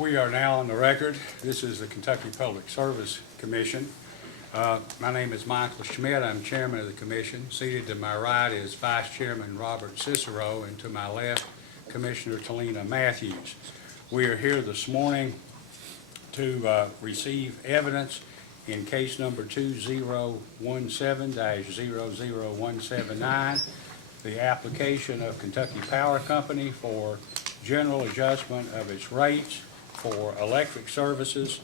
We are now on the record. This is the Kentucky Public Service Commission. My name is Michael Schmidt. I'm chairman of the commission. Seated to my right is Vice Chairman Robert Cicero, and to my left, Commissioner Talina Matthews. We are here this morning to receive evidence in case number 2017-00179, the application of Kentucky Power Company for general adjustment of its rates for electric services,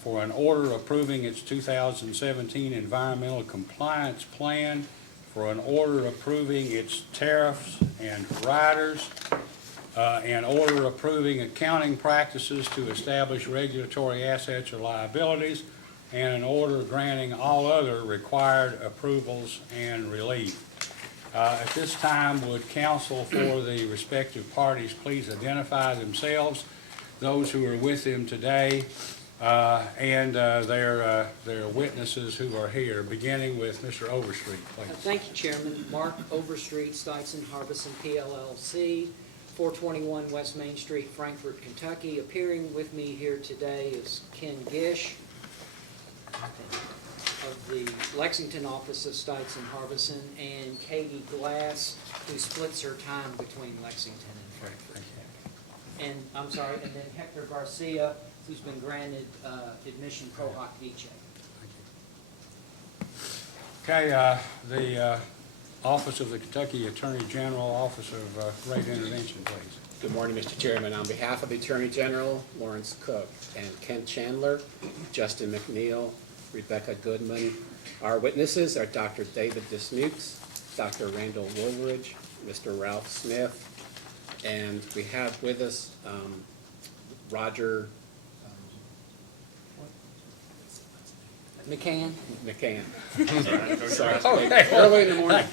for an order approving its 2017 environmental compliance plan, for an order approving its tariffs and riders, an order approving accounting practices to establish regulatory assets or liabilities, and an order granting all other required approvals and relief. At this time, would counsel for the respective parties please identify themselves, those who are with them today, and their witnesses who are here, beginning with Mr. Overstreet, please. Thank you, Chairman. Mark Overstreet, Stites & Harbison, PLLC, 421 West Main Street, Frankfort, Kentucky. Appearing with me here today is Ken Gish of the Lexington office of Stites & Harbison, and Katie Glass, who splits her time between Lexington and Frankfort. And I'm sorry, and then Hector Garcia, who's been granted admission pro hoc vice. Okay, the Office of the Kentucky Attorney General, Office of Rate Intervention, please. Good morning, Mr. Chairman. On behalf of the Attorney General, Lawrence Cook, and Kent Chandler, Justin McNeil, Rebecca Goodman. Our witnesses are Dr. David Dismukes, Dr. Randall Woolridge, Mr. Ralph Smith, and we have with us Roger McCann. Sorry, Okay. early in the morning.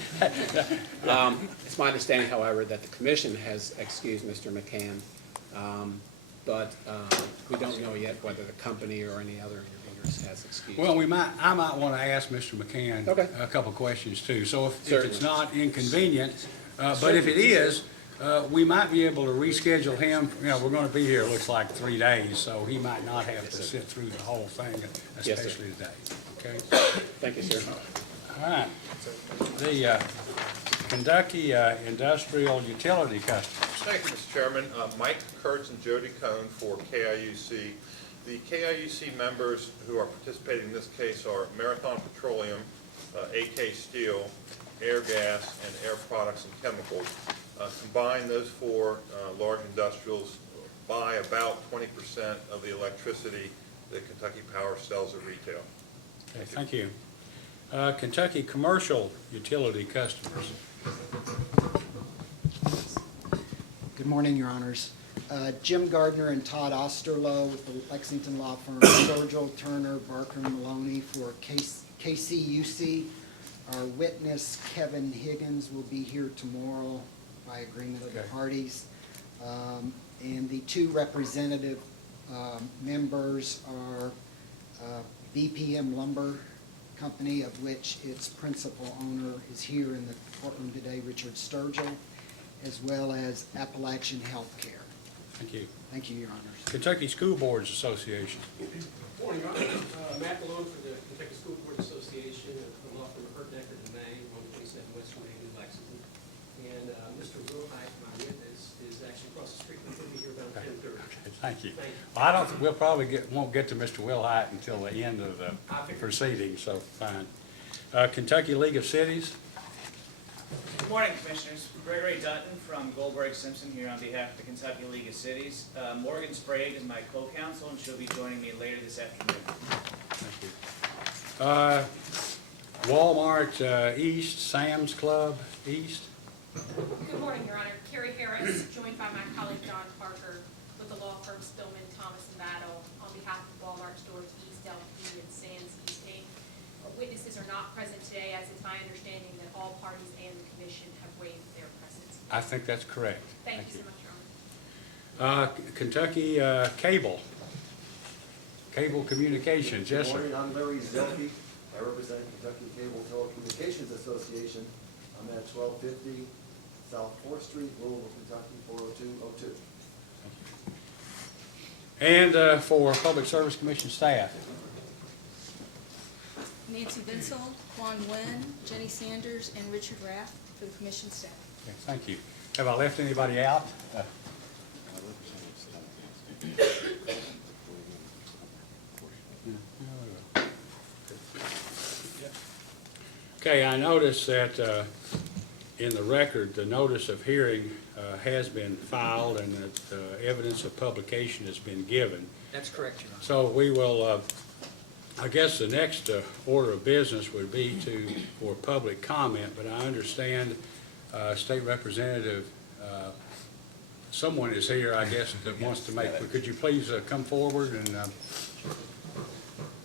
It's my understanding, however, that the commission has excused Mr. McCann, but we don't know yet whether the company or any other interveners has excused. Well, I might want to ask Mr. McCann Okay. a couple questions too. So if Certainly. it's not inconvenient, but if it is, we might be able to reschedule him. You know, we're going to be here, it looks like 3 days, so he might not have to sit through the whole thing, Yes, sir. especially today. Okay? Thank you, sir. All right. The Kentucky Industrial Utility Customers. Thank you, Mr. Chairman. Mike Kurtz and Jody Cohn for KIUC. The KIUC members who are participating in this case are Marathon Petroleum, AK Steel, Air Gas, and Air Products and Chemicals. Combined, those four large industrials buy about 20% of the electricity that Kentucky Power sells at retail. Okay, thank you. Kentucky Commercial Utility Customers. Good morning, Your Honors. Jim Gardner and Todd Osterloh with the Lexington law firm Sturgill, Turner, Barker, and Maloney for KCUC. Our witness, Kevin Higgins, will be here tomorrow by agreement of the parties. And the two representative members are BPM Lumber Company, of which its principal owner is here in the courtroom today, Richard Sturgill, as well as Appalachian Healthcare. Thank you. Thank you, Your Honors. Kentucky School Boards Association. Good morning, Your Honor. Matt Malone for the Kentucky School Board Association, a law firm of Hurt Deckard and May, 127 West Main in Lexington. And Mr. Wilhite, my witness, is actually across the street. He'll be here about 10:30. Okay, thank you. Well, I don't think we'll probably won't get to Mr. Wilhite until the end of the proceedings, so fine. Kentucky League of Cities. Good morning, Commissioners. Gregory Dutton from Goldberg Simpson here on behalf of the Kentucky League of Cities. Morgan Sprague is my co-counsel, and she'll be joining me later this afternoon. Thank you. Walmart East, Sam's Club East. Good morning, Your Honor. Carrie Harris, joined by my colleague John Parker with the law firm Stillman, Thomas & Battle on behalf of Walmart stores East LP and Sands East Inc. Witnesses are not present today, as it's my understanding that all parties and the commission have waived their presence. I think that's correct. Thank you so much, Your Honor. Kentucky Cable. Cable Communications. Yes, sir. Good morning, I'm Larry Zelke. I represent Kentucky Cable Telecommunications Association. I'm at 1250 South 4th Street, Louisville, Kentucky, 40202. And for Public Service Commission staff. Nancy Vinsel, Juan Nguyen, Jenny Sanders, and Richard Raff for the commission staff. Okay, thank you. Have I left anybody out? Okay, I noticed that in the record, the notice of hearing has been filed and that evidence of publication has been given. That's correct, Your Honor. So we will, I guess the next order of business would be for public comment, but I understand State Representative, someone is here, I guess, that wants to make, could you please come forward? And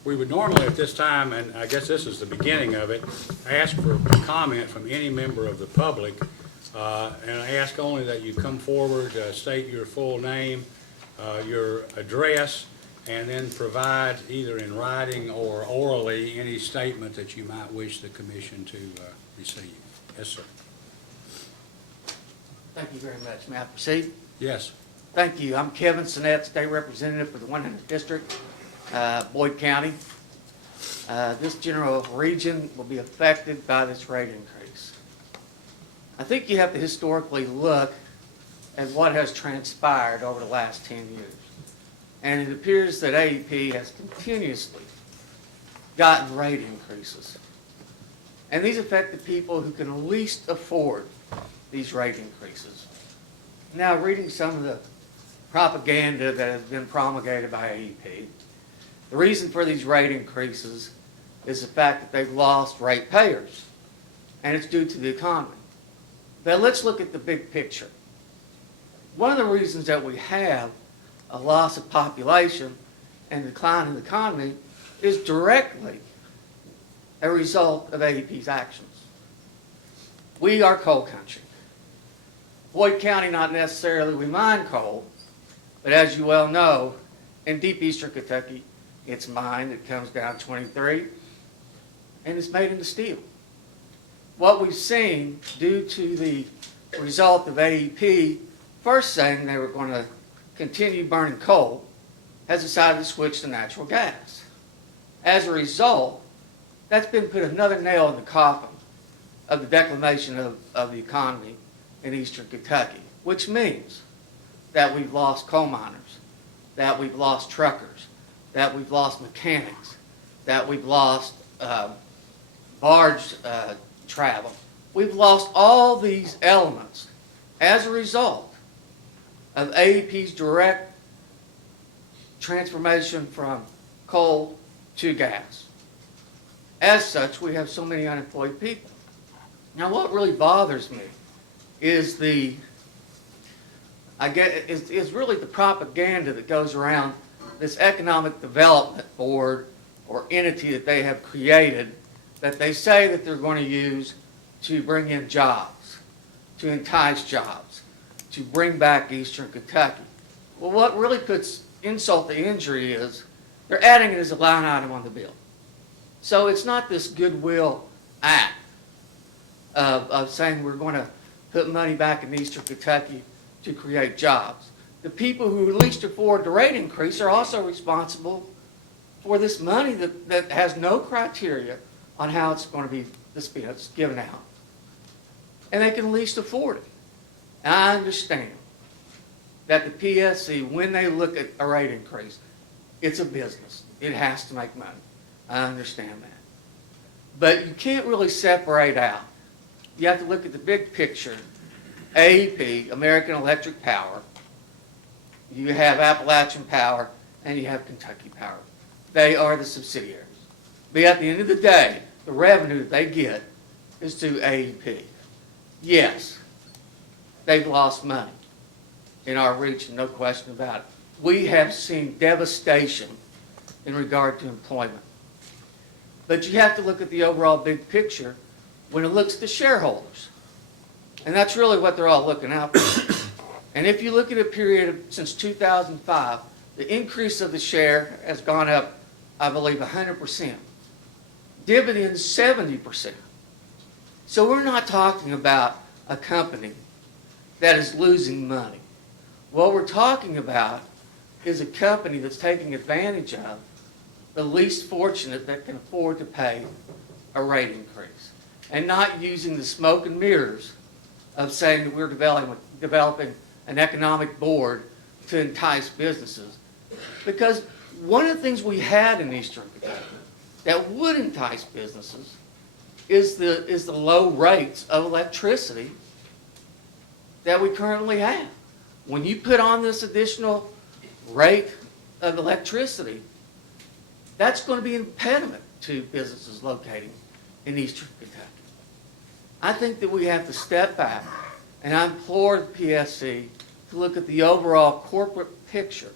we would normally at this time, and I guess this is the beginning of it, ask for comment from any member of the public, and I ask only that you come forward, state your full name, your address, and then provide either in writing or orally any statement that you might wish the commission to receive. Yes, sir. Thank you very much. May I proceed? Yes. Thank you. I'm Kevin Sinnett, State Representative for the 100th District, Boyd County. This general region will be affected by this rate increase. I think you have to historically look at what has transpired over the last 10 years. And it appears that AEP has continuously gotten rate increases. And these affect the people who can least afford these rate increases. Now, reading some of the propaganda that has been promulgated by AEP, the reason for these rate increases is the fact that they've lost rate payers, and it's due to the economy. But let's look at the big picture. One of the reasons that we have a loss of population and decline in the economy is directly a result of AEP's actions. We are coal country. Boyd County, not necessarily we mine coal, but as you well know, in deep eastern Kentucky, it's mined, it comes down 23, and it's made into steel. What we've seen due to the result of AEP first saying they were going to continue burning coal has decided to switch to natural gas. As a result, that's been put another nail in the coffin of the declination of the economy in eastern Kentucky, which means that we've lost coal miners, that we've lost truckers, that we've lost mechanics, that we've lost barge travel. We've lost all these elements as a result of AEP's direct transformation from coal to gas. As such, we have so many unemployed people. Now, what really bothers me is really the propaganda that goes around this economic development board or entity that they have created that they say that they're going to use to bring in jobs, to entice jobs, to bring back eastern Kentucky. Well, what really puts insult to injury is they're adding it as a line item on the bill. So it's not this goodwill act of saying we're going to put money back in eastern Kentucky to create jobs. The people who least afford the rate increase are also responsible for this money that has no criteria on how it's going to be given out. And they can least afford it. And I understand that the PSC, when they look at a rate increase, it's a business. It has to make money. I understand that. But you can't really separate out. You have to look at the big picture. AEP, American Electric Power, you have Appalachian Power, and you have Kentucky Power. They are the subsidiaries. But at the end of the day, the revenue that they get is to AEP. Yes, they've lost money in our region, no question about it. We have seen devastation in regard to employment. But you have to look at the overall big picture when it looks to shareholders. And that's really what they're all looking out for. And if you look at a period since 2005, the increase of the share has gone up, I believe, 100%. Dividends, 70%. So we're not talking about a company that is losing money. What we're talking about is a company that's taking advantage of the least fortunate that can afford to pay a rate increase, and not using the smoke and mirrors of saying that we're developing an economic board to entice businesses. Because one of the things we had in Eastern Kentucky that would entice businesses is the low rates of electricity that we currently have. When you put on this additional rate of electricity, that's going to be an impediment to businesses locating in Eastern Kentucky. I think that we have to step back, and I implore the PSC to look at the overall corporate picture.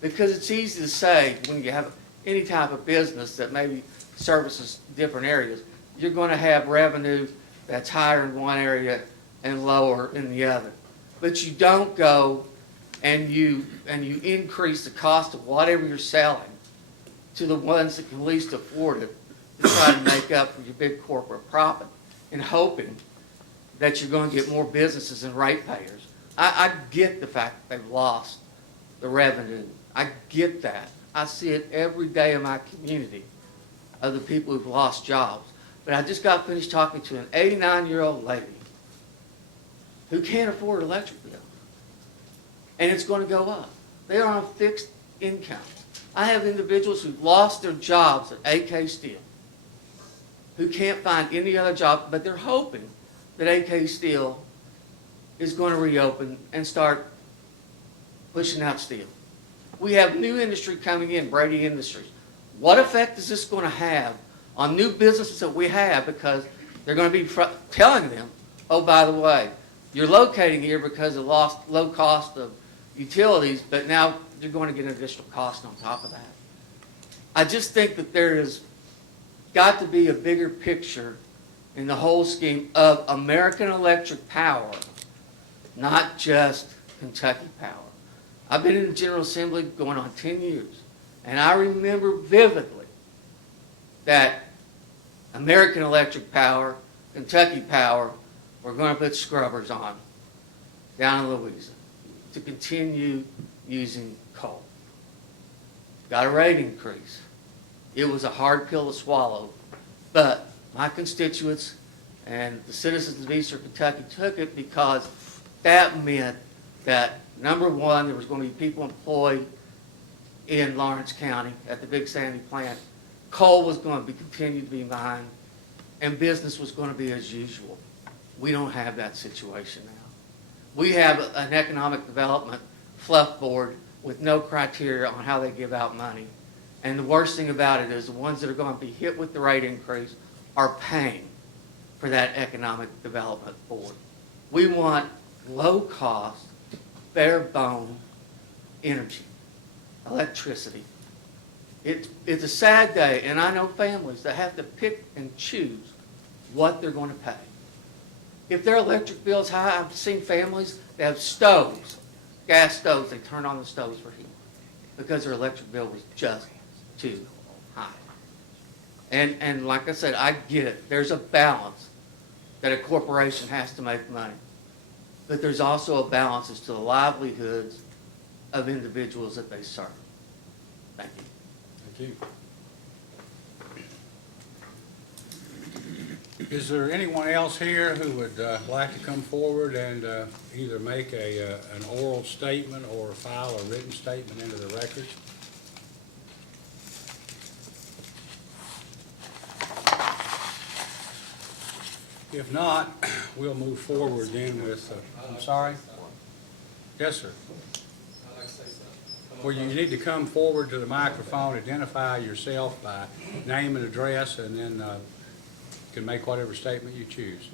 Because it's easy to say when you have any type of business that maybe services different areas, you're going to have revenue that's higher in one area and lower in the other. But you don't go and you increase the cost of whatever you're selling to the ones that can least afford it to try to make up for your big corporate profit, and hoping that you're going to get more businesses and ratepayers. I get the fact that they've lost the revenue. I get that. I see it every day in my community of the people who've lost jobs. But I just got finished talking to an 89-year-old lady who can't afford an electric bill. And it's going to go up. They are on a fixed income. I have individuals who've lost their jobs at AK Steel who can't find any other job, but they're hoping that AK Steel is going to reopen and start pushing out steel. We have new industry coming in, Brady Industries. What effect is this going to have on new businesses that we have? Because they're going to be telling them, oh, by the way, you're locating here because of low cost of utilities, but now you're going to get an additional cost on top of that. I just think that there has got to be a bigger picture in the whole scheme of American Electric Power, not just Kentucky Power. I've been in the General Assembly going on 10 years, and I remember vividly that American Electric Power, Kentucky Power, were going to put scrubbers on down in Louisiana to continue using coal. Got a rate increase. It was a hard pill to swallow, but my constituents and the citizens of Eastern Kentucky took it because that meant that, number one, there was going to be people employed in Lawrence County at the Big Sandy plant. Coal was going to continue to be mined, and business was going to be as usual. We don't have that situation now. We have an economic development fluff board with no criteria on how they give out money. And the worst thing about it is the ones that are going to be hit with the rate increase are paying for that economic development board. We want low-cost, bare-bone energy, electricity. It's a sad day, and I know families that have to pick and choose what they're going to pay. If their electric bill is high, I've seen families that have stoves, gas stoves, they turn on the stoves for heat because their electric bill was just too high. And like I said, I get it. There's a balance that a corporation has to make money. But there's also a balance as to the livelihoods of individuals that they serve. Thank you. Thank you. Is there anyone else here who would like to come forward and either make an oral statement or file a written statement into the record? If not, we'll move forward then with, I'm sorry? Yes, sir. Well, you need to come forward to the microphone, identify yourself by name and address, and then you can make whatever statement you choose.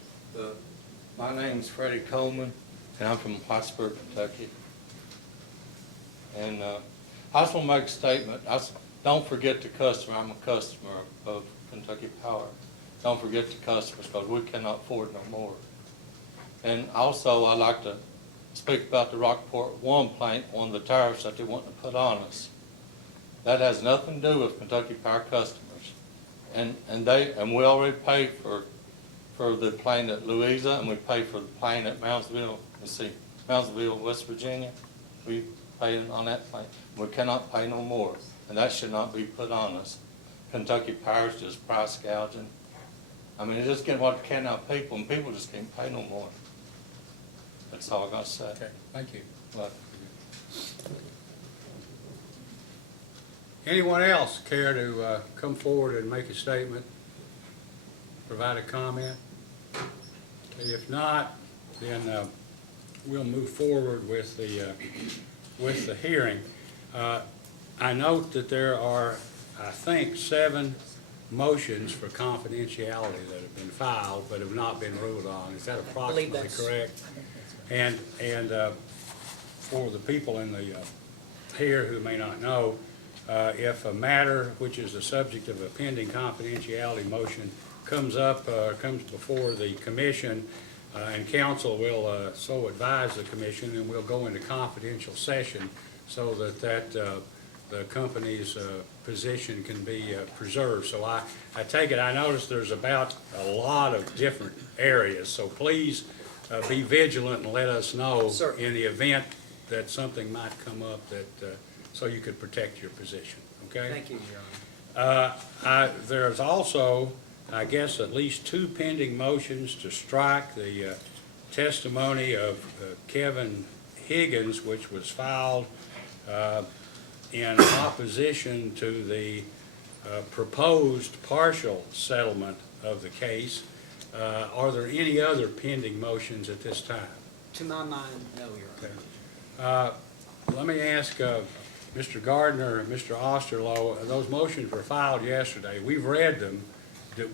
My name's Freddie Coleman, and I'm from Plattsburgh, Kentucky. And I just want to make a statement. Don't forget the customer. I'm a customer of Kentucky Power. Don't forget the customers, because we cannot afford no more. And also, I'd like to speak about the Rockport 1 plant, one of the tariffs that they want to put on us. That has nothing to do with Kentucky Power customers. And we already pay for the plant at Louisa, and we pay for the plant at Moundsville, West Virginia. paying on that plant. We cannot pay no more, and that should not be put on us. Kentucky Power's just price gouging. I mean, it's just getting what it can out of people, and people just can't pay no more. That's all I got to say. Okay, thank you. But Anyone else care to come forward and make a statement, provide a comment? If not, then we'll move forward with the hearing. I note that there are, I think, 7 motions for confidentiality that have been filed but have not been ruled on. Is that approximately that's- correct? And for the people in the here who may not know, if a matter which is the subject of a pending confidentiality motion comes up, comes before the commission, and council will so advise the commission, and we'll go into confidential session so that the company's position can be preserved. So I take it, I noticed there's about a lot of different areas, so please be vigilant and let us know Sir. in the event that something might come up that, so you could protect your position, okay? Thank you, Your Honor. There's also, I guess, at least 2 pending motions to strike the testimony of Kevin Higgins, which was filed in opposition to the proposed partial settlement of the case. Are there any other pending motions at this time? To my mind, no, Your Honor. Let me ask Mr. Gardner and Mr. Osterloh, those motions were filed yesterday. We've read them.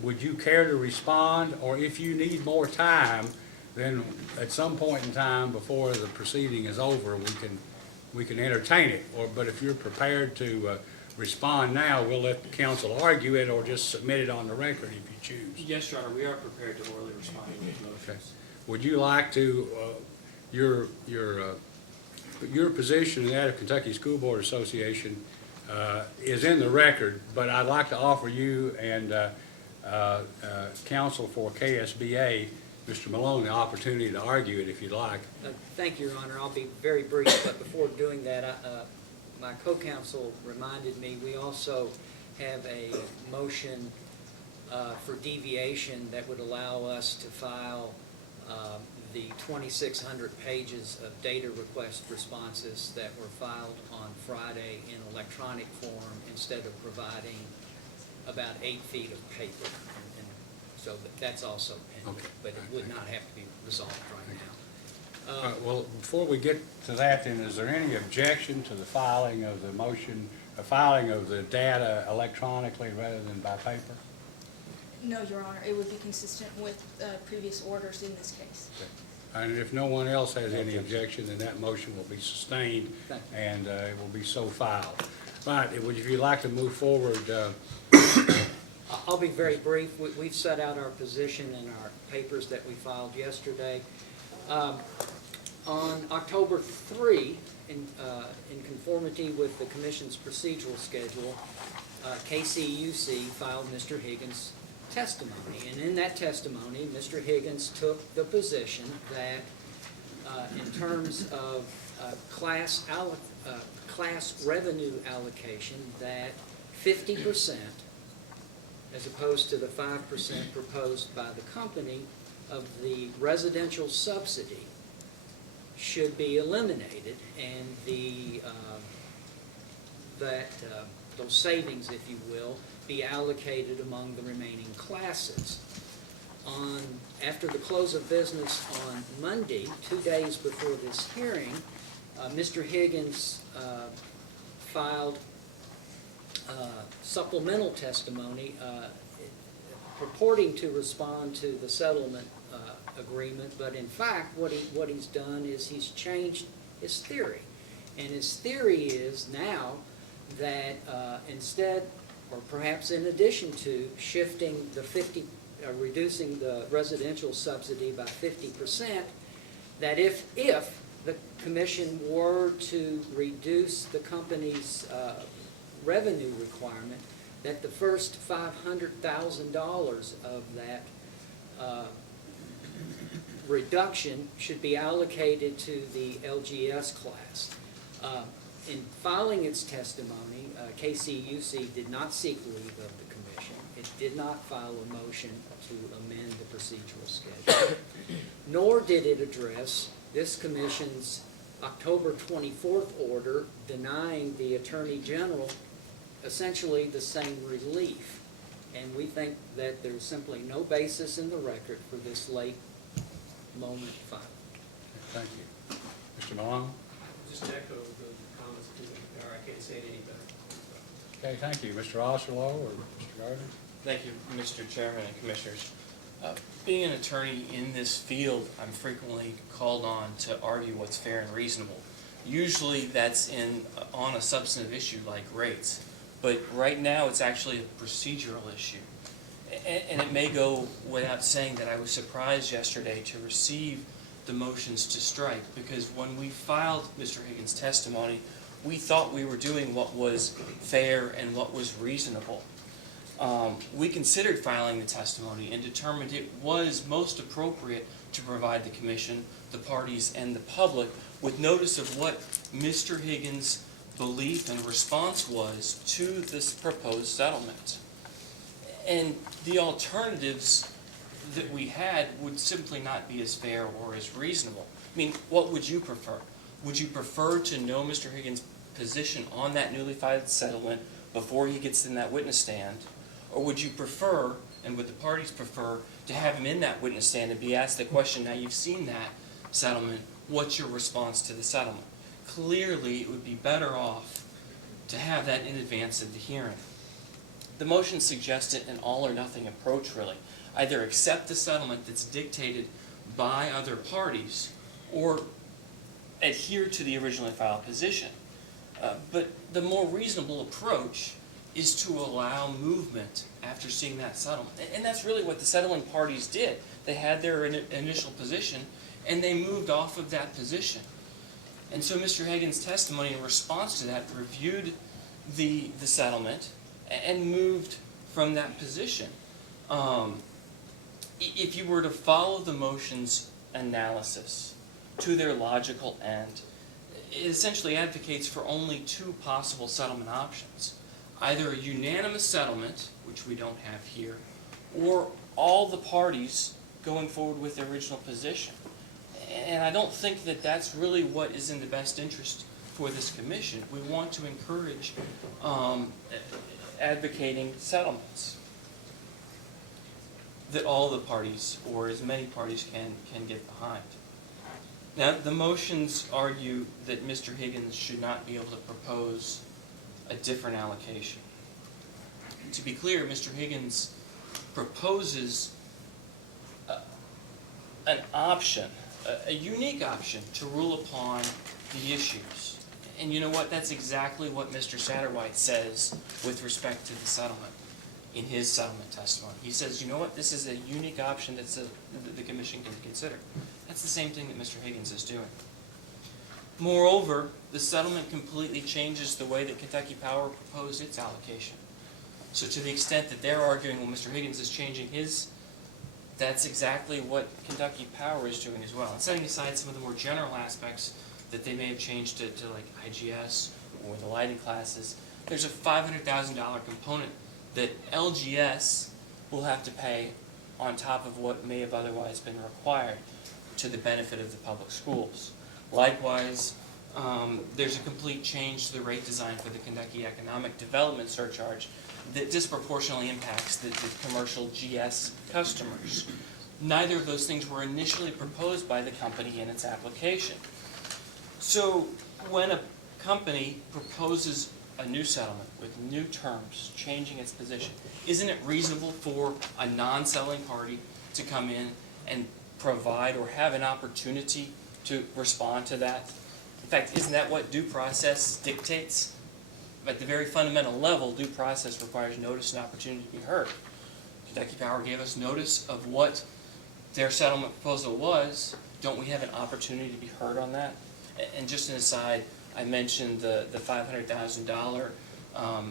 Would you care to respond? Or if you need more time, then at some point in time before the proceeding is over, we can entertain it. But if you're prepared to respond now, we'll let the council argue it or just submit it on the record if you choose. Yes, Your Honor, we are prepared to orally respond to these motions. Okay. Would you like to, your position and that of Kentucky School Board Association is in the record, but I'd like to offer you and counsel for KSBA, Mr. Malone, the opportunity to argue it if you'd like. Thank you, Your Honor. I'll be very brief, but before doing that, my co-counsel reminded me, we also have a motion for deviation that would allow us to file the 2,600 pages of data request responses that were filed on Friday in electronic form instead of providing about 8 feet of paper. And so that's also pending, Okay. but it would not have to be resolved right now. Well, before we get to that, then, is there any objection to the filing of the motion, filing of the data electronically rather than by paper? No, Your Honor, it would be consistent with previous orders in this case. And if no one else has any objection, then that motion will be sustained and it will be so filed. But if you'd like to move forward, I'll be very brief. We've set out our position in our papers that we filed yesterday. On October 3, in conformity with the Commission's procedural schedule, KCUC filed Mr. Higgins' testimony. And in that testimony, Mr. Higgins took the position that in terms of class revenue allocation, that 50%, as opposed to the 5% proposed by the company, of the residential subsidy should be eliminated, and those savings, if you will, be allocated among the remaining classes. After the close of business on Monday, 2 days before this hearing, Mr. Higgins filed supplemental testimony purporting to respond to the settlement agreement, but in fact what he's done is he's changed his theory. And his theory is now that instead, or perhaps in addition to shifting reducing the residential subsidy by 50%, that if the commission were to reduce the company's revenue requirement, that the first $500,000 of that reduction should be allocated to the LGS class. In filing its testimony, KCUC did not seek leave of the commission. It did not file a motion to amend the procedural schedule, nor did it address this commission's October 24th order denying the Attorney General essentially the same relief. And we think that there's simply no basis in the record for this late moment filing. Thank you. Mr. Malone? Just to echo the comments of Kentucky Power, I can't say it any better. Okay, thank you. Mr. Osterloh or Mr. Gardner? Thank you, Mr. Chairman and Commissioners. Being an attorney in this field, I'm frequently called on to argue what's fair and reasonable. Usually that's on a substantive issue like rates, but right now it's actually a procedural issue. And it may go without saying that I was surprised yesterday to receive the motions to strike, because when we filed Mr. Higgins' testimony, we thought we were doing what was fair and what was reasonable. We considered filing the testimony and determined it was most appropriate to provide the commission, the parties, and the public with notice of what Mr. Higgins' belief and response was to this proposed settlement. And the alternatives that we had would simply not be as fair or as reasonable. I mean, what would you prefer? Would you prefer to know Mr. Higgins' position on that newly filed settlement before he gets in that witness stand? Or would you prefer, and would the parties prefer, to have him in that witness stand and be asked the question, now you've seen that settlement, what's your response to the settlement? Clearly, it would be better off to have that in advance of the hearing. The motion suggested an all-or-nothing approach, really. Either accept the settlement that's dictated by other parties or adhere to the originally filed position. But the more reasonable approach is to allow movement after seeing that settlement. And that's really what the settling parties did. They had their initial position, and they moved off of that position. And so Mr. Higgins' testimony in response to that reviewed the settlement and moved from that position. If you were to follow the motion's analysis to their logical end, it essentially advocates for only two possible settlement options. Either a unanimous settlement, which we don't have here, or all the parties going forward with their original position. And I don't think that that's really what is in the best interest for this commission. We want to encourage advocating settlements that all the parties, or as many parties, can get behind. Now, the motions argue that Mr. Higgins should not be able to propose a different allocation. To be clear, Mr. Higgins proposes an option, a unique option to rule upon the issues. And you know what? That's exactly what Mr. Satterwhite says with respect to the settlement in his settlement testimony. He says, you know what? This is a unique option that the commission can consider. That's the same thing that Mr. Higgins is doing. Moreover, the settlement completely changes the way that Kentucky Power proposed its allocation. So to the extent that they're arguing, well, Mr. Higgins is changing his, that's exactly what Kentucky Power is doing as well. And setting aside some of the more general aspects that they may have changed to like IGS or the lighting classes, there's a $500,000 component that LGS will have to pay on top of what may have otherwise been required to the benefit of the public schools. Likewise, there's a complete change to the rate design for the Kentucky Economic Development Surcharge that disproportionately impacts the commercial GS customers. Neither of those things were initially proposed by the company in its application. So when a company proposes a new settlement with new terms, changing its position, isn't it reasonable for a non-selling party to come in and provide or have an opportunity to respond to that? In fact, isn't that what due process dictates? At the very fundamental level, due process requires notice and opportunity to be heard. Kentucky Power gave us notice of what their settlement proposal was. Don't we have an opportunity to be heard on that? And just an aside, I mentioned the $500,000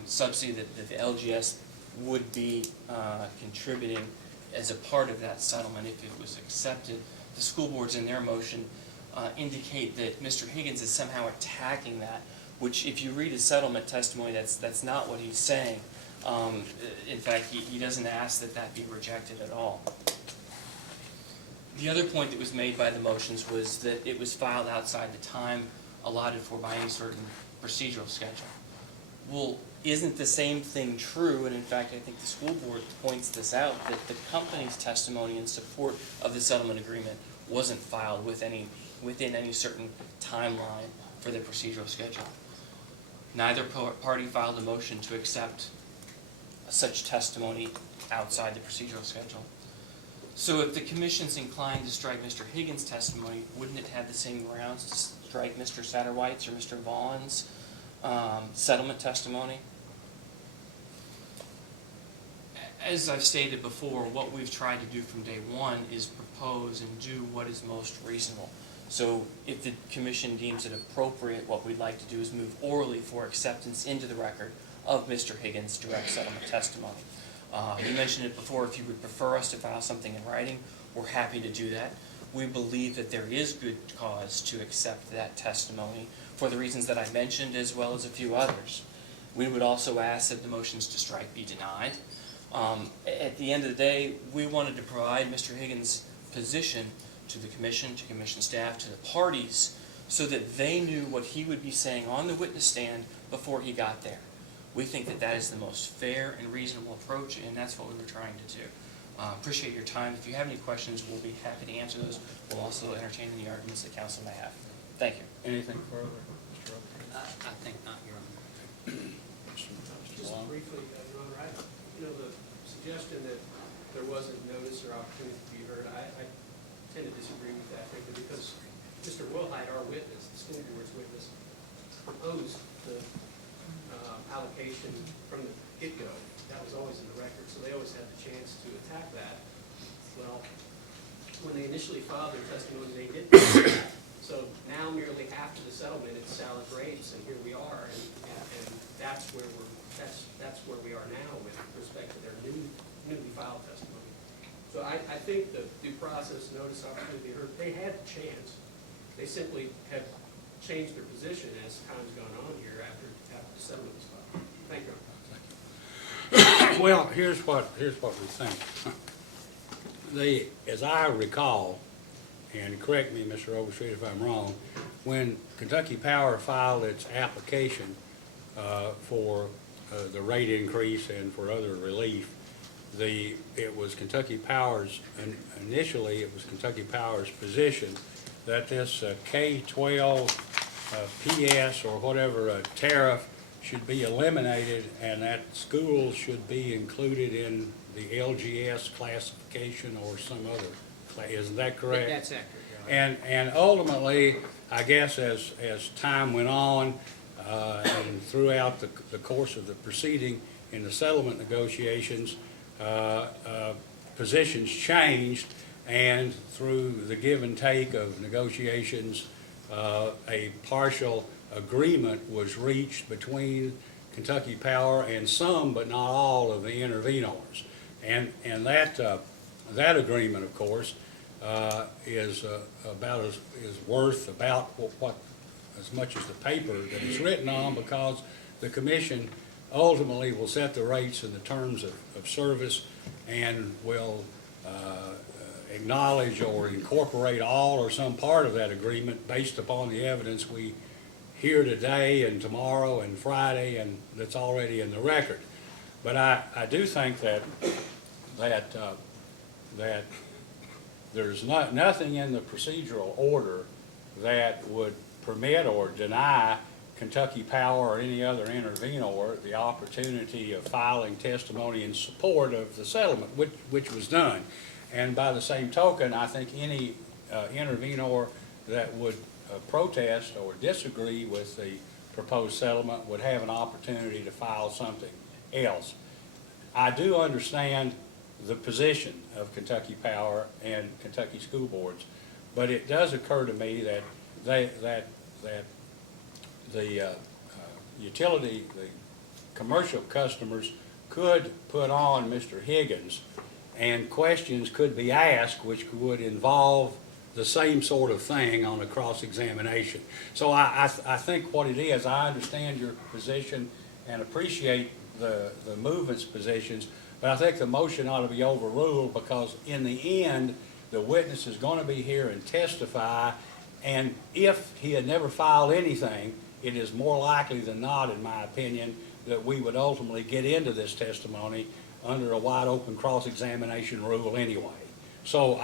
subsidy that the LGS would be contributing as a part of that settlement if it was accepted. The school boards in their motion indicate that Mr. Higgins is somehow attacking that, which if you read his settlement testimony, that's not what he's saying. In fact, he doesn't ask that that be rejected at all. The other point that was made by the motions was that it was filed outside the time allotted for by any certain procedural schedule. Well, isn't the same thing true? And in fact, I think the school board points this out, that the company's testimony in support of the settlement agreement wasn't filed within any certain timeline for the procedural schedule. Neither party filed a motion to accept such testimony outside the procedural schedule. So if the commission's inclined to strike Mr. Higgins' testimony, wouldn't it have the same grounds to strike Mr. Satterwhite's or Mr. Vaughn's settlement testimony? As I've stated before, what we've tried to do from day one is propose and do what is most reasonable. So if the commission deems it appropriate, what we'd like to do is move orally for acceptance into the record of Mr. Higgins' direct settlement testimony. You mentioned it before, if you would prefer us to file something in writing, we're happy to do that. We believe that there is good cause to accept that testimony for the reasons that I mentioned, as well as a few others. We would also ask that the motions to strike be denied. At the end of the day, we wanted to provide Mr. Higgins' position to the commission, to commission staff, to the parties, so that they knew what he would be saying on the witness stand before he got there. We think that that is the most fair and reasonable approach, and that's what we were trying to do. Appreciate your time. If you have any questions, we'll be happy to answer those. We'll also entertain any arguments that council may have. Thank you. Anything further? Mr. Oakley? I think not, Your Honor. Mr. Just Long? briefly, Your Honor, the suggestion that there wasn't notice or opportunity to be heard, I tend to disagree with that, frankly, because Mr. Wilhite, our witness, the school board's witness, proposed the allocation from the get-go. That was always in the record, so they always had the chance to attack that. Well, when they initially filed their testimony, they didn't. So now, merely after the settlement, it's salad grapes, and here we are, and that's where we are now with respect to their newly filed testimony. So I think the due process, notice, opportunity heard, they had the chance. They simply have changed their position as time's gone on here after the settlement was filed. Thank you. Well, here's what we think. As I recall, and correct me, Mr. Overstreet, if I'm wrong, when Kentucky Power filed its application for the rate increase and for other relief, it was Kentucky Power's, initially it was Kentucky Power's position that this K-12 PS or whatever tariff should be eliminated, and that schools should be included in the LGS classification or some other class. Isn't that correct? That's accurate, Your Honor. And ultimately, I guess as time went on and throughout the course of the proceeding in the settlement negotiations, positions changed, and through the give and take of negotiations, a partial agreement was reached between Kentucky Power and some, but not all, of the intervenors. And that agreement, of course, is worth about what as much as the paper that it's written on, because the commission ultimately will set the rates and the terms of service and will acknowledge or incorporate all or some part of that agreement based upon the evidence we hear today and tomorrow and Friday, and that's already in the record. But I do think that there's nothing in the procedural order that would permit or deny Kentucky Power or any other intervenor the opportunity of filing testimony in support of the settlement, which was done. And by the same token, I think any intervenor that would protest or disagree with the proposed settlement would have an opportunity to file something else. I do understand the position of Kentucky Power and Kentucky school boards, but it does occur to me that the utility, the commercial customers could put on Mr. Higgins, and questions could be asked which would involve the same sort of thing on a cross-examination. So I think what it is, I understand your position and appreciate the movement's positions, but I think the motion ought to be overruled because in the end, the witness is going to be here and testify, and if he had never filed anything, it is more likely than not, in my opinion, that we would ultimately get into this testimony under a wide-open cross-examination rule anyway. So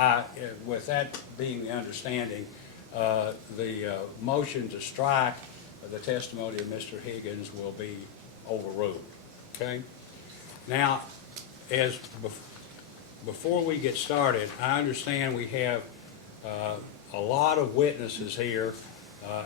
with that being the understanding, the motion to strike the testimony of Mr. Higgins will be overruled, okay? Now, before we get started, I understand we have a lot of witnesses here,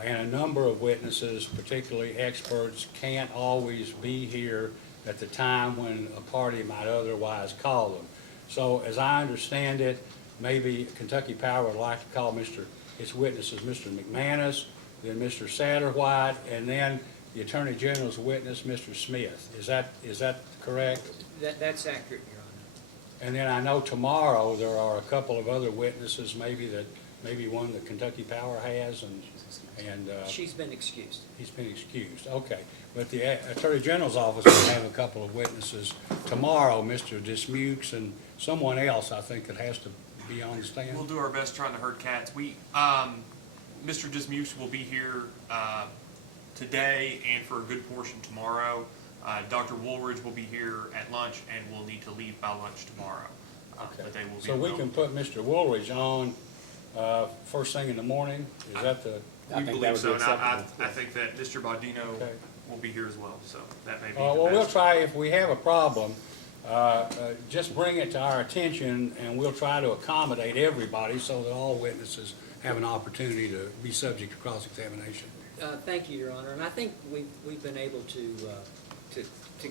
and a number of witnesses, particularly experts, can't always be here at the time when a party might otherwise call them. So as I understand it, maybe Kentucky Power would like to call its witnesses Mr. McManus, then Mr. Satterwhite, and then the Attorney General's witness, Mr. Smith. Is that correct? That's accurate, Your Honor. And then I know tomorrow there are a couple of other witnesses, maybe one that Kentucky Power has, and She's been excused. he's been excused. Okay, but the Attorney General's office will have a couple of witnesses tomorrow, Mr. Dismukes and someone else, I think, that has to be on the stand. We'll do our best trying to herd cats. Mr. Dismukes will be here today and for a good portion tomorrow. Dr. Woolridge will be here at lunch and will need to leave by lunch tomorrow. Okay. But they will be So we available. can put Mr. Woolridge on first thing in the morning? Is that the? We think that believe would so, be and acceptable. I think that Mr. Baudino Okay. will be here as well, so that may be the Well, we'll best. try, if we have a problem, just bring it to our attention, and we'll try to accommodate everybody so that all witnesses have an opportunity to be subject to cross-examination. Thank you, Your Honor, and I think we've been able to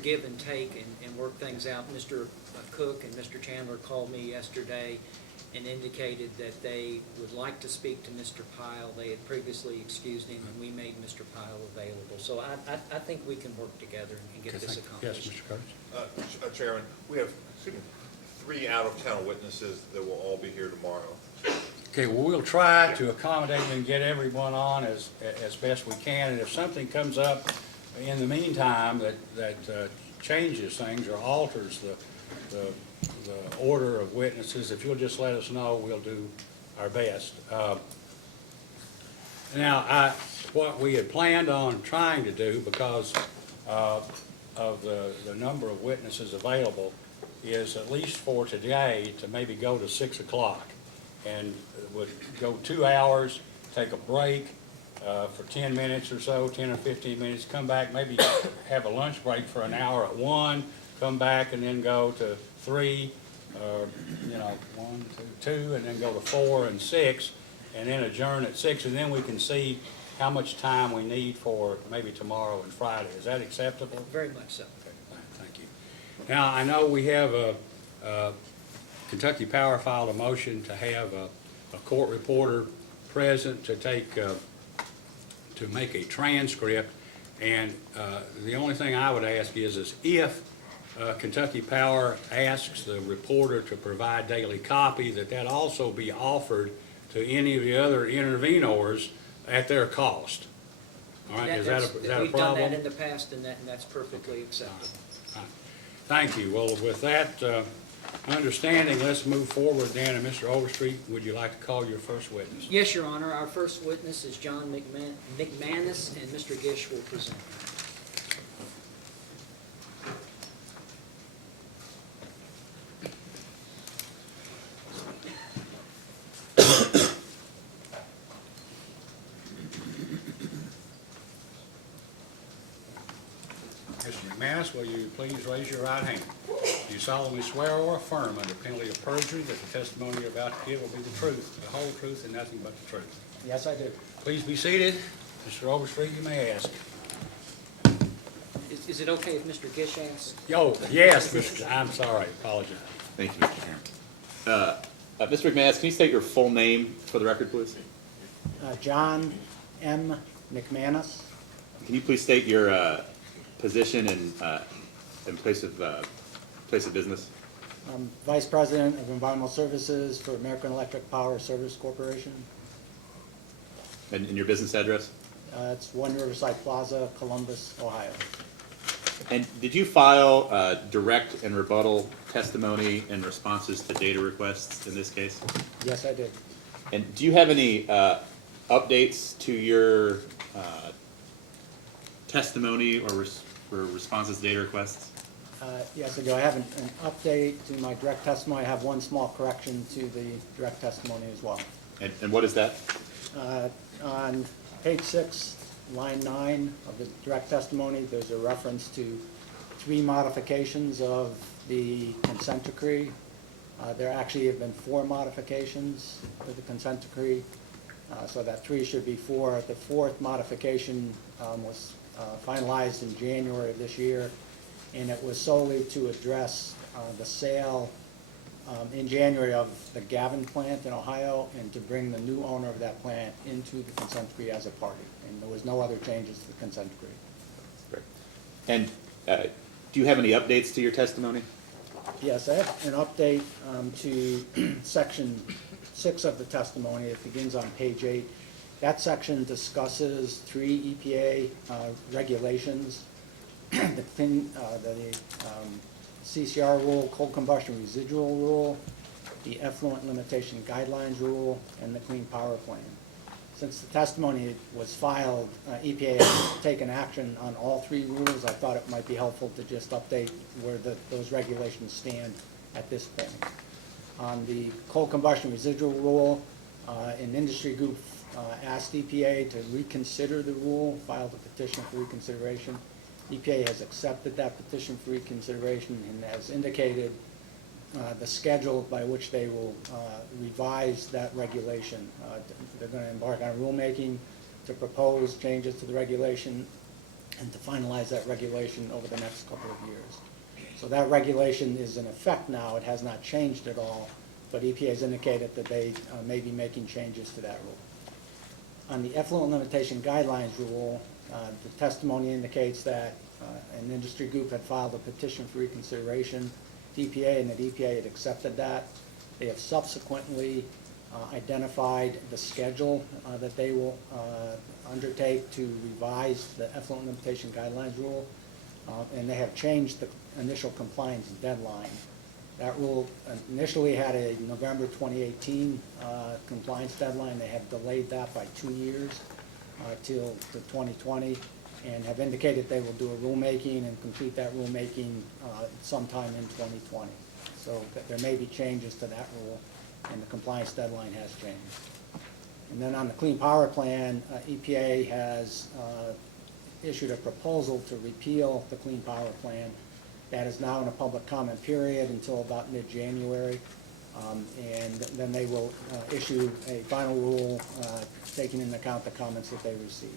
give and take and work things out. Mr. Cook and Mr. Chandler called me yesterday and indicated that they would like to speak to Mr. Pyle. They had previously excused him, and we made Mr. Pyle available. So I think we can work together and get this accomplished. Yes, Mr. Curtis? Chairman, we have 3 out-of-town witnesses that will all be here tomorrow. Okay, well, we'll try to accommodate and get everyone on as best we can, and if something comes up in the meantime that changes things or alters the order of witnesses, if you'll just let us know, we'll do our best. Now, what we had planned on trying to do, because of the number of witnesses available, is at least for today to maybe go to 6 o'clock. And would go 2 hours, take a break for 10 minutes or so, 10 or 15 minutes, come back, maybe have a lunch break for an hour at 1, come back and then go to 3, 1, 2, and then go to 4 and 6, and then adjourn at 6, and then we can see how much time we need for maybe tomorrow and Friday. Is that acceptable? Very much so. Okay, thank you. Now, I know we have Kentucky Power filed a motion to have a court reporter present to make a transcript, and the only thing I would ask is if Kentucky Power asks the reporter to provide daily copy, that also be offered to any of the other intervenors at their cost. All right, is that a problem? We've done that in the past, and that's perfectly acceptable. All right. Thank you. Well, with that understanding, let's move forward then. And Mr. Overstreet, would you like to call your first witness? Yes, Your Honor. Our first witness is John McManus, and Mr. Gish will present. Mr. McManus, will you please raise your right hand? Do you solemnly swear or affirm under penalty of perjury that the testimony you're about to give will be the truth, the whole truth, and nothing but the truth? Yes, I do. Please be seated. Mr. Overstreet, you may ask. Is it okay if Mr. Gish asks? Oh, yes, I'm sorry, apologize. Thank you, Mr. Chairman. Mr. McManus, can you state your full name for the record, please? John M. McManus, Can you please state your position and place of business? I'm Vice President of Environmental Services for American Electric Power Service Corporation. And your business address? It's 1 Riverside Plaza, Columbus, Ohio. And did you file direct and rebuttal testimony and responses to data requests in this case? Yes, I did. And do you have any updates to your testimony or responses to data requests? Yes, I do. I have an update to my direct testimony. I have one small correction to the direct testimony as well. And what is that? On page 6, line 9 of the direct testimony, there's a reference to 3 modifications of the consent decree. There actually have been 4 modifications to the consent decree, so that 3 should be 4. The 4th modification was finalized in January of this year, and it was solely to address the sale in January of the Gavin plant in Ohio, and to bring the new owner of that plant into the consent decree as a party. And there was no other changes to the consent decree. Great. And do you have any updates to your testimony? Yes, I have an update to section 6 of the testimony. It begins on page 8. That section discusses 3 EPA regulations, the CCR rule, coal combustion residual rule, the effluent limitation guidelines rule, and the clean power plan. Since the testimony was filed, EPA has taken action on all 3 rules. I thought it might be helpful to just update where those regulations stand at this point. On the coal combustion residual rule, an industry group asked EPA to reconsider the rule, filed a petition for reconsideration. EPA has accepted that petition for reconsideration and has indicated the schedule by which they will revise that regulation. They're going to embark on rulemaking to propose changes to the regulation and to finalize that regulation over the next couple of years. So that regulation is in effect now. It has not changed at all, but EPA has indicated that they may be making changes to that rule. On the effluent limitation guidelines rule, the testimony indicates that an industry group had filed a petition for reconsideration to EPA, and that EPA had accepted that. They have subsequently identified the schedule that they will undertake to revise the effluent limitation guidelines rule, and they have changed the initial compliance deadline. That rule initially had a November 2018 compliance deadline. They have delayed that by 2 years till 2020, and have indicated they will do a rulemaking and complete that rulemaking sometime in 2020. So there may be changes to that rule, and the compliance deadline has changed. And then on the Clean Power Plan, EPA has issued a proposal to repeal the Clean Power Plan. That is now in a public comment period until about mid-January, and then they will issue a final rule taking into account the comments that they receive.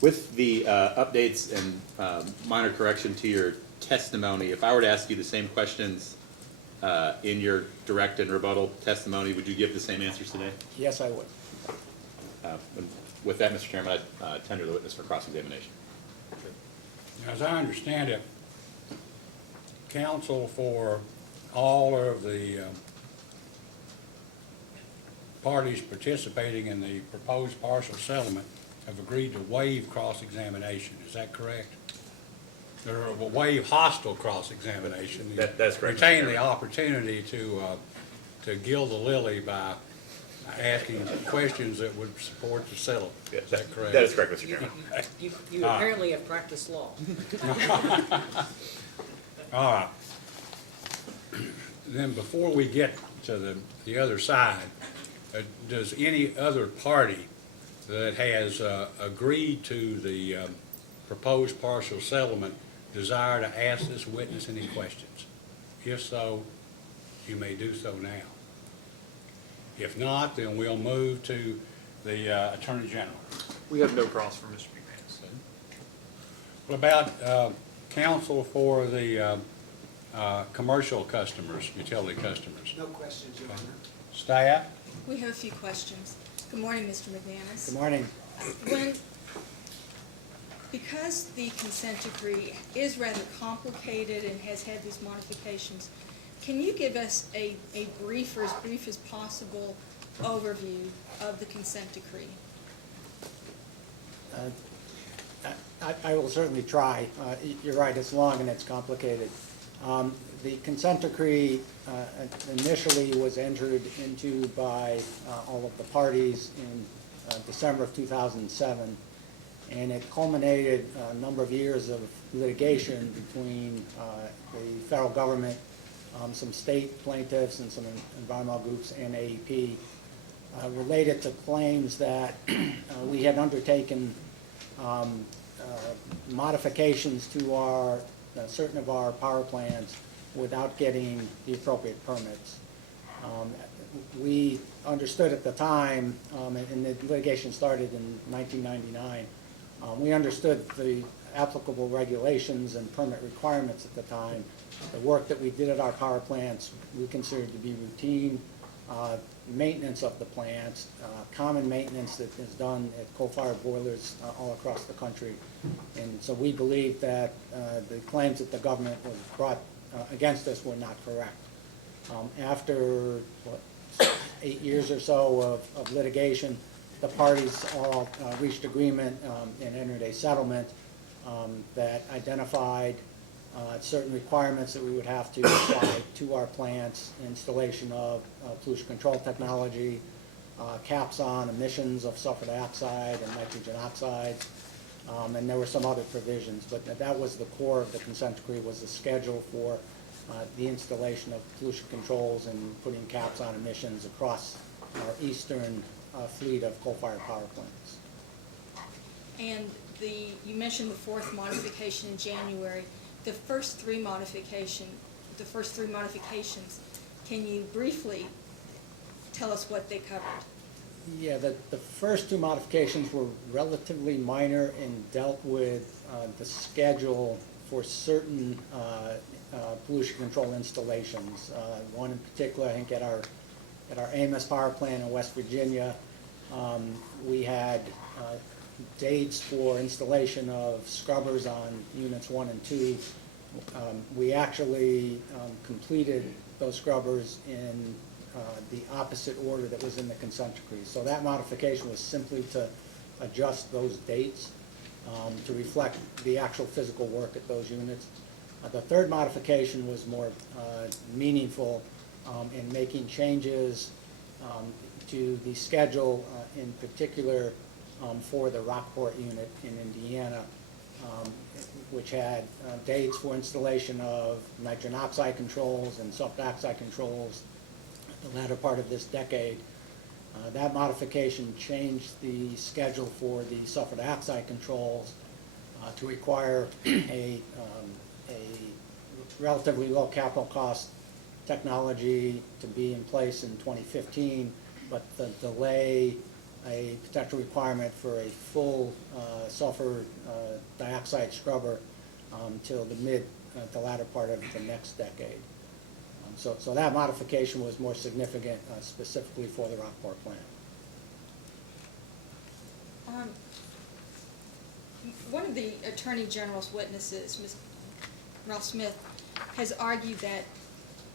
With the updates and minor correction to your testimony, if I were to ask you the same questions in your direct and rebuttal testimony, would you give the same answers today? Yes, I would. With that, Mr. Chairman, I'd tender the witness for cross-examination. As I understand it, counsel for all of the parties participating in the proposed partial settlement have agreed to waive cross-examination. Is that correct? Or will waive hostile cross-examination. That's correct. Retain the opportunity to gild the lily by asking questions that would support the settlement. Yes, Is that correct? That is correct, Mr. Chairman. You apparently have practiced law. All right. Then before we get to the other side, does any other party that has agreed to the proposed partial settlement desire to ask this witness any questions? If so, you may do so now. If not, then we'll move to the Attorney General. We have no cross for Mr. McManus. What about counsel for the commercial customers, utility customers? No questions, Your Honor. Staff? We have a few questions. Good morning, Mr. McManus. Good morning. Because the consent decree is rather complicated and has had these modifications, can you give us a brief, or as brief as possible, overview of the consent decree? I will certainly try. You're right, it's long and it's complicated. The consent decree initially was entered into by all of the parties in December of 2007, and it culminated a number of years of litigation between the federal government, some state plaintiffs, and some environmental groups, and AEP, related to claims that we had undertaken modifications to certain of our power plants without getting the appropriate permits. We understood at the time, and the litigation started in 1999, we understood the applicable regulations and permit requirements at the time. The work that we did at our power plants we considered to be routine maintenance of the plants, common maintenance that is done at coal-fired boilers all across the country. And so we believe that the claims that the government was brought against us were not correct. After 8 years or so of litigation, the parties all reached agreement and entered a settlement that identified certain requirements that we would have to apply to our plants, installation of pollution control technology, caps on emissions of sulfur dioxide and nitrogen oxide, and there were some other provisions, but that was the core of the consent decree, was the schedule for the installation of pollution controls and putting caps on emissions across our eastern fleet of coal-fired power plants. And you mentioned the fourth modification in January. The first three modifications, can you briefly tell us what they covered? Yeah, the first two modifications were relatively minor and dealt with the schedule for certain pollution control installations. One in particular, I think at our Amos power plant in West Virginia, we had dates for installation of scrubbers on units 1 and 2. We actually completed those scrubbers in the opposite order that was in the consent decree. So that modification was simply to adjust those dates to reflect the actual physical work at those units. The third modification was more meaningful in making changes to the schedule, in particular for the Rockport unit in Indiana, which had dates for installation of nitrogen oxide controls and sulfur dioxide controls the latter part of this decade. That modification changed the schedule for the sulfur dioxide controls to require a relatively low capital cost technology to be in place in 2015, but the delay a potential requirement for a full sulfur dioxide scrubber till the latter part of the next decade. So that modification was more significant specifically for the Rockport plant. One of the Attorney General's witnesses, Ms. Ralph Smith, has argued that,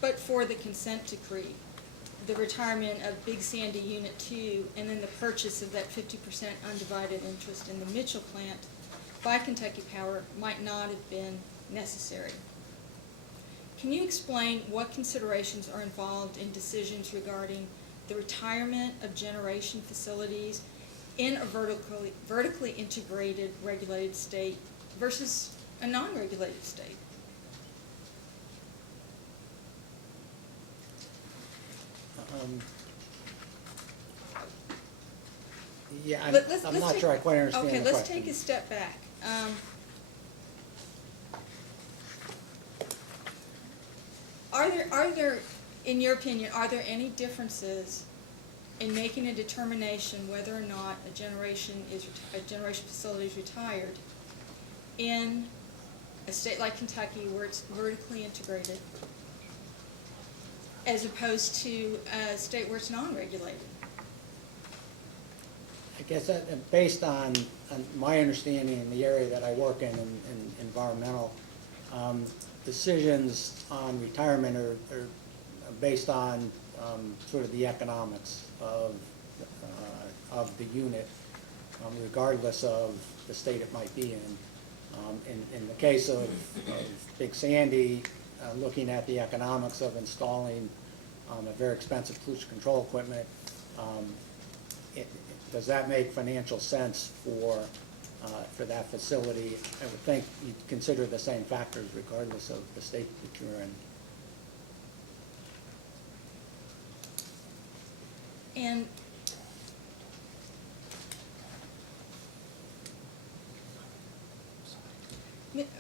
but for the consent decree, the retirement of Big Sandy Unit 2 and then the purchase of that 50% undivided interest in the Mitchell plant by Kentucky Power might not have been necessary. Can you explain what considerations are involved in decisions regarding the retirement of generation facilities in a vertically integrated regulated state versus a non-regulated state? Yeah, Let's I'm not take- sure I quite understand the Okay, question. let's take a step back. Are there, in your opinion, are there any differences in making a determination whether or not a generation facility is retired in a state like Kentucky where it's vertically integrated as opposed to a state where it's non-regulated? I guess that, based on my understanding in the area that I work in environmental, decisions on retirement are based on sort of the economics of the unit, regardless of the state it might be in. In the case of Big Sandy, looking at the economics of installing a very expensive pollution control equipment, does that make financial sense for that facility? I would think you'd consider the same factors regardless of the state that you're in. And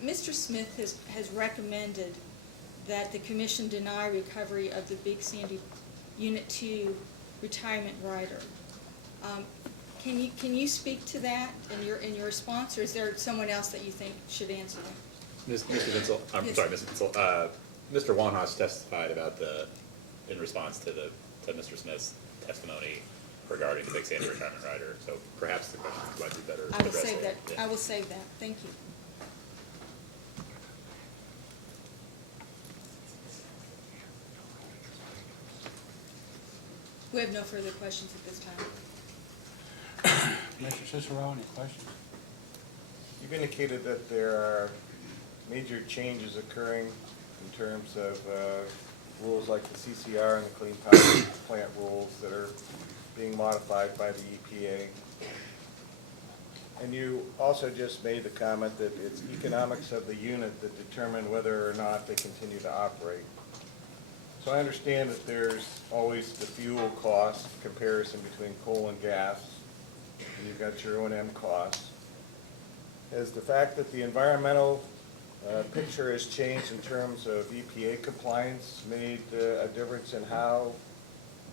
Mr. Smith has recommended that the commission deny recovery of the Big Sandy Unit 2 retirement rider. Can you speak to that in your response, or is there someone else that you think should answer that? Mr. Vincel, I'm Yes. sorry, Mr. Vincel, Mr. Wanhas testified about in response to Mr. Smith's testimony regarding the Big Sandy retirement rider, so perhaps the question might be better I will addressed save there. that. Yeah. I will save that. Thank you. We have no further questions at this time. Mr. Cicero, any questions? You've indicated that there are major changes occurring in terms of rules like the CCR and the Clean Power Plant rules that are being modified by the EPA. And you also just made the comment that it's economics of the unit that determine whether or not they continue to operate. So I understand that there's always the fuel cost comparison between coal and gas, and you've got your O&M costs. Has the fact that the environmental picture has changed in terms of EPA compliance made a difference in how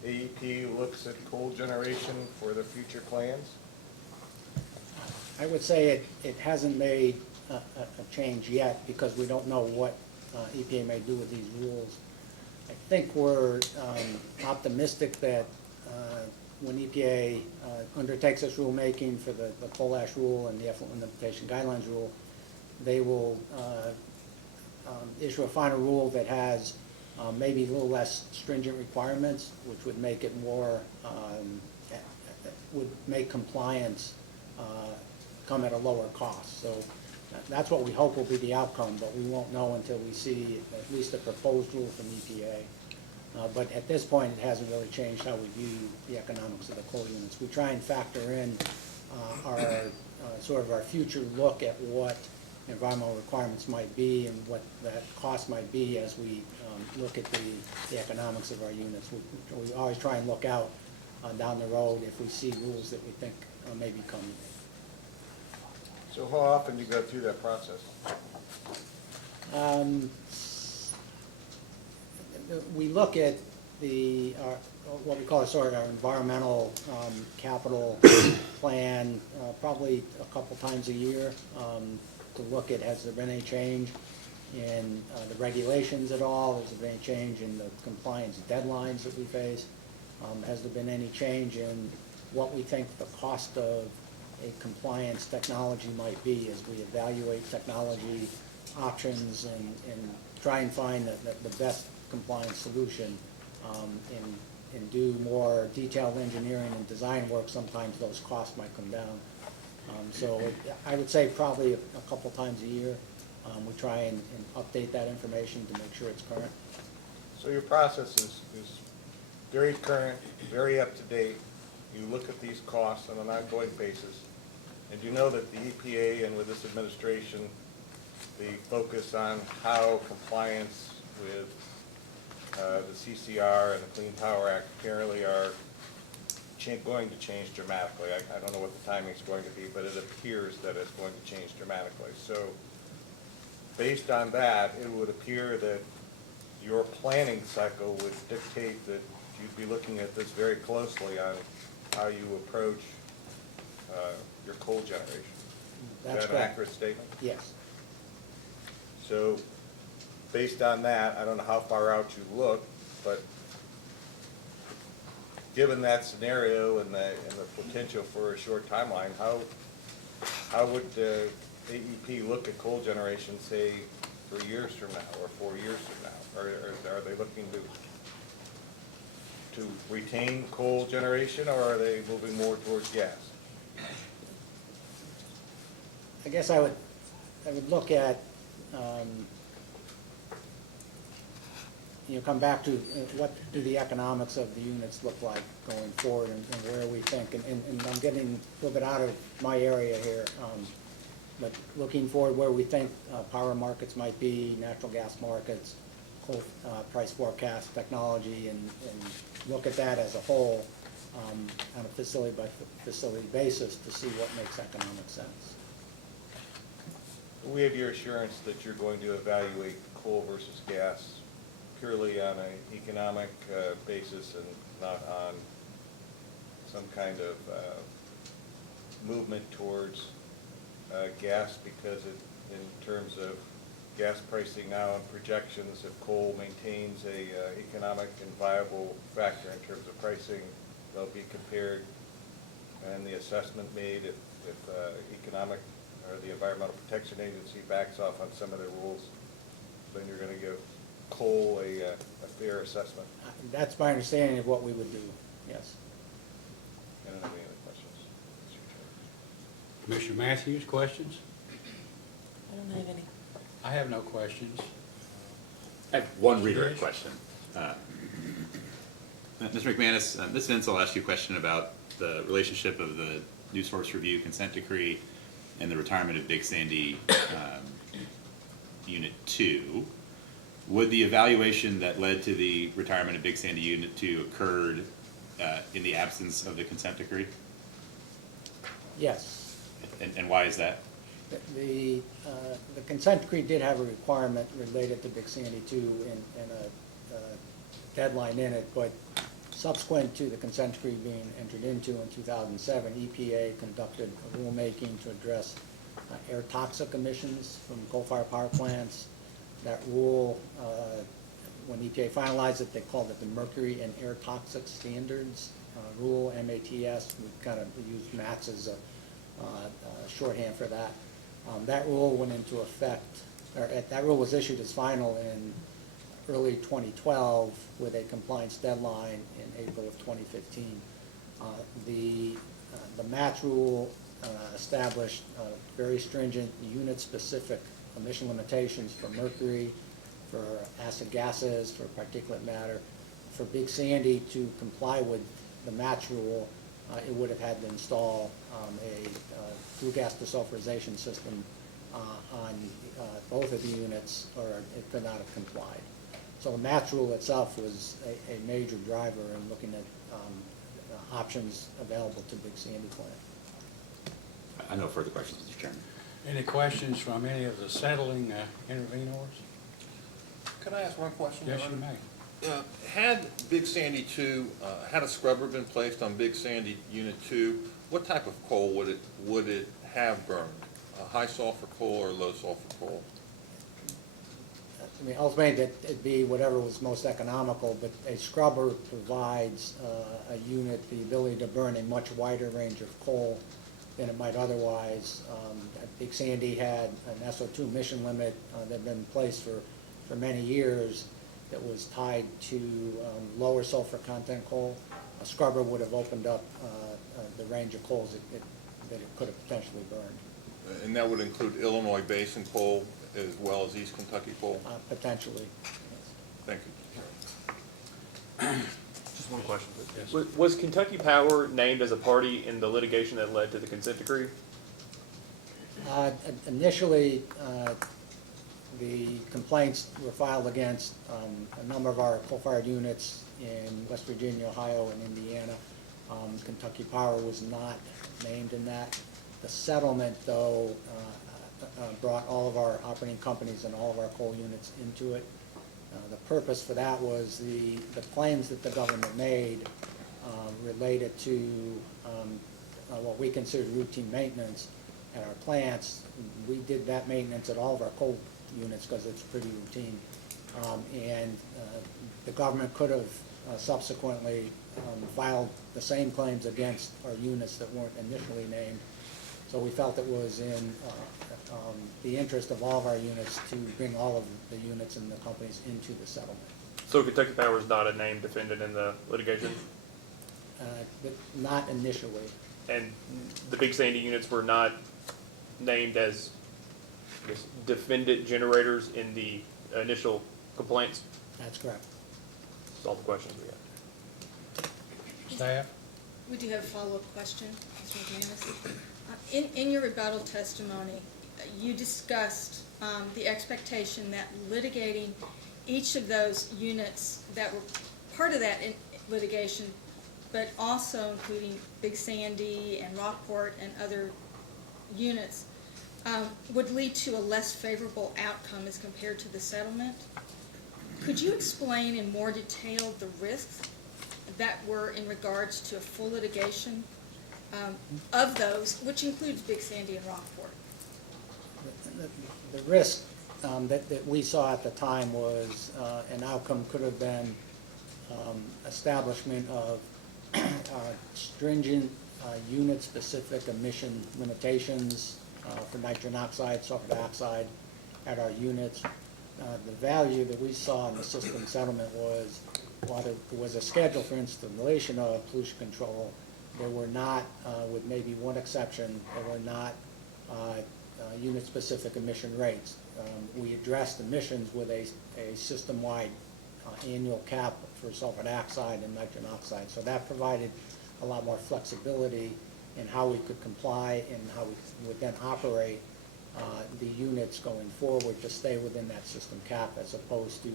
AEP looks at coal generation for the future plans? I would say it hasn't made a change yet because we don't know what EPA may do with these rules. I think we're optimistic that when EPA undertakes this rulemaking for the coal ash rule and the effluent limitation guidelines rule, they will issue a final rule that has maybe a little less stringent requirements, which would make it more, would make compliance come at a lower cost. So that's what we hope will be the outcome, but we won't know until we see at least a proposed rule from EPA. But at this point, it hasn't really changed how we view the economics of the coal units. We try and factor in our sort of our future look at what environmental requirements might be and what that cost might be as we look at the economics of our units. We always try and look out down the road if we see rules that we think may be coming. So how often do you go through that process? We look at what we call sort of our environmental capital plan probably a couple times a year to look at has there been any change in the regulations at all, has there been any change in the compliance deadlines that we face, has there been any change in what we think the cost of a compliance technology might be as we evaluate technology options and try and find the best compliance solution and do more detailed engineering and design work. Sometimes those costs might come down. I would say probably a couple times a year. We try and update that information to make sure it's current. So your process is very current, very up to date. You look at these costs on an ongoing basis, and you know that the EPA and with this administration, the focus on how compliance with the CCR and the Clean Power Act apparently are going to change dramatically. I don't know what the timing is going to be, but it appears that it's going to change dramatically. So based on that, it would appear that your planning cycle would dictate that you'd be looking at this very closely on how you approach your coal generation. That's Is that an correct. accurate statement? Yes. So based on that, I don't know how far out you look, but given that scenario and the potential for a short timeline, how would AEP look at coal generation, say, 3 years from now or 4 years from now? Or are they looking to retain coal generation, or are they moving more towards gas? I guess I would look at, come back to what do the economics of the units look like going forward, and where we think, and I'm getting a little bit out of my area here, but looking forward where we think power markets might be, natural gas markets, coal price forecast technology, and look at that as a whole on a facility by facility basis to see what makes economic sense. We have your assurance that you're going to evaluate coal versus gas purely on an economic basis and not on some kind of movement towards gas, because in terms of gas pricing now and projections, if coal maintains a economic and viable factor in terms of pricing, they'll be compared, and the assessment made if economic or the Environmental Protection Agency backs off on some of their rules, then you're going to give coal a fair assessment. That's my understanding of what we would do, yes. I don't have any other questions. Commissioner Matthews, questions? I don't have any. I have no questions. I have one redirect question. Mr. McManus, Ms. Vince will ask you a question about the relationship of the new source review consent decree and the retirement of Big Sandy Unit 2. Would the evaluation that led to the retirement of Big Sandy Unit 2 occurred in the absence of the consent decree? Yes. And why is that? The consent decree did have a requirement related to Big Sandy 2 and a deadline in it, but subsequent to the consent decree being entered into in 2007, EPA conducted a rulemaking to address air toxic emissions from coal-fired power plants. That rule, when EPA finalized it, they called it the Mercury and Air Toxic Standards Rule, MATS. We kind of used MATS as a shorthand for that. That rule went into effect, or that rule was issued as final in early 2012 with a compliance deadline in April of 2015. The MATS rule established very stringent unit-specific emission limitations for mercury, for acid gases, for particulate matter. For Big Sandy to comply with the MATS rule, it would have had to install a flue gas desulfurization system on both of the units, or it could not have complied. So the MATS rule itself was a major driver in looking at options available to Big Sandy plant. I have no further questions, Mr. Chairman. Any questions from any of the settling intervenors? Can I ask one question? Yes, Your you Honor? may. Had Big Sandy 2, had a scrubber been placed on Big Sandy Unit 2, what type of coal would it have burned? A high sulfur coal or low sulfur coal? I mean, ultimately, it'd be whatever was most economical, but a scrubber provides a unit the ability to burn a much wider range of coal than it might otherwise. Big Sandy had an SO2 emission limit that had been in place for many years that was tied to lower sulfur content coal. A scrubber would have opened up the range of coals that it could have potentially burned. And that would include Illinois Basin coal as well as East Kentucky coal? Potentially. Thank you. Just one question. Yes. Was Kentucky Power named as a party in the litigation that led to the consent decree? Initially, the complaints were filed against a number of our coal-fired units in West Virginia, Ohio, and Indiana. Kentucky Power was not named in that. The settlement, though, brought all of our operating companies and all of our coal units into it. The purpose for that was the claims that the government made related to what we considered routine maintenance at our plants. We did that maintenance at all of our coal units because it's pretty routine. And the government could have subsequently filed the same claims against our units that weren't initially named. So we felt it was in the interest of all of our units to bring all of the units and the companies into the settlement. So Kentucky Power is not a named defendant in the litigation? But not initially. And the Big Sandy units were not named as, I guess, defendant generators in the initial complaints? That's correct. That's all the questions we have. Staff? We do have a follow-up question, Mr. McManus. In your rebuttal testimony, you discussed the expectation that litigating each of those units that were part of that litigation, but also including Big Sandy and Rockport and other units, would lead to a less favorable outcome as compared to the settlement. Could you explain in more detail the risks that were in regards to a full litigation of those, which includes Big Sandy and Rockport? The risk that we saw at the time was an outcome could have been establishment of stringent unit-specific emission limitations for nitrogen oxide, sulfur dioxide at our units. The value that we saw in the system settlement was, while there was a schedule for installation of pollution control, there were not, with maybe one exception, there were not unit-specific emission rates. We addressed emissions with a system-wide annual cap for sulfur dioxide and nitrogen oxide. So that provided a lot more flexibility in how we could comply and how we would then operate the units going forward to stay within that system cap as opposed to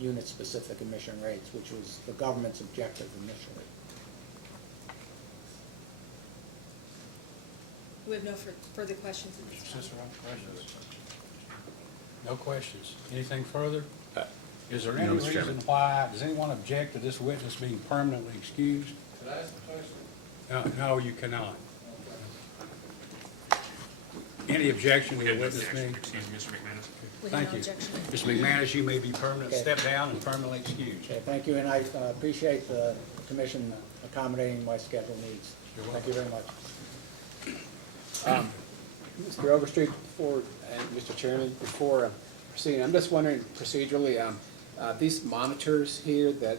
unit-specific emission rates, which was the government's objective initially. We have no further questions at this time. Questions? No questions. Anything further? Is there No, any Mr. reason Chairman. why, does anyone object to this witness being permanently excused? Can I ask a question? No, you cannot. Any objection to the witness being? Excuse me, Mr. McManus. We have Thank no you. objection. Mr. McManus, you may be permanent, Okay. step down and permanently excused. Okay, thank you, and I appreciate the commission accommodating my schedule needs. You're Thank you very much. Mr. Overstreet, and Mr. Chairman, before proceeding, I'm just wondering procedurally, these monitors here that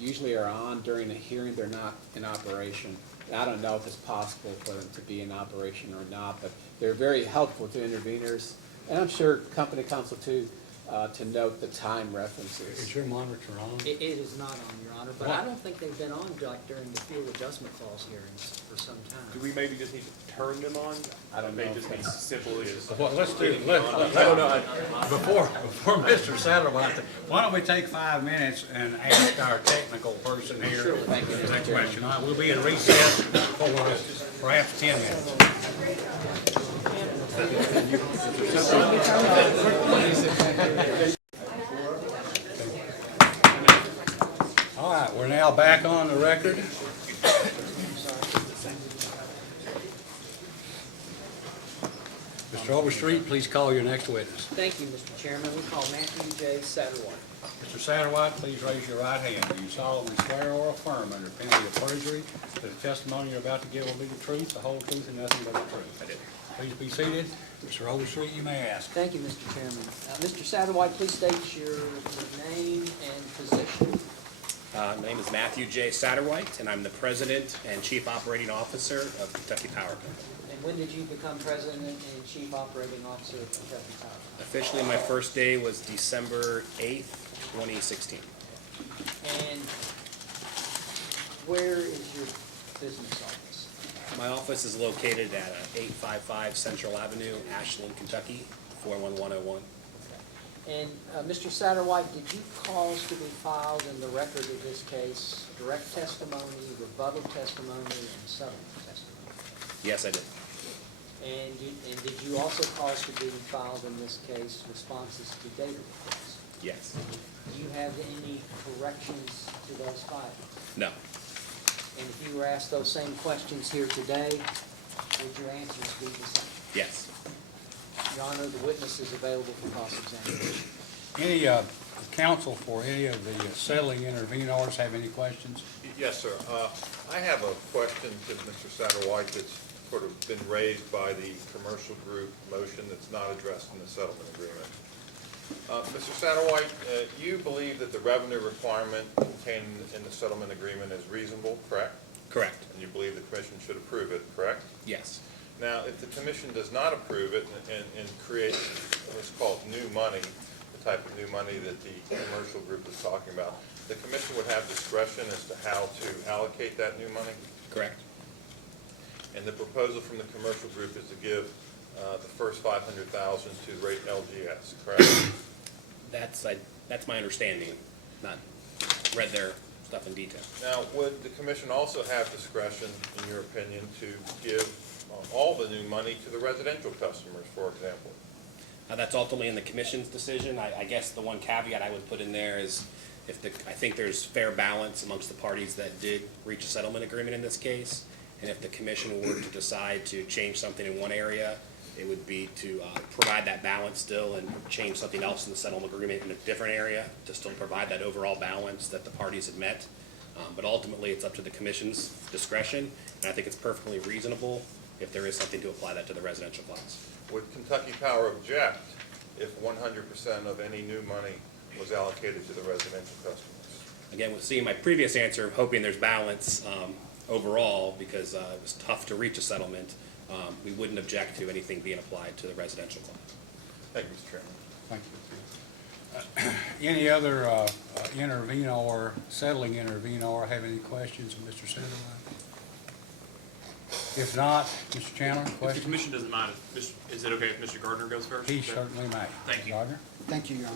usually are on during a hearing, they're not in operation. And I don't know if it's possible for them to be in operation or not, but they're very helpful to interveners, and I'm sure company counsel too, to note the time references. Is your monitor on? It is not on, Your Honor, but I don't think they've been on during the fuel adjustment clause hearings for some time. Do we maybe just need to turn them on? I don't May know. just be simply as. Well, let's do, I don't know. before Mr. Satterwhite, why don't we take 5 minutes and ask our technical person here Sure, thank you, Mr. that Chairman. question. All right, we'll be in recess for perhaps 10 minutes. All right, we're now back on the record. Mr. Overstreet, please call your next witness. Thank you, Mr. Chairman. We call Matthew J. Satterwhite. Mr. Satterwhite, please raise your right hand. Do you solemnly swear or affirm under penalty of perjury that the testimony you're about to give will be the truth, the whole truth, and nothing but the truth? I do. Please be seated. Mr. Overstreet, you may ask. Thank you, Mr. Chairman. Mr. Satterwhite, please state your name and position. My name is Matthew J. Satterwhite, and I'm the President and Chief Operating Officer of Kentucky Power Company. And when did you become President and Chief Operating Officer of Kentucky Power? Officially, my first day was December 8th, 2016. And where is your business office? My office is located at 855 Central Avenue, Ashland, Kentucky, 41101. And Mr. Satterwhite, did you cause to be filed in the record of this case direct testimony, rebuttal testimony, and settlement testimony? Yes, I did. And did you also cause to be filed in this case responses to data requests? Yes. Do you have any corrections to those filings? No. And if you were asked those same questions here today, would your answers be the same? Yes. Your Honor, the witness is available for cross-examination. Any counsel for any of the settling intervenors have any questions? Yes, sir. I have a question to Mr. Satterwhite that's sort of been raised by the commercial group motion that's not addressed in the settlement agreement. Mr. Satterwhite, you believe that the revenue requirement contained in the settlement agreement is reasonable, correct? Correct. And you believe the commission should approve it, correct? Yes. Now, if the commission does not approve it and create what's called new money, the type of new money that the commercial group is talking about, the commission would have discretion as to how to allocate that new money? Correct. And the proposal from the commercial group is to give the first $500,000 to rate LGS, correct? That's my understanding. Not read their stuff in detail. Now, would the commission also have discretion, in your opinion, to give all the new money to the residential customers, for example? That's ultimately in the commission's decision. I guess the one caveat I would put in there is I think there's fair balance amongst the parties that did reach a settlement agreement in this case. And if the commission were to decide to change something in one area, it would be to provide that balance still and change something else in the settlement agreement in a different area to still provide that overall balance that the parties had met. But ultimately, it's up to the commission's discretion, and I think it's perfectly reasonable if there is something to apply that to the residential class. Would Kentucky Power object if 100% of any new money was allocated to the residential customers? Again, with seeing my previous answer, hoping there's balance overall, because it was tough to reach a settlement, we wouldn't object to anything being applied to the residential class. Thank you, Mr. Chairman. Thank you. Any other intervenor, settling intervenor, have any questions of Mr. Satterwhite? If not, Mr. Chandler, If the question? commission doesn't mind, is it okay if Mr. Gardner goes first? He certainly may. Thank you. Gardner? Thank you, Your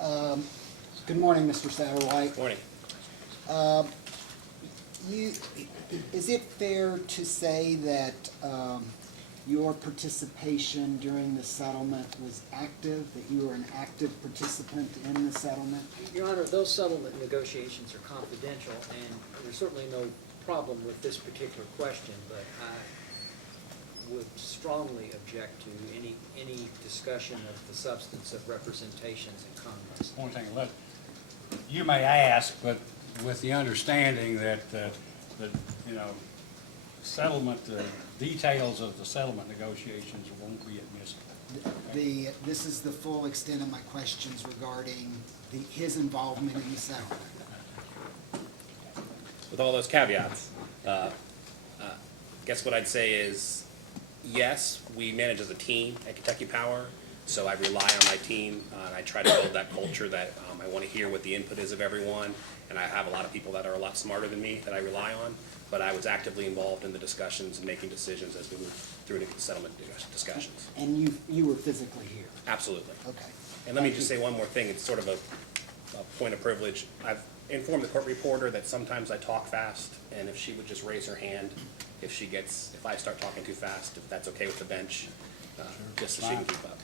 Honor. Good morning, Mr. Satterwhite. Morning. Is it fair to say that your participation during the settlement was active, that you were an active participant in the settlement? Your Honor, those settlement negotiations are confidential, and there's certainly no problem with this particular question, but I would strongly object to any discussion of the substance of representations in Congress. One thing, you may ask, but with the understanding that, settlement, the details of the settlement negotiations won't be admissible. This is the full extent of my questions regarding his involvement in the settlement. With all those caveats, guess what I'd say is, yes, we manage as a team at Kentucky Power, so I rely on my team, and I try to build that culture that I want to hear what the input is of everyone, and I have a lot of people that are a lot smarter than me that I rely on, but I was actively involved in the discussions and making decisions as we moved through the settlement discussions. And you were physically here? Absolutely. Okay. And let me just say one more thing, it's sort of a point of privilege. I've informed the court reporter that sometimes I talk fast, and if she would just raise her hand if I start talking too fast, if that's okay with the bench, just so she can keep up.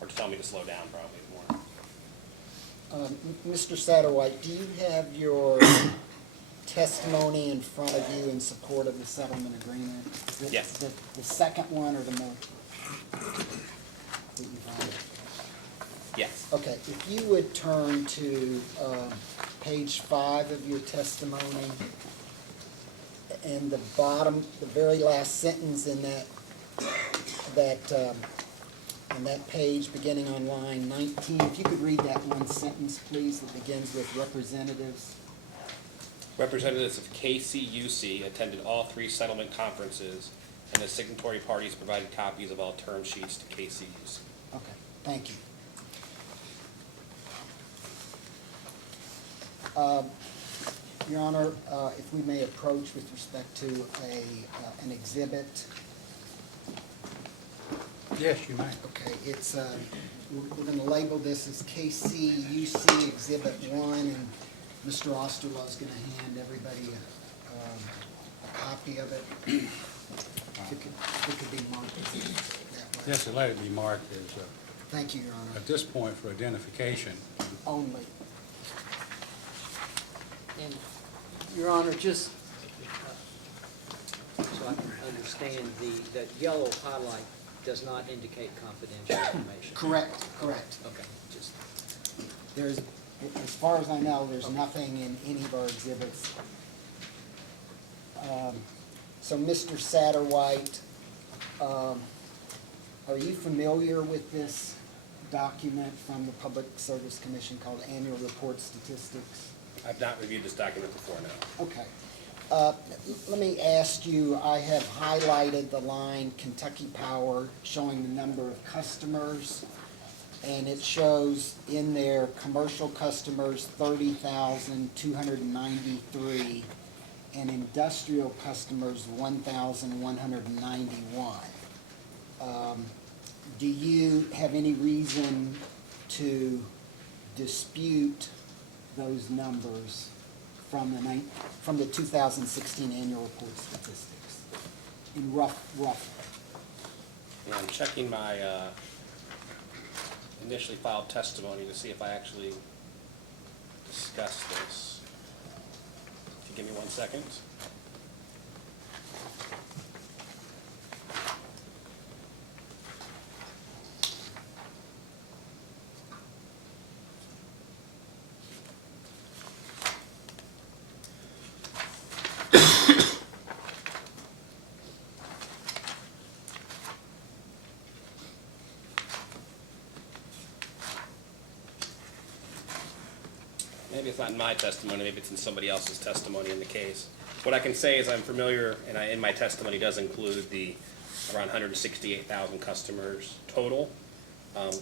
Or to tell me to slow down, probably more. Mr. Satterwhite, do you have your testimony in front of you in support of the settlement agreement? Yes. The second one or the more? Yes. Okay, if you would turn to page 5 of your testimony, and the very last sentence in that page, beginning on line 19, if you could read that one sentence, please, that begins with representatives. Representatives of KCUC attended all 3 settlement conferences, and the signatory parties provided copies of all term sheets to KCUC. Okay, thank you. Your Honor, if we may approach with respect to an exhibit. Yes, you may. Okay, it's, we're going to label this as KCUC Exhibit 1, and Mr. Osterloh is going to hand everybody a copy of it. If it could be marked that way. Yes, let it be marked as, Thank you, Your Honor. at this point, for identification. Only. And, Your Honor, just so I can understand, that yellow highlight does not indicate confidential information. Correct. Okay, just. There's, as far as I know, there's nothing in any of our exhibits. So, Mr. Satterwhite, are you familiar with this document from the Public Service Commission called Annual Report Statistics? I've not reviewed this document before now. Okay. Let me ask you, I have highlighted the line Kentucky Power showing the number of customers, and it shows in there commercial customers 30,293 and industrial customers 1,191. Do you have any reason to dispute those numbers from the 2016 annual report statistics in roughly? And I'm checking my initially filed testimony to see if I actually discussed this. If you give me 1 second. Maybe it's not in my testimony, maybe it's in somebody else's testimony in the case. What I can say is I'm familiar, and in my testimony does include the around 168,000 customers total.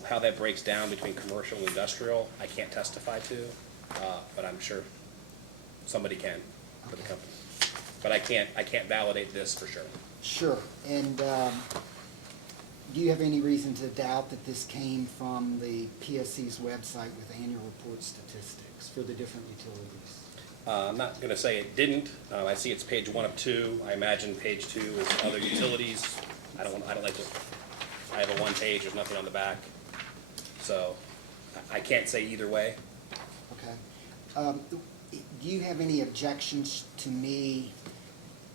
How that breaks down between commercial and industrial, I can't testify to, but I'm sure somebody can for the company. But I can't validate this for sure. Sure. And do you have any reason to doubt that this came from the PSC's website with annual report statistics for the different utilities? I'm not going to say it didn't. I see it's page 1 of 2. I imagine page 2 is other utilities. I don't like to. I have a 1 page. There's nothing on the back, so I can't say either way. Okay. Do you have any objections to me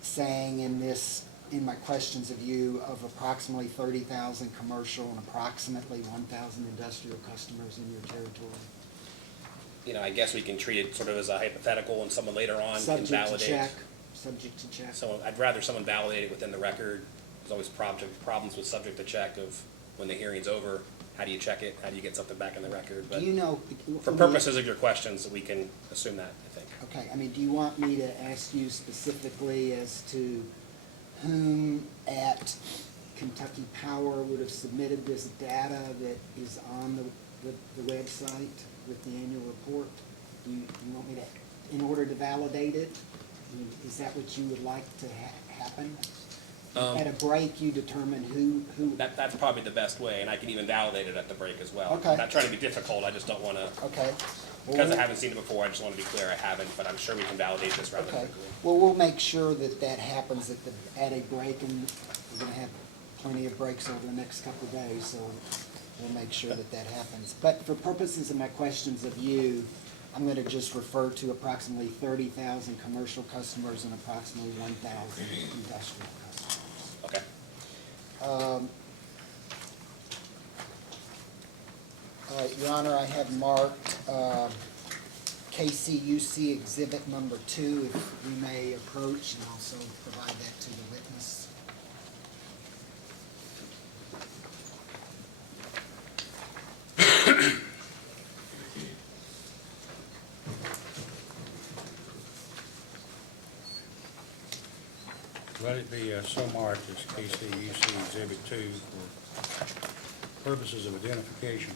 saying in my questions of you, of approximately 30,000 commercial and approximately 1,000 industrial customers in your territory? You know, I guess we can treat it sort of as a hypothetical, and someone later on can Subject validate. to check. Subject to check. So I'd rather someone validate it within the record. There's always problems with subject to check of when the hearing's over. How do you check it? How do you get something back in the record? But Do you know? for purposes of your questions, we can assume that, I think. Okay, I mean, do you want me to ask you specifically as to whom at Kentucky Power would have submitted this data that is on the website with the annual report? Do you want me to, in order to validate it, is that what you would like to happen? At a break, you determine who? That's probably the best way, and I can even validate it at the break as well. Okay. I'm not trying to be difficult, I just don't want to. Okay. Because I haven't seen it before, I just want to be clear I haven't, but I'm sure we can validate this rather Okay. quickly. Well, we'll make sure that happens at a break, and we're going to have plenty of breaks over the next couple of days, so we'll make sure that happens. But for purposes of my questions of you, I'm going to just refer to approximately 30,000 commercial customers and approximately 1,000 industrial customers. Okay. All right, Your Honor, I have marked KCUC Exhibit Number 2, if we may approach and also provide that to the witness. Let it be so marked as KCUC Exhibit 2 for purposes of identification.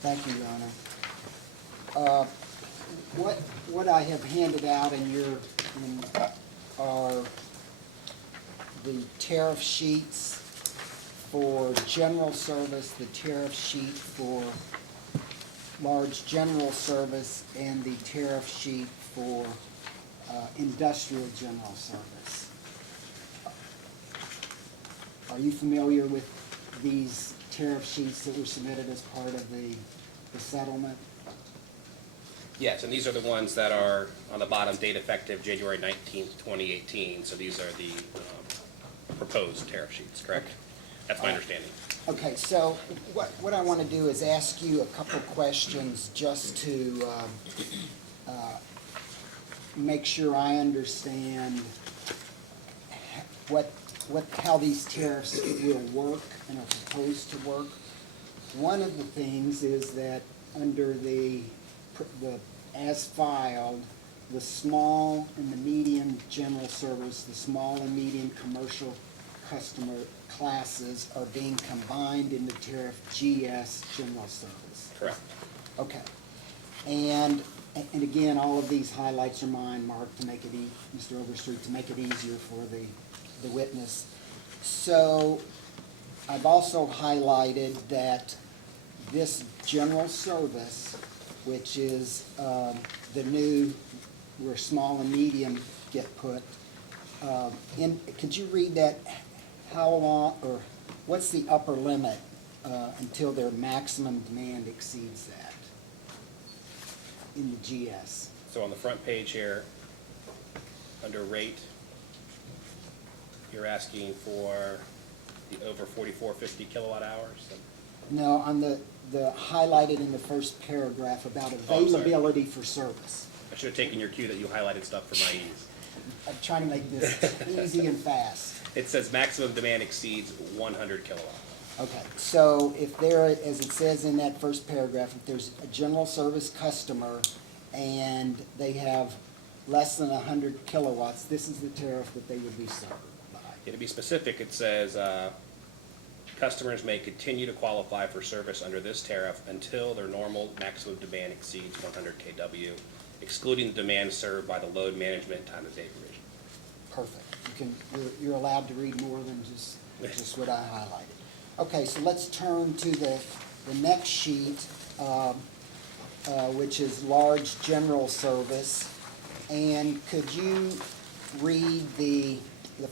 Thank you, Your Honor. What I have handed out are the tariff sheets for general service, the tariff sheet for large general service, and the tariff sheet for industrial general service. Are you familiar with these tariff sheets that were submitted as part of the settlement? Yes, and these are the ones that are on the bottom, date effective January 19th, 2018. So these are the proposed tariff sheets, correct? That's my understanding. Okay, so what I want to do is ask you a couple questions just to make sure I understand how these tariffs will work and are proposed to work. One of the things is that under the as filed, the small and the medium general service, the small and medium commercial customer classes are being combined in the tariff GS general service. Correct. Okay. And again, all of these highlights are mine, Mark, to make it, Mr. Overstreet, to make it easier for the witness. So I've also highlighted that this general service, which is the new, where small and medium get put, could you read that? How long, or what's the upper limit until their maximum demand exceeds that in the GS? So on the front page here, under rate, you're asking for the over 4450 kilowatt hours? No, on the highlighted in the first paragraph about Oh, I'm sorry. availability for service. I should have taken your cue that you highlighted stuff for my ease. I'm trying to make this easy and fast. It says maximum demand exceeds 100 kilowatts. Okay, so if there, as it says in that first paragraph, if there's a general service customer and they have less than 100 kilowatts, this is the tariff that they would be served by. Yeah, to be specific, it says customers may continue to qualify for service under this tariff until their normal maximum demand exceeds 100 kW, excluding the demand served by the load management time of day provision. Perfect. You're allowed to read more than just what I highlighted. Okay, so let's turn to the next sheet, which is large general service. And could you read the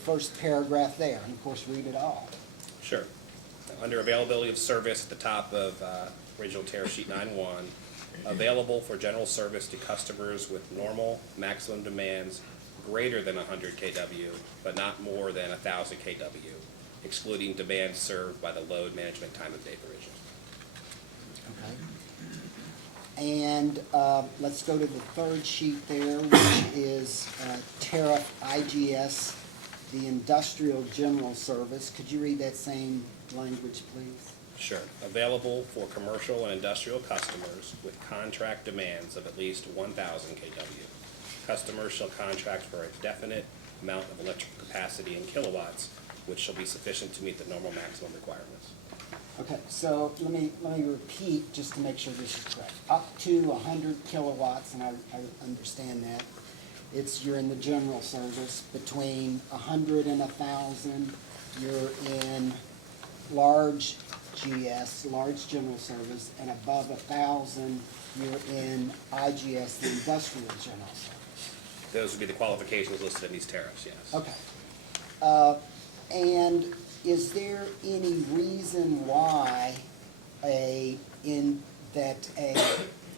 first paragraph there, and of course read it all? Sure. Under availability of service at the top of original tariff sheet 9.1, available for general service to customers with normal maximum demands greater than 100 kW, but not more than 1,000 kW, excluding demand served by the load management time of day provision. Okay. And let's go to the third sheet there, which is tariff IGS, the industrial general service. Could you read that same language, please? Sure. Available for commercial and industrial customers with contract demands of at least 1,000 kW. Customers shall contract for a definite amount of electrical capacity in kilowatts, which shall be sufficient to meet the normal maximum requirements. Okay, so let me repeat just to make sure this is correct. Up to 100 kilowatts, and I understand that. You're in the general service. Between 100 and 1,000, you're in large GS, large general service, and above 1,000, you're in IGS, the industrial general service. Those would be the qualifications listed in these tariffs, yes. Okay. And is there any reason why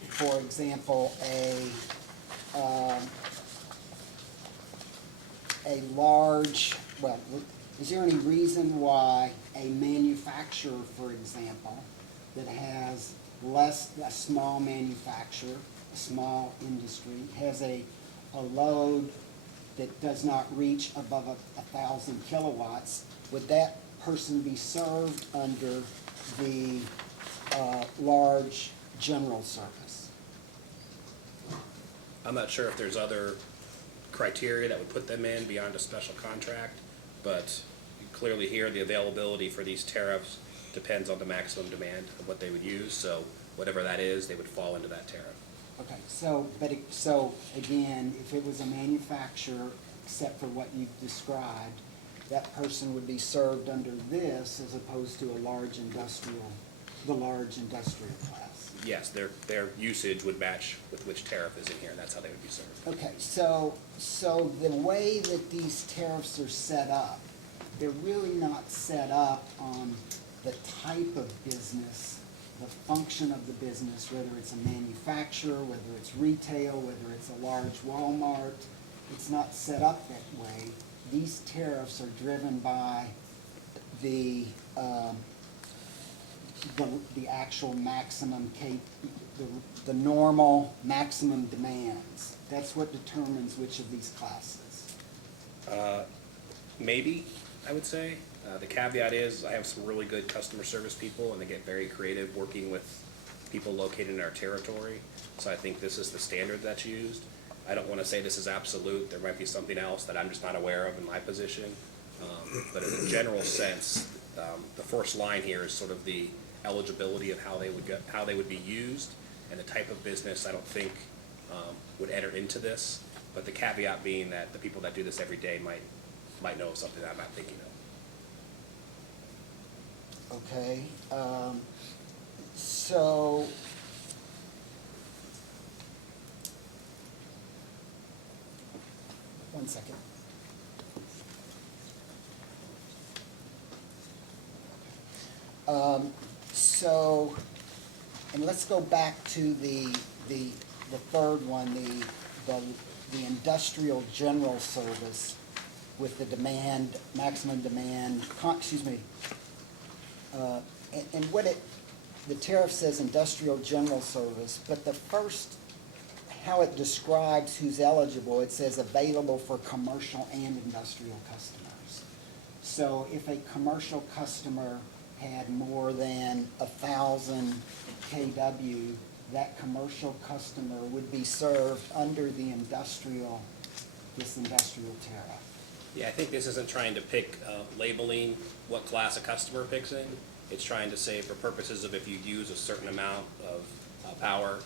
for example, a large, well, is there any reason why a manufacturer, for example, that has a small manufacturer, a small industry, has a load that does not reach above 1,000 kilowatts, would that person be served under the large general service? I'm not sure if there's other criteria that would put them in beyond a special contract, but clearly here the availability for these tariffs depends on the maximum demand of what they would use, so whatever that is, they would fall into that tariff. Okay, so again, if it was a manufacturer, except for what you've described, that person would be served under this as opposed to the large industrial class. Yes, their usage would match with which tariff is in here, and that's how they would be served. Okay, so the way that these tariffs are set up, they're really not set up on the type of business, the function of the business, whether it's a manufacturer, whether it's retail, whether it's a large Walmart. It's not set up that way. These tariffs are driven by the actual maximum, the normal maximum demands. That's what determines which of these classes. Maybe, I would say. The caveat is, I have some really good customer service people, and they get very creative working with people located in our territory. So I think this is the standard that's used. I don't want to say this is absolute. There might be something else that I'm just not aware of in my position. But in a general sense, the first line here is sort of the eligibility of how they would be used, and the type of business I don't think would enter into this. But the caveat being that the people that do this every day might know of something that I'm not thinking of. Okay, so one second. So, and let's go back to the third one, the industrial general service with the demand, maximum demand, and what the tariff says industrial general service, but the first, how it describes who's eligible, it says available for commercial and industrial customers. So if a commercial customer had more than 1,000 kW, that commercial customer would be served under the this industrial tariff. Yeah, I think this isn't trying to pick labeling what class a customer picks in. It's trying to say for purposes of if you use a certain amount of power,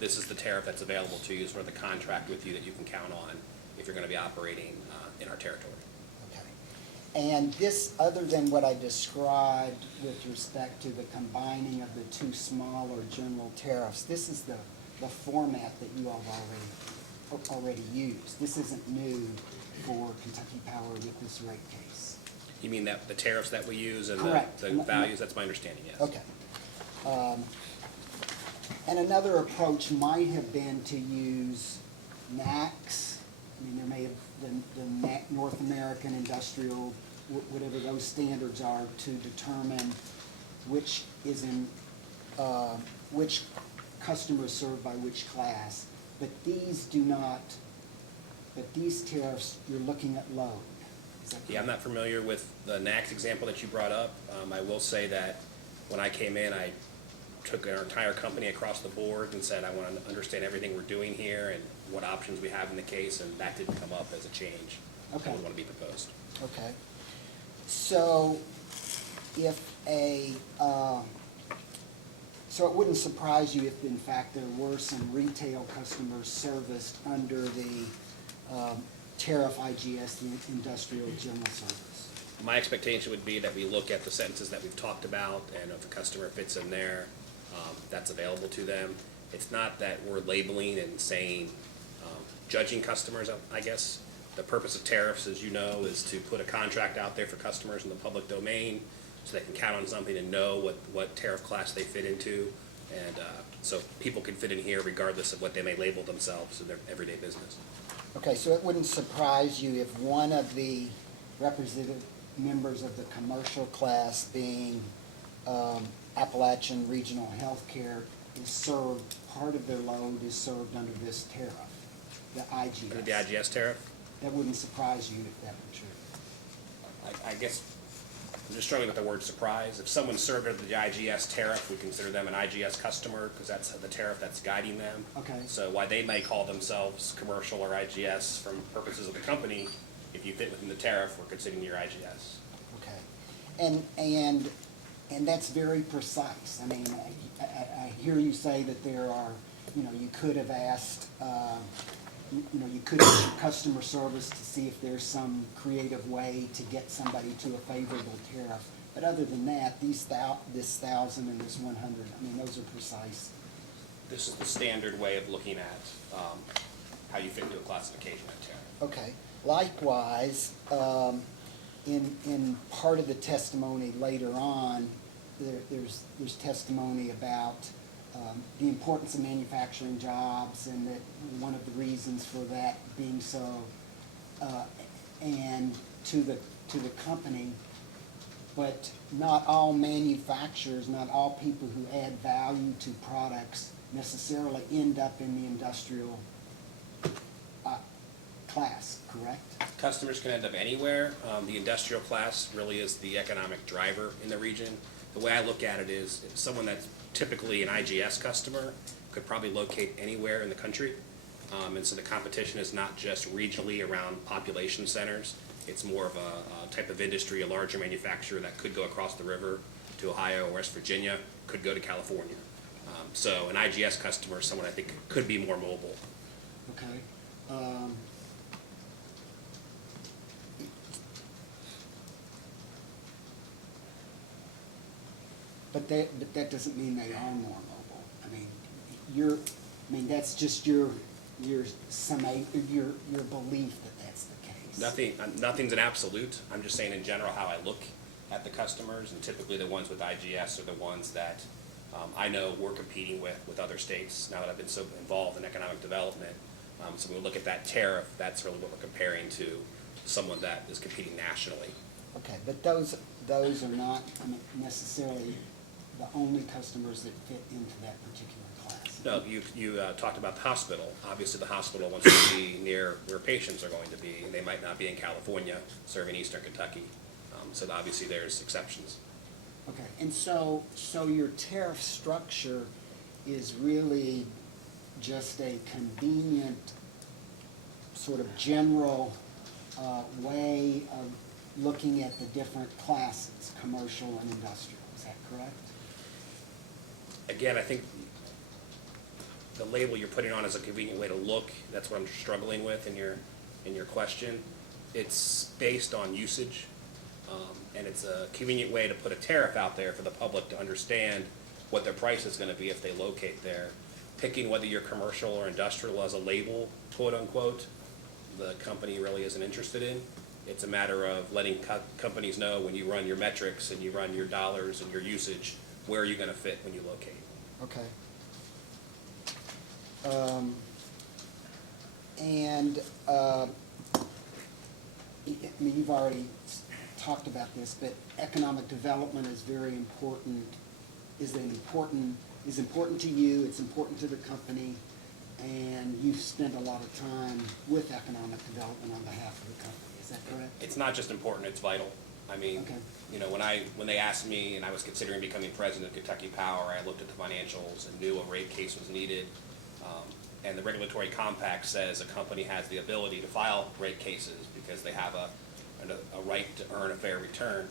this is the tariff that's available to you, sort of the contract with you that you can count on if you're going to be operating in our territory. Okay. And this, other than what I described with respect to the combining of the two smaller general tariffs, this is the format that you all have already used. This isn't new for Kentucky Power with this rate case. You mean that the tariffs that we use and Correct. the values? That's my understanding, yes. Okay. And another approach might have been to use NACS. I mean, there may have been the North American Industrial, whatever those standards are, to determine which is in, which customer is served by which class. But these do not, but these tariffs, you're looking at load. Yeah, I'm not familiar with the NACS example that you brought up. I will say that when I came in, I took our entire company across the board and said, I want to understand everything we're doing here and what options we have in the case, and that didn't come up as a change that would want to be proposed. Okay. So if so it wouldn't surprise you if in fact there were some retail customers serviced under the tariff IGS, the industrial general service. My expectation would be that we look at the sentences that we've talked about, and if a customer fits in there, that's available to them. It's not that we're labeling and saying, judging customers, I guess. The purpose of tariffs, as you know, is to put a contract out there for customers in the public domain so they can count on something and know what tariff class they fit into. And so people can fit in here regardless of what they may label themselves in their everyday business. Okay, so it wouldn't surprise you if one of the representative members of the commercial class, being Appalachian Regional Healthcare, is served, part of their load is served under this tariff, the IGS. The IGS tariff? That wouldn't surprise you if that were true. I guess I'm just struggling with the word surprise. If someone's served under the IGS tariff, we consider them an IGS customer because that's the tariff that's guiding them. Okay. So while they may call themselves commercial or IGS from purposes of the company, if you fit within the tariff, we're considering your IGS. Okay. And that's very precise. I mean, I hear you say that there are, you could have asked, you could issue customer service to see if there's some creative way to get somebody to a favorable tariff. But other than that, this 1,000 and this 100, I mean, those are precise. This is the standard way of looking at how you fit into a classification of tariff. Okay. Likewise, in part of the testimony later on, there's testimony about the importance of manufacturing jobs, and that one of the reasons for that being so, and to the company, but not all manufacturers, not all people who add value to products necessarily end up in the industrial class, correct? Customers can end up anywhere. The industrial class really is the economic driver in the region. The way I look at it is someone that's typically an IGS customer could probably locate anywhere in the country. And so the competition is not just regionally around population centers. It's more of a type of industry, a larger manufacturer that could go across the river to Ohio or West Virginia, could go to California. So an IGS customer is someone I think could be more mobile. Okay. But that doesn't mean they are more mobile. I mean, that's just your belief that that's the case. Nothing's an absolute. I'm just saying in general how I look at the customers, and typically the ones with IGS are the ones that I know we're competing with other states now that I've been so involved in economic development. So when we look at that tariff, that's really what we're comparing to someone that is competing nationally. Okay, but those are not necessarily the only customers that fit into that particular class. No, you talked about the hospital. Obviously, the hospital wants to be near where patients are going to be, and they might not be in California serving Eastern Kentucky. So obviously, there's exceptions. Okay, and so your tariff structure is really just a convenient, sort of general way of looking at the different classes, commercial and industrial. Is that correct? Again, I think the label you're putting on is a convenient way to look. That's what I'm struggling with in your question. It's based on usage, and it's a convenient way to put a tariff out there for the public to understand what their price is going to be if they locate there. Picking whether you're commercial or industrial as a label, quote unquote, the company really isn't interested in. It's a matter of letting companies know when you run your metrics and you run your dollars and your usage, where are you going to fit when you locate. Okay. I mean, you've already talked about this, but economic development is very important. Is important to you. It's important to the company, and you've spent a lot of time with economic development on behalf of the company. Is that correct? It's not just important; it's vital. I mean, Okay. you know, when they asked me and I was considering becoming president of Kentucky Power, I looked at the financials and knew a rate case was needed. And the regulatory compact says a company has the ability to file rate cases because they have a right to earn a fair return.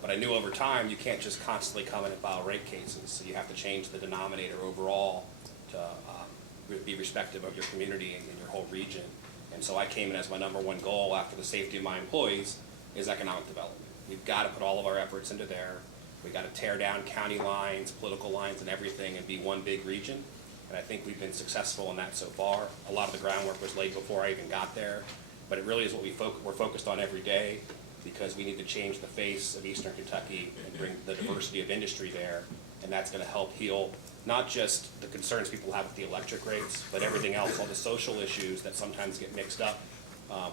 But I knew over time you can't just constantly come in and file rate cases, so you have to change the denominator overall to be respective of your community and your whole region. And so I came in as my number one goal after the safety of my employees is economic development. We've got to put all of our efforts into there. We've got to tear down county lines, political lines, and everything and be one big region. And I think we've been successful in that so far. A lot of the groundwork was laid before I even got there, but it really is what we're focused on every day because we need to change the face of Eastern Kentucky and bring the diversity of industry there, and that's going to help heal not just the concerns people have with the electric rates, but everything else, all the social issues that sometimes get mixed up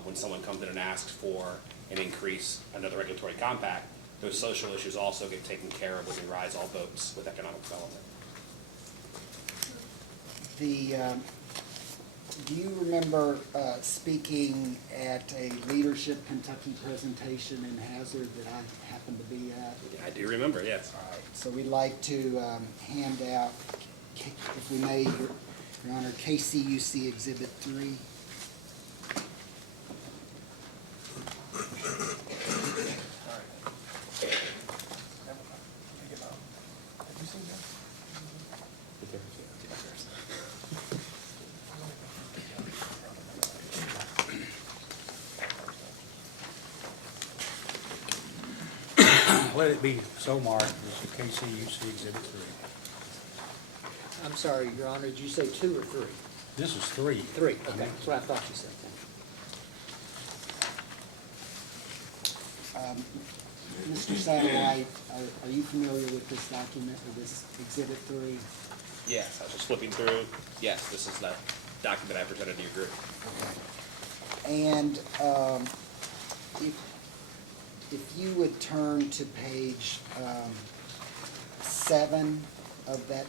when someone comes in and asks for an increase under the regulatory compact. Those social issues also get taken care of when we rise all boats with economic development. Do you remember speaking at a Leadership Kentucky presentation in Hazard that I happened to be at? I do remember, yes. All right, so we'd like to hand out, if we may, Your Honor, KCUC Exhibit 3. Let it be so marked as KCUC Exhibit 3. I'm sorry, Your Honor, did you say 2 or 3? This is 3. 3, okay, that's what I thought you said. Mr. Satterwhite, are you familiar with this document, or this Exhibit 3? Yes, I was just flipping through. Yes, this is the document I presented to your group. Okay. And if you would turn to page 7 of that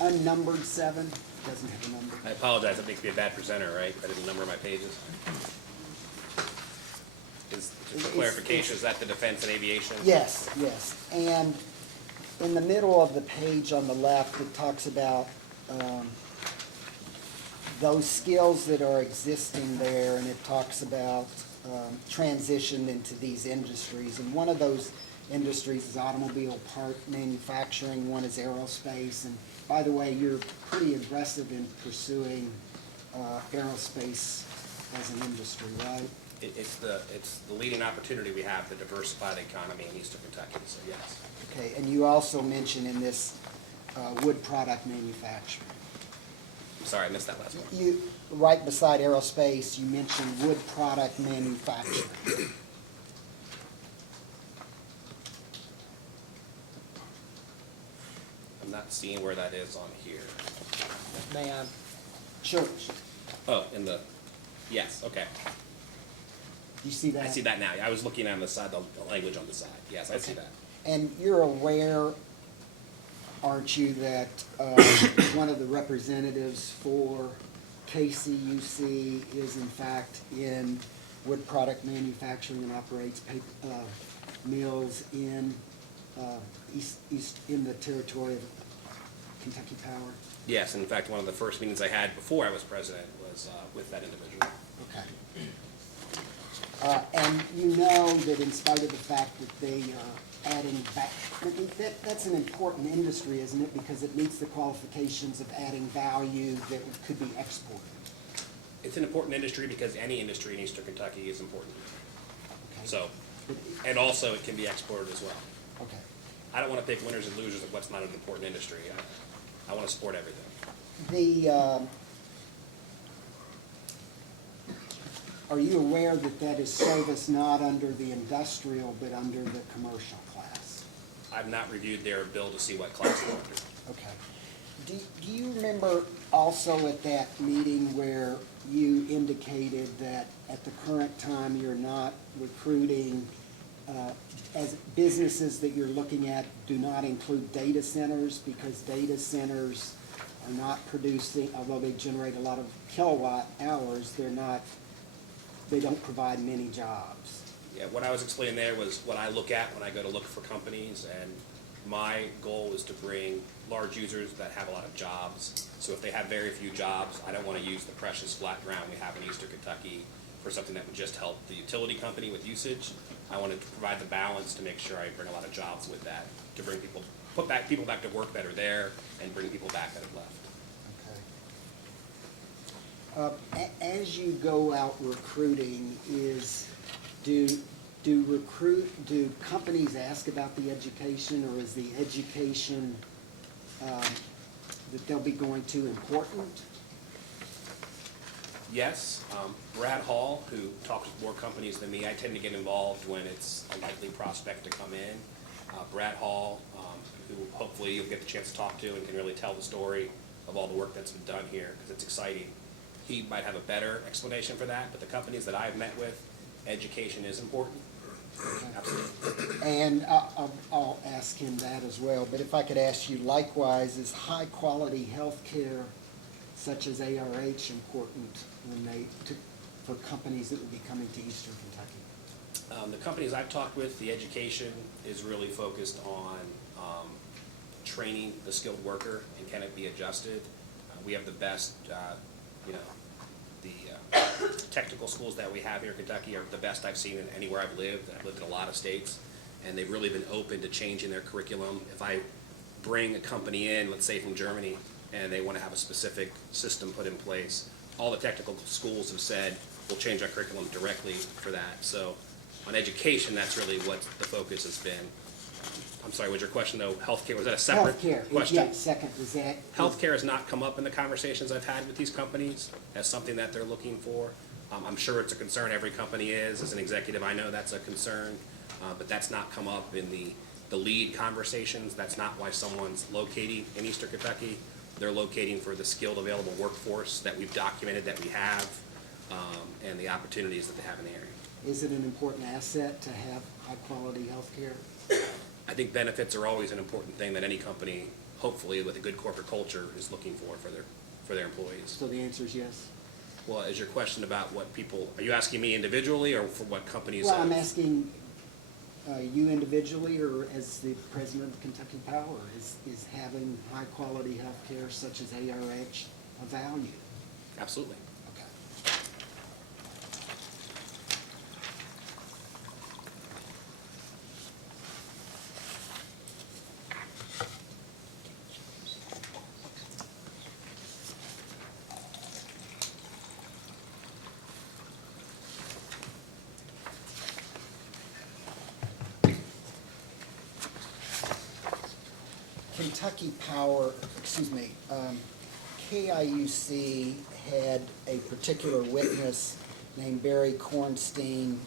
unnumbered 7, doesn't have a number. I apologize, it makes me a bad presenter, right? I didn't number my pages. For clarification, is that the defense and aviation? Yes, yes. And in the middle of the page on the left, it talks about those skills that are existing there, and it talks about transition into these industries. And one of those industries is automobile part manufacturing, one is aerospace. And by the way, you're pretty aggressive in pursuing aerospace as an industry, right? It's the leading opportunity we have to diversify the economy in Eastern Kentucky, so yes. Okay, and you also mentioned in this wood product manufacturing. I'm sorry, I missed that last one. You, right beside aerospace, you mentioned wood product manufacturing. I'm not seeing where that is on here. May I? Sure. Oh, in the, yes, okay. You see that? I see that now. I was looking on the side, the language on the side. Yes, I see that. And you're aware, aren't you, that one of the representatives for KCUC is in fact in wood product manufacturing and operates paper mills in east in the territory of Kentucky Power? Yes, in fact, one of the first meetings I had before I was president was with that individual. Okay. And you know that in spite of the fact that they are adding back, that's an important industry, isn't it? Because it meets the qualifications of adding value that could be exported. It's an important industry because any industry in Eastern Kentucky is important. Okay. So, and also it can be exported as well. Okay. I don't want to pick winners and losers of what's not an important industry. I want to support everything. Are you aware that that is service not under the industrial but under the commercial class? I've not reviewed their bill to see what class they're under. Okay. Do you remember also at that meeting where you indicated that at the current time you're not recruiting, as businesses that you're looking at do not include data centers because data centers are not producing, although they generate a lot of kilowatt hours, they don't provide many jobs. Yeah, what I was explaining there was what I look at when I go to look for companies, and my goal is to bring large users that have a lot of jobs. So if they have very few jobs, I don't want to use the precious flat ground we have in Eastern Kentucky for something that would just help the utility company with usage. I wanted to provide the balance to make sure I bring a lot of jobs with that, to bring people, put people back to work that are there, and bring people back that have left. As you go out recruiting, do companies ask about the education, or is the education that they'll be going to important? Yes, Brad Hall, who talks with more companies than me, I tend to get involved when it's a likely prospect to come in. Brad Hall, who hopefully you'll get the chance to talk to and can really tell the story of all the work that's been done here, because it's exciting. He might have a better explanation for that, but the companies that I've met with, education is important. Absolutely. And I'll ask him that as well, but if I could ask you likewise, is high-quality health care such as ARH important for companies that would be coming to Eastern Kentucky? The companies I've talked with, the education is really focused on training the skilled worker and can it be adjusted. We have the best, the technical schools that we have here in Kentucky are the best I've seen in anywhere I've lived. I've lived in a lot of states, and they've really been open to changing their curriculum. If I bring a company in, let's say from Germany, and they want to have a specific system put in place, all the technical schools have said, we'll change our curriculum directly for that. So on education, that's really what the focus has been. I'm sorry, was your question though, healthcare, was that a separate question? Yeah, second, was that? Healthcare has not come up in the conversations I've had with these companies as something that they're looking for. I'm sure it's a concern every company is. As an executive, I know that's a concern, but that's not come up in the lead conversations. That's not why someone's locating in Eastern Kentucky. They're locating for the skilled available workforce that we've documented that we have, and the opportunities that they have in the area. Is it an important asset to have high-quality health care? I think benefits are always an important thing that any company hopefully with a good corporate culture, is looking for their employees. So the answer is yes? Well, is your question about what people, are you asking me individually or for what companies? Well, I'm asking you individually or as the president of Kentucky Power, is having high-quality health care such as ARH a value? Absolutely. Okay. Kentucky Power, KIUC had a particular witness named Barry Kornstein,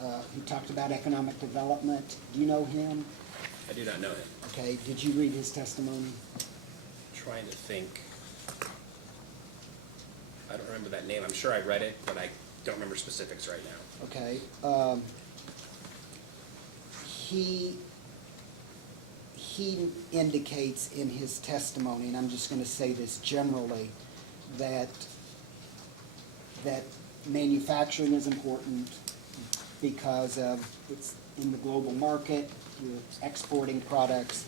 who talked about economic development. Do you know him? I do not know him. Okay, did you read his testimony? Trying to think. I don't remember that name. I'm sure I read it, but I don't remember specifics right now. Okay, he indicates in his testimony, and I'm just going to say this generally, that manufacturing is important because of it's in the global market, you're exporting products,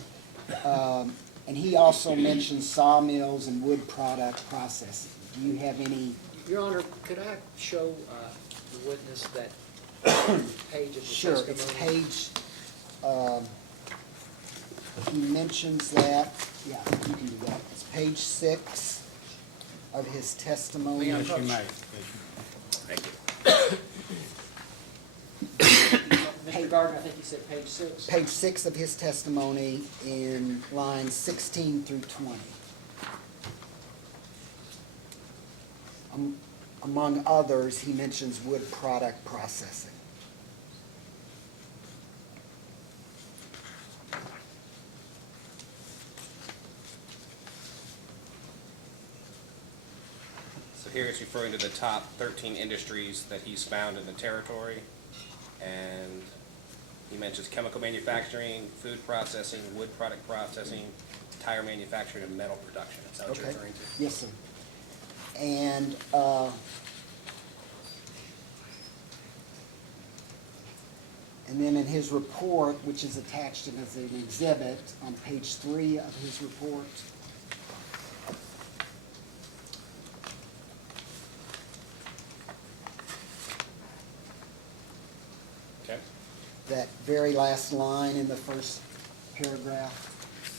and he also mentions sawmills and wood product processing. Do you have any? Your Honor, could I show the witness that page of the Sure, testimony? it's page, he mentions that, yeah, you can do that. It's page 6 of his testimony. Yes, you may. Thank you. Mr. Gardner, I think you said page 6. Page 6 of his testimony in lines 16 through 20. Among others, he mentions wood product processing. So here it's referring to the top 13 industries that he's found in the territory. And he mentions chemical manufacturing, food processing, wood product processing, tire manufacturing, and metal production. Is that what you're Okay. referring to? Yes, sir. And then in his report, which is attached as an exhibit on page 3 of his report, Okay. that very last line in the first paragraph,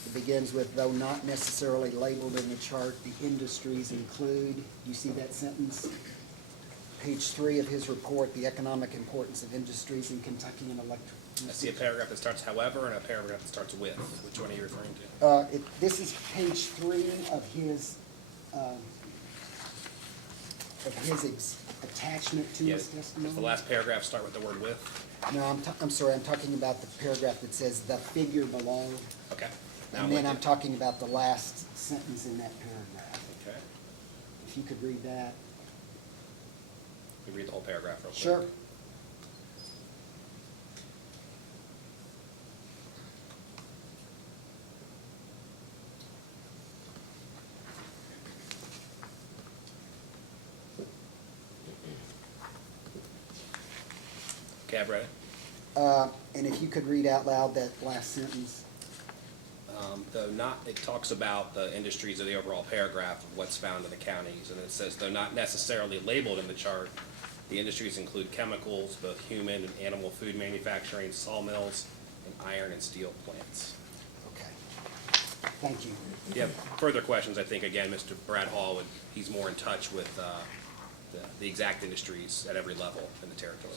it begins with, though not necessarily labeled in the chart, the industries include. You see that sentence? Page 3 of his report, the economic importance of industries in Kentucky and electric. I see a paragraph that starts however and a paragraph that starts with. Which one are you referring to? This is page 3 of his attachment to his testimony. Does the last paragraph start with the word with? No, I'm sorry, I'm talking about the paragraph that says the figure below. Okay. Now And with then I'm you. talking about the last sentence in that paragraph. Okay. If you could read that. We read the whole paragraph real quick. Sure. Okay, I've read it. And if you could read out loud that last sentence. Though not, it talks about the industries of the overall paragraph of what's found in the counties, and it says, though not necessarily labeled in the chart, the industries include chemicals, both human and animal food manufacturing, sawmills, and iron and steel plants. Okay. Thank you. If you have further questions, I think, again, Mr. Brad Hall, he's more in touch with the exact industries at every level in the territory.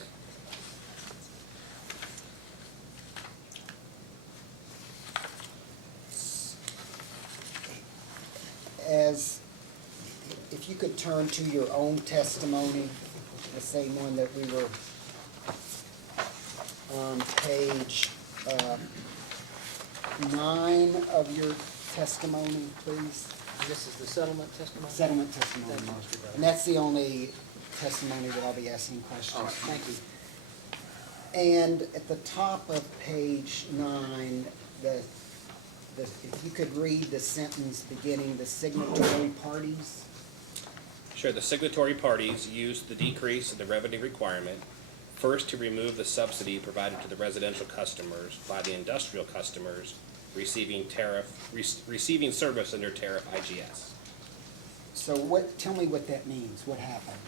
If you could turn to your own testimony, the same one that we were on page 9 of your testimony, please. This is the settlement testimony? Settlement testimony. Thank you, Mr. Bell. And that's the only testimony that I'll be asking questions. All right, thank you. And at the top of page 9, if you could read the sentence beginning, the signatory parties? Sure, the signatory parties used the decrease in the revenue requirement first to remove the subsidy provided to the residential customers by the industrial customers receiving service under tariff IGS. So tell me what that means, what happened?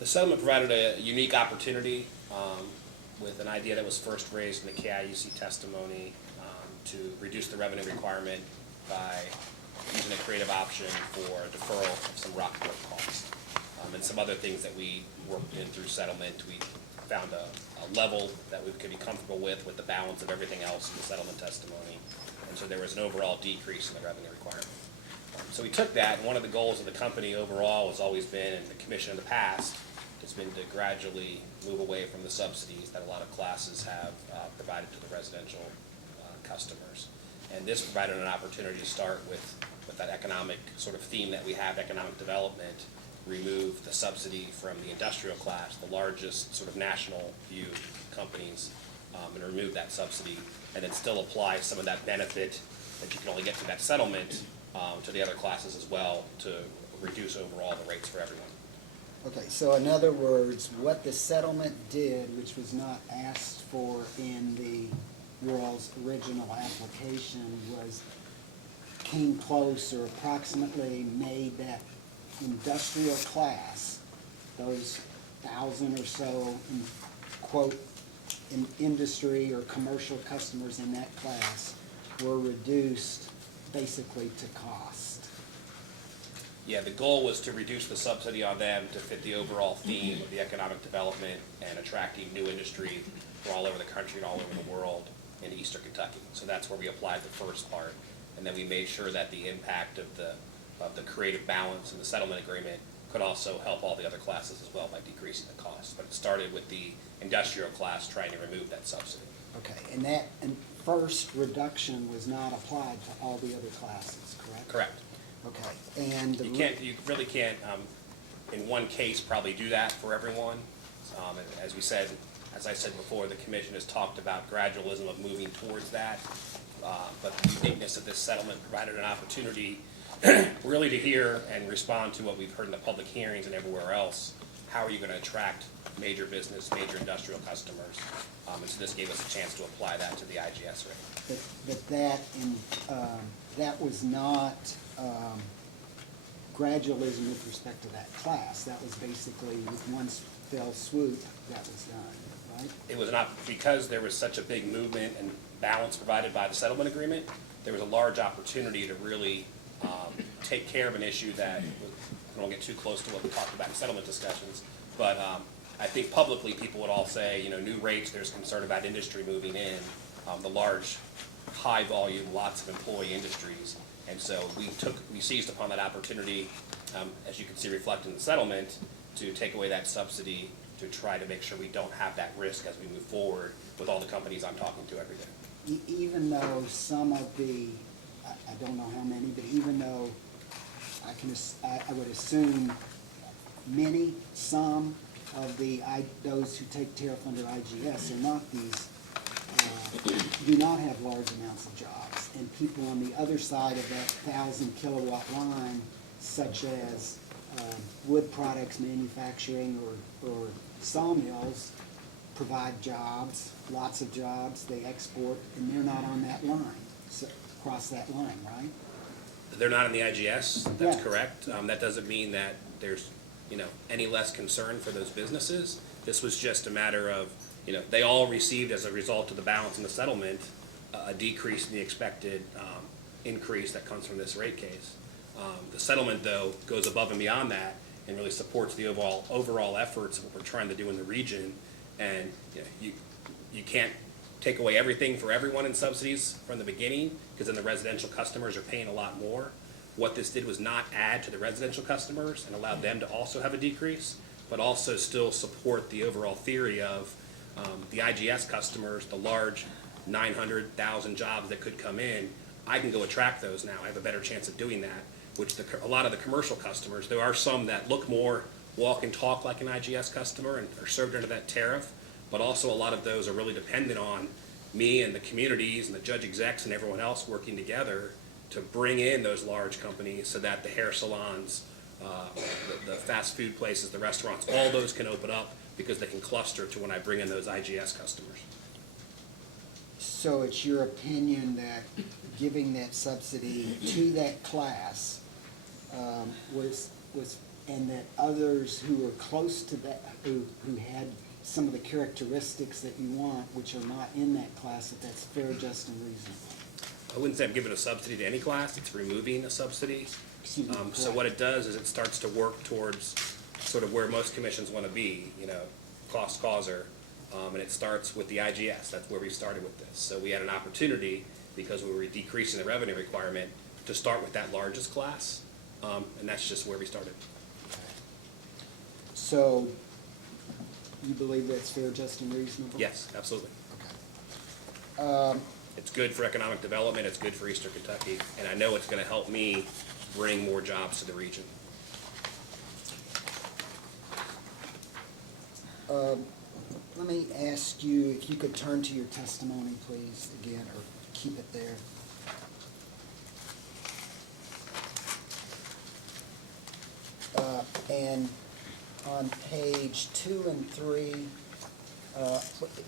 The settlement provided a unique opportunity with an idea that was first raised in the KIUC testimony to reduce the revenue requirement by using a creative option for deferral of some rock work costs and some other things that we worked in through settlement. We found a level that we could be comfortable with the balance of everything else in the settlement testimony. And so there was an overall decrease in the revenue requirement. So we took that, and one of the goals of the company overall has always been, and the commission in the past, has been to gradually move away from the subsidies that a lot of classes have provided to the residential customers. And this provided an opportunity to start with that economic sort of theme that we have, economic development, remove the subsidy from the industrial class, the largest sort of national view companies, and remove that subsidy, and then still apply some of that benefit that you can only get through that settlement to the other classes as well to reduce overall the rates for everyone. Okay, so in other words, what the settlement did, which was not asked for in the World's original application, came close or approximately made that industrial class, those 1,000 or so, quote, in industry or commercial customers in that class were reduced basically to cost. Yeah, the goal was to reduce the subsidy on them to fit the overall theme of the economic development and attracting new industry from all over the country and all over the world in eastern Kentucky. So that's where we applied the first part, and then we made sure that the impact of the creative balance in the settlement agreement could also help all the other classes as well by decreasing the cost. But it started with the industrial class trying to remove that subsidy. Okay, and that first reduction was not applied to all the other classes, correct? Correct. Okay, and You really can't, in one case, probably do that for everyone. And as I said before, the commission has talked about gradualism of moving towards that. But the uniqueness of this settlement provided an opportunity really to hear and respond to what we've heard in the public hearings and everywhere else. How are you going to attract major business, major industrial customers? And so this gave us a chance to apply that to the IGS rate. but that was not gradualism with respect to that class. That was basically with one fell swoop that was done, right? It was not, because there was such a big movement and balance provided by the settlement agreement, there was a large opportunity to really take care of an issue that, I don't get too close to what we talked about in settlement discussions, but I think publicly people would all say, new rates, there's concern about industry moving in, the large, high volume, lots of employee industries. And so we seized upon that opportunity, as you can see reflected in the settlement, to take away that subsidy to try to make sure we don't have that risk as we move forward with all the companies I'm talking to every day. Even though some of the, I don't know how many, but even though I would assume some of those who take tariff under IGS are not these, do not have large amounts of jobs. And people on the other side of that 1,000 kilowatt line, such as wood products manufacturing or sawmills, provide jobs, lots of jobs, they export, and they're not on that line, so across that line, right? They're not in the IGS, that's Yeah. correct. That doesn't mean that there's, any less concern for those businesses. This was just a matter of, they all received, as a result of the balance in the settlement, a decrease in the expected increase that comes from this rate case. The settlement, though, goes above and beyond that and really supports the overall efforts of what we're trying to do in the region. And you can't take away everything for everyone in subsidies from the beginning, because then the residential customers are paying a lot more. What this did was not add to the residential customers and allow them to also have a decrease, but also still support the overall theory of the IGS customers, the large 900,000 jobs that could come in. I can go attract those now. I have a better chance of doing that, which a lot of the commercial customers, there are some that look more, walk and talk like an IGS customer and are served under that tariff, but also a lot of those are really dependent on me and the communities and the judge execs and everyone else working together to bring in those large companies so that the hair salons, the fast food places, the restaurants, all those can open up because they can cluster to when I bring in those IGS customers. So it's your opinion that giving that subsidy to that class was, and that others who were close to that, who had some of the characteristics that you want, which are not in that class, that that's fair, just, and reasonable? I wouldn't say I'm giving a subsidy to any class, it's removing a subsidy. Excuse me, So correct. what it does is it starts to work towards sort of where most commissions want to be, you know, cost causer. And it starts with the IGS, that's where we started with this. So we had an opportunity, because we were decreasing the revenue requirement, to start with that largest class, and that's just where we started. So you believe that's fair, just, and reasonable? Yes, absolutely. Okay. It's good for economic development, it's good for Eastern Kentucky, and I know it's going to help me bring more jobs to the region. Let me ask you if you could turn to your testimony, please, again, or keep it there. And on page 2 and 3,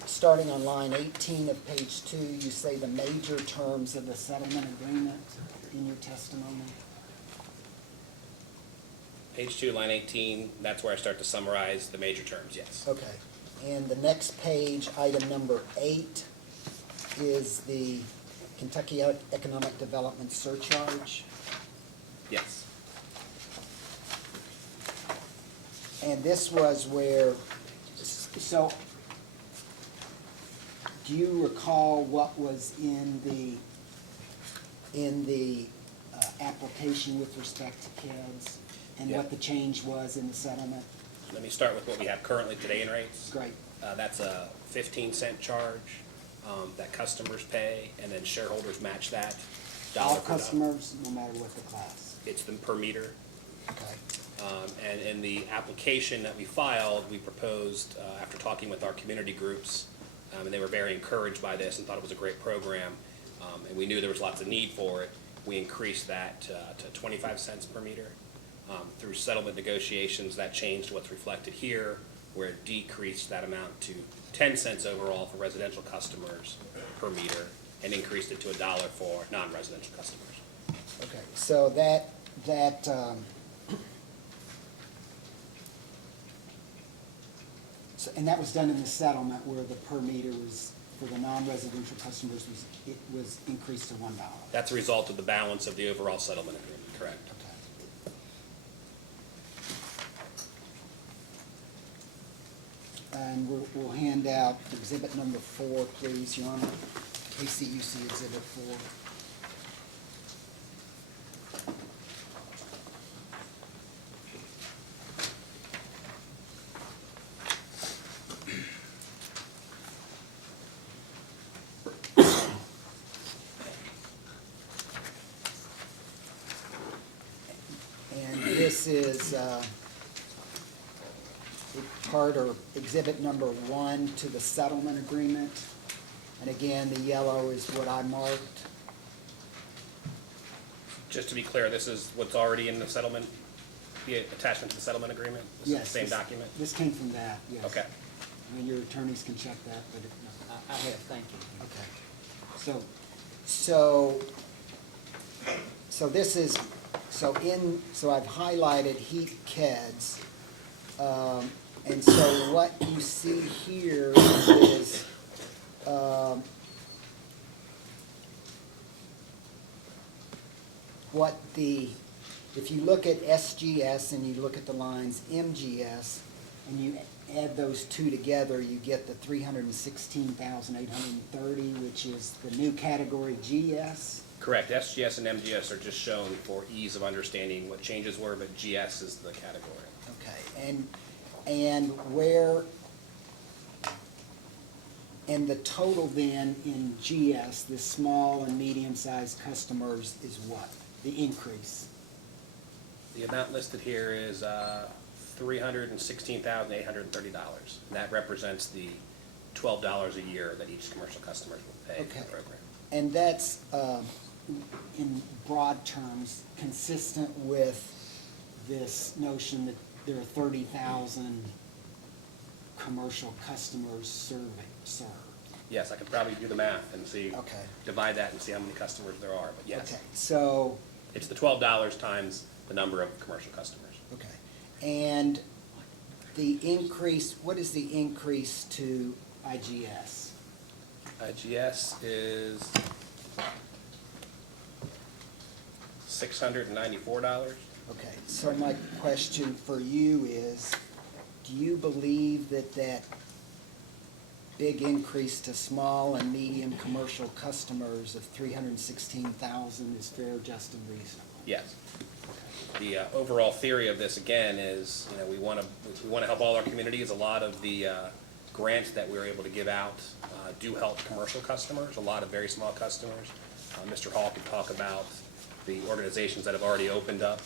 starting on line 18 of page 2, you say the major terms of the settlement agreement in your testimony. Page 2, line 18, that's where I start to summarize the major terms, yes. Okay. And the next page, item number 8, is the Kentucky Economic Development Surcharge. Yes. And this was where, so, do you recall what was in the application with respect to kids? And Yeah. what the change was in the settlement? Let me start with what we have currently today in rates. Great. That's a 15-cent charge that customers pay, and then shareholders match that dollar All for dollar. customers, no matter what the class? It's them per meter. Okay. And in the application that we filed, we proposed, after talking with our community groups, and they were very encouraged by this and thought it was a great program, and we knew there was lots of need for it, we increased that to 25 cents per meter. Through settlement negotiations, that changed what's reflected here, where it decreased that amount to 10 cents overall for residential customers per meter, and increased it to $1 for non-residential customers. Okay, so and that was done in the settlement where the per meter was, for the non-residential customers, it was increased to $1. That's a result of the balance of the overall settlement agreement, correct? Okay. And we'll hand out exhibit number 4, please, Your Honor. KCUC exhibit 4. This is part or exhibit number 1 to the settlement agreement. And again, the yellow is what I marked. Just to be clear, this is what's already in the settlement, the attachment to the settlement agreement? This is Yes. the same document? This came from that, yes. Okay. I mean, your attorneys can check that, but I have, thank you. Okay. So this is, so I've highlighted heat KEDS. And so what you see here is, if you look at SGS and you look at the lines MGS, and you add those two together, you get the 316,830, which is the new category GS. Correct. SGS and MGS are just shown for ease of understanding what changes were, but GS is the category. Okay, and the total then in GS, the small and medium-sized customers, is what? The increase? The amount listed here is $316,830. And that represents the $12 a year that each commercial customer will pay for the Okay. program. And that's, in broad terms, consistent with this notion that there are 30,000 commercial customers served. Yes, I could probably do the math and see, Okay. divide that and see how many customers there are, but yes. Okay, so, It's the $12 times the number of commercial customers. okay. And the increase, what is the increase to IGS? IGS is $694. Okay, so my question for you is, do you believe that big increase to small and medium commercial customers of 316,000 is fair, just, and reasonable? Yes. The overall theory of this, again, is, we want to help all our communities. A lot of the grants that we're able to give out do help commercial customers, a lot of very small customers. Mr. Hall can talk about the organizations that have already opened up.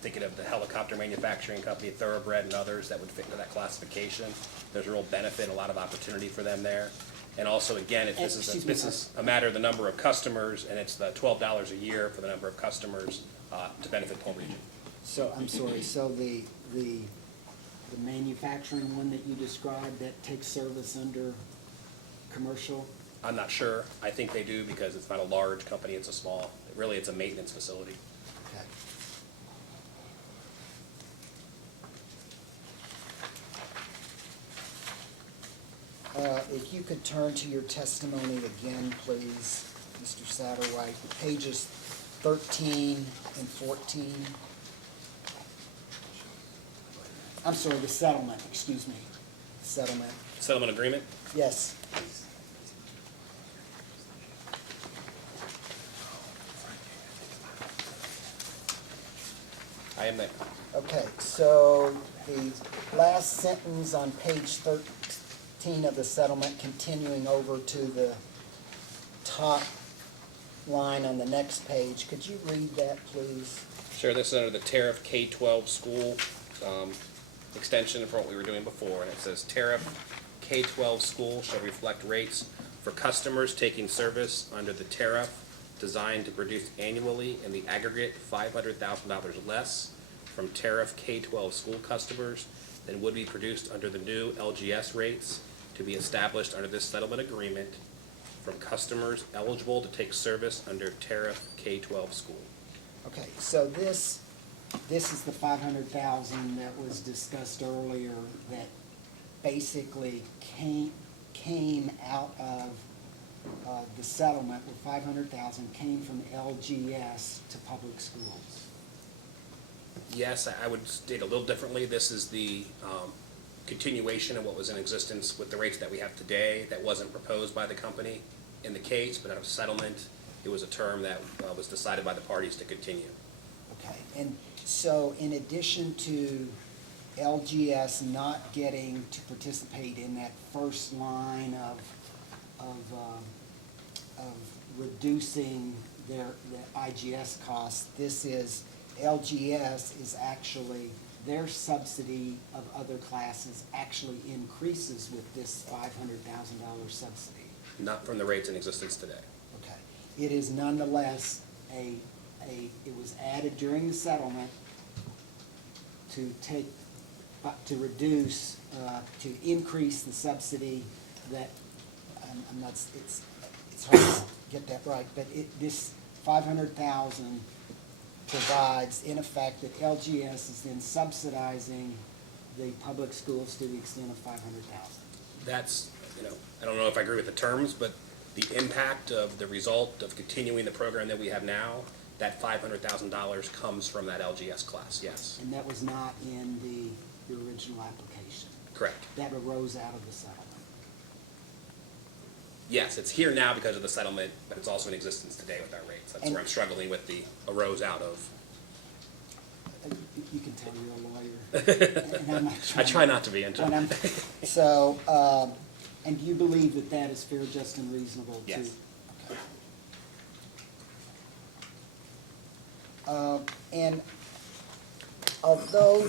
Thinking of the helicopter manufacturing company, Thoroughbred, and others that would fit into that classification. There's a real benefit, a lot of opportunity for them there. And also, again, if this is a matter of the number of customers, and it's the $12 a year for the number of customers to benefit the whole region. So, I'm sorry, so the manufacturing one that you described, that takes service under commercial? I'm not sure. I think they do because it's not a large company, it's a small, really it's a maintenance facility. Okay. If you could turn to your testimony again, please, Mr. Satterwhite, pages 13 and 14. I'm sorry, the settlement, excuse me, settlement. Settlement agreement? Yes. I am there. Okay, so the last sentence on page 13 of the settlement, continuing over to the top line on the next page, could you read that, please? Sure, this is under the tariff K-12 school extension from what we were doing before, and it says tariff K-12 school shall reflect rates for customers taking service under the tariff designed to produce annually in the aggregate $500,000 less from tariff K-12 school customers than would be produced under the new LGS rates to be established under this settlement agreement from customers eligible to take service under tariff K-12 school. Okay, so this is the 500,000 that was discussed earlier that basically came out of the settlement, where 500,000 came from LGS to public schools. Yes, I would state a little differently. This is the continuation of what was in existence with the rates that we have today. That wasn't proposed by the company in the case, but out of settlement, it was a term that was decided by the parties to continue. Okay, and so in addition to LGS not getting to participate in that first line of reducing their IGS costs, this is, LGS is actually, their subsidy of other classes actually increases with this $500,000 subsidy. Not from the rates in existence today. Okay. It is nonetheless it was added during the settlement to reduce, to increase the subsidy that, I'm not, it's hard to get that right, but this 500,000 provides, in effect, that LGS is then subsidizing the public schools to the extent of 500,000. That's, I don't know if I agree with the terms, but the impact of the result of continuing the program that we have now, that $500,000 comes from that LGS class, yes. And that was not in the original application. Correct. That arose out of the settlement. Yes, it's here now because of the settlement, but it's also in existence today with our rates. That's where I'm struggling with the arose out of. You can tell you're a lawyer. And I'm not I try not to be, Angela. So, and do you believe that that is fair, just, and reasonable too? Yes. Okay. And although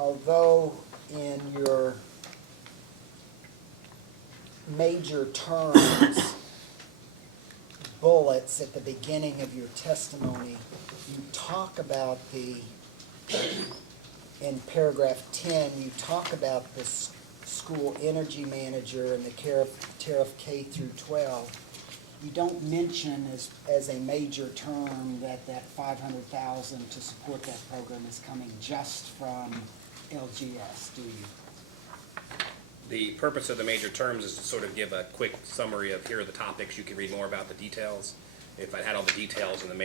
although in your major terms bullets at the beginning of your testimony, you talk about in paragraph 10, you talk about the school energy manager and the tariff K through 12. You don't mention as a major term that $500,000 to support that program is coming just from LGS, do you? The purpose of the major terms is to sort of give a quick summary of here are the topics. You can read more about the details. If I had all the details in the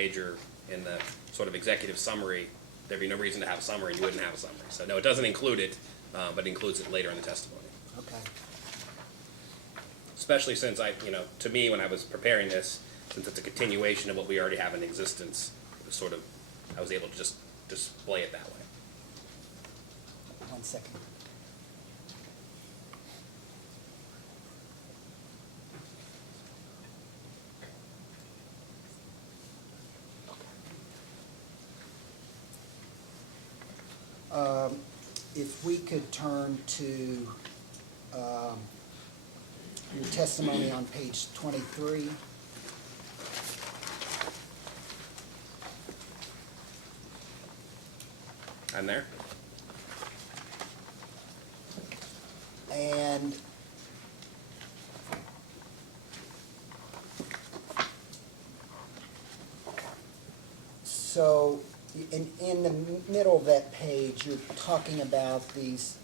sort of executive summary, there'd be no reason to have a summary, and you wouldn't have a summary. So no, it doesn't include it, but it includes it later in the testimony. Okay. Especially since to me, when I was preparing this, since it's a continuation of what we already have in existence, it was I was able to just display it that way. 1 second. If we could turn to your testimony on page 23. I'm there. And so in the middle of that page, you're talking about these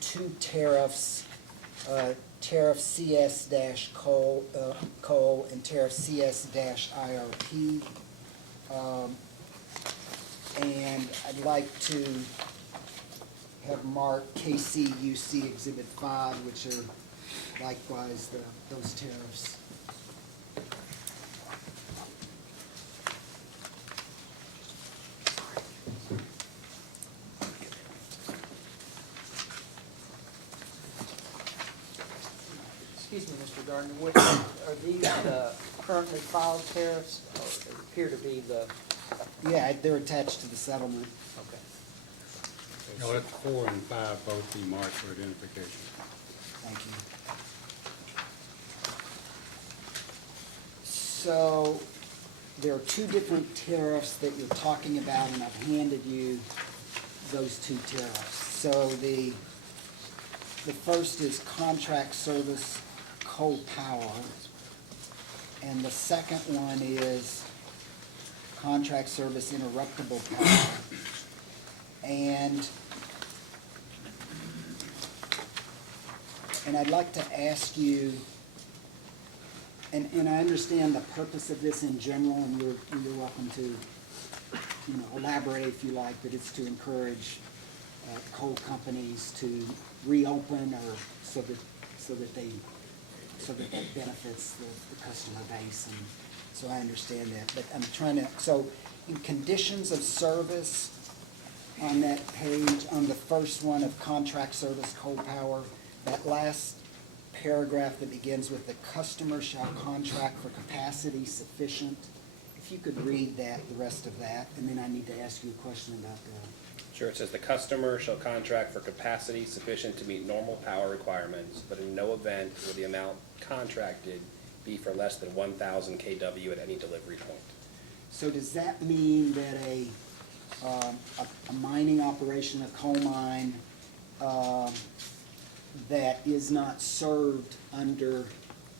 two tariffs, tariff CS-coal and tariff CS-IRP. And I'd like to have marked KCUC Exhibit 5, which are likewise those tariffs. Excuse me, Mr. Gardner, are these the currently filed tariffs, or they appear to be the? Yeah, they're attached to the settlement. Okay. No, that's 4 and 5, both be marked for identification. Thank you. So there are two different tariffs that you're talking about, and I've handed you those two tariffs. So the first is contract service coal power, and the second one is contract service interruptible power. And I'd like to ask you, and I understand the purpose of this in general, and you're welcome to elaborate if you like, but it's to encourage coal companies to reopen, or so that benefits the customer base, and so I understand that. But I'm trying to, so in conditions of service on that page, on the first one of contract service coal power, that last paragraph that begins with the customer shall contract for capacity sufficient, if you could read that, the rest of that, and then I need to ask you a question about that. Sure, it says the customer shall contract for capacity sufficient to meet normal power requirements, but in no event will the amount contracted be for less than 1,000 kW at any delivery point. So does that mean that a mining operation, a coal mine, that is not served under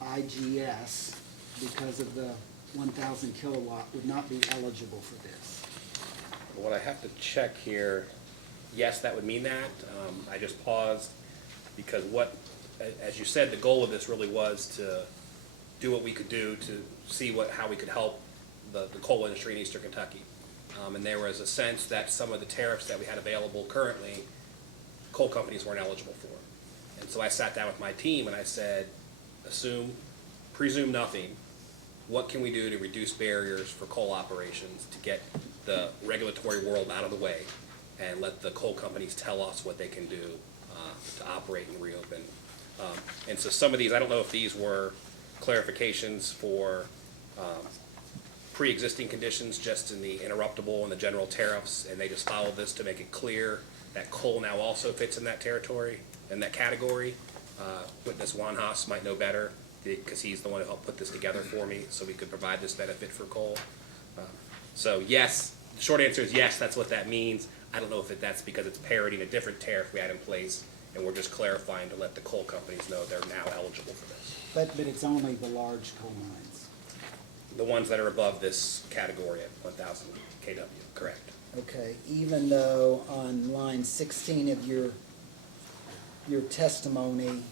IGS because of the 1,000 kilowatt would not be eligible for this? What I have to check here, yes, that would mean that. I just paused because as you said, the goal of this really was to do what we could do to see how we could help the coal industry in Eastern Kentucky. And there was a sense that some of the tariffs that we had available currently, coal companies weren't eligible for. And so I sat down with my team and I said, presume nothing. What can we do to reduce barriers for coal operations to get the regulatory world out of the way and let the coal companies tell us what they can do to operate and reopen? And so some of these, I don't know if these were clarifications for pre-existing conditions just in the interruptible and the general tariffs, and they just followed this to make it clear that coal now also fits in that territory, in that category. Witness Juan Haas might know better, because he's the one who helped put this together for me, so we could provide this benefit for coal. So yes, the short answer is yes, that's what that means. I don't know if that's because it's parroting a different tariff we had in place, and we're just clarifying to let the coal companies know they're now eligible for this. But it's only the large coal mines. The ones that are above this category at 1,000 kW, correct. Okay, even though on line 16 of your testimony,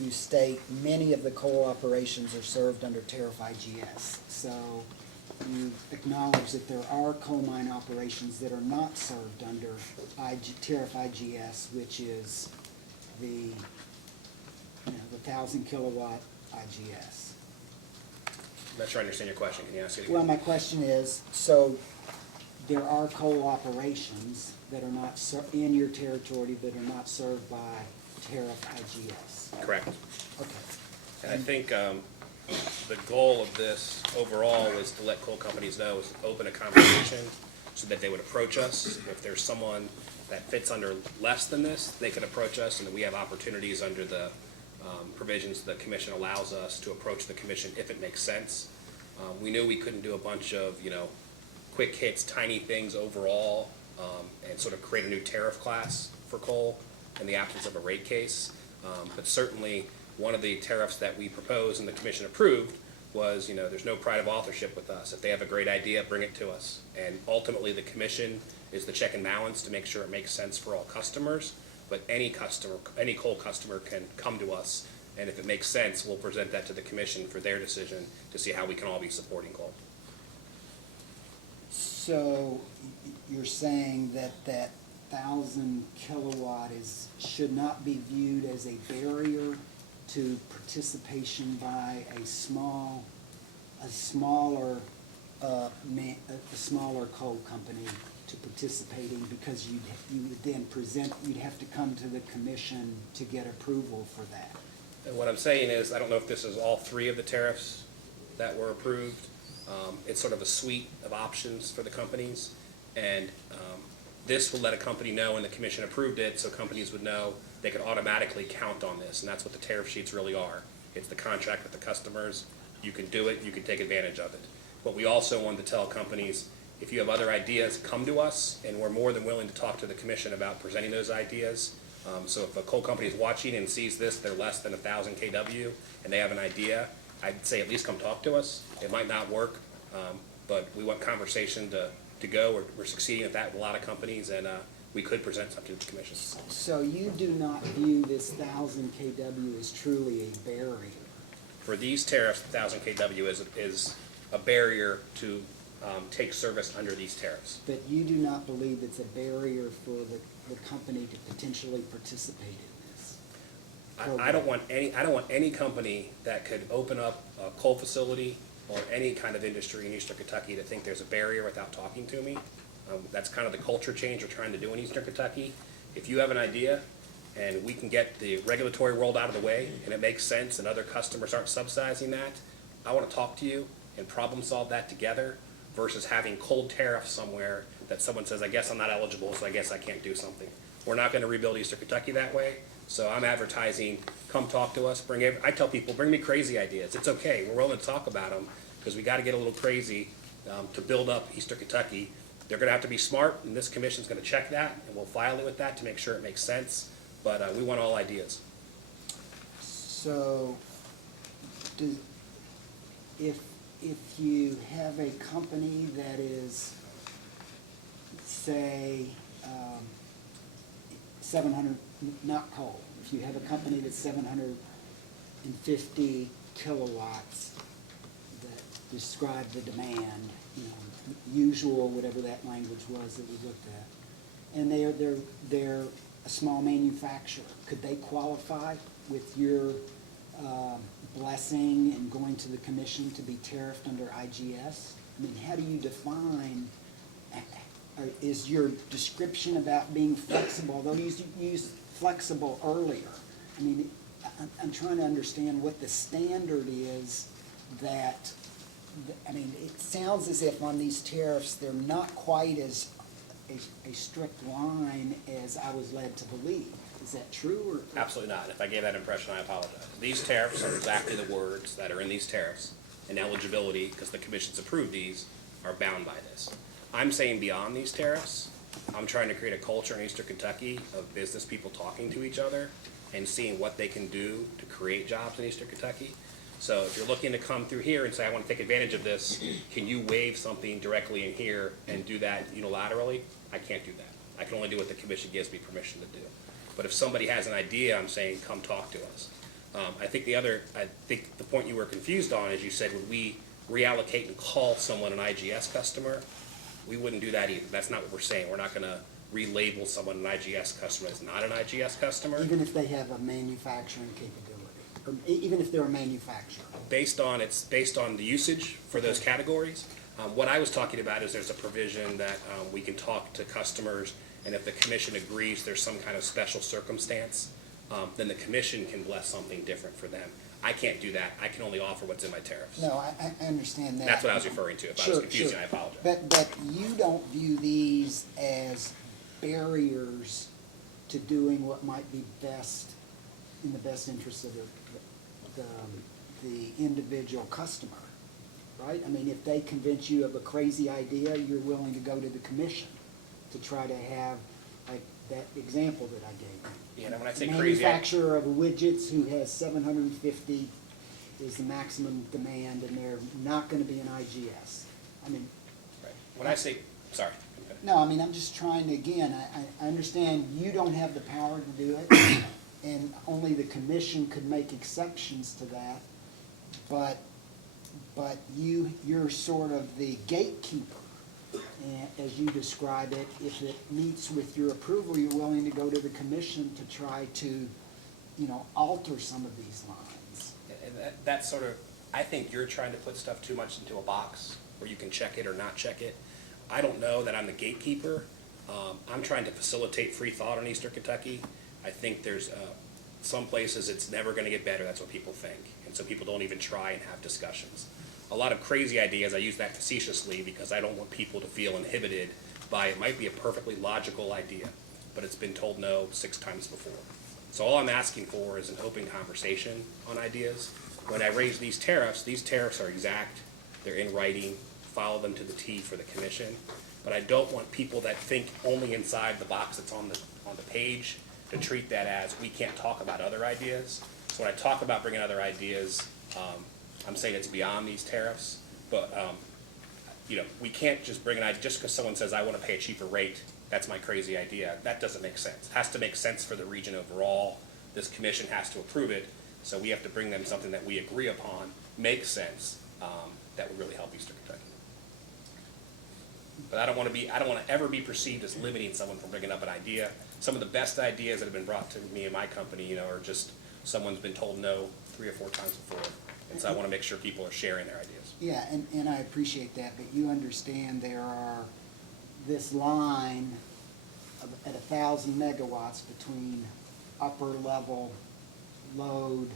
you state many of the coal operations are served under tariff IGS. So you acknowledge that there are coal mine operations that are not served under tariff IGS, which is the 1,000 kilowatt IGS. I'm not sure I understand your question. Can you ask it again? Well, my question is, so there are coal operations that are not in your territory that are not served by tariff IGS? Correct. Okay. And I think the goal of this overall is to let coal companies know, is to open a conversation so that they would approach us. If there's someone that fits under less than this, they could approach us, and that we have opportunities under the provisions the commission allows us to approach the commission if it makes sense. We knew we couldn't do a bunch of, quick hits, tiny things overall, and sort of create a new tariff class for coal in the absence of a rate case. But certainly, one of the tariffs that we proposed and the commission approved was, there's no pride of authorship with us. If they have a great idea, bring it to us. And ultimately, the commission is the check and balance to make sure it makes sense for all customers. But any coal customer can come to us, and if it makes sense, we'll present that to the commission for their decision to see how we can all be supporting coal. So you're saying that 1,000 kilowatt should not be viewed as a barrier to participation by a smaller coal company to participating, because you would then you'd have to come to the commission to get approval for that. And what I'm saying is, I don't know if this is all three of the tariffs that were approved. It's sort of a suite of options for the companies, and this will let a company know, and the commission approved it, so companies would know they could automatically count on this, and that's what the tariff sheets really are. It's the contract with the customers. You can do it, you can take advantage of it. But we also wanted to tell companies, if you have other ideas, come to us, and we're more than willing to talk to the commission about presenting those ideas. So if a coal company is watching and sees this, they're less than 1,000 kW, and they have an idea, I'd say at least come talk to us. It might not work, but we want conversation to go. We're succeeding at that with a lot of companies, and we could present something to the commission. So you do not view this 1,000 kW as truly a barrier? For these tariffs, 1,000 kW is a barrier to take service under these tariffs. But you do not believe it's a barrier for the company to potentially participate in this? I don't want any company that could open up a coal facility or any kind of industry in Eastern Kentucky to think there's a barrier without talking to me. That's kind of the culture change we're trying to do in Eastern Kentucky. If you have an idea and we can get the regulatory world out of the way and it makes sense and other customers aren't subsidizing that, I want to talk to you and problem solve that together versus having cold tariffs somewhere that someone says, I guess I'm not eligible, so I guess I can't do something. We're not going to rebuild Eastern Kentucky that way. So I'm advertising, come talk to us. I tell people, bring me crazy ideas. It's okay. We're willing to talk about them because we got to get a little crazy to build up Eastern Kentucky. They're going to have to be smart, and this commission's going to check that, and we'll file it with that to make sure it makes sense. But we want all ideas. So, if you have a company that is, say, 700, not coal, if you have a company that's 750 kilowatts that describe the demand, usual, whatever that language was that we looked at, and they're a small manufacturer, could they qualify with your blessing and going to the commission to be tariffed under IGS? I mean, how do you define, is your description about being flexible, although you used flexible earlier, I mean, I'm trying to understand what the standard is that, I mean, it sounds as if on these tariffs, they're not quite as a strict line as I was led to believe. Is that true, or? Absolutely not. If I gave that impression, I apologize. These tariffs are exactly the words that are in these tariffs, and eligibility, because the commission's approved these, are bound by this. I'm saying beyond these tariffs, I'm trying to create a culture in Eastern Kentucky of business people talking to each other and seeing what they can do to create jobs in Eastern Kentucky. So if you're looking to come through here and say, I want to take advantage of this, can you waive something directly in here and do that unilaterally? I can't do that. I can only do what the commission gives me permission to do. But if somebody has an idea, I'm saying, come talk to us. I think the point you were confused on is you said, would we reallocate and call someone an IGS customer? We wouldn't do that either. That's not what we're saying. We're not gonna relabel someone an IGS customer as not an IGS customer. Even if they have a manufacturing capability, or even if they're a manufacturer? Based on the usage for those categories. What I was talking about is there's a provision that we can talk to customers, and if the commission agrees there's some kind of special circumstance, then the commission can bless something different for them. I can't do that. I can only offer what's in my tariffs. No, I understand that. That's what I was referring to. If I was confusing, I apologize. But you don't view these as barriers to doing what might be best, in the best interest of the individual customer, right? I mean, if they convince you of a crazy idea, you're willing to go to the commission to try to have, like, that example that I gave you. Yeah, when I say crazy, Manufacturer of widgets who has 750 is the maximum demand, and they're not gonna be an IGS. I mean. Right. When I say, sorry. No, I mean, I'm just trying to, again, I understand you don't have the power to do it, and only the commission could make exceptions to that, but you're sort of the gatekeeper. And as you describe it, if it meets with your approval, you're willing to go to the commission to try to, alter some of these lines. And that's sort of, I think you're trying to put stuff too much into a box where you can check it or not check it. I don't know that I'm the gatekeeper. I'm trying to facilitate free thought in Eastern Kentucky. I think there's some places it's never going to get better. That's what people think. And so people don't even try and have discussions. A lot of crazy ideas, I use that facetiously because I don't want people to feel inhibited by it might be a perfectly logical idea, but it's been told no 6 times before. So all I'm asking for is an open conversation on ideas. When I raise these tariffs are exact, they're in writing, follow them to the T for the commission. But I don't want people that think only inside the box that's on the page to treat that as we can't talk about other ideas. So when I talk about bringing other ideas, I'm saying it's beyond these tariffs, but we can't just bring an idea just because someone says I want to pay a cheaper rate. That's my crazy idea. That doesn't make sense. It has to make sense for the region overall. This commission has to approve it, so we have to bring them something that we agree upon, makes sense, that would really help Eastern Kentucky. But I don't want to ever be perceived as limiting someone from bringing up an idea. Some of the best ideas that have been brought to me and my company, are just someone's been told no 3 or 4 times before. And so I want to make sure people are sharing their ideas. Yeah, and I appreciate that, but you understand there are this line at 1,000 megawatts between upper level load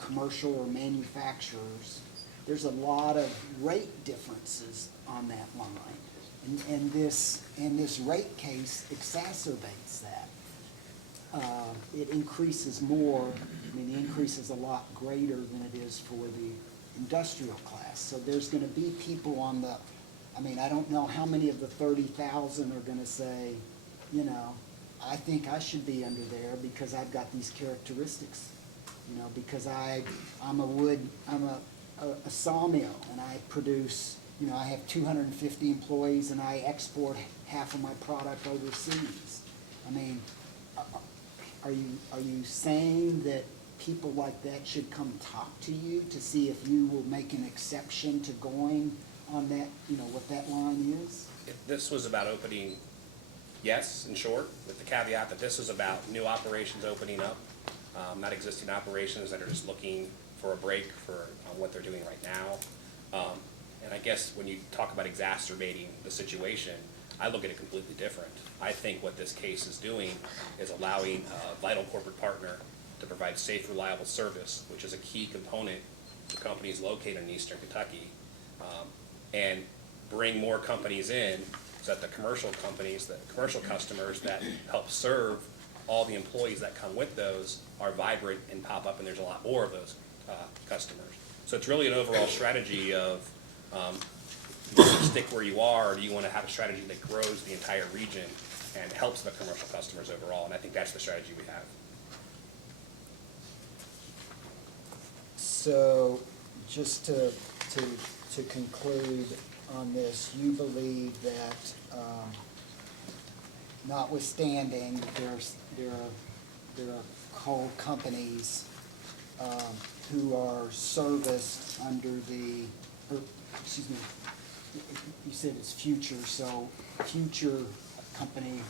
commercial or manufacturers. There's a lot of rate differences on that line. And this rate case exacerbates that. It increases more, the increase is a lot greater than it is for the industrial class. So there's gonna be people on the, I don't know how many of the 30,000 are gonna say, I think I should be under there because I've got these characteristics. Because I'm a sawmill, and I produce, I have 250 employees, and I export half of my product overseas. Are you saying that people like that should come talk to you to see if you will make an exception to going on that, what that line is? If this was about opening, yes, in short, with the caveat that this is about new operations opening up, not existing operations that are just looking for a break for what they're doing right now. And I guess when you talk about exacerbating the situation, I look at it completely different. I think what this case is doing is allowing a vital corporate partner to provide safe, reliable service, which is a key component for companies located in Eastern Kentucky, and bring more companies in so that the commercial companies, the commercial customers that help serve all the employees that come with those are vibrant and pop up, and there's a lot more of those customers. So it's really an overall strategy of do you stick where you are, or do you want to have a strategy that grows the entire region and helps the commercial customers overall? And I think that's the strategy we have. So, just to conclude on this, you believe that, notwithstanding, there are coal companies, who are serviced under the, or, excuse me, you said it's Future, so Future Company,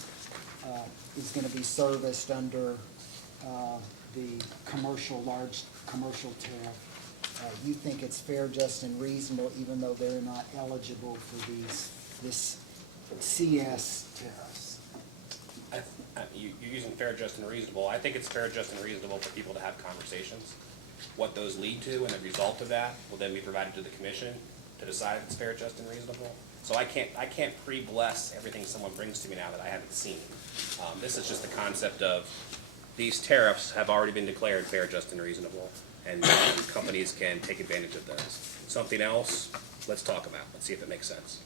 is gonna be serviced under, the large commercial tariff. You think it's fair, just, and reasonable, even though they're not eligible for this CS tariffs? You're using fair, just, and reasonable. I think it's fair, just, and reasonable for people to have conversations. What those lead to and the result of that will then be provided to the commission to decide if it's fair, just, and reasonable. So I can't pre-bless everything someone brings to me now that I haven't seen. This is just the concept of these tariffs have already been declared fair, just, and reasonable, and companies can take advantage of those. Something else, let's talk about. Let's see if it makes sense.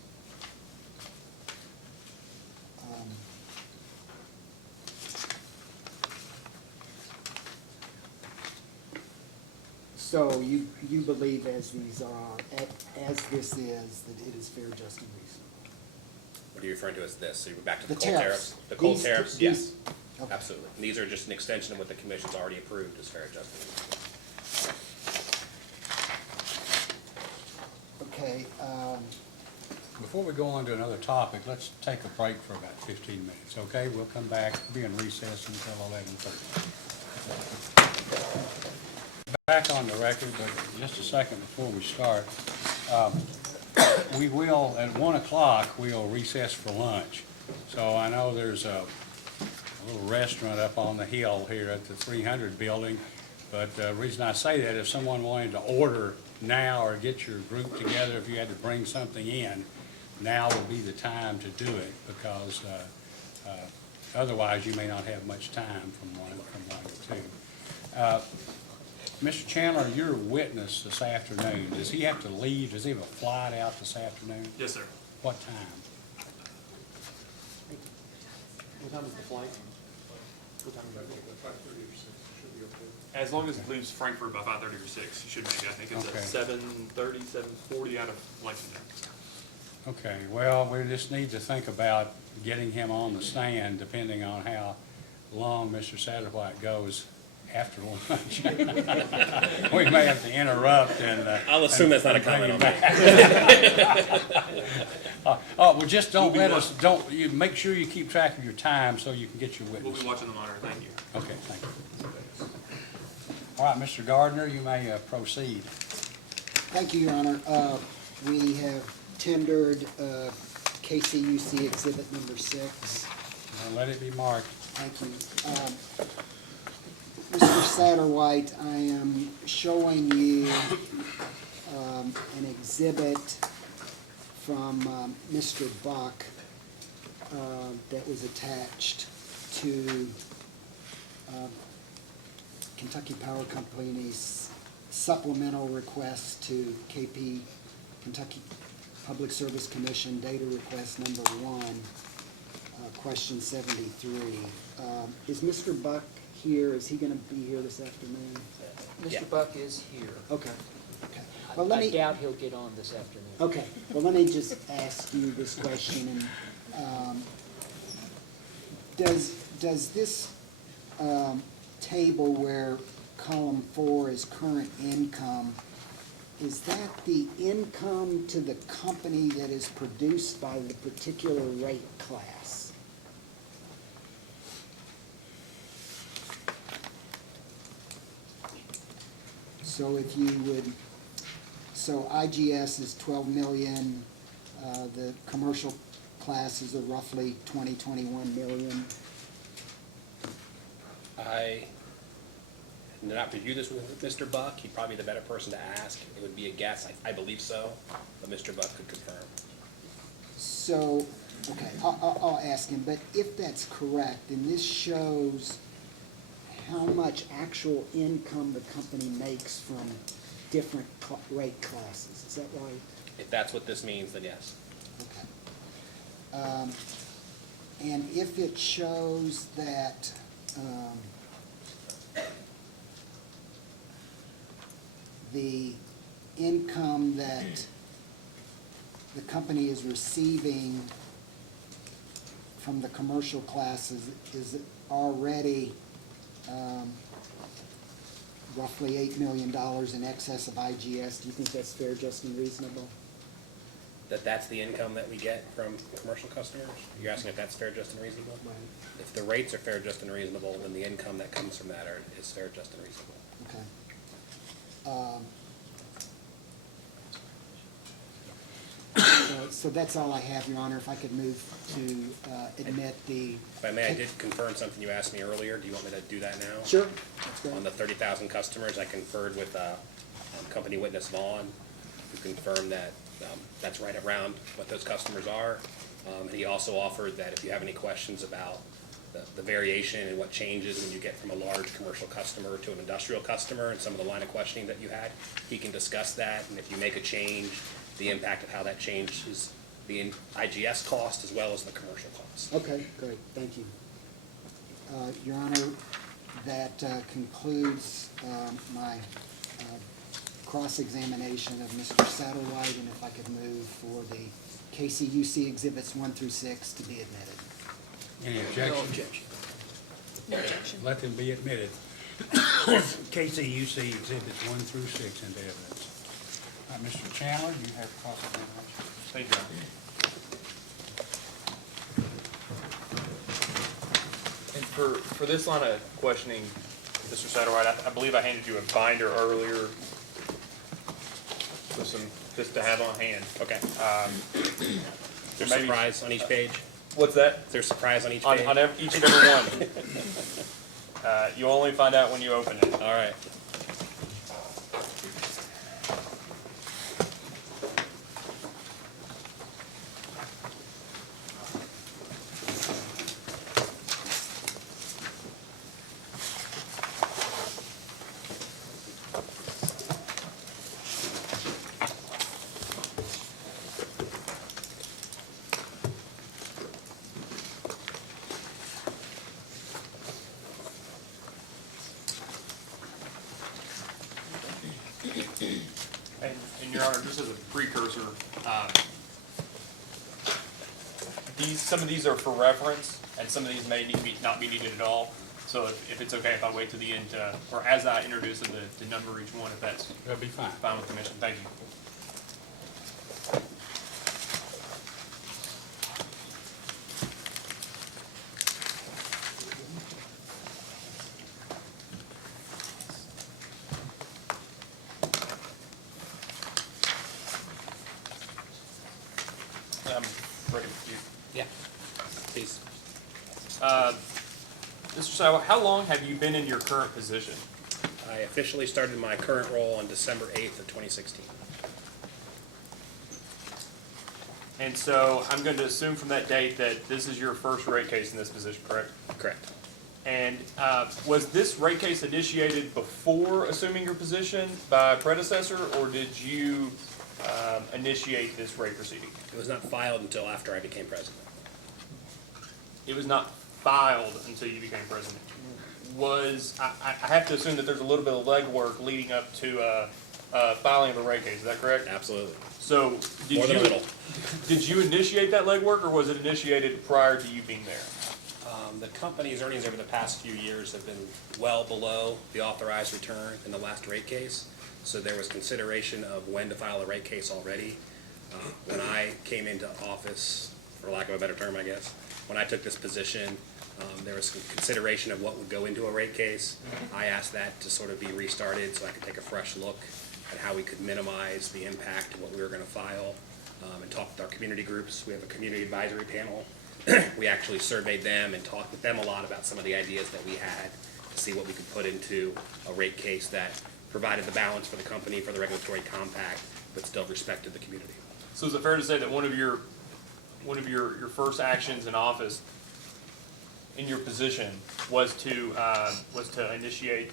So you believe as these are, as this is, that it is fair, just, and reasonable? What are you referring to as this? So you're back to The the coal tariffs. tariffs? The coal These- tariffs, these- yes, absolutely. And these are just an extension of what the commission's already approved as fair, just, and reasonable. Okay, Before we go on to another topic, let's take a break for about 15 minutes, okay? We'll come back, be in recess until 11:30. Back on the record, but just a second before we start. We will, at 1 o'clock, we'll recess for lunch. So I know there's a little restaurant up on the hill here at the 300 building, but the reason I say that, if someone wanted to order now or get your group together, if you had to bring something in, now would be the time to do it, because otherwise you may not have much time from 1 to 2. Mr. Chandler, you're a witness this afternoon. Does he have to leave? Does he have a flight out this afternoon? Yes, sir. What time? What time is the flight? What time is it? 5:30 or 6, should be okay. As long as it leaves Frankfurt by 5:30 or 6, you should make it. I think it's Okay. at 7:30, 7:40 out of Lexington. Okay, well, we just need to think about getting him on the stand, depending on how long Mr. Satterwhite goes after lunch. We may have to interrupt and. I'll assume that's not a and bring comment him on back. Well, just don't let us, you make sure you keep track of your time so you can get your We'll witness. be watching the monitor. Thank you. Okay, thank you. All right, Mr. Gardner, you may proceed. thank you, Your Honor. We have tendered KCUC Exhibit Number 6. Now, let it be marked. Thank you. Mr. Satterwhite, I am showing you an exhibit from Mr. Buck that was attached to Kentucky Power Company's supplemental request to KP, Kentucky Public Service Commission, data request number 1, question 73. Is Mr. Buck here? Is he going to be here this afternoon? Mr. Buck is here. Okay. Okay. Well, let I me. doubt he'll get on this afternoon. Okay. Well, let me just ask you this question. And does this table where column 4 is current income, is that the income to the company that is produced by the particular rate class? So if you would, so IGS is 12 million, the commercial classes are roughly 21 million. I did not review this with Mr. Buck. He'd probably be the better person to ask. It would be a guess. I believe so, but Mr. Buck could confirm. So, okay, I'll ask him, but if that's correct, then this shows how much actual income the company makes from different rate classes, is that right? If that's what this means, then yes. Okay. And if it shows that, the income that the company is receiving from the commercial classes is already roughly $8 million in excess of IGS, do you think that's fair, just, and reasonable? That's the income that we get from commercial customers? You're asking if that's fair, just, and reasonable? Right. If the rates are fair, just, and reasonable, then the income that comes from that is fair, just, and reasonable. Okay. So that's all I have, Your Honor. If I could move to admit the... If I may, I did confirm something you asked me earlier. Do you want me to do that now? Sure. That's great. On the 30,000 customers, I conferred with company witness Vaughn, who confirmed that that's right around what those customers are. And he also offered that if you have any questions about the variation and what changes when you get from a large commercial customer to an industrial customer and some of the line of questioning that you had, he can discuss that. And if you make a change, the impact of how that changes the IGS cost as well as the commercial cost. Okay, great, thank you. Your Honor, that concludes my cross-examination of Mr. Satterwhite, and if I could move for the KCUC Exhibits 1 through 6 to be admitted. Any objection? No objection. No objection. Let them be admitted. KCUC Exhibits 1 through 6 into evidence. Mr. Chandler, you have cross-examination. Thank you. And for this line of questioning, Mr. Satterwhite, I believe I handed you a binder earlier with some, just to have on hand. Okay. There's maybe- surprise on each page? What's that? There's surprise on each On, page? on each and every one. You'll only find out when you open it. All right. And Your Honor, just as a precursor, some of these are for reference, and some of these may not be needed at all. So if it's okay if I wait to the end, or as I introduce them, to number each one, if that's That'll be fine. fine with the commission. Thank you. I'm ready with you. Yeah. Please. Mr. Seiwell, how long have you been in your current position? I officially started my current role on December 8th of 2016. And so I'm going to assume from that date that this is your first rate case in this position, correct? Correct. And was this rate case initiated before assuming your position by a predecessor, or did you initiate this rate proceeding? It was not filed until after I became president. It was not filed until you became president. I have to assume that there's a little bit of legwork leading up to filing of a rate case, is that correct? Absolutely. So More than a little. did you initiate that legwork, or was it initiated prior to you being there? The company's earnings over the past few years have been well below the authorized return in the last rate case. So there was consideration of when to file a rate case already. When I came into office, for lack of a better term, I guess, when I took this position, there was some consideration of what would go into a rate case. I asked that to sort of be restarted so I could take a fresh look at how we could minimize the impact of what we were going to file, and talk with our community groups. We have a community advisory panel. We actually surveyed them and talked with them a lot about some of the ideas that we had to see what we could put into a rate case that provided the balance for the company, for the regulatory compact, but still respected the community. So is it fair to say that one of your one of your first actions in office, in your position, was to initiate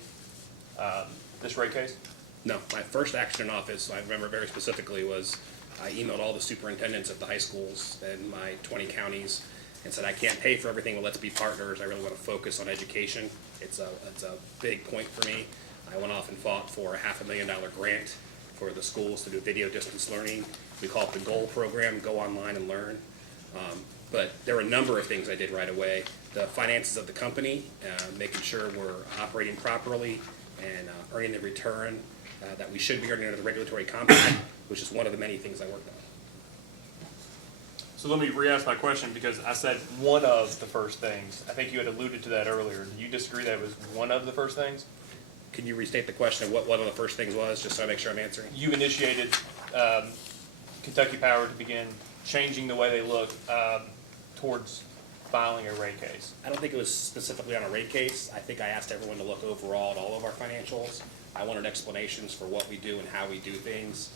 this rate case? No, my first action in office, I remember very specifically, was I emailed all the superintendents at the high schools in my 20 counties and said, I can't pay for everything, but let's be partners. I really want to focus on education. It's a big point for me. I went off and fought for a $500,000 grant for the schools to do video distance learning. We call it the GOAL program, Go Online and Learn. But there were a number of things I did right away. The finances of the company, making sure we're operating properly and earning the return that we should be earning under the regulatory compact, which is one of the many things I worked on. So let me re-ask my question, because I said one of the first things. I think you had alluded to that earlier. Do you disagree that it was one of the first things? Can you restate the question of what one of the first things was, just so I make sure I'm answering? You initiated Kentucky Power to begin changing the way they look towards filing a rate case. I don't think it was specifically on a rate case. I think I asked everyone to look overall at all of our financials. I wanted explanations for what we do and how we do things.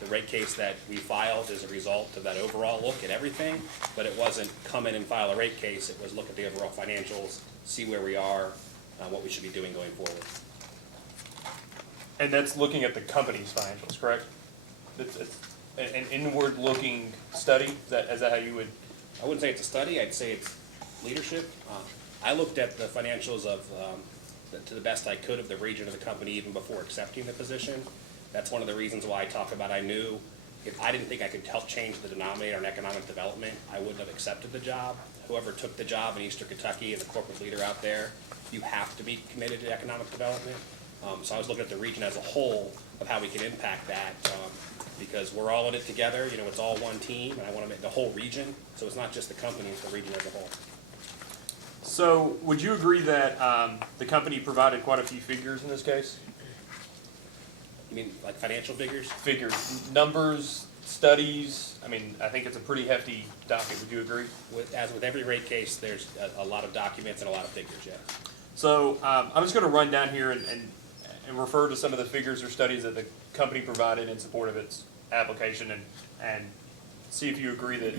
The rate case that we filed is a result of that overall look at everything, but it wasn't come in and file a rate case. It was look at the overall financials, see where we are, what we should be doing going forward. And that's looking at the company's financials, correct? It's an inward-looking study? Is that how you would? I wouldn't say it's a study. I'd say it's leadership. I looked at the financials of, to the best I could, of the region of the company even before accepting the position. That's one of the reasons why I talk about I knew if I didn't think I could help change the denominator in economic development, I wouldn't have accepted the job. Whoever took the job in Eastern Kentucky and the corporate leader out there, you have to be committed to economic development. So I was looking at the region as a whole of how we can impact that, because we're all in it together. You know, it's all one team, and I want to make the whole region. So it's not just the company, it's the region as a whole. So would you agree that the company provided quite a few figures in this case? You mean like financial figures? Figures, numbers, studies. I mean, I think it's a pretty hefty docket. Would you agree? As with every rate case, there's a lot of documents and a lot of figures, yeah. So I'm just going to run down here and refer to some of the figures or studies that the company provided in support of its application and see if you agree that,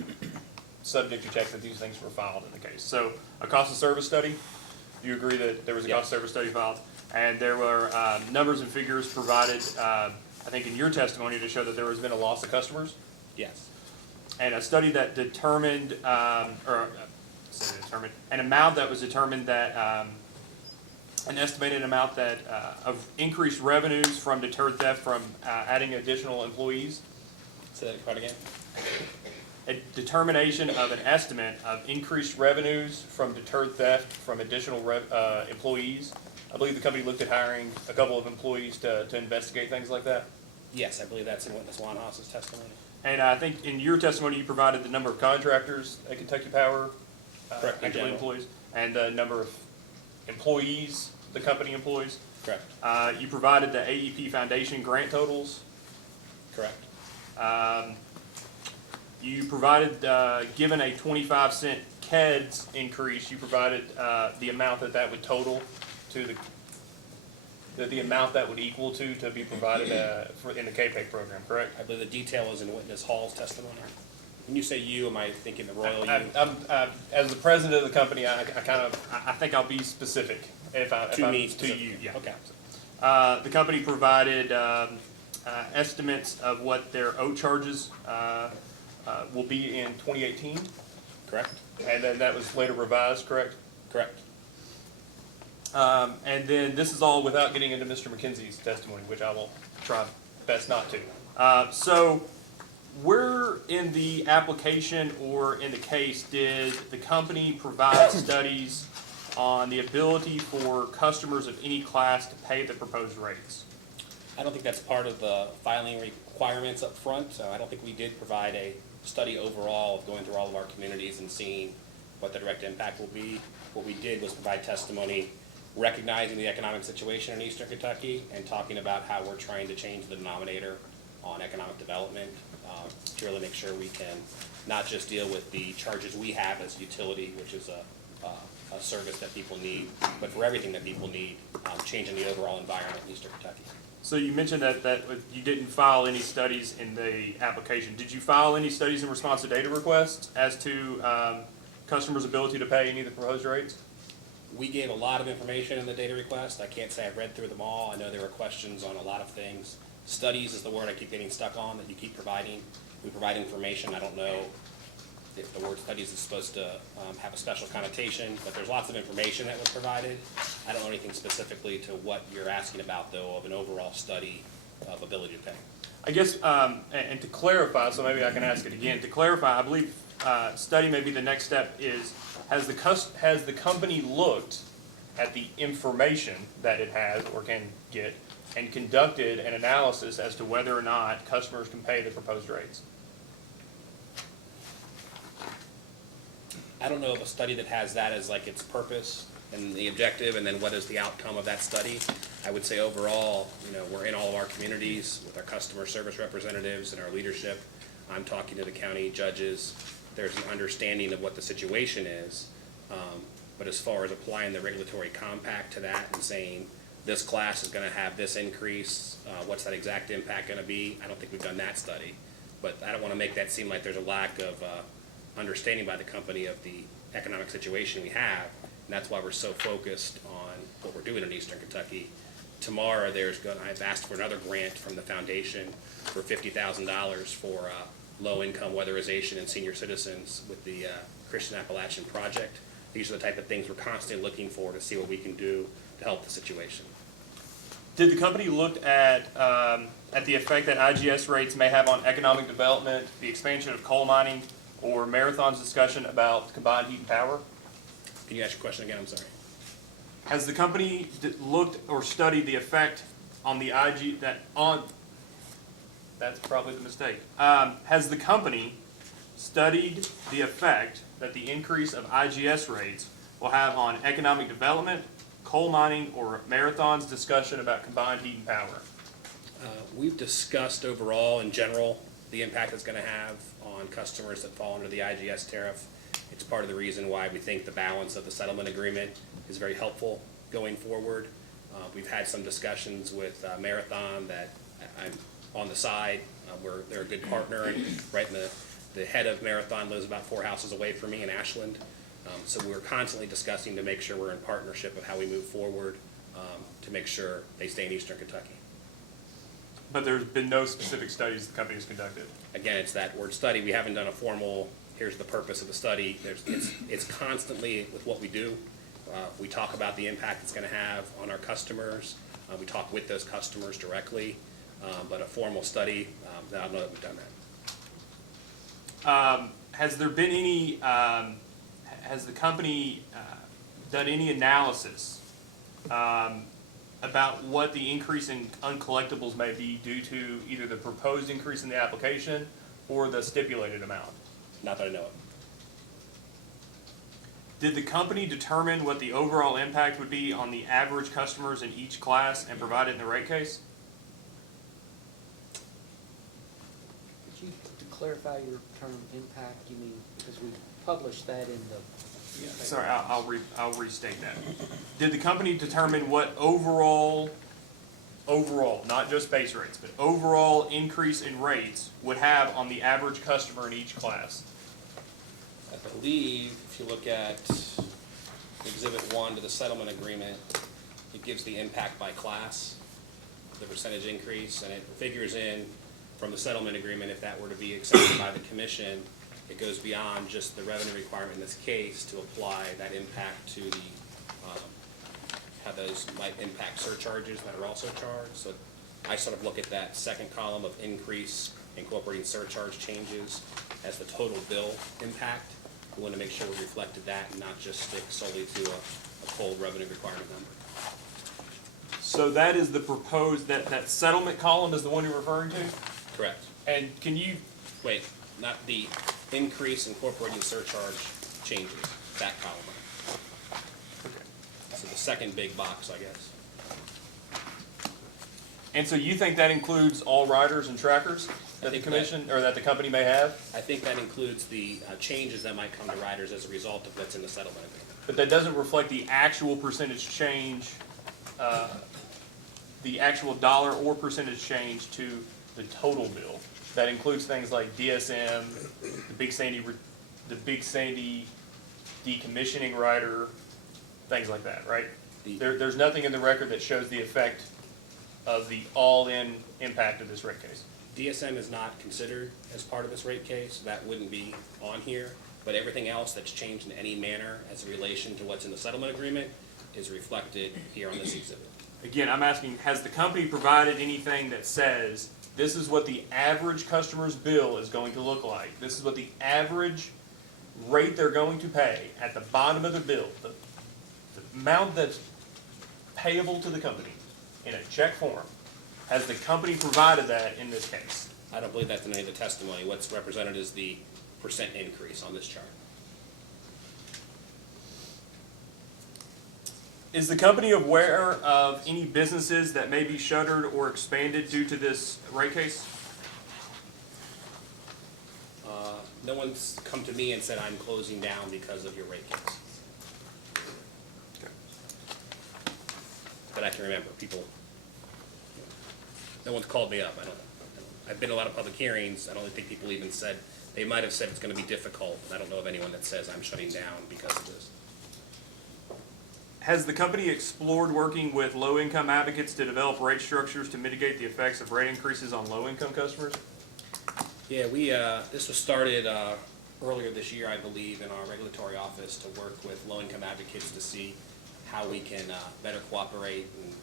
subject to check, that these things were filed in the case. So a cost of service study, do you agree that there was a cost of service study filed? And there were numbers and figures provided, I think in your testimony, to show that there has been a loss of customers? Yes. And a study that determined, an amount that was determined that, an estimated amount that, of increased revenues from deterred theft from adding additional employees? Say that part again. A determination of an estimate of increased revenues from deterred theft from additional employees. I believe the company looked at hiring a couple of employees to investigate things like that. Yes, I believe that's in Witness Wanhaus's testimony. And I think in your testimony, you provided the number of contractors at Kentucky Power, Correct, in actual general. employees, and the number of employees, the company employees. Correct. You provided the AEP Foundation grant totals. Correct. You provided, given a 25-cent KEDS increase, you provided the amount that would total to the amount that would equal to be provided in the KPAC program, correct? I believe the detail is in Witness Hall's testimony. When you say you, am I thinking the royal you? As the president of the company, I think I'll be specific if I'm To me to you. Yeah. Okay. The company provided estimates of what their O charges will be in 2018, Correct. and then that was later revised, correct? Correct. And then this is all without getting into Mr. McKenzie's testimony, which I will try best not to. So where in the application or in the case did the company provide studies on the ability for customers of any class to pay the proposed rates? I don't think that's part of the filing requirements up front, so I don't think we did provide a study overall of going through all of our communities and seeing what the direct impact will be. What we did was provide testimony recognizing the economic situation in Eastern Kentucky and talking about how we're trying to change the denominator on economic development to really make sure we can not just deal with the charges we have as utility, which is service that people need, but for everything that people need, changing the overall environment in Eastern Kentucky. So you mentioned that you didn't file any studies in the application. Did you file any studies in response to data requests as to customers' ability to pay any of the proposed rates? We gave a lot of information in the data request. I can't say I've read through them all. I know there were questions on a lot of things. Studies is the word I keep getting stuck on that you keep providing. We provide information. I don't know if the word studies is supposed to have a special connotation, but there's lots of information that was provided. I don't know anything specifically to what you're asking about, though, of an overall study of ability to pay. I guess, and to clarify, so maybe I can ask it again. To clarify, I believe study may be the next step is, has the company looked at the information that it has or can get and conducted an analysis as to whether or not customers can pay the proposed rates? I don't know of a study that has that as like its purpose and the objective, and then what is the outcome of that study. I would say overall, we're in all of our communities with our customer service representatives and our leadership. I'm talking to the county judges. There's an understanding of what the situation is, but as far as applying the regulatory compact to that and saying this class is going to have this increase, what's that exact impact going to be? I don't think we've done that study, but I don't want to make that seem like there's a lack of understanding by the company of the economic situation we have, and that's why we're so focused on what we're doing in Eastern Kentucky. Tomorrow, I've asked for another grant from the foundation for $50,000 for low-income weatherization and senior citizens with the Christian Appalachian Project. These are the type of things we're constantly looking for to see what we can do to help the situation. Did the company look at the effect that IGS rates may have on economic development, the expansion of coal mining, or Marathon's discussion about combined heat and power? Can you ask your question again? I'm sorry. Has the company looked or studied the effect on the that's probably the mistake. Has the company studied the effect that the increase of IGS rates will have on economic development, coal mining, or Marathon's discussion about combined heat and power? We've discussed overall, in general, the impact it's going to have on customers that fall under the IGS tariff. It's part of the reason why we think the balance of the settlement agreement is very helpful going forward. We've had some discussions with Marathon that I'm on the side. They're a good partner, and right in the head of Marathon lives about 4 houses away from me in Ashland. So we're constantly discussing to make sure we're in partnership of how we move forward to make sure they stay in Eastern Kentucky. But there's been no specific studies the company has conducted. Again, it's that word study. We haven't done a formal, here's the purpose of the study. It's constantly with what we do. We talk about the impact it's going to have on our customers. We talk with those customers directly. But a formal study, I don't know that we've done that. Has there been any, has the company done any analysis about what the increase in uncollectibles may be due to either the proposed increase in the application or the stipulated amount? Not that I know of. Did the company determine what the overall impact would be on the average customers in each class and provide it in the rate case? Could you, to clarify your term impact, you mean, because we published that in the... Sorry, I'll restate that. Did the company determine what overall, not just base rates, but overall increase in rates would have on the average customer in each class? I believe if you look at Exhibit 1 to the settlement agreement, it gives the impact by class, the percentage increase, and it figures in from the settlement agreement, if that were to be accepted by the commission, it goes beyond just the revenue requirement in this case to apply that impact to the, how those might impact surcharges that are also charged. So I sort of look at that second column of increase incorporating surcharge changes as the total bill impact. We want to make sure we reflected that and not just stick solely to a cold revenue requirement number. So that is the proposed, that settlement column is the one you're referring to? Correct. And can you... Wait, not the increase incorporating surcharge changes, that column. Okay. So the second big box, I guess. And so you think that includes all riders and trackers that the commission, or that the company may have? I think that includes the changes that might come to riders as a result of what's in the settlement agreement. but that doesn't reflect the actual percentage change, the actual dollar or percentage change to the total bill. That includes things like DSM, the Big Sandy decommissioning rider, things like that, right? There's nothing in the record that shows the effect of the all-in impact of this rate case. DSM is not considered as part of this rate case, that wouldn't be on here, but everything else that's changed in any manner as a relation to what's in the settlement agreement is reflected here on this exhibit. Again, I'm asking, has the company provided anything that says this is what the average customer's bill is going to look like? This is what the average rate they're going to pay at the bottom of the bill, the amount that's payable to the company in a check form. Has the company provided that in this case? I don't believe that's in any of the testimony. What's represented is the percent increase on this chart. Is the company aware of any businesses that may be shuttered or expanded due to this rate case? No one's come to me and said I'm closing down because of your rate case. But I can remember, people, no one's called me up. I've been to a lot of public hearings. I don't think people even said, they might have said it's going to be difficult. I don't know of anyone that says I'm shutting down because of this. Has the company explored working with low-income advocates to develop rate structures to mitigate the effects of rate increases on low-income customers? Yeah, this was started earlier this year, I believe, in our regulatory office to work with low-income advocates to see how we can better cooperate. And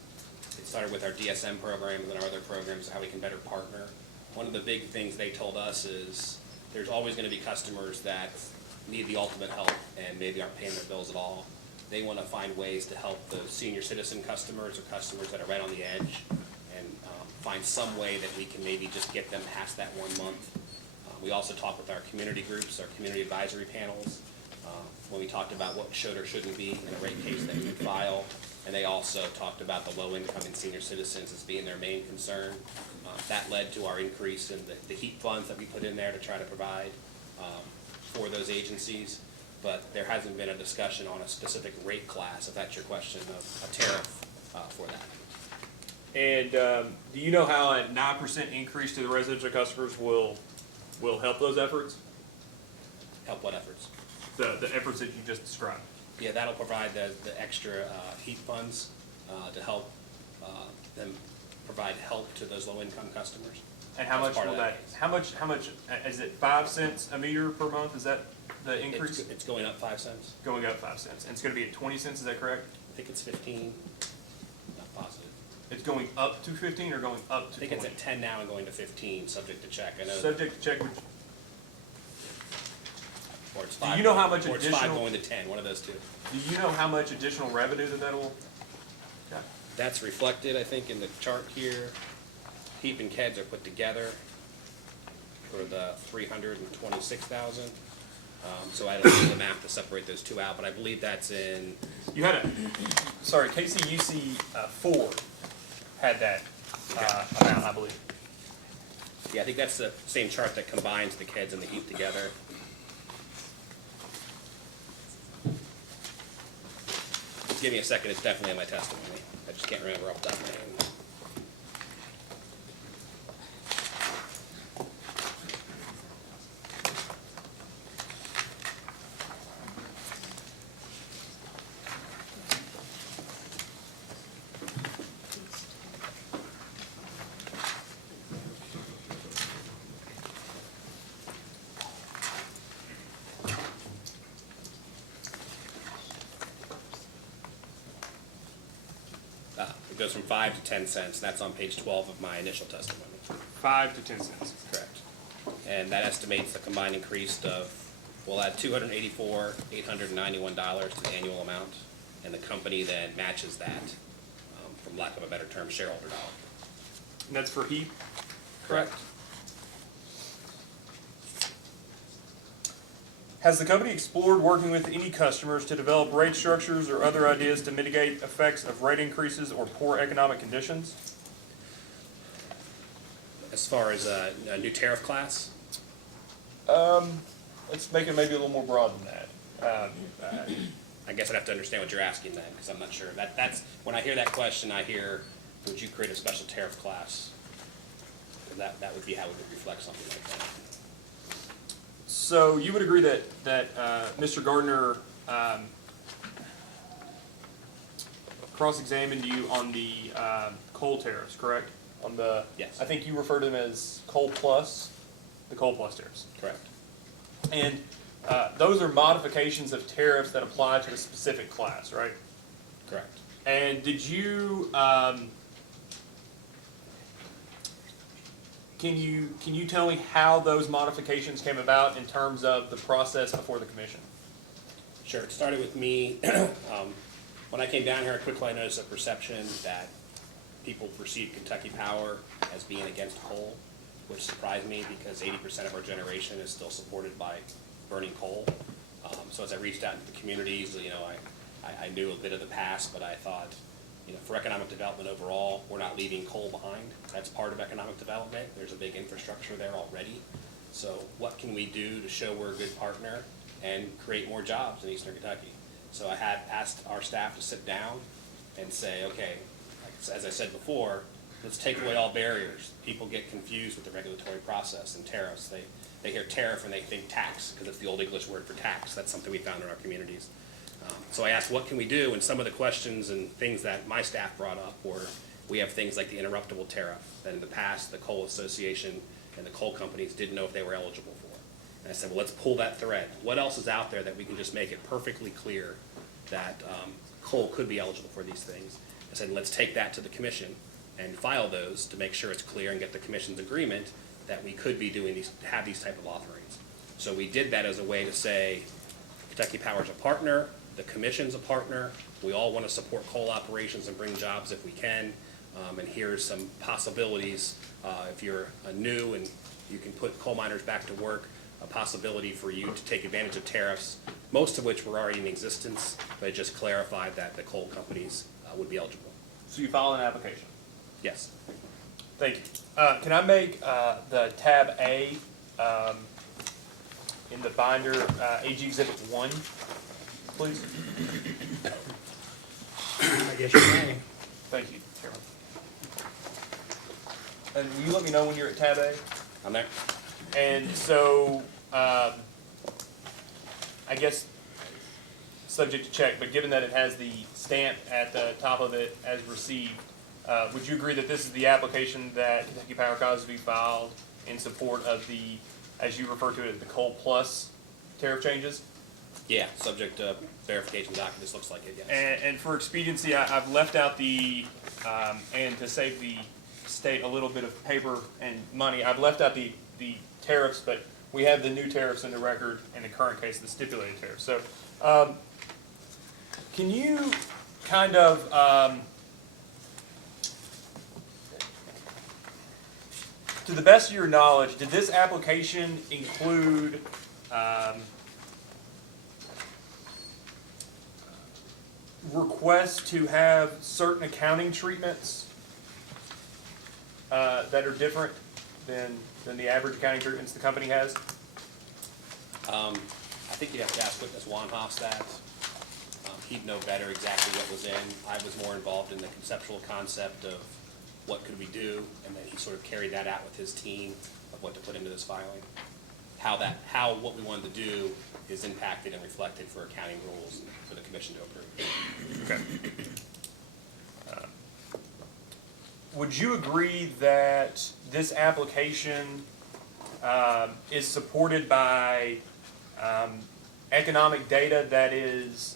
it started with our DSM program and then our other programs, how we can better partner. One of the big things they told us is there's always going to be customers that need the ultimate help and maybe aren't paying their bills at all. They want to find ways to help those senior citizen customers or customers that are right on the edge and find some way that we can maybe just get them past that 1 month. We also talked with our community groups, our community advisory panels, when we talked about what should or shouldn't be in a rate case that we would file. And they also talked about the low income and senior citizens as being their main concern. That led to our increase in the heat funds that we put in there to try to provide for those agencies. But there hasn't been a discussion on a specific rate class, if that's your question, of a tariff for that. And do you know how a 9% increase to the residential customers will help those efforts? Help what efforts? The efforts that you just described. Yeah, that'll provide the extra heat funds to help them provide help to those low-income customers. And how much will that, how much, is it 5 cents a meter per month? Is that the increase? It's going up 5 cents. Going up 5 cents. And it's going to be at 20 cents, is that correct? I think it's 15, not positive. It's going up to 15 or going up to 20? I think it's at 10 now and going to 15, subject to check. I know. Subject to check, which, Or it's 5. do you know how much or it's additional? 5 going to 10, one of those two. Do you know how much additional revenue that'll? Yeah. That's reflected, I think, in the chart here. HEAP and KEDS are put together for the 326,000. So I don't do the math to separate those two out, but I believe that's in. You had sorry, KCUC 4 had that amount, I believe. Yeah, I think that's the same chart that combines the KEDS and the HEAP together. Give me a second, it's definitely in my testimony. I just can't remember off the top of my head. It goes from 5 to 10 cents. That's on page 12 of my initial testimony. 5 to 10 cents. Correct. And that estimates the combined increase of, we'll add $284,891 to the annual amount, and the company then matches that, from lack of a better term, shareholder dollar. And that's for HEAP? Correct. Has the company explored working with any customers to develop rate structures or other ideas to mitigate effects of rate increases or poor economic conditions? As far as a new tariff class, Let's make it maybe a little more broad than that. I guess I'd have to understand what you're asking then, because I'm not sure. That's, when I hear that question, I hear, would you create a special tariff class? That would be how it would reflect something like that. So you would agree that Mr. Gardner cross-examined you on the coal tariffs, correct? On the, Yes. I think you referred to them as coal plus, the coal plus tariffs. Correct. And those are modifications of tariffs that apply to a specific class, right? Correct. And did you, can you tell me how those modifications came about in terms of the process before the commission? Sure. It started with me. When I came down here, quickly I noticed a perception that people perceived Kentucky Power as being against coal, which surprised me because 80% of our generation is still supported by burning coal. So as I reached out into the communities, you know, I knew a bit of the past, but I thought, you know, for economic development overall, we're not leaving coal behind. That's part of economic development. There's a big infrastructure there already. So what can we do to show we're a good partner and create more jobs in Eastern Kentucky? So I had asked our staff to sit down and say, okay, as I said before, let's take away all barriers. People get confused with the regulatory process and tariffs. They hear tariff and they think tax, because it's the old English word for tax. That's something we found in our communities. So I asked, what can we do? And some of the questions and things that my staff brought up were, we have things like the interruptible tariff that in the past the coal association and the coal companies didn't know if they were eligible for. And I said, well, let's pull that thread. What else is out there that we can just make it perfectly clear that coal could be eligible for these things? I said, let's take that to the commission and file those to make sure it's clear and get the commission's agreement that we could be doing these, have these type of offerings. So we did that as a way to say, Kentucky Power's a partner, the commission's a partner, we all want to support coal operations and bring jobs if we can, and here's some possibilities if you're new and you can put coal miners back to work, a possibility for you to take advantage of tariffs, most of which were already in existence, but it just clarified that the coal companies would be eligible. So you filed an application? Yes. Thank you. Can I make the tab A in the binder, AG Exhibit 1, please? I guess you may. Thank you, Chairman. And will you let me know when you're at tab A? I'm there. And so, I guess, subject to check, but given that it has the stamp at the top of it as received, would you agree that this is the application that Kentucky Power causes to be filed in support of the, as you refer to it, as the Coal Plus tariff changes? Yeah, subject to verification document, this looks like it, yes. And for expediency, I've left out the, and to save the state a little bit of paper and money, I've left out the tariffs, but we have the new tariffs in the record, in the current case, the stipulated tariffs. So, can you kind of, to the best of your knowledge, did this application include requests to have certain accounting treatments that are different than the average accounting treatments the company has? I think you'd have to ask witness Wanhoff that. He'd know better exactly what was in. I was more involved in the conceptual concept of what could we do, and then he sort of carried that out with his team of what to put into this filing. How what we wanted to do is impacted and reflected for accounting rules for the commission to approve. Okay. Would you agree that this application is supported by economic data that is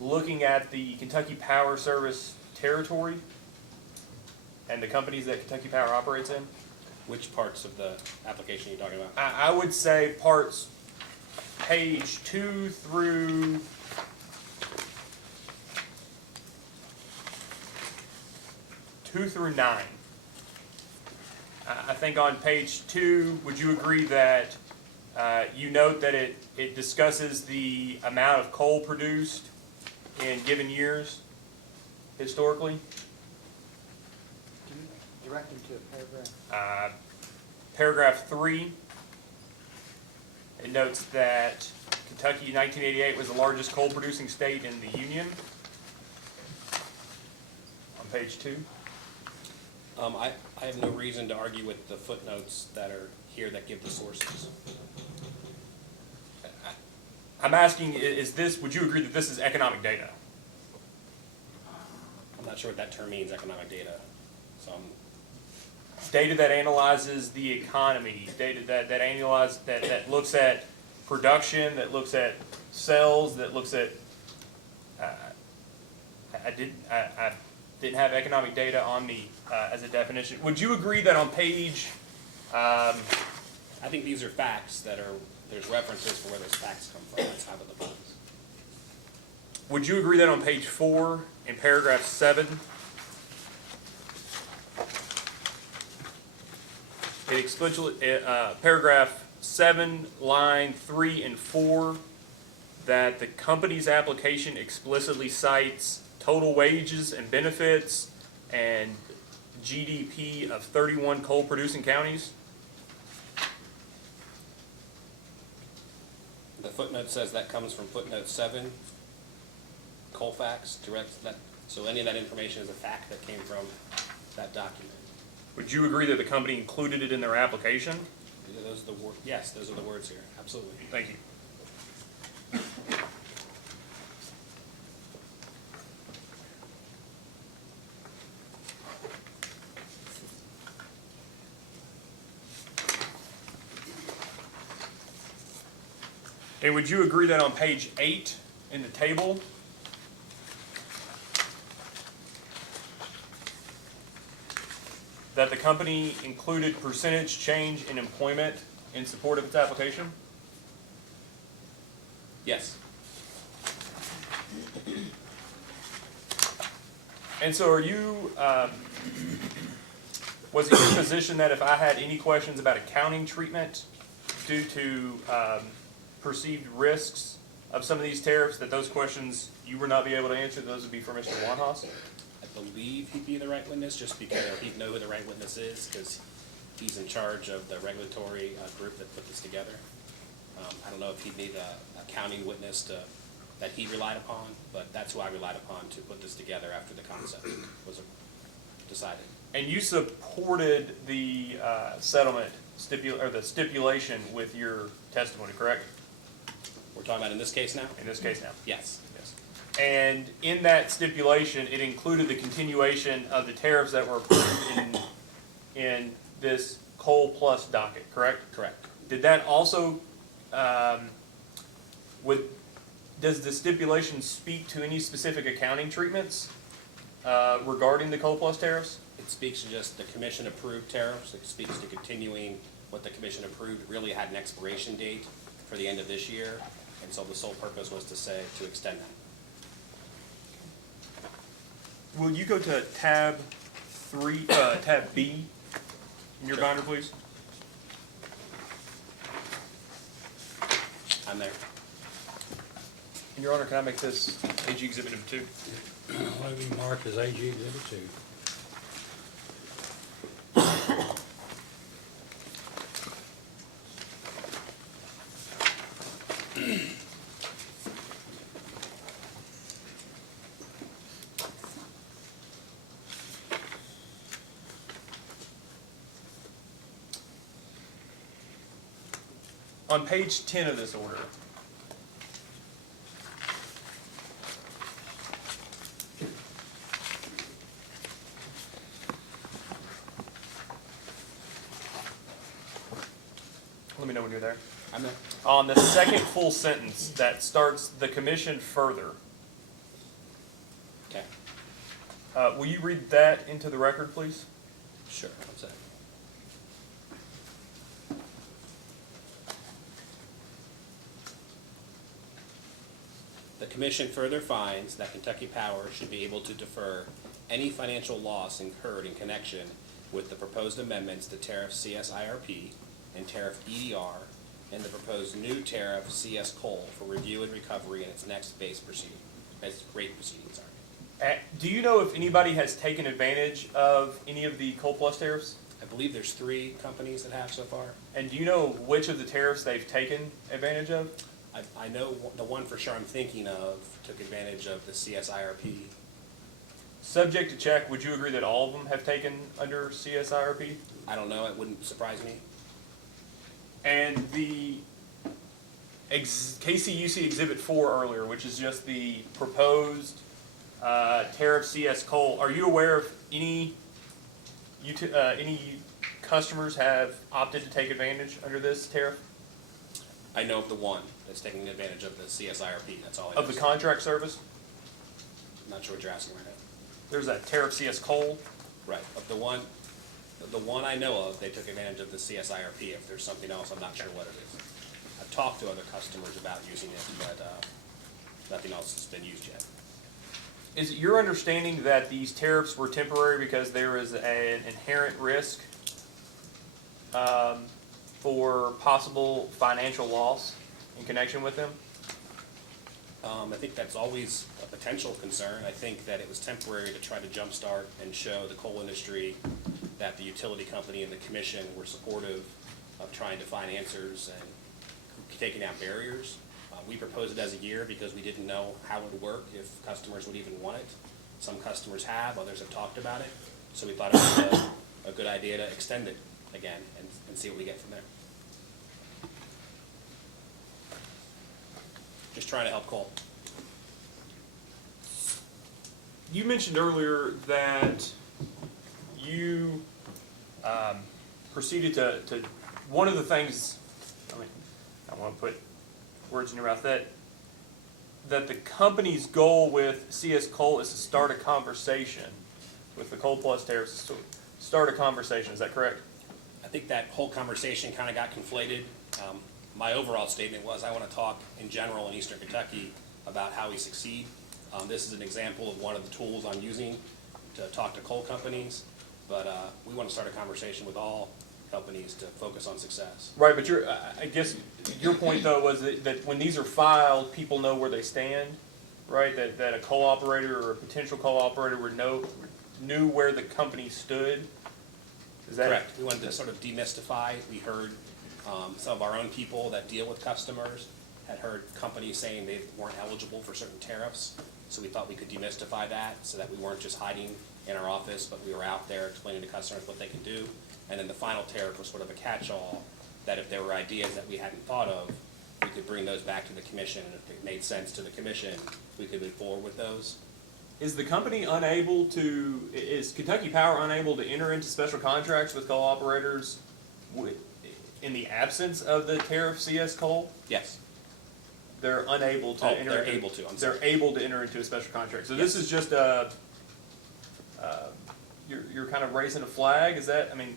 looking at the Kentucky Power Service territory and the companies that Kentucky Power operates in? Which parts of the application are you talking about? I would say parts page 2 through 9. I think on page 2, would you agree that you note that it discusses the amount of coal produced in given years historically? Can you direct him to a paragraph? Paragraph 3. It notes that Kentucky in 1988 was the largest coal-producing state in the Union. On page 2. I have no reason to argue with the footnotes that are here that give the sources. I'm asking, would you agree that this is economic data? I'm not sure what that term means, economic data. So Data that analyzes the economy, data that looks at production, that looks at sales, that looks at, I didn't have economic data on me as a definition. Would you agree that on page, I think these are facts that are, there's references for where those facts come from. That's how the bones. would you agree that on page 4 in paragraph 7, it explicitly, paragraph 7, line 3 and 4, that the company's application explicitly cites total wages and benefits and GDP of 31 coal-producing counties? The footnote says that comes from footnote 7, Colfax directs that, so any of that information is a fact that came from that document. Would you agree that the company included it in their application? Those are the yes, those are the words here, absolutely. Thank you. And would you agree that on page 8 in the table, that the company included percentage change in employment in support of its application? Yes. And so are you, was it your position that if I had any questions about accounting treatment due to perceived risks of some of these tariffs, that those questions you would not be able to answer, those would be for Mr. Wanhas? I believe he'd be the right witness, just because he'd know who the right witness is, because he's in charge of the regulatory group that put this together. I don't know if he'd need a accounting witness that he relied upon, but that's who I relied upon to put this together after the concept was decided. And you supported the settlement the stipulation with your testimony, correct? We're talking about in this case now? In this case now? Yes. Yes. And in that stipulation, it included the continuation of the tariffs that were approved in this Coal Plus docket, correct? Correct. Did that also, does the stipulation speak to any specific accounting treatments regarding the Coal Plus tariffs? It speaks to just the commission approved tariffs. It speaks to continuing what the commission approved. It really had an expiration date for the end of this year, and so the sole purpose was to extend that. Will you go to tab B in your binder, please? I'm there. And Your Honor, can I make this AG Exhibit number 2? Let me mark as AG Exhibit 2. On page 10 of this order, let me know when you're there. I'm there. On the second full sentence that starts the commission further, Okay. will you read that into the record, please? Sure. What's that? The commission further finds that Kentucky Power should be able to defer any financial loss incurred in connection with the proposed amendments to tariff CSIRP and tariff EDR and the proposed new tariff CS Coal for review and recovery in its next base rate proceeding. Do you know if anybody has taken advantage of any of the Coal Plus tariffs? I believe there's 3 companies that have so far. And do you know which of the tariffs they've taken advantage of? I know the one for sure I'm thinking of took advantage of the CSIRP. Subject to check, would you agree that all of them have taken under CSIRP? I don't know, it wouldn't surprise me. And the KCUC Exhibit 4 earlier, which is just the proposed tariff CS coal, are you aware of any customers have opted to take advantage under this tariff? I know of the one that's taking advantage of the CSIRP, that's all I know. Of the contract service? I'm not sure what you're asking right now. There's that tariff CS coal. Right, of the one I know of, they took advantage of the CSIRP. If there's something else, I'm not sure what it is. I've talked to other customers about using it, but nothing else has been used yet. Is it your understanding that these tariffs were temporary because there is an inherent risk for possible financial loss in connection with them? I think that's always a potential concern. I think that it was temporary to try to jumpstart and show the coal industry that the utility company and the commission were supportive of trying to find answers and taking out barriers. We proposed it as a year because we didn't know how it would work, if customers would even want it. Some customers have, others have talked about it. So we thought it was a good idea to extend it again and see what we get from there. Just trying to help coal. You mentioned earlier that you proceeded to one of the things, I mean, I don't want to put words in your mouth, that the company's goal with CS Coal is to start a conversation with the Coal Plus tariffs, to start a conversation, is that correct? I think that whole conversation kind of got conflated. My overall statement was I want to talk in general in Eastern Kentucky about how we succeed. This is an example of one of the tools I'm using to talk to coal companies, but we want to start a conversation with all companies to focus on success. Right, but I guess your point though was that when these are filed, people know where they stand, right? That a coal operator or a potential coal operator knew where the company stood. Is that correct? We wanted to sort of demystify. We heard some of our own people that deal with customers had heard companies saying they weren't eligible for certain tariffs. So we thought we could demystify that so that we weren't just hiding in our office, but we were out there explaining to customers what they can do. And then the final tariff was sort of a catch-all that if there were ideas that we hadn't thought of, we could bring those back to the commission, and if it made sense to the commission, we could move forward with those. Is the company unable to, is Kentucky Power unable to enter into special contracts with coal operators in the absence of the tariff CS coal? Yes. They're unable to enter. They're able to, I'm sorry. They're able to enter into a special contract. So Yes. this is just you're kind of raising a flag, is that, I mean,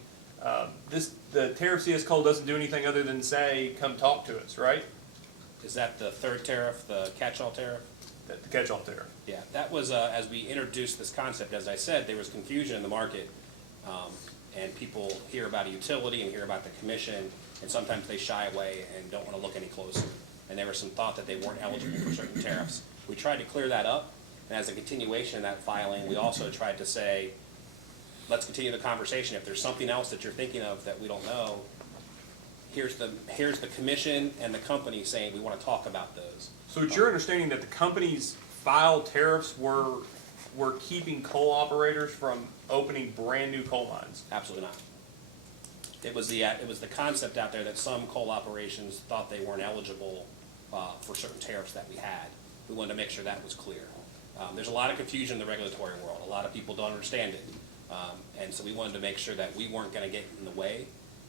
the tariff CS coal doesn't do anything other than say, come talk to us, right? Is that the third tariff, the catch-all tariff? The catch-all tariff. Yeah, that was, as we introduced this concept, as I said, there was confusion in the market. And people hear about a utility and hear about the commission, and sometimes they shy away and don't want to look any closer. And there was some thought that they weren't eligible for certain tariffs. We tried to clear that up, and as a continuation of that filing, we also tried to say, let's continue the conversation. If there's something else that you're thinking of that we don't know, here's the commission and the company saying we want to talk about those. So it's your understanding that the company's filed tariffs were keeping coal operators from opening brand new coal mines? Absolutely not. It was the concept out there that some coal operations thought they weren't eligible for certain tariffs that we had. We wanted to make sure that was clear. There's a lot of confusion in the regulatory world. A lot of people don't understand it. And so we wanted to make sure that we weren't going to get in the way,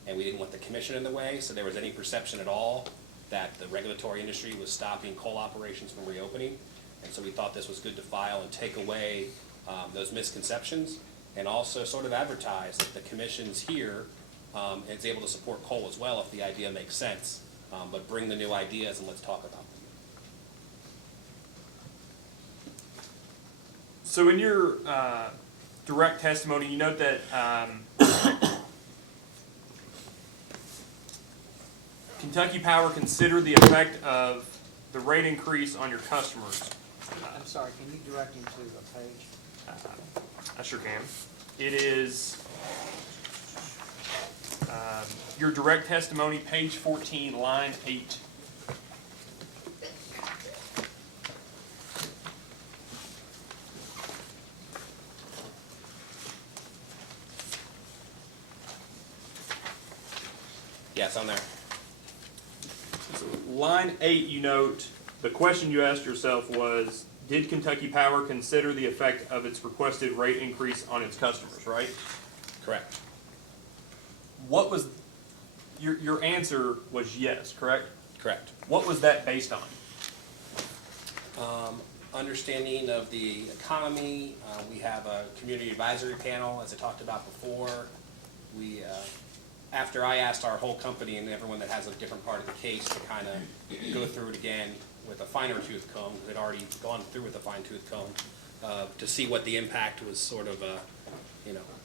and we didn't want the commission in the way, so there was any perception at all that the regulatory industry was stopping coal operations from reopening. And so we thought this was good to file and take away those misconceptions, and also sort of advertise that the commission's here and is able to support coal as well if the idea makes sense. But bring the new ideas and let's talk about them. So in your direct testimony, you note that Kentucky Power considered the effect of the rate increase on your customers. I'm sorry, can you direct him to a page? I sure can. It is Your direct testimony, page 14, line 8. Yes, I'm there. Line 8, you note, the question you asked yourself was, did Kentucky Power consider the effect of its requested rate increase on its customers, right? Correct. What was, your answer was yes, correct? Correct. What was that based on? Understanding of the economy, we have a community advisory panel, as I talked about before. We, after I asked our whole company and everyone that has a different part of the case to kind of go through it again with a finer tooth comb, because they'd already gone through with a fine tooth comb, to see what the impact was sort of,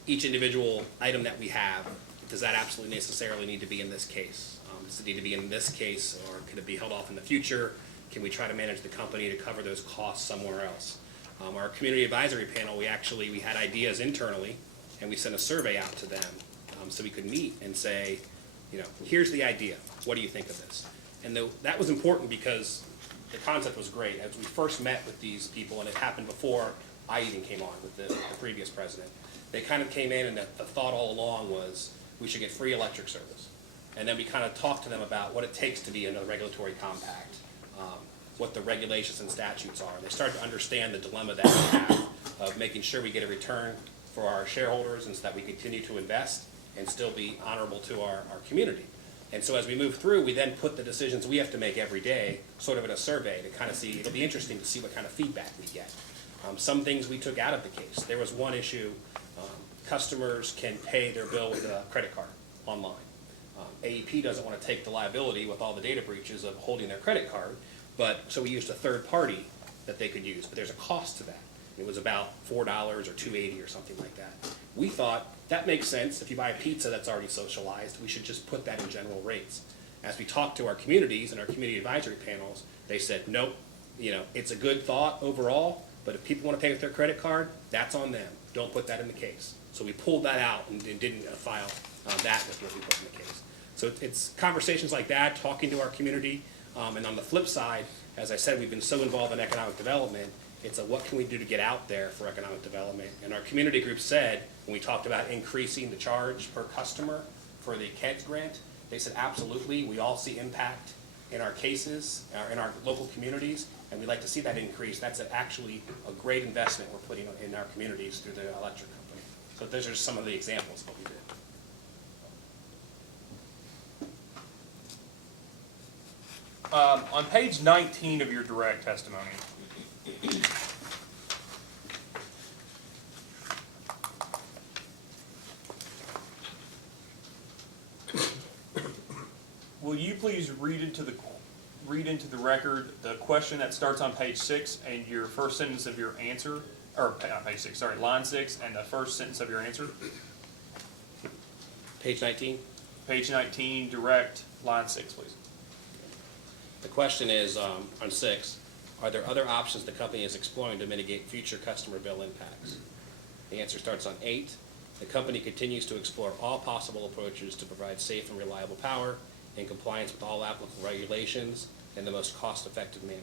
each individual item that we have, does that absolutely necessarily need to be in this case? Does it need to be in this case, or could it be held off in the future? Can we try to manage the company to cover those costs somewhere else? Our community advisory panel, we had ideas internally, and we sent a survey out to them so we could meet and say, here's the idea. What do you think of this? And that was important because the concept was great. As we first met with these people, and it happened before I even came on with the previous president, they kind of came in, and the thought all along was we should get free electric service. And then we kind of talked to them about what it takes to be in a regulatory compact, what the regulations and statutes are. They started to understand the dilemma that we have of making sure we get a return for our shareholders and so that we continue to invest and still be honorable to our community. And so as we move through, we then put the decisions we have to make every day sort of in a survey to kind of see, it'll be interesting to see what kind of feedback we get. Some things we took out of the case. There was one issue, customers can pay their bill with a credit card online. AEP doesn't want to take the liability with all the data breaches of holding their credit card, so we used a third party that they could use, but there's a cost to that. It was about $4 or $2.80 or something like that. We thought that makes sense. If you buy a pizza that's already socialized, we should just put that in general rates. As we talked to our communities and our community advisory panels, they said, nope, it's a good thought overall, but if people want to pay with their credit card, that's on them. Don't put that in the case. So we pulled that out and didn't file that with what we put in the case. So it's conversations like that, talking to our community. And on the flip side, as I said, we've been so involved in economic development, it's what can we do to get out there for economic development? And our community group said, when we talked about increasing the charge per customer for the KEDS grant, they said, absolutely, we all see impact in our cases, in our local communities, and we'd like to see that increase. That's actually a great investment we're putting in our communities through the electric company. So those are some of the examples of what we did. On page 19 of your direct testimony, will you please read into the record the question that starts on page 6 and your first sentence of your answer, or not page 6, sorry, line 6 and the first sentence of your answer? Page 19? Page 19, direct, line 6, please. The question is, on 6, are there other options the company is exploring to mitigate future customer bill impacts? The answer starts on 8. The company continues to explore all possible approaches to provide safe and reliable power in compliance with all applicable regulations in the most cost-effective manner.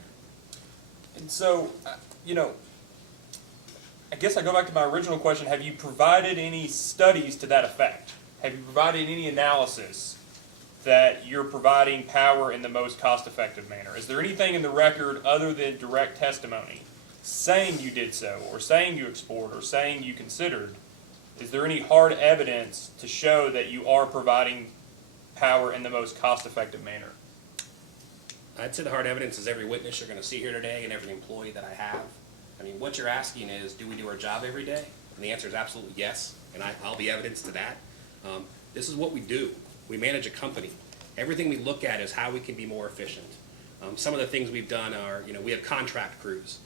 And so, I guess I go back to my original question. Have you provided any studies to that effect? Have you provided any analysis that you're providing power in the most cost-effective manner? Is there anything in the record other than direct testimony saying you did so, or saying you explored, or saying you considered? Is there any hard evidence to show that you are providing power in the most cost-effective manner? I'd say the hard evidence is every witness you're going to see here today and every employee that I have. I mean, what you're asking is, do we do our job every day? And the answer is absolutely yes, and I'll be evidence to that. This is what we do. We manage a company. Everything we look at is how we can be more efficient. Some of the things we've done are, we have contract crews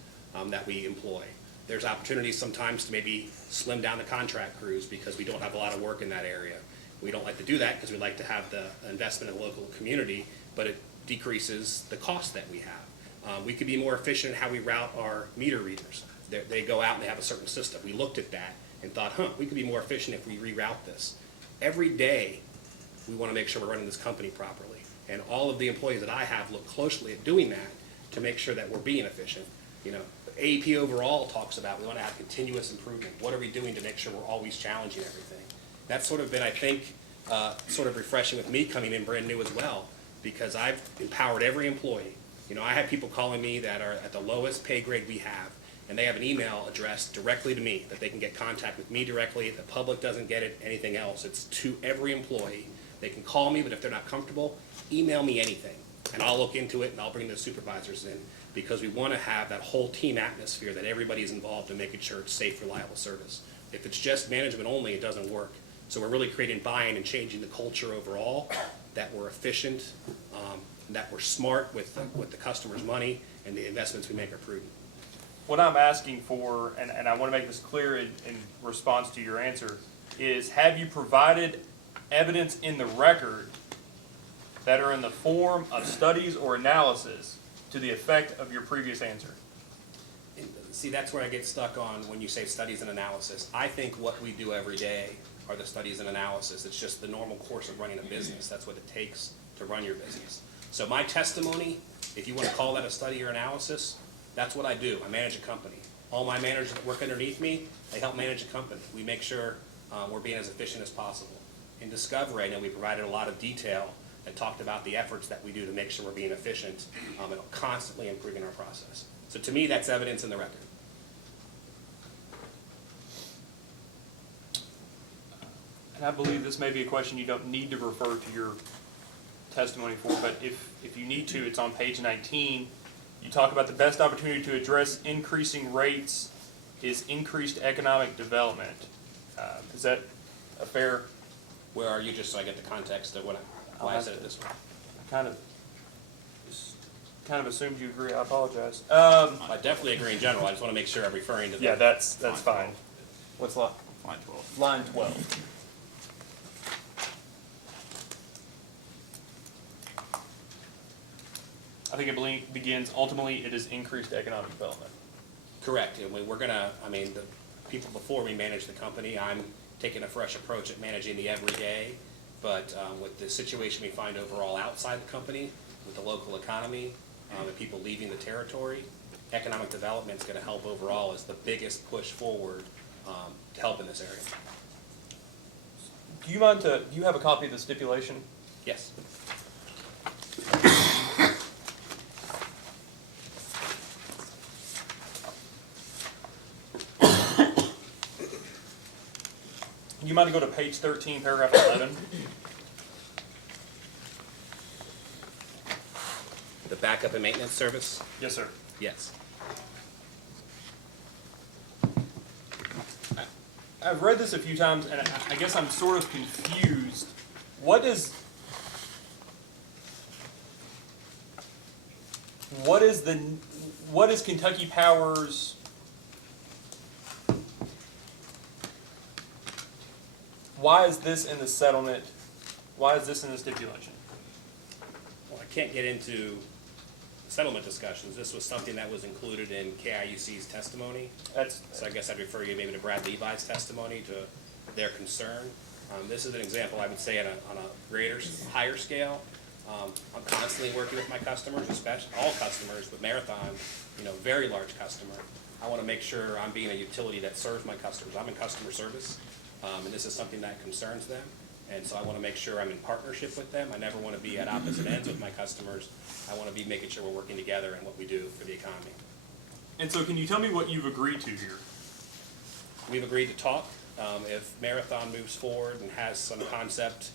that we employ. There's opportunities sometimes to maybe slim down the contract crews because we don't have a lot of work in that area. We don't like to do that because we like to have the investment in the local community, but it decreases the cost that we have. We could be more efficient in how we route our meter readers. They go out and they have a certain system. We looked at that and thought, we could be more efficient if we reroute this. Every day, we want to make sure we're running this company properly. And all of the employees that I have look closely at doing that to make sure that we're being efficient. You know, AEP overall talks about we want to have continuous improvement. What are we doing to make sure we're always challenging everything? That's sort of been, I think, sort of refreshing with me coming in brand new as well, because I've empowered every employee. You know, I have people calling me that are at the lowest pay grade we have, and they have an email addressed directly to me that they can get contact with me directly. The public doesn't get it, anything else. It's to every employee. They can call me, but if they're not comfortable, email me anything, and I'll look into it and I'll bring the supervisors in, because we want to have that whole team atmosphere that everybody's involved in making sure it's safe, reliable service. If it's just management only, it doesn't work. So we're really creating buy-in and changing the culture overall, that we're efficient, that we're smart with the customer's money, and the investments we make are prudent. What I'm asking for, and I want to make this clear in response to your answer, is have you provided evidence in the record that are in the form of studies or analysis to the effect of your previous answer? See, that's where I get stuck on when you say studies and analysis. I think what we do every day are the studies and analysis. It's just the normal course of running a business. That's what it takes to run your business. So my testimony, if you want to call that a study or analysis, that's what I do. I manage a company. All my managers that work underneath me, they help manage a company. We make sure we're being as efficient as possible. In Discovery, I know we provided a lot of detail that talked about the efforts that we do to make sure we're being efficient and constantly improving our process. So to me, that's evidence in the record. And I believe this may be a question you don't need to refer to your testimony for, but if you need to, it's on page 19. You talk about the best opportunity to address increasing rates is increased economic development. Is that a fair? Where are you, just so I get the context of why I said it this way? I kind of assumed you agree. I apologize. I definitely agree in general. I just want to make sure I'm referring to the. Yeah, that's fine. What's line 12? Line 12. I think it begins, ultimately, it is increased economic development. Correct. And we're going to, I mean, the people before we manage the company, I'm taking a fresh approach at managing the everyday. But with the situation we find overall outside the company, with the local economy, and people leaving the territory, economic development is going to help overall as the biggest push forward to help in this area. Do you have a copy of the stipulation? Yes. You mind to go to page 13, paragraph 11? The backup and maintenance service? Yes, sir. Yes. I've read this a few times, and I guess I'm sort of confused. What is Kentucky Power's why is this in the settlement? Why is this in the stipulation? Well, I can't get into settlement discussions. This was something that was included in KIUC's testimony. So I guess I'd refer you maybe to Brad Levi's testimony to their concern. This is an example, I would say, on a higher scale. I'm constantly working with my customers, especially all customers, but Marathon, very large customer. I want to make sure I'm being a utility that serves my customers. I'm in customer service, and this is something that concerns them. And so I want to make sure I'm in partnership with them. I never want to be at opposite ends with my customers. I want to be making sure we're working together in what we do for the economy. And so can you tell me what you've agreed to here? We've agreed to talk. If Marathon moves forward and has some concept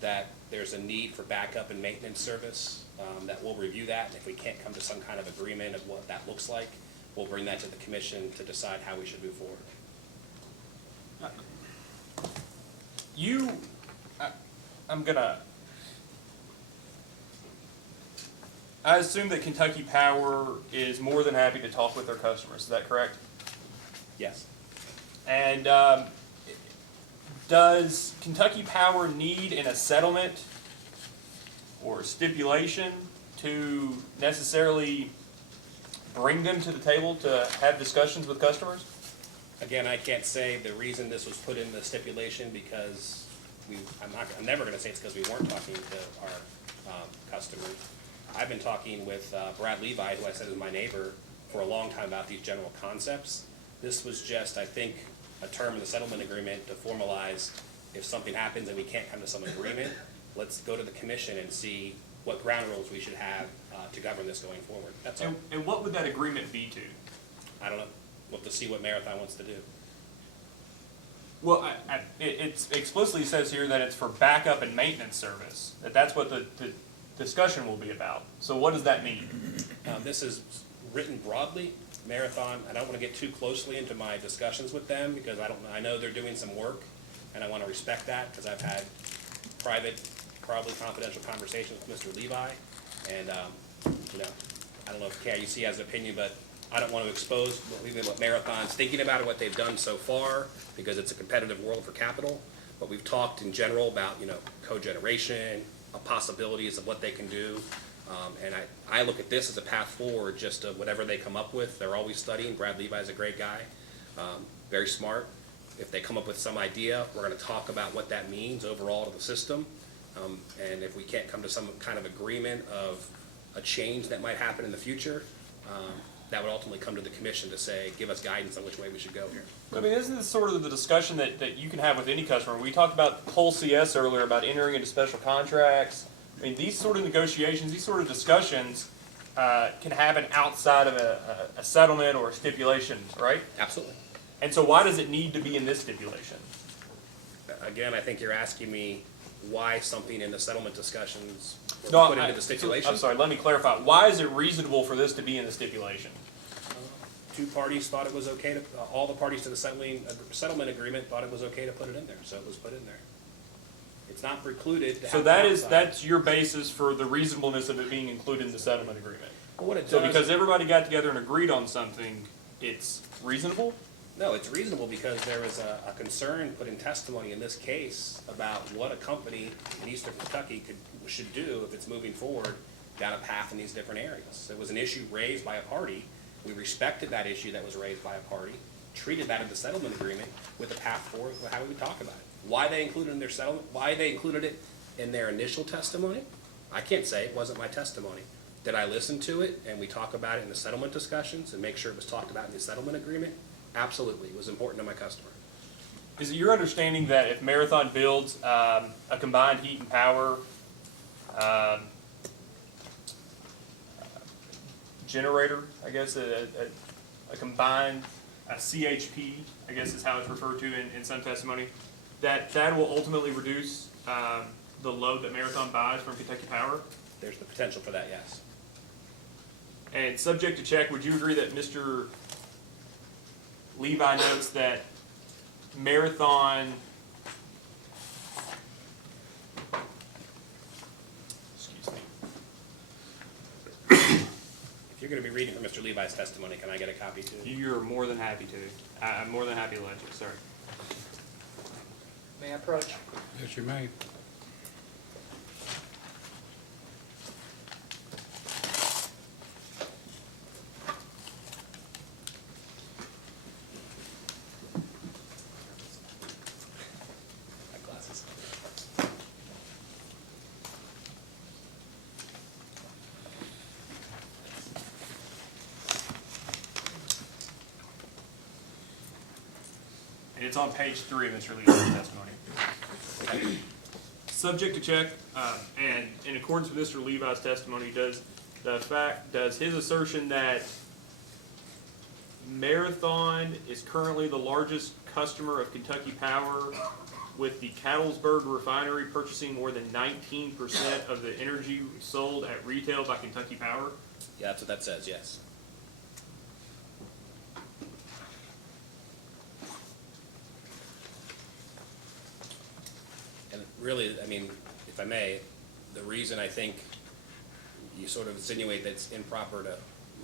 that there's a need for backup and maintenance service, that we'll review that. And if we can't come to some kind of agreement of what that looks like, we'll bring that to the commission to decide how we should move forward. I assume that Kentucky Power is more than happy to talk with their customers. Is that correct? Yes. And does Kentucky Power need in a settlement or stipulation to necessarily bring them to the table to have discussions with customers? Again, I can't say the reason this was put in the stipulation because I'm never gonna say it's because we weren't talking to our customers. I've been talking with Brad Levi, who I said is my neighbor, for a long time about these general concepts. This was just, I think, a term in the settlement agreement to formalize if something happens and we can't come to some agreement, let's go to the commission and see what ground rules we should have to govern this going forward. That's all. And what would that agreement be to? I don't know. We'll have to see what Marathon wants to do. Well, it explicitly says here that it's for backup and maintenance service, that's what the discussion will be about. So what does that mean? This is written broadly. Marathon, I don't want to get too closely into my discussions with them because I know they're doing some work and I want to respect that because I've had private, probably confidential conversations with Mr. Levi. And, I don't know if KIUC has an opinion, but I don't want to expose what Marathon's thinking about or what they've done so far because it's a competitive world for capital. But we've talked in general about, cogeneration, possibilities of what they can do. And I look at this as a path forward, just of whatever they come up with. They're always studying. Brad Levi's a great guy, very smart. If they come up with some idea, we're going to talk about what that means overall to the system. And if we can't come to some kind of agreement of a change that might happen in the future, that would ultimately come to the commission to say, give us guidance on which way we should go here. I mean, isn't this sort of the discussion that you can have with any customer? We talked about whole CS earlier about entering into special contracts. I mean, these sort of negotiations, these sort of discussions can happen outside of a settlement or a stipulation, right? Absolutely. And so why does it need to be in this stipulation? Again, I think you're asking me why something in the settlement discussions was No, put into the stipulation. I'm sorry, let me clarify. Why is it reasonable for this to be in the stipulation? Two parties thought it was okay to, all the parties to the settlement agreement thought it was okay to put it in there, so it was put in there. It's not precluded to have. So that's your basis for the reasonableness of it being included in the settlement agreement? Well, what it So does- because everybody got together and agreed on something, it's reasonable? No, it's reasonable because there was a concern put in testimony in this case about what a company in eastern Kentucky should do if it's moving forward down a path in these different areas. It was an issue raised by a party. We respected that issue that was raised by a party, treated that in the settlement agreement with a path forward for how we would talk about it. Why they included it in their settlement, why they included it in their initial testimony, I can't say, it wasn't my testimony. Did I listen to it and we talk about it in the settlement discussions and make sure it was talked about in the settlement agreement? Absolutely, it was important to my customer. Is it your understanding that if Marathon builds a combined heat and power generator, I guess, a combined CHP, I guess is how it's referred to in some testimony, that will ultimately reduce the load that Marathon buys from Kentucky Power? There's the potential for that, yes. And subject to check, would you agree that Mr. Levi notes that Marathon, excuse me, If you're gonna be reading from Mr. Levi's testimony, can I get a copy too? you're more than happy to. I'm more than happy to let you, sorry. May I approach? Yes, you may. My glasses. And it's on page 3 of Mr. Levi's testimony. Subject to check, and in accordance with Mr. Levi's testimony, does his assertion that Marathon is currently the largest customer of Kentucky Power, with the Cattlesburg refinery purchasing more than 19% of the energy sold at retail by Kentucky Power? Yeah, that's what that says, yes. And really, I mean, if I may, the reason I think you sort of insinuate that it's improper to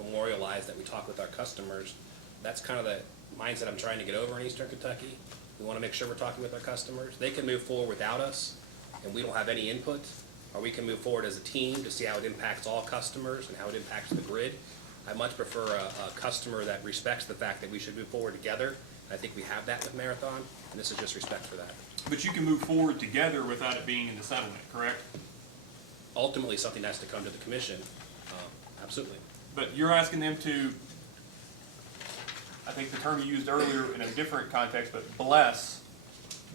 memorialize that we talk with our customers, that's kind of the mindset I'm trying to get over in Eastern Kentucky. We want to make sure we're talking with our customers. They can move forward without us, and we don't have any input, or we can move forward as a team to see how it impacts all customers and how it impacts the grid. I much prefer a customer that respects the fact that we should move forward together I think we have that with Marathon, and this is just respect for that. But you can move forward together without it being in the settlement, correct? Ultimately, something has to come to the commission, absolutely. But you're asking them to, I think the term you used earlier in a different context, but bless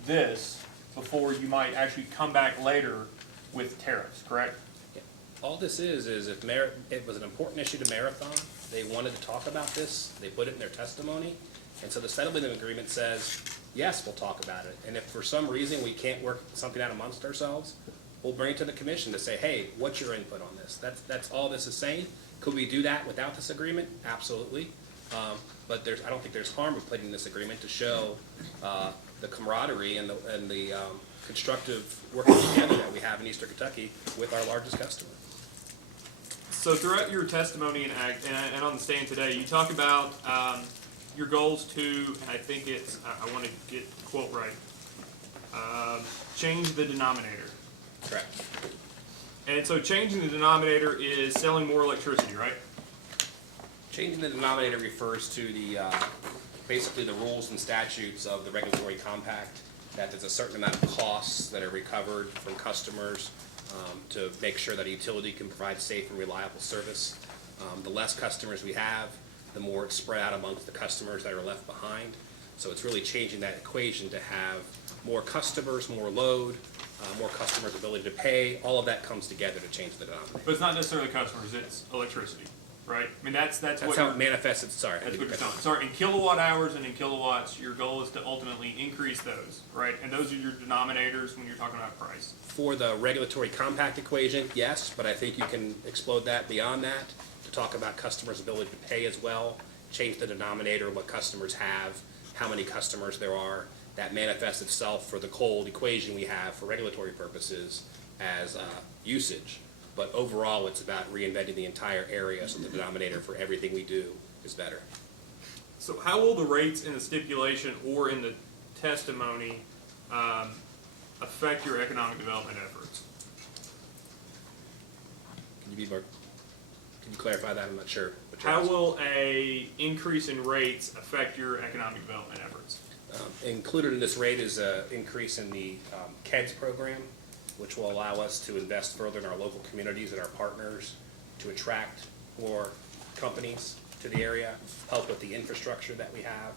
this before you might actually come back later with tariffs, correct? Yeah. All this is if it was an important issue to Marathon, they wanted to talk about this, they put it in their testimony, and so the settlement agreement says, yes, we'll talk about it. And if for some reason we can't work something out amongst ourselves, we'll bring it to the commission to say, hey, what's your input on this? That's all this is saying. Could we do that without this agreement? Absolutely. But I don't think there's harm in putting this agreement to show the camaraderie and the constructive working together that we have in Eastern Kentucky with our largest customer. So throughout your testimony and on the stand today, you talk about your goals to, and I think it's, I want to get the quote right, change the denominator. Correct. And so changing the denominator is selling more electricity, right? Changing the denominator refers to the, basically the rules and statutes of the regulatory compact, that there's a certain amount of costs that are recovered from customers to make sure that a utility can provide safe and reliable service. The less customers we have, the more it's spread out amongst the customers that are left behind. So it's really changing that equation to have more customers, more load, more customers' ability to pay. All of that comes together to change the denominator. But it's not necessarily customers, it's electricity, right? I mean, that's That's what how you're, it manifests. Sorry. that's what you're telling. Sorry, in kilowatt hours and in kilowatts, your goal is to ultimately increase those, right? And those are your denominators when you're talking about price. For the regulatory compact equation, yes, but I think you can explode that beyond that to talk about customers' ability to pay as well, change the denominator, what customers have, how many customers there are. That manifests itself for the cold equation we have for regulatory purposes as usage. But overall, it's about reinventing the entire area so the denominator for everything we do is better. So how will the rates in the stipulation or in the testimony affect your economic development efforts? Can you clarify that? I'm not sure. what you're How asking. will a increase in rates affect your economic development efforts? Included in this rate is an increase in the KEDS program, which will allow us to invest further in our local communities and our partners to attract more companies to the area, help with the infrastructure that we have.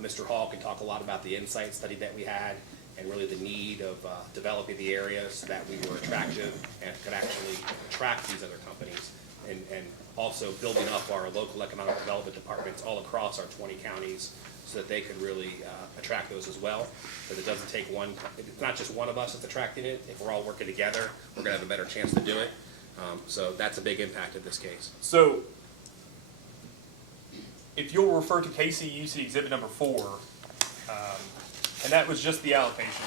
Mr. Hall can talk a lot about the insight study that we had and really the need of developing the area so that we were attractive and could actually attract these other companies, and also building up our local economic development departments all across our 20 counties so that they could really attract those as well. Because it doesn't take one, it's not just one of us that's attracting it. If we're all working together, we're gonna have a better chance to do it. So that's a big impact in this case. So if you'll refer to KCUC Exhibit Number 4, and that was just the allocation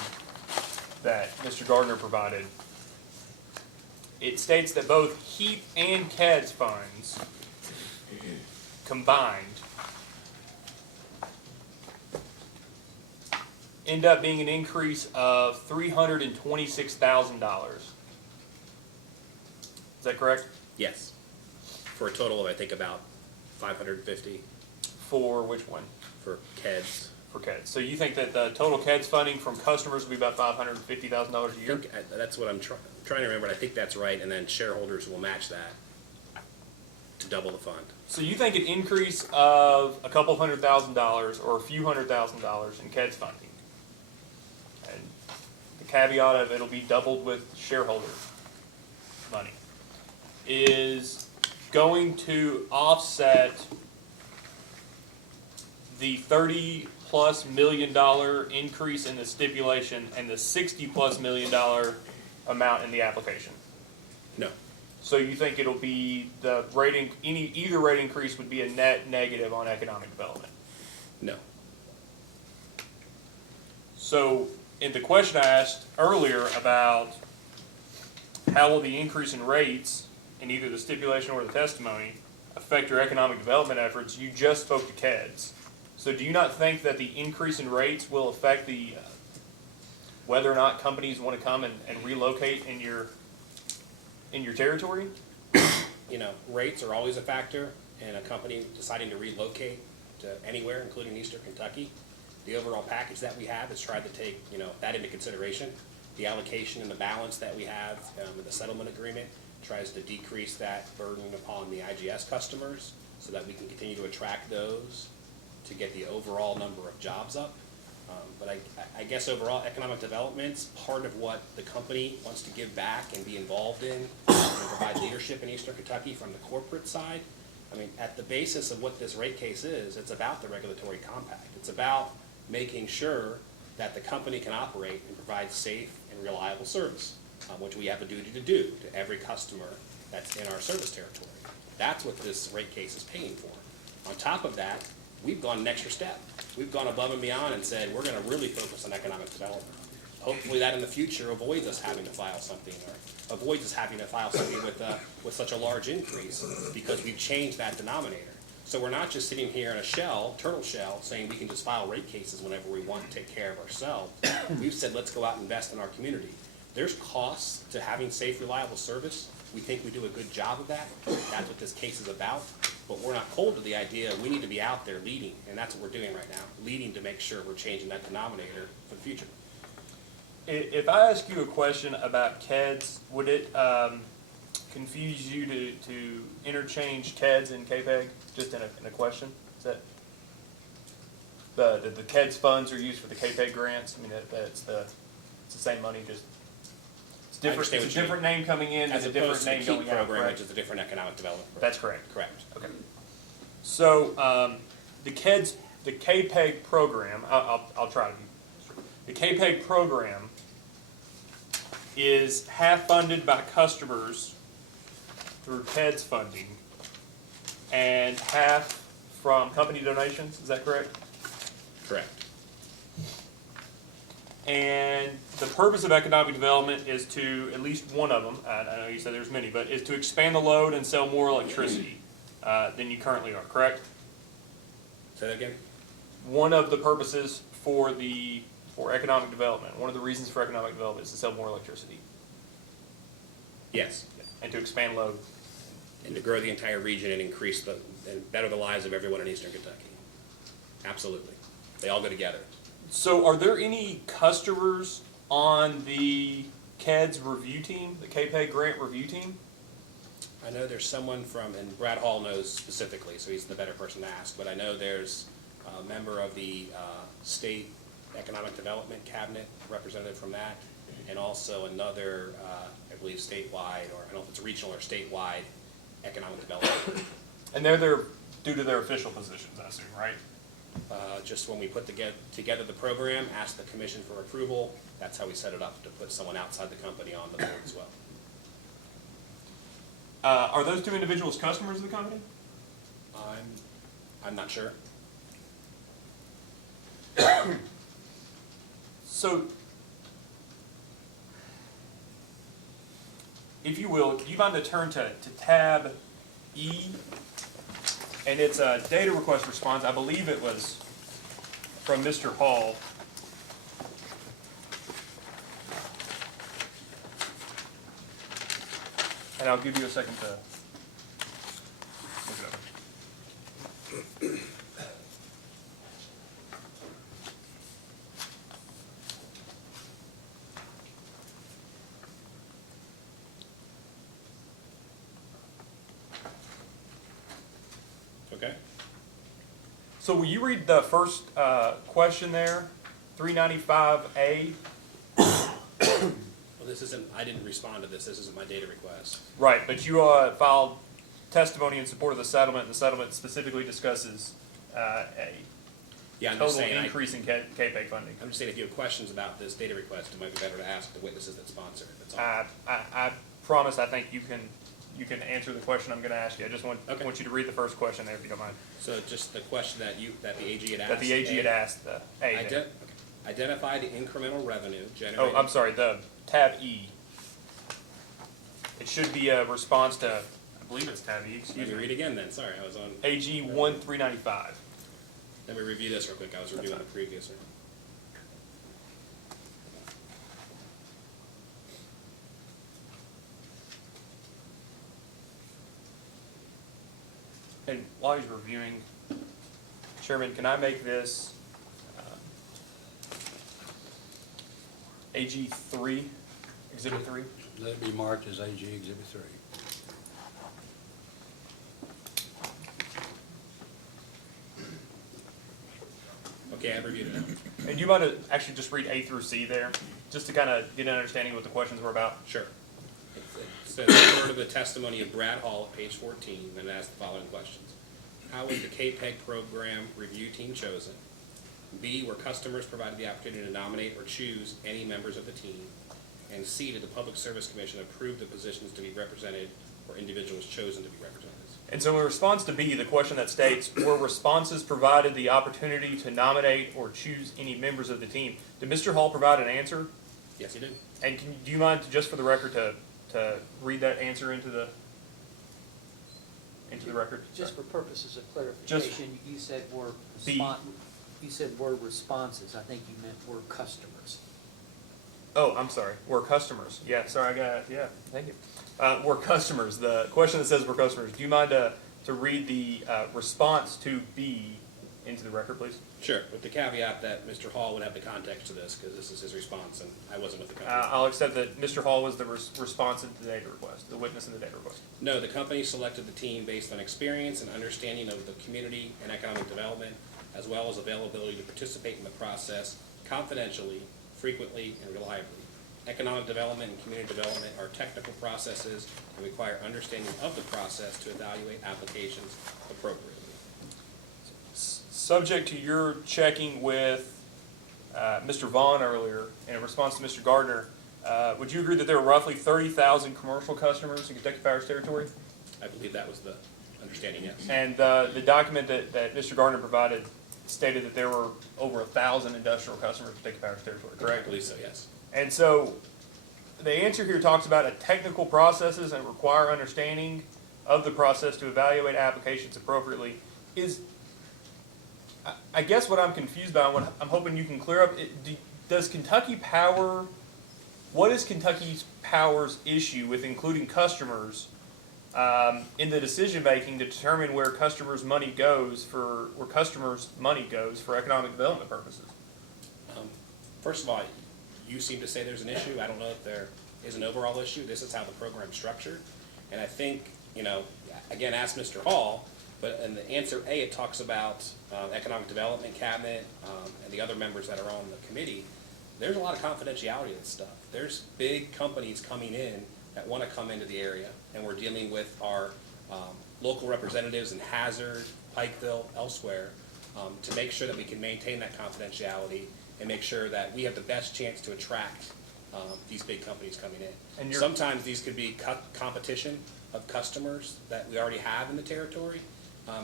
that Mr. Gardner provided, it states that both HEAP and KEDS funds combined end up being an increase of $326,000. Is that correct? Yes. For a total of, I think, about 550 For which one? for KEDS. For KEDS. So you think that the total KEDS funding from customers will be about $550,000 a I year? think that's what I'm trying to remember, and I think that's right, and then shareholders will match that to double the fund. So you think an increase of a couple $100,000 or a few $100,000 in KEDS funding, and the caveat of it'll be doubled with shareholder money, is going to offset the $30+ million increase in the stipulation and the $60+ million amount in the application? No. So you think it'll be the rating, either rate increase would be a net negative on economic development? No. So in the question I asked earlier about how will the increase in rates in either the stipulation or the testimony affect your economic development efforts, you just spoke to KEDS. So do you not think that the increase in rates will affect the whether or not companies want to come and relocate in your territory? You know, rates are always a factor in a company deciding to relocate to anywhere, including Eastern Kentucky. The overall package that we have has tried to take, that into consideration. The allocation and the balance that we have in the settlement agreement tries to decrease that burden upon the IGS customers so that we can continue to attract those to get the overall number of jobs up. But I guess overall, economic development's part of what the company wants to give back and be involved in and provide leadership in Eastern Kentucky from the corporate side. I mean, at the basis of what this rate case is, it's about the regulatory compact. It's about making sure that the company can operate and provide safe and reliable service, which we have a duty to do to every customer that's in our service territory. That's what this rate case is paying for. On top of that, we've gone an extra step. We've gone above and beyond and said, we're gonna really focus on economic development. Hopefully that in the future avoids us having to file something, or avoids us having to file something with such a large increase, because we've changed that denominator. So we're not just sitting here in a turtle shell, saying we can just file rate cases whenever we want to take care of ourselves. We've said, let's go out and invest in our community. There's costs to having safe, reliable service. We think we do a good job of that. That's what this case is about. But we're not cold to the idea we need to be out there leading, and that's what we're doing right now, leading to make sure we're changing that denominator for the future. If I ask you a question about KEDS, would it confuse you to interchange KEDS and KPEG, just in a question? Is that the KEDS funds are used for the KPEG grants? I mean, it's the same money, just it's different. It's a different name coming in, as a different name opposed to going the KEEP out. program, Right? which is a different economic development program. That's correct. Correct. Okay. So the KPEG program, I'll try to be. The KPEG program is half funded by customers through KEDS funding and half from company donations. Is that correct? Correct. And the purpose of economic development is to, at least one of them, I know you said there's many, but is to expand the load and sell more electricity than you currently are, correct? Say that again? One of the purposes for economic development, one of the reasons for economic development is to sell more electricity. Yes. And to expand load. And to grow the entire region and increase and better the lives of everyone in Eastern Kentucky. Absolutely. They all go together. So are there any customers on the KEDS review team, the KPEG grant review team? I know there's someone from, and Brad Hall knows specifically, so he's the better person to ask, but I know there's a member of the State Economic Development Cabinet, representative from that, and also another, I believe statewide, or I don't know if it's regional or statewide, economic development. And they're there due to their official positions, I assume, right? Just when we put together the program, asked the commission for approval, that's how we set it up, to put someone outside the company on the board as well. Are those two individuals customers of the company? I'm not sure. So, if you will, do you mind to turn to tab E? And it's a data request response. I believe it was from Mr. Hall. And I'll give you a second to look it up. Okay. So will you read the first question there, 395A? Well, this isn't, I didn't respond to this isn't my data request. Right, but you filed testimony in support of the settlement, and the settlement specifically discusses a total increase in KPEG funding. I'm just saying, if you have questions about this data request, it might be better to ask the witnesses that sponsor it, that's all. I promise, I think you can answer the question I'm gonna ask you. I just want you to read the first question there, if you don't mind. So just the question that the AG had asked? That the AG had asked, A there. Identify the incremental revenue generated. Oh, I'm sorry, the tab E. It should be a response to, I believe it's tab E, excuse me. Let me read again then, sorry, I was on. AG 1395. Let me review this real quick, I was reviewing the previous one. And while he's reviewing, Chairman, can I make this AG 3, Exhibit 3. Let it be marked as AG Exhibit 3. Okay, I've reviewed it now. And do you mind to actually just read A through C there, just to kind of get an understanding of what the questions were about? Sure. It says, I've heard of the testimony of Brad Hall at page 14, and asked the following questions. How was the KPEG program review team chosen? B, were customers provided the opportunity to nominate or choose any members of the team? And C, did the Public Service Commission approve the positions to be represented or individuals chosen to be represented? And so in response to B, the question that states, were responses provided the opportunity to nominate or choose any members of the team? Did Mr. Hall provide an answer? Yes, he did. And do you mind, just for the record, to read that answer into the record? Just for purposes of clarification, you said you said were responses. I think you meant were customers. Oh, I'm sorry. Were customers. Yeah, sorry, I got it. Yeah, thank you. Were customers. The question that says were customers. Do you mind to read the response to B into the record, please? Sure, with the caveat that Mr. Hall would have the context to this, because this is his response, and I wasn't with the company. I'll accept that Mr. Hall was the respondent to the data request, the witness in the data request. No, the company selected the team based on experience and understanding of the community and economic development, as well as availability to participate in the process confidentially, frequently, and reliably. Economic development and community development are technical processes and require understanding of the process to evaluate applications appropriately. Subject to your checking with Mr. Vaughn earlier in response to Mr. Gardner, would you agree that there are roughly 30,000 commercial customers in Kentucky Power's territory? I believe that was the understanding, yes. And the document that Mr. Gardner provided stated that there were over 1,000 industrial customers in Kentucky Power's territory, correct? I believe so, yes. And so the answer here talks about a technical processes and require understanding of the process to evaluate applications appropriately. I guess what I'm confused by, and what I'm hoping you can clear up, does Kentucky Power, what is Kentucky Power's issue with including customers in the decision-making to determine where customers' money goes for economic development purposes? First of all, you seem to say there's an issue. I don't know if there is an overall issue. This is how the program's structured. And I think, again, ask Mr. Hall, but in the answer A, it talks about economic development cabinet and the other members that are on the committee. There's a lot of confidentiality in this stuff. There's big companies coming in that want to come into the area, and we're dealing with our local representatives in Hazard, Pikeville, elsewhere, to make sure that we can maintain that confidentiality and make sure that we have the best chance to attract these big companies coming in. And sometimes these could be competition of customers that we already have in the territory.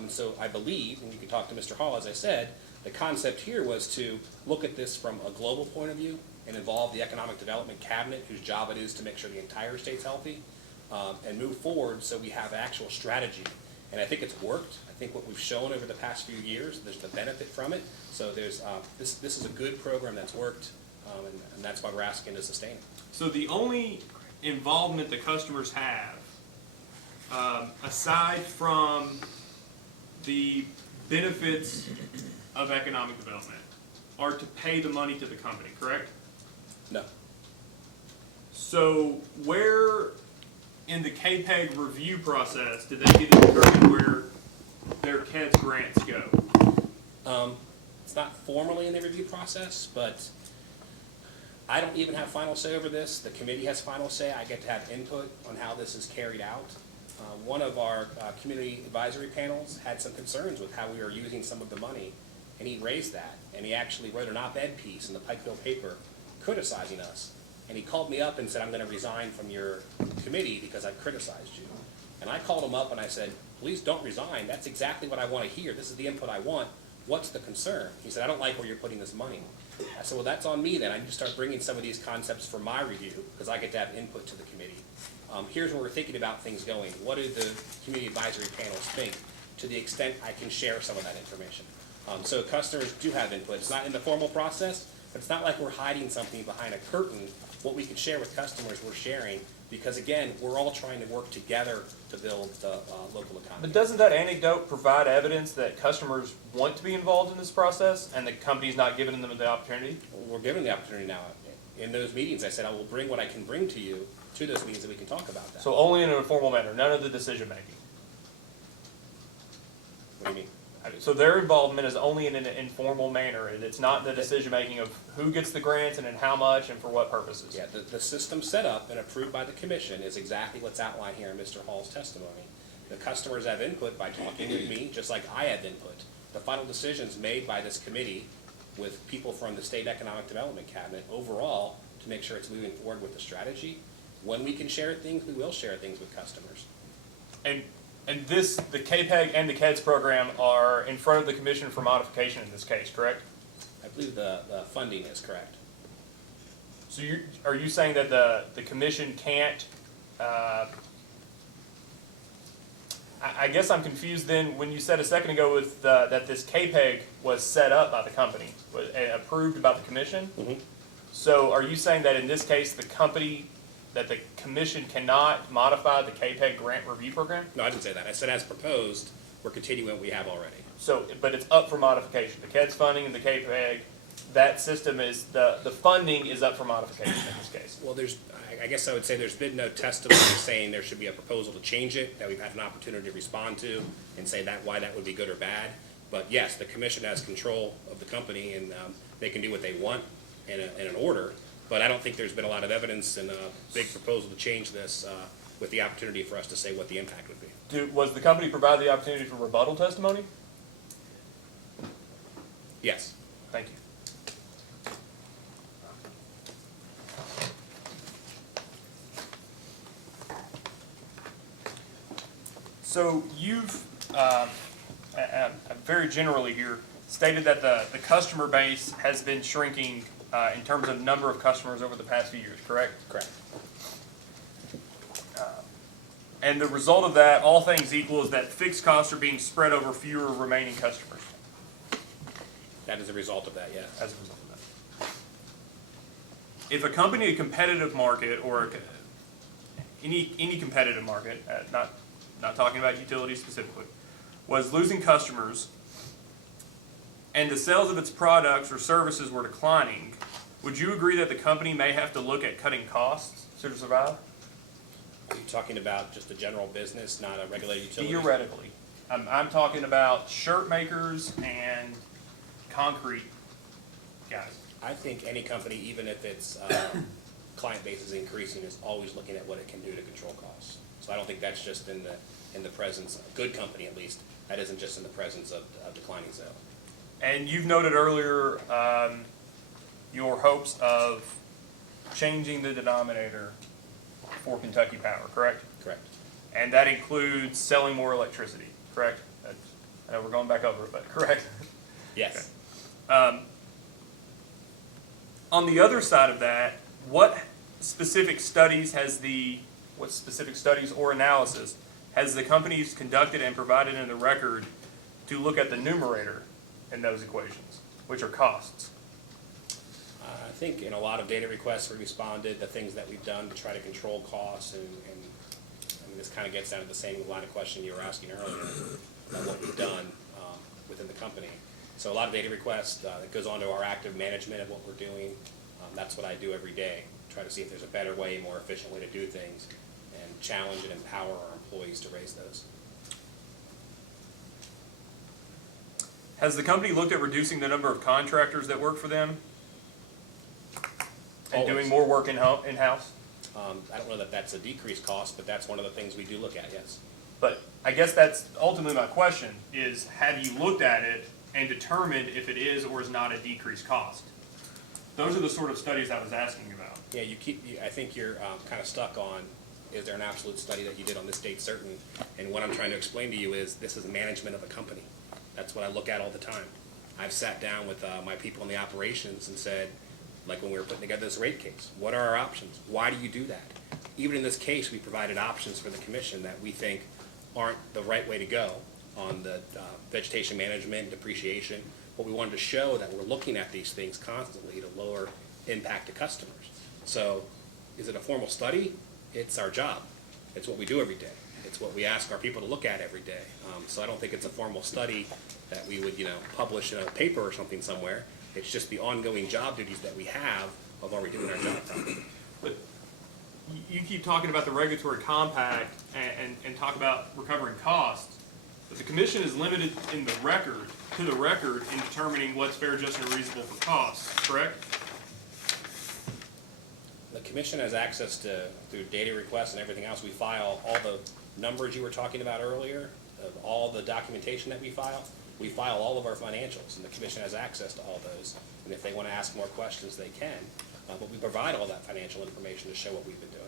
So I believe, and you can talk to Mr. Hall, as I said, the concept here was to look at this from a global point of view and involve the Economic Development Cabinet, whose job it is to make sure the entire state's healthy, and move forward so we have actual strategy. And I think it's worked. I think what we've shown over the past few years, there's the benefit from it. So there's this is a good program that's worked, and that's why we're asking to sustain it. So the only involvement the customers have, aside from the benefits of economic development, are to pay the money to the company, correct? No. So where in the KPEG review process did they get to determine where their KEDS grants go? It's not formally in the review process, but I don't even have final say over this. The committee has final say. I get to have input on how this is carried out. One of our community advisory panels had some concerns with how we were using some of the money, and he raised that. And he actually wrote an op-ed piece in the Pikeville paper criticizing us. And he called me up and said, I'm going to resign from your committee because I criticized you. And I called him up and I said, please don't resign. That's exactly what I want to hear. This is the input I want. What's the concern? He said, I don't like where you're putting this money. I said, well, that's on me then. I need to start bringing some of these concepts for my review because I get to have input to the committee. Here's where we're thinking about things going. What do the community advisory panels think to the extent I can share some of that information? So customers do have input. It's not in the formal process, but it's not like we're hiding something behind a curtain. What we can share with customers, we're sharing, because again, we're all trying to work together to build the local economy. But doesn't that anecdote provide evidence that customers want to be involved in this process and the company's not giving them the opportunity? We're given the opportunity now. In those meetings, I said, I will bring what I can bring to you to those meetings, and we can talk about that. So only in an informal manner, none of the decision-making. What do you mean? So their involvement is only in an informal manner, and it's not the decision-making of who gets the grants and in how much and for what purposes. Yeah, the system set up and approved by the commission is exactly what's outlined here in Mr. Hall's testimony. The customers have input by talking with me, just like I have input. The final decisions made by this committee with people from the State Economic Development Cabinet overall to make sure it's moving forward with the strategy. When we can share things, we will share things with customers. And this, the KPEG and the KEDS program are in front of the commission for modification in this case, correct? I believe the funding is correct. So are you saying that the commission can't, I guess I'm confused then when you said a second ago with that this KPEG was set up by the company, and approved by the commission? Mm-hmm. So are you saying that in this case, the commission cannot modify the KPEG grant review program? No, I didn't say that. I said as proposed, we're continuing what we have already. So, but it's up for modification. The KEDS funding and the KPEG, that system is, the funding is up for modification in this case. Well, I guess I would say there's been no testimony saying there should be a proposal to change it, that we've had an opportunity to respond to and say why that would be good or bad. But yes, the commission has control of the company, and they can do what they want in an order. But I don't think there's been a lot of evidence and a big proposal to change this with the opportunity for us to say what the impact would be. Was the company provide the opportunity for rebuttal testimony? Yes. Thank you. So you've, very generally here, stated that the customer base has been shrinking in terms of number of customers over the past few years, correct? Correct. And the result of that, all things equal, is that fixed costs are being spread over fewer remaining customers. That is a result of that, yes. As a result of that. If a company in a competitive market, or any competitive market, not talking about utilities specifically, was losing customers, and the sales of its products or services were declining, would you agree that the company may have to look at cutting costs to survive? Are you talking about just a general business, not a regulated utility? Theoretically. I'm talking about shirt makers and concrete guys. I think any company, even if its client base is increasing, is always looking at what it can do to control costs. So I don't think that's just in the presence, a good company at least, that isn't just in the presence of declining sales. And you've noted earlier your hopes of changing the denominator for Kentucky Power, correct? Correct. And that includes selling more electricity, correct? I know we're going back over it, but correct? Yes. Okay. On the other side of that, what specific studies or analysis has the companies conducted and provided in the record to look at the numerator in those equations, which are costs? I think in a lot of data requests we responded, the things that we've done to try to control costs, and I mean, this kind of gets down to the same line of question you were asking earlier about what we've done within the company. So a lot of data requests that goes on to our active management of what we're doing. That's what I do every day, try to see if there's a better way, more efficient way to do things, and challenge and empower our employees to raise those. Has the company looked at reducing the number of contractors that work for them? And doing more work in-house? I don't know that that's a decreased cost, but that's one of the things we do look at, yes. But I guess that's ultimately my question, is have you looked at it and determined if it is or is not a decreased cost? Those are the sort of studies I was asking about. Yeah, I think you're kind of stuck on, is there an absolute study that you did on this date certain? And what I'm trying to explain to you is this is management of a company. That's what I look at all the time. I've sat down with my people in the operations and said, like when we were putting together this rate case, what are our options? Why do you do that? Even in this case, we provided options for the commission that we think aren't the right way to go on the vegetation management and depreciation. What we wanted to show that we're looking at these things constantly to lower impact to customers. So is it a formal study? It's our job. It's what we do every day. It's what we ask our people to look at every day. So I don't think it's a formal study that we would, publish in a paper or something somewhere. It's just the ongoing job duties that we have of are we doing our job properly? But you keep talking about the regulatory compact and talk about recovering costs, but the commission is limited in the record, to the record, in determining what's fair, just, and reasonable for costs, correct? The commission has access to, through data requests and everything else, we file all the numbers you were talking about earlier, of all the documentation that we file all of our financials, and the commission has access to all those. And if they want to ask more questions, they can. But we provide all that financial information to show what we've been doing.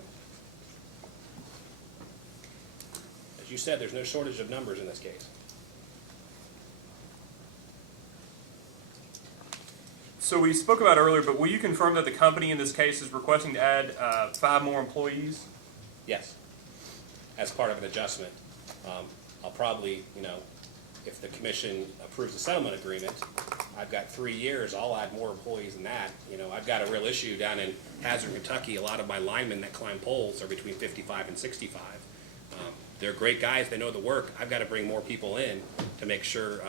As you said, there's no shortage of numbers in this case. So we spoke about earlier, but will you confirm that the company in this case is requesting to add 5 more employees? Yes, as part of an adjustment. I'll probably, if the commission approves the settlement agreement, I've got 3 years, I'll add more employees than that. I've got a real issue down in Hazard, Kentucky. A lot of my linemen that climb poles are between 55 and 65. They're great guys, they know the work. I've got to bring more people in to make sure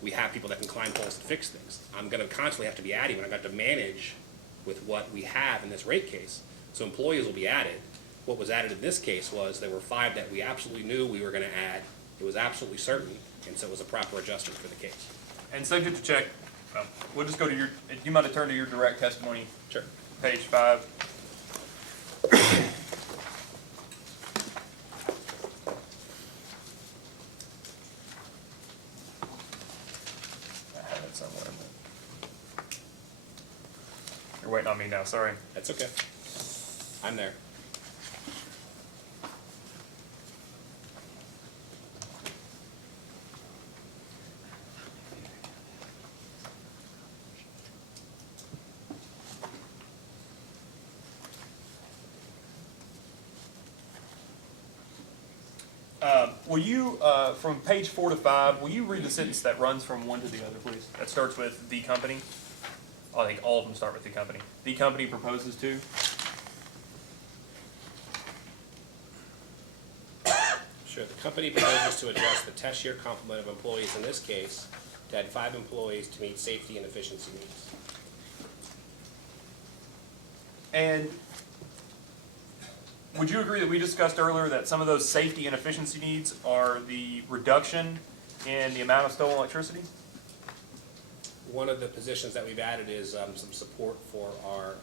we have people that can climb poles to fix things. I'm going to constantly have to be adding, and I've got to manage with what we have in this rate case. So employees will be added. What was added in this case was there were 5 that we absolutely knew we were going to add. It was absolutely certain, and so it was a proper adjustment for the case. And subject to check, we'll just go to you might have turned to your direct testimony. Sure. Page 5. I have it somewhere. You're waiting on me now, sorry. That's okay. I'm there. Will you, from page 4 to 5, will you read the sentence that runs from one to the other, please? That starts with the company. I think all of them start with the company. The company proposes to. Sure. The company proposes to adjust the test year complement of employees in this case to add 5 employees to meet safety and efficiency needs. And would you agree that we discussed earlier that some of those safety and efficiency needs are the reduction in the amount of stolen electricity? One of the positions that we've added is some support for our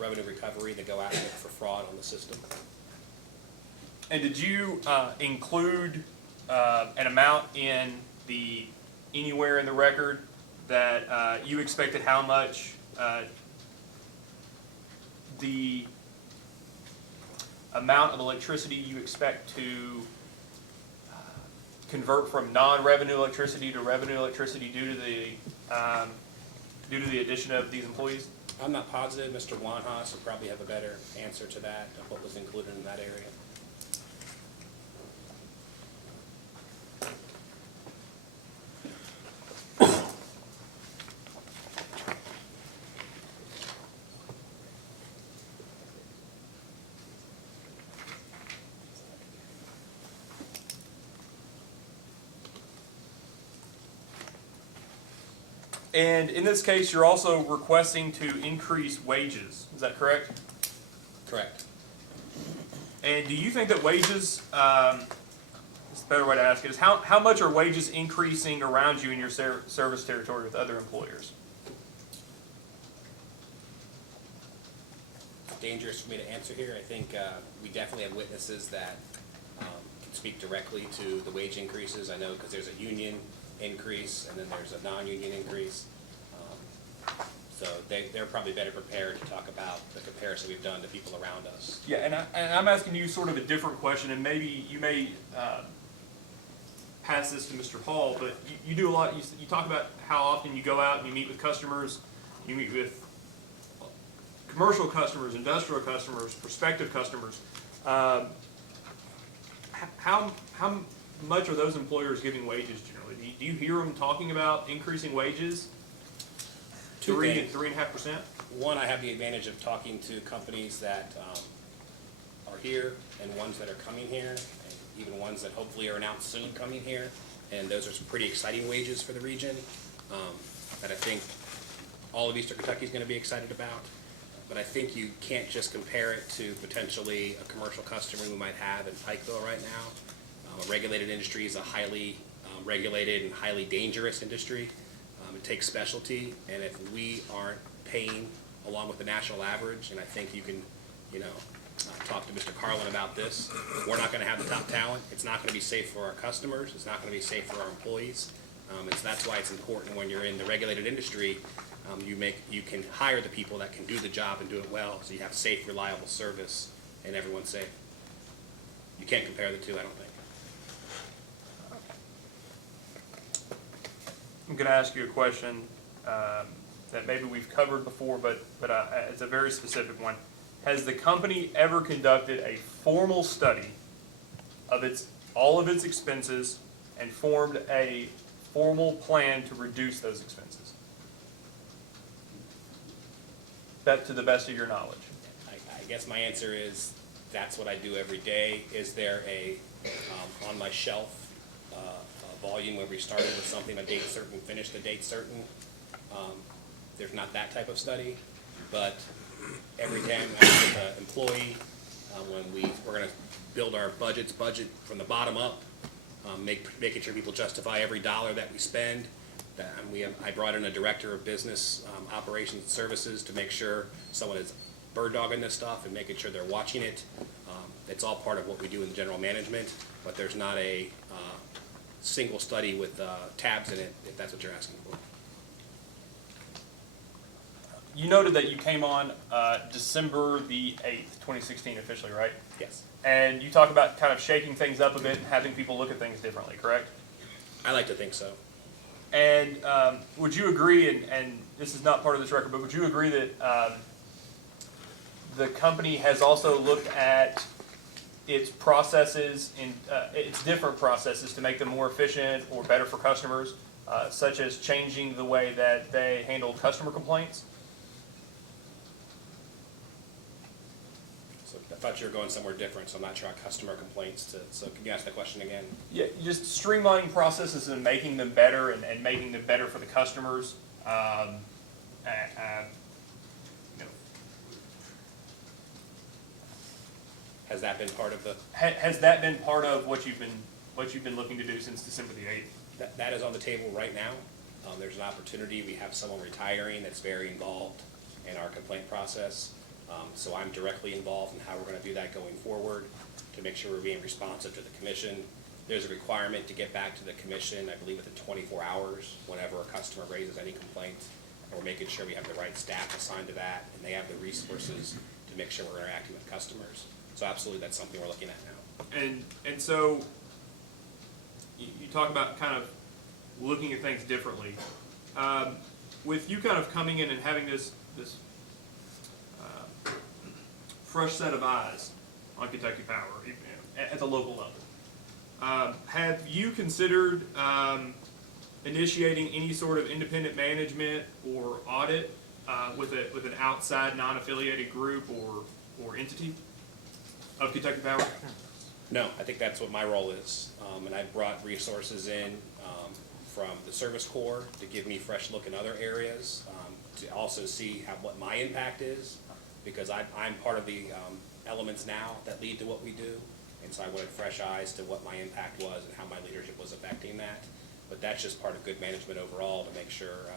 revenue recovery to go after for fraud on the system. And did you include an amount in anywhere in the record that you expected how much the amount of electricity you expect to convert from non-revenue electricity to revenue electricity due to the addition of these employees? I'm not positive. Mr. Wanhas will probably have a better answer to that, of what was included in that area. And in this case, you're also requesting to increase wages. Is that correct? Correct. And do you think that wages, this is a better way to ask it, is how much are wages increasing around you in your service territory with other employers? It's dangerous for me to answer here. I think we definitely have witnesses that can speak directly to the wage increases. I know because there's a union increase and then there's a non-union increase. So they're probably better prepared to talk about the comparison we've done to people around us. Yeah, and I'm asking you sort of a different question, and maybe you may pass this to Mr. Hall, but you do a lot, you talk about how often you go out and you meet with customers, you meet with commercial customers, industrial customers, prospective customers. How much are those employers giving wages generally? Do you hear them talking about increasing wages? 3.5%? One, I have the advantage of talking to companies that are here and ones that are coming here, and even ones that hopefully are announced soon coming here. And those are some pretty exciting wages for the region that I think all of Eastern Kentucky is going to be excited about. but I think you can't just compare it to potentially a commercial customer we might have in Pikeville right now. A regulated industry is a highly regulated and highly dangerous industry. It takes specialty, and if we aren't paying along with the national average, and I think you can, talk to Mr. Carlin about this, we're not going to have the top talent. It's not going to be safe for our customers. It's not going to be safe for our employees. And so that's why it's important when you're in the regulated industry, you can hire the people that can do the job and do it well, so you have safe, reliable service, and everyone's safe. You can't compare the two, I don't think. I'm going to ask you a question that maybe we've covered before, but it's a very specific one. Has the company ever conducted a formal study of all of its expenses and formed a formal plan to reduce those expenses? That, to the best of your knowledge. I guess my answer is that's what I do every day. Is there on my shelf a volume where we started with something a date certain, finished a date certain? There's not that type of study, but every time I with an employee, when we're going to build our budget from the bottom up, making sure people justify every dollar that we spend. I brought in a director of business operations and services to make sure someone is bird dogging this stuff and making sure they're watching it. It's all part of what we do in general management, but there's not a single study with tabs in it, if that's what you're asking for. You noted that you came on December the 8th, 2016 officially, right? Yes. And you talk about kind of shaking things up a bit and having people look at things differently, correct? I like to think so. And would you agree, and this is not part of this record, but would you agree that the company has also looked at its processes, its different processes to make them more efficient or better for customers, such as changing the way that they handle customer complaints? So I thought you were going somewhere different, so I'm not sure how customer complaints so can you ask the question again? Yeah, just streamlining processes and making them better and making them better for the customers. Has that been part of the? Has that been part of what you've been looking to do since December the 8th? That is on the table right now. There's an opportunity. We have someone retiring that's very involved in our complaint process. So I'm directly involved in how we're going to do that going forward to make sure we're being responsive to the commission. There's a requirement to get back to the commission, I believe, within 24 hours whenever a customer raises any complaint. And we're making sure we have the right staff assigned to that, and they have the resources to make sure we're interacting with customers. So absolutely, that's something we're looking at now. And so you talk about kind of looking at things differently. With you kind of coming in and having this fresh set of eyes on Kentucky Power at the local level, have you considered initiating any sort of independent management or audit with an outside non-affiliated group or entity of Kentucky Power? No, I think that's what my role is. And I brought resources in from the Service Corps to give me fresh look in other areas, to also see what my impact is, because I'm part of the elements now that lead to what we do. And so I wanted fresh eyes to what my impact was and how my leadership was affecting that. But that's just part of good management overall, to make sure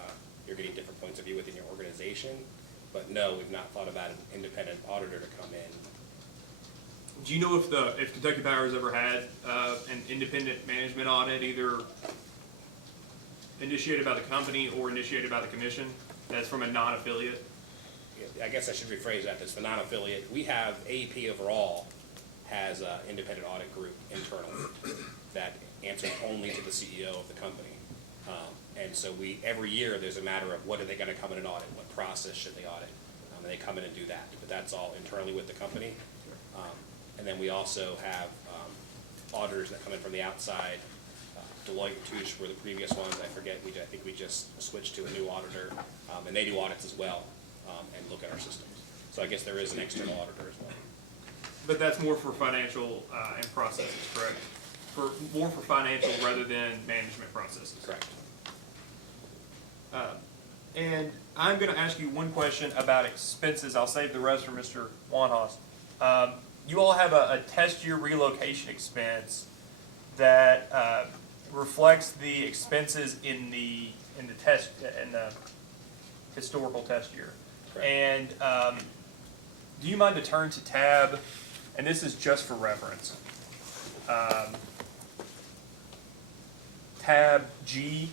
you're getting different points of view within your organization. But no, we've not thought about an independent auditor to come in. Do you know if Kentucky Power has ever had an independent management audit, either initiated by the company or initiated by the commission, that's from a non-affiliate? I guess I should rephrase that. It's the non-affiliate. We have AEP overall has an independent audit group internally that answers only to the CEO of the company. And so every year there's a matter of what are they going to come in and audit, what process should they audit, and they come in and do that. But that's all internally with the company. And then we also have auditors that come in from the outside. Deloitte and Touche were the previous ones. I think we just switched to a new auditor, and they do audits as well and look at our systems. So I guess there is an external auditor as well. But that's more for financial and processes, correct? More for financial rather than management processes. Correct. And I'm going to ask you one question about expenses. I'll save the rest for Mr. Wanhos. You all have a test year relocation expense that reflects the expenses in the historical test year. Correct. And do you mind to turn to tab, and this is just for reference, tab G.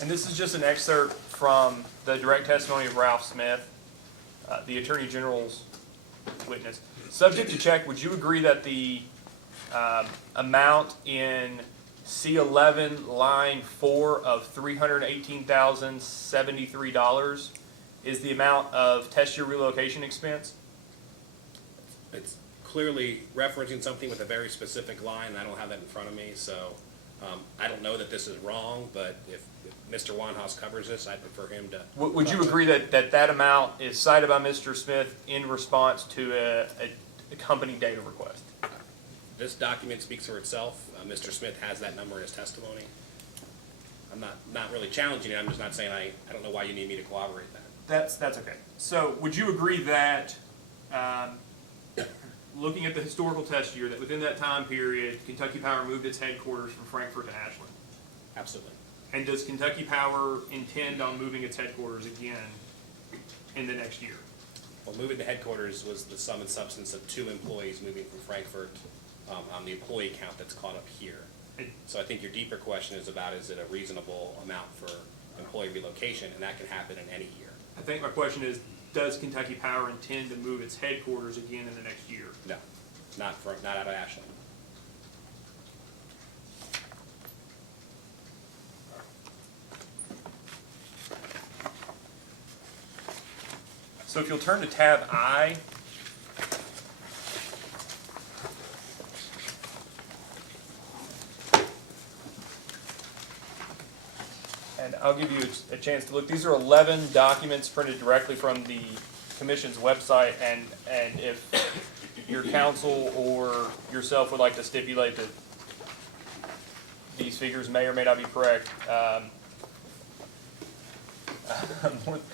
And this is just an excerpt from the direct testimony of Ralph Smith, the Attorney General's witness. Subject to check, would you agree that the amount in C11, line 4 of $318,073 is the amount of test year relocation expense? It's clearly referencing something with a very specific line, and I don't have that in front of me, so I don't know that this is wrong, but if Mr. Wanhouse covers this, I'd prefer him to. Would you agree that amount is cited by Mr. Smith in response to a company data request? This document speaks for itself. Mr. Smith has that number in his testimony. I'm not really challenging it. I'm just not saying I don't know why you need me to corroborate that. That's okay. So would you agree that, looking at the historical test year, that within that time period, Kentucky Power moved its headquarters from Frankfort to Ashland? Absolutely. And does Kentucky Power intend on moving its headquarters again in the next year? Well, moving the headquarters was the sum and substance of 2 employees moving from Frankfort on the employee count that's caught up here. So I think your deeper question is about, is it a reasonable amount for employee relocation, and that can happen in any year. I think my question is, does Kentucky Power intend to move its headquarters again in the next year? No, not out of Ashland. So if you'll turn to tab I. And I'll give you a chance to look. These are 11 documents printed directly from the Commission's website, and if your counsel or yourself would like to stipulate that these figures may or may not be correct,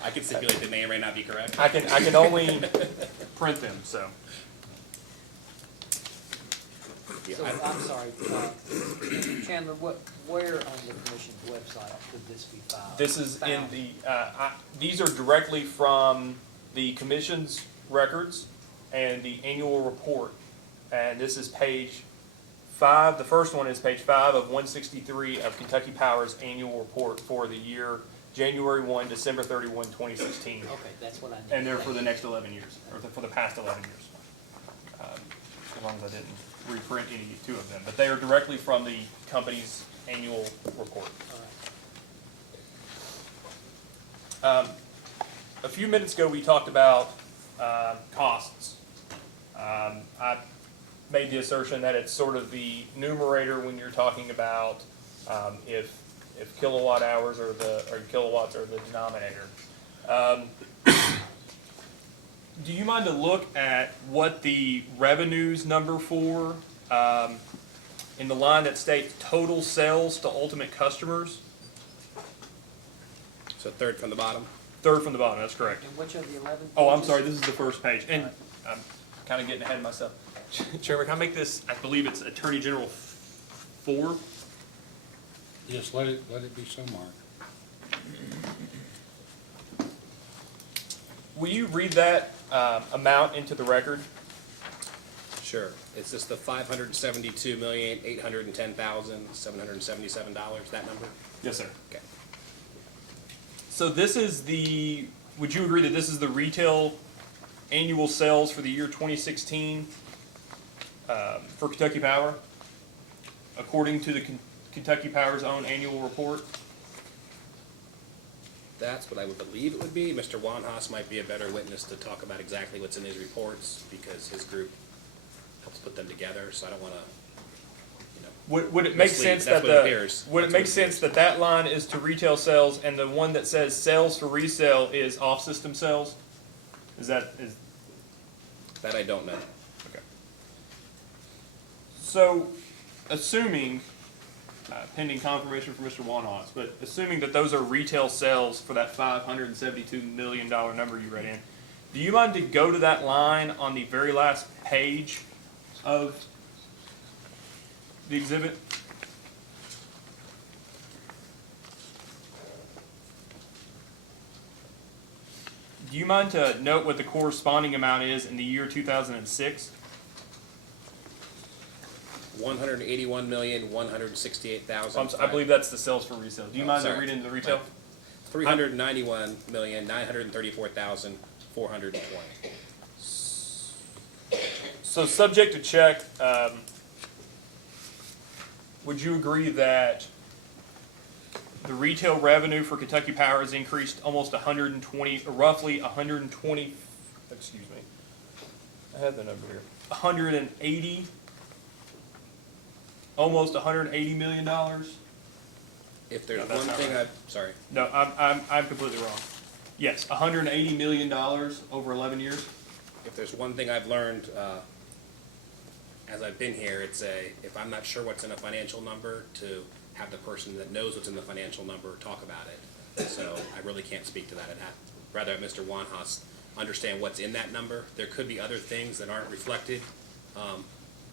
I can stipulate they may or may not be correct. I can only print them, so. So, I'm sorry, Chandler, where on the commission's website could this be filed? This is in Found? the, these are directly from the Commission's records and the annual report. And this is page 5, the first one is page 5 of 163 of Kentucky Power's annual report for the year January 1, December 31, 2016. Okay, that's what I need. And they're for the next 11 years, or for the past 11 years. As long as I didn't reprint any 2 of them. But they are directly from the company's annual report. All right. A few minutes ago, we talked about costs. I made the assertion that it's sort of the numerator when you're talking about if kilowatt hours or kilowatts are the denominator. Do you mind to look at what the revenues number for in the line that states total sales to ultimate customers? So third from the bottom? Third from the bottom, that's correct. And which of the 11? Oh, I'm pages? sorry, this is the first page, and I'm kind of getting ahead of myself. Chairman, can I make this, I believe it's Attorney General 4? Yes, let it be so marked. Will you read that amount into the record? Sure. Is this the $572,810,777, that number? Yes, sir. Okay. So this is would you agree that this is the retail annual sales for the year 2016 for Kentucky Power, according to the Kentucky Power's own annual report? That's what I would believe it would be. Mr. Wanhouse might be a better witness to talk about exactly what's in his reports, because his group helps put them together, so I don't want to, Would it make sense that would it make sense that that line is to retail sales and the one that says sales for resale is off-system sales? That I don't know. Okay. So, assuming pending confirmation from Mr. Wanhos, but assuming that those are retail sales for that $572 million number you read in, do you mind to go to that line on the very last page of the exhibit? Do you mind to note what the corresponding amount is in the year 2006? $181,168,000. I believe that's the sales for resale. Do you mind to sorry. read into the retail? $391,934,420. So subject to check, would you agree that the retail revenue for Kentucky Power has increased almost 120, roughly 120, excuse me, I have the number here, 180, almost $180 million? If there's No, that's one not thing right. sorry. No, I'm completely wrong. Yes, $180 million over 11 years. If there's one thing I've learned as I've been here, it's if I'm not sure what's in a financial number, to have the person that knows what's in the financial number talk about it. So I really can't speak to that. I'd rather have Mr. Wanhos understand what's in that number. There could be other things that aren't reflected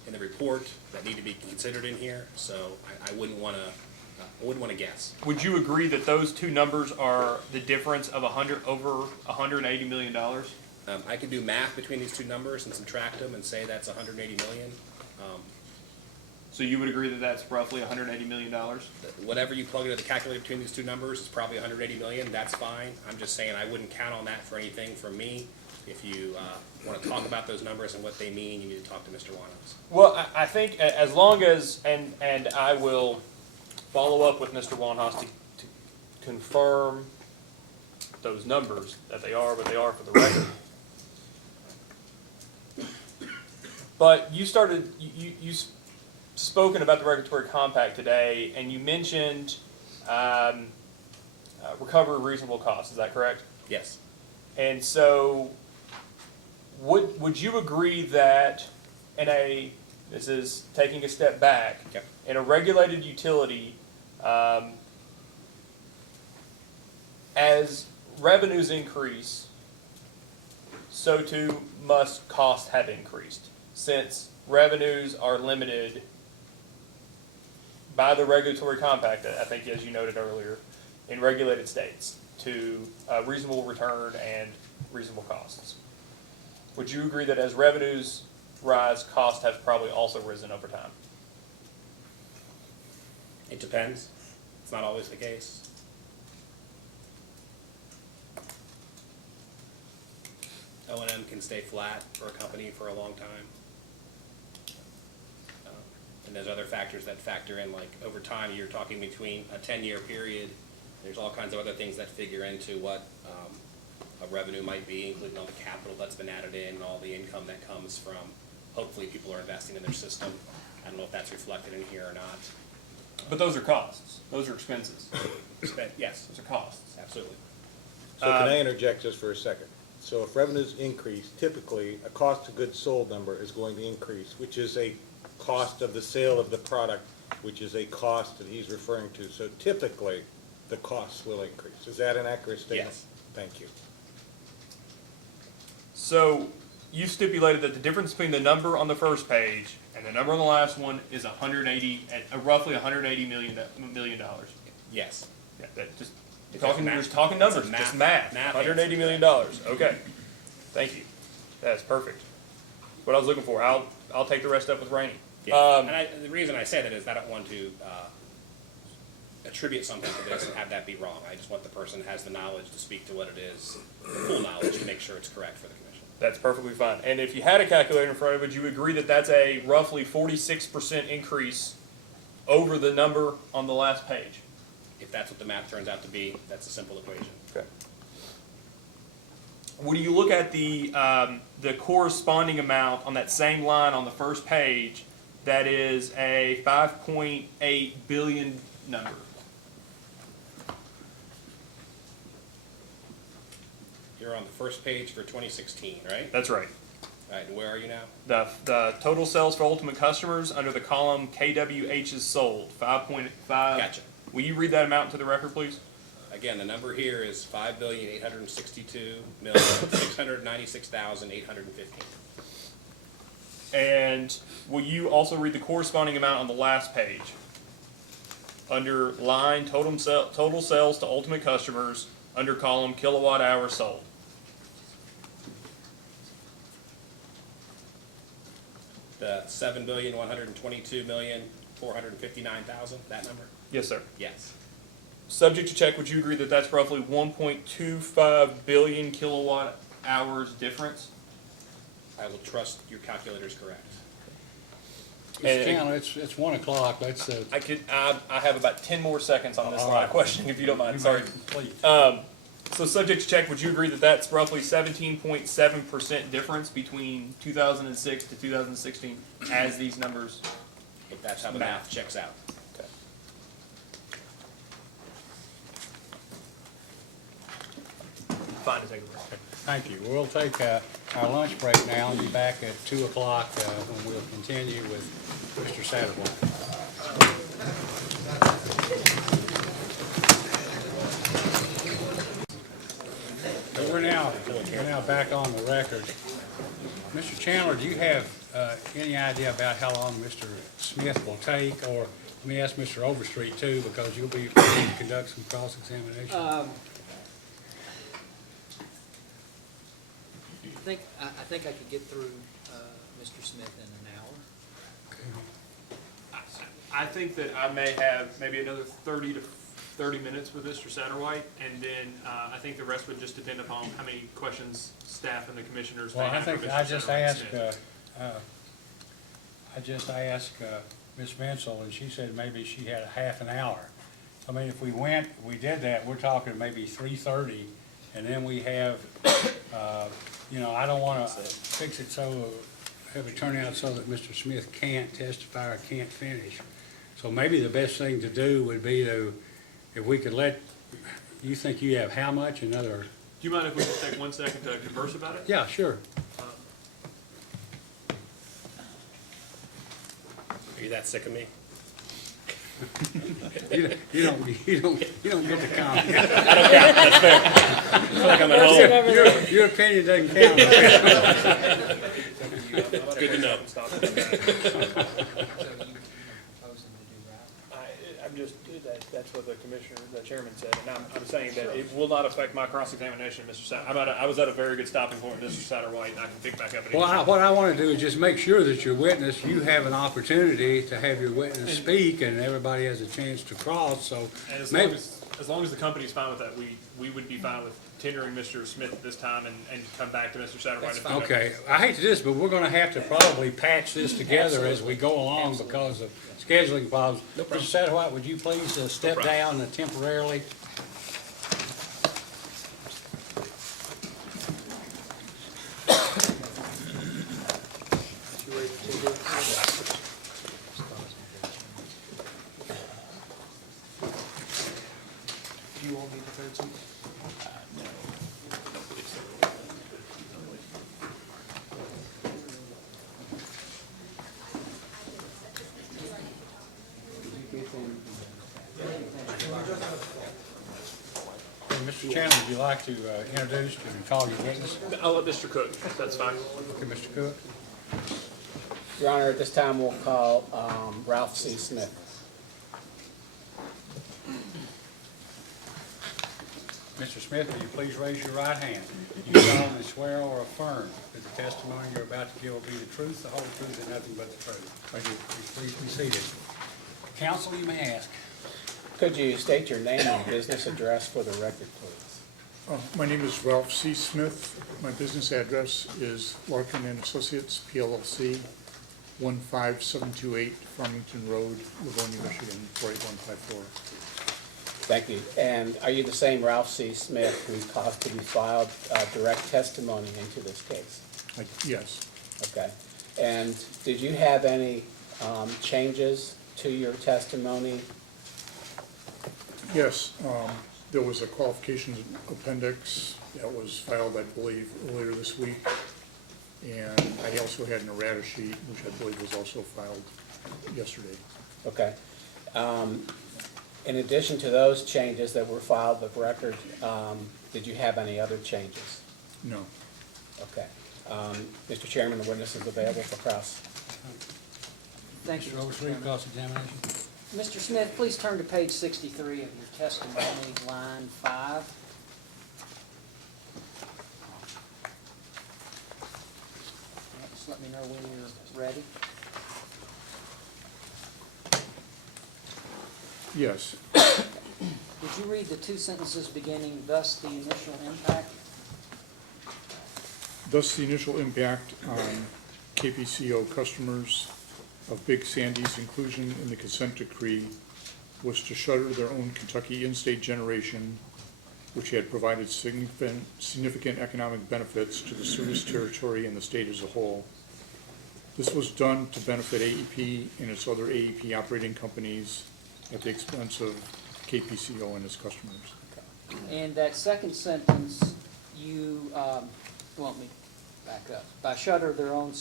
in the report that need to be considered in here. So I wouldn't want to guess. Would you agree that those two numbers are the difference of over $180 million? I could do math between these two numbers and subtract them and say that's 180 million. So you would agree that that's roughly $180 million? Whatever you plug into the calculator between these two numbers is probably 180 million. That's fine. I'm just saying I wouldn't count on that for anything from me. If you want to talk about those numbers and what they mean, you need to talk to Mr. Wanhos. Well, I think as long as, and I will follow up with Mr. Wanhos to confirm those numbers, that they are what they are for the record. But you spoken about the regulatory compact today, and you mentioned recovery of reasonable costs. Is that correct? Yes. And so, would you agree that this is taking a step back, Yep. in a regulated utility, as revenues increase, so too must costs have increased, since revenues are limited by the regulatory compact, I think as you noted earlier, in regulated states to reasonable return and reasonable costs. Would you agree that as revenues rise, costs have probably also risen over time? It depends. It's not always the case. O&M can stay flat for a company for a long time. And there's other factors that factor in, like over time, you're talking between a 10-year period. There's all kinds of other things that figure into what a revenue might be, including all the capital that's been added in, and all the income that comes from, hopefully people are investing in their system. I don't know if that's reflected in here or not. But those are costs. Those are expenses. Yes. Those are costs. Absolutely. So can I interject just for a second? So if revenues increase, typically, a cost of goods sold number is going to increase, which is a cost of the sale of the product, which is a cost that he's referring to. So typically, the costs will increase. Is that an accurate statement? Yes. Thank you. So you stipulated that the difference between the number on the first page and the number on the last one is roughly $180 million. Yes. Yeah, that just It's talking. math. You're just talking numbers. It's a Just math math. answer. $180 million. Okay. Thank you. That's perfect. What I was looking for. I'll take the rest up with Rainey. Yeah. And the reason I say that is I don't want to attribute something to this and have that be wrong. I just want the person who has the knowledge to speak to what it is, the full knowledge, and make sure it's correct for the commission. That's perfectly fine. And if you had a calculator in front of you, would you agree that that's a roughly 46% increase over the number on the last page? If that's what the math turns out to be, that's a simple equation. Okay. When you look at the corresponding amount on that same line on the first page, that is a 5.8 billion number. You're on the first page for 2016, right? That's right. All right, and where are you now? The total sales for Ultimate customers under the column KWH's sold, 5.5. Gotcha. Will you read that amount to the record, please? Again, the number here is 5,862,696,815. And will you also read the corresponding amount on the last page? Under line total sales to Ultimate customers, under column kilowatt hours sold. The 7,122,459,000, that number? Yes, sir. Yes. Subject to check, would you agree that that's roughly 1.25 billion kilowatt hours difference? I will trust your calculator's correct. Mr. Chandler, it's 1 o'clock, let's, I have about 10 more seconds on this all line right. of questioning, if you don't mind, sorry. please. So subject to check, would you agree that that's roughly 17.7% difference between 2006 to 2016 as these numbers? If that's how the math checks out. Okay. Fine to take a break. Thank you. We'll take our lunch break now and be back at 2 o'clock when we'll continue with Mr. Satterwhite. We're now back on the record. Mr. Chandler, do you have any idea about how long Mr. Smith will take? Or let me ask Mr. Overstreet too, because you'll be free to conduct some cross-examination. I think I could get through Mr. Smith in an hour. I think that I may have maybe another 30 to 30 minutes with Mr. Satterwhite, and then I think the rest would just depend upon how many questions staff and the commissioners may Well, I have for think Mr. I just Satterwhite-Smith. asked Ms. Mansell, and she said maybe she had a half an hour. I mean, if we did that, we're talking maybe 3:30, and then we have, I don't want to fix it have it turn out so that Mr. Smith can't testify or can't finish. So maybe the best thing to do would be if we could you think you have how much? Another? Do you mind if we just take 1 second to converse about it? Yeah, sure. Are you that sick of me? You don't get to comment. I don't count, that's fair. I feel like I'm at home. Your opinion doesn't count. Good to know. That's what the chairman said, and I'm saying that it will not affect my cross-examination, Mr. I was at a very good stopping point with Mr. Satterwhite, and I can pick back up at any time. What I want to do is just make sure that you have an opportunity to have your witness speak, and everybody has a chance to cross, so And as maybe. long as the company's fine with that, we would be fine with tendering Mr. Smith at this time and come back to Mr. Satterwhite. Okay, I hate to do this, but we're gonna have to probably patch this together as we go along because of scheduling problems. Mr. Satterwhite, would you please step down temporarily? Do you want me to third seat? Mr. Chandler, would you like to introduce and call your witness? I'll let Mr. Cook, that's fine. Okay, Mr. Cook. Your Honor, at this time, we'll call Ralph C. Smith. Mr. Smith, will you please raise your right hand? Do you solemnly swear or affirm that the testimony you're about to give will be the truth, the whole truth, and nothing but the truth? Thank you. Please be seated. Counsel, you may ask. Could you state your name and business address for the record, please? My name is Ralph C. Smith. My business address is Larkin and Associates, PLLC, 15728 Farmington Road, Livonia, Michigan, 48154. Thank you. And are you the same Ralph C. Smith who caused to be filed direct testimony into this case? Yes. Okay. And did you have any changes to your testimony? Yes, there was a qualifications appendix that was filed, I believe, earlier this week. And I also had an errata sheet, which I believe was also filed yesterday. Okay. In addition to those changes that were filed with record, did you have any other changes? No. Okay. Mr. Chairman, the witness is available for cross. Thank you, Mr. Mr. Overstreet, Chairman. cross-examination. Mr. Smith, please turn to page 63 of your testimony, line 5. Just let me know when you're ready. Yes. Would you read the two sentences beginning, thus the initial impact? Thus, the initial impact on KPCO customers of Big Sandy's inclusion in the consent decree was to shutter their own Kentucky in-state generation, which had provided significant economic benefits to the service territory and the state as a whole. This was done to benefit AEP and its other AEP operating companies at the expense of KPCO and its customers. And that second sentence, you want me to back up. By shutter their own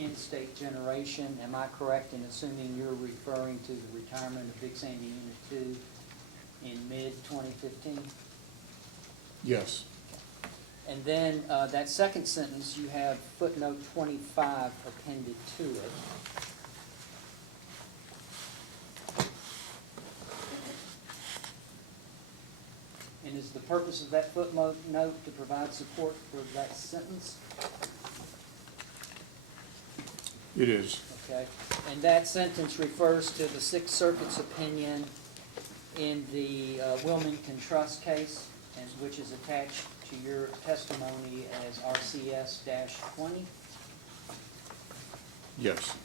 in-state generation, am I correct in assuming you're referring to the retirement of Big Sandy Unit 2 in mid-2015? Yes. And then that second sentence, you have footnote 25 appended to it. And is the purpose of that footnote to provide support for that sentence? It is. Okay. And that sentence refers to the Sixth Circuit's opinion in the Wilmington Trust case, and which is attached to your testimony as RCS-20? Yes.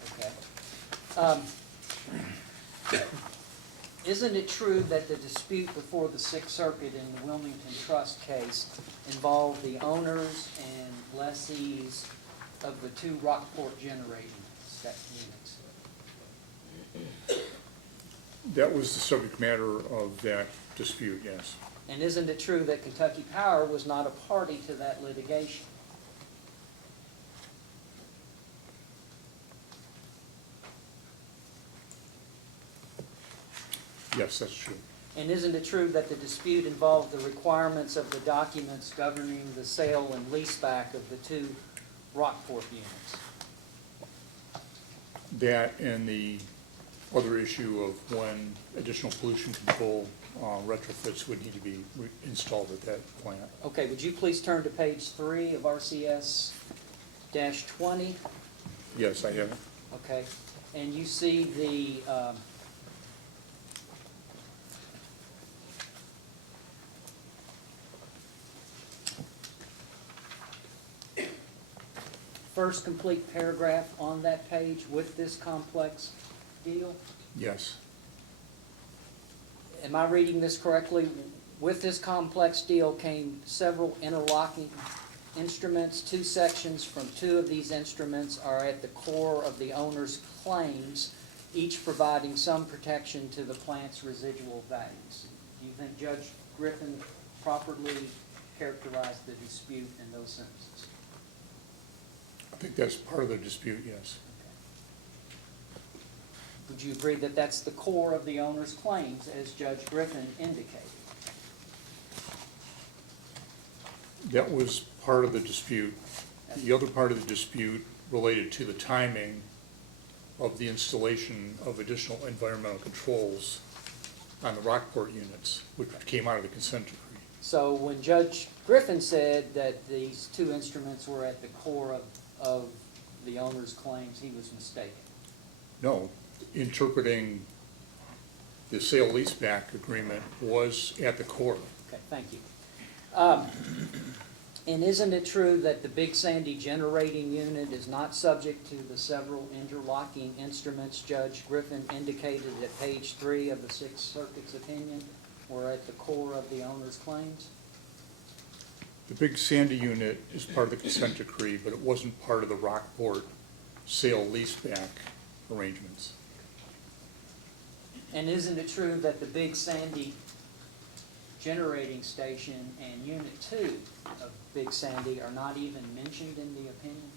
Okay. Isn't it true that the dispute before the Sixth Circuit in the Wilmington Trust case involved the owners and lessees of the two Rockport generating units? That was the subject matter of that dispute, yes. And isn't it true that Kentucky Power was not a party to that litigation? Yes, that's true. And isn't it true that the dispute involved the requirements of the documents governing the sale and leaseback of the two Rockport units? That and the other issue of when additional pollution control retrofits would need to be installed at that plant. Okay, would you please turn to page 3 of RCS-20? Yes, I have it. Okay, and you see the first complete paragraph on that page with this complex deal? Yes. Am I reading this correctly? With this complex deal came several interlocking instruments. Two sections from two of these instruments are at the core of the owner's claims, each providing some protection to the plant's residual values. Do you think Judge Griffin properly characterized the dispute in those sentences? I think that's part of the dispute, yes. Would you agree that that's the core of the owner's claims, as Judge Griffin indicated? That was part of the dispute. The other part of the dispute related to the timing of the installation of additional environmental controls on the Rockport units, which came out of the consent decree. So when Judge Griffin said that these two instruments were at the core of the owner's claims, he was mistaken? No, interpreting the sale leaseback agreement was at the core. Okay, thank you. And isn't it true that the Big Sandy generating unit is not subject to the several interlocking instruments Judge Griffin indicated at page 3 of the Sixth Circuit's opinion were at the core of the owner's claims? The Big Sandy unit is part of the consent decree, but it wasn't part of the Rockport sale leaseback arrangements. And isn't it true that the Big Sandy generating station and Unit 2 of Big Sandy are not even mentioned in the opinion?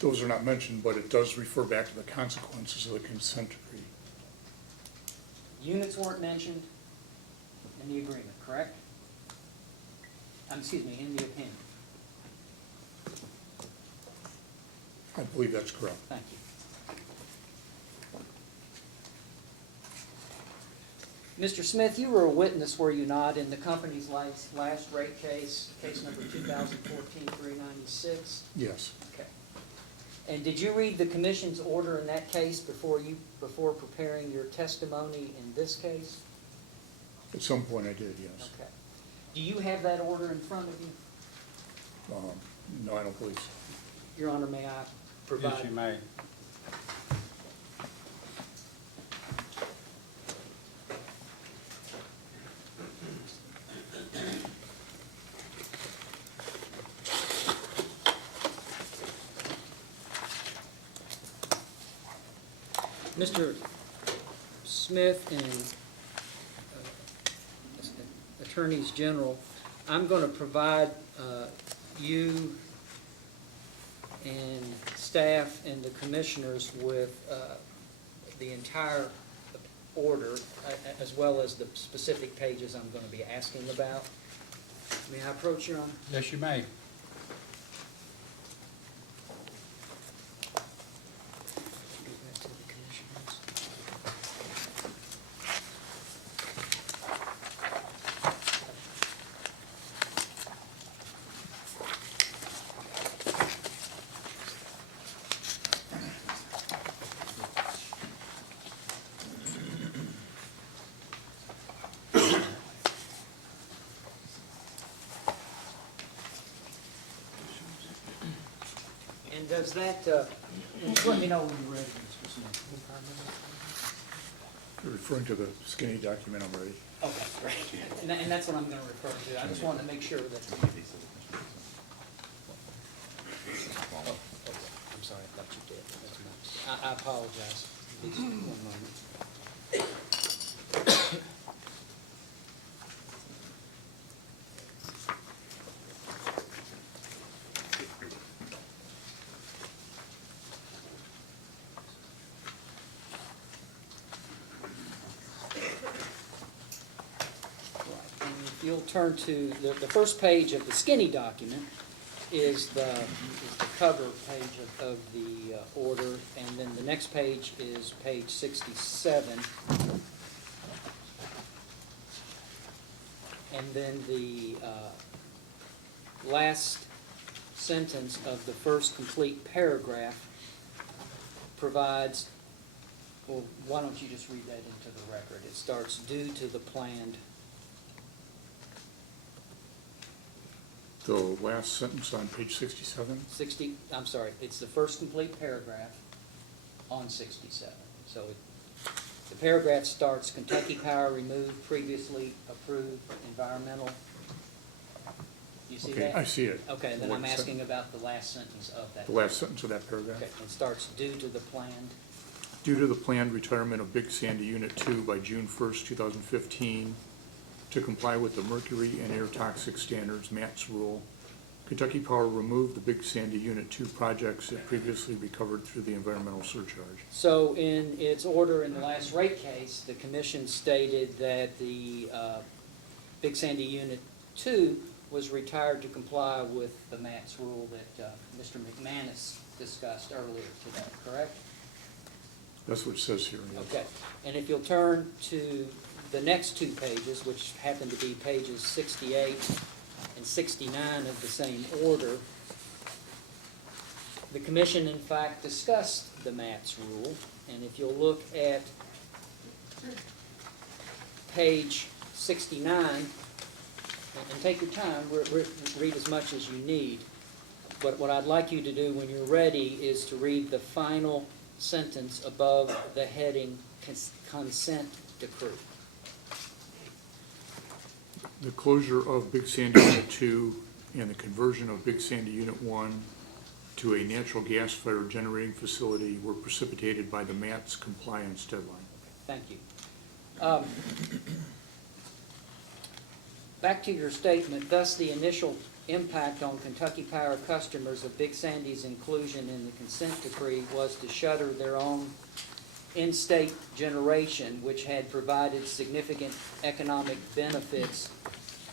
Those are not mentioned, but it does refer back to the consequences of the consent decree. Units weren't mentioned in the agreement, correct? Excuse me, in the opinion. I believe that's correct. Thank you. Mr. Smith, you were a witness, were you not, in the company's last rate case, case number 2014-396? Yes. Okay. And did you read the commission's order in that case before preparing your testimony in this case? At some point I did, yes. Okay. Do you have that order in front of you? No, I don't believe so. Your Honor, may I provide? Yes, you may. Mr. Smith and Attorneys General, I'm going to provide you and staff and the commissioners with the entire order, as well as the specific pages I'm going to be asking about. May I approach, Your Honor? Yes, you may. Give that to the commissioners. And does that, just let me know when you're ready, Mr. Smith. You're referring to the skinny document, I'm ready. Okay, great. And that's what I'm going to refer to. I just wanted to make sure that. Oh, I'm sorry, I thought you did. That's nice. I apologize. Please, 1 moment. And if you'll turn to the first page of the skinny document is the cover page of the order, and then the next page is page 67. And then the last sentence of the first complete paragraph provides, well, why don't you just read that into the record? It starts, due to the planned. The last sentence on page 67? I'm sorry, it's the first complete paragraph on 67. So the paragraph starts, Kentucky Power removed previously approved environmental. You see Okay, that? I see it. Okay, then What I'm is asking about the last sentence of that. The last sentence of that paragraph? Okay, it starts, due to the planned. Due to the planned retirement of Big Sandy Unit 2 by June 1st, 2015, to comply with the mercury and air toxic standards MATS rule, Kentucky Power removed the Big Sandy Unit 2 projects it previously recovered through the environmental surcharge. So in its order in the last rate case, the commission stated that the Big Sandy Unit 2 was retired to comply with the MATS rule that Mr. McManus discussed earlier today, correct? That's what it says here. Yes. Okay, and if you'll turn to the next 2 pages, which happen to be pages 68 and 69 of the same order, the commission in fact discussed the MATS rule, and if you'll look at page 69, and take your time, read as much as you need, but what I'd like you to do when you're ready is to read the final sentence above the heading consent decree. The closure of Big Sandy Unit 2 and the conversion of Big Sandy Unit 1 to a natural gas-fired generating facility were precipitated by the MATS compliance deadline. Thank you. Back to your statement, thus the initial impact on Kentucky Power customers of Big Sandy's inclusion in the consent decree was to shutter their own in-state generation, which had provided significant economic benefits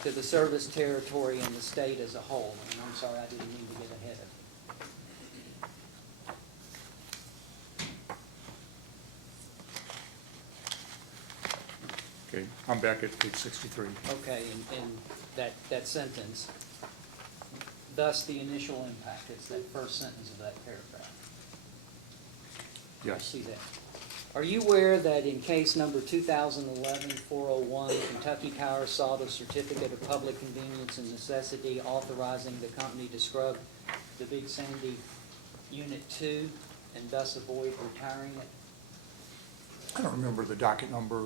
to the service territory and the state as a whole. And I'm sorry, I didn't mean to get ahead of Okay, I'm back at page 63. Okay, and that sentence, thus the initial impact, it's that first sentence of that paragraph. I Yes. see that. Are you aware that in case number 2011-401, Kentucky Power sought a certificate of public convenience and necessity authorizing the company to scrub the Big Sandy Unit 2 and thus avoid retiring it? I don't remember the docket number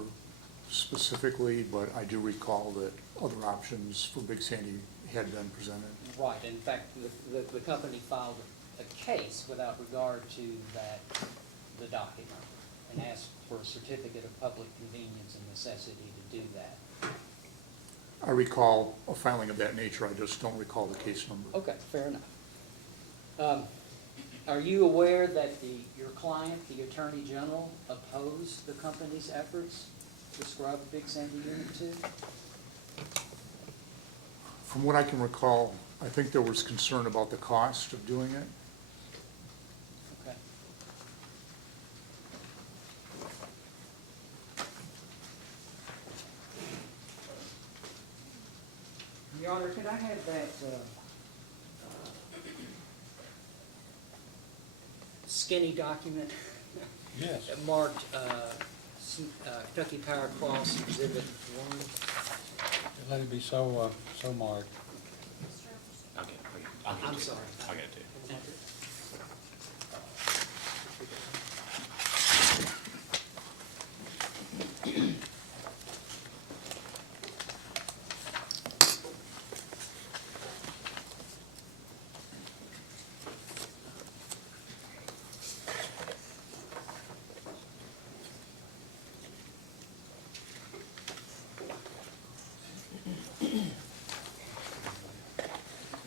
specifically, but I do recall that other options for Big Sandy had been presented. Right. In fact, the company filed a case without regard to the docket number and asked for a certificate of public convenience and necessity to do that. I recall a filing of that nature, I just don't recall the case number. Okay, fair enough. Are you aware that your client, the Attorney General, opposed the company's efforts to scrub Big Sandy Unit 2? From what I can recall, I think there was concern about the cost of doing it. Okay. Your Honor, could I have that skinny document? Yes. Marked Kentucky Power Cross Exhibit 1. Let it be so marked. I'm sorry. I'll get it to you.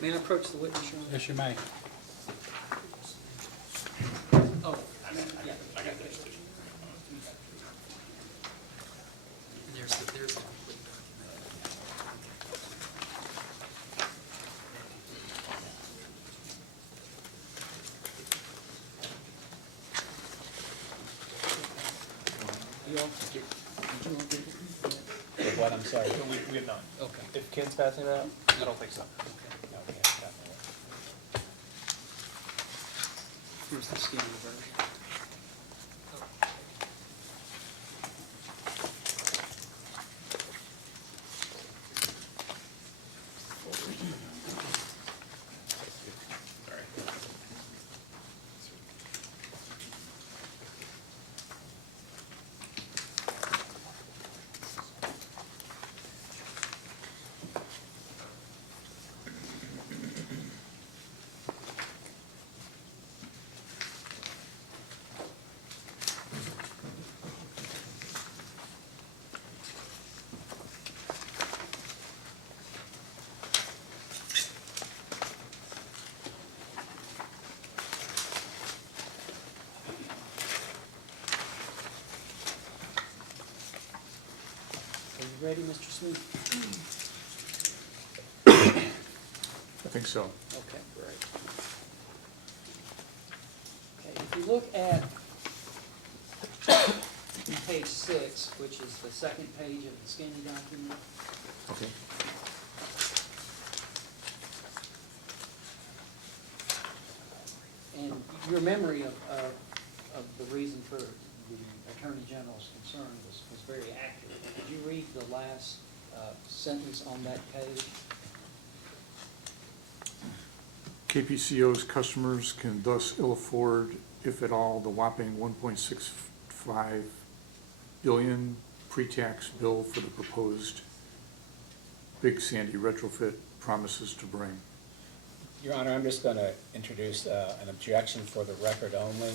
May I approach the witness, Your Honor? Yes, you may. Oh, yeah. There's the complete document. You all? Did you all get it? What, I'm sorry? We have not. Okay. If Ken's passing it out, I don't think so. Here's the skinny version. Are you ready, Mr. Smith? I think so. Okay, great. Okay, if you look at page 6, which is the second page of the skinny document, Okay. and your memory of the reason for the Attorney General's concern was very accurate. Did you read the last sentence on that page? KPCO's customers can thus ill afford, if at all, the whopping $1.65 billion pre-tax bill for the proposed Big Sandy retrofit promises to bring. Your Honor, I'm just going to introduce an objection for the record only,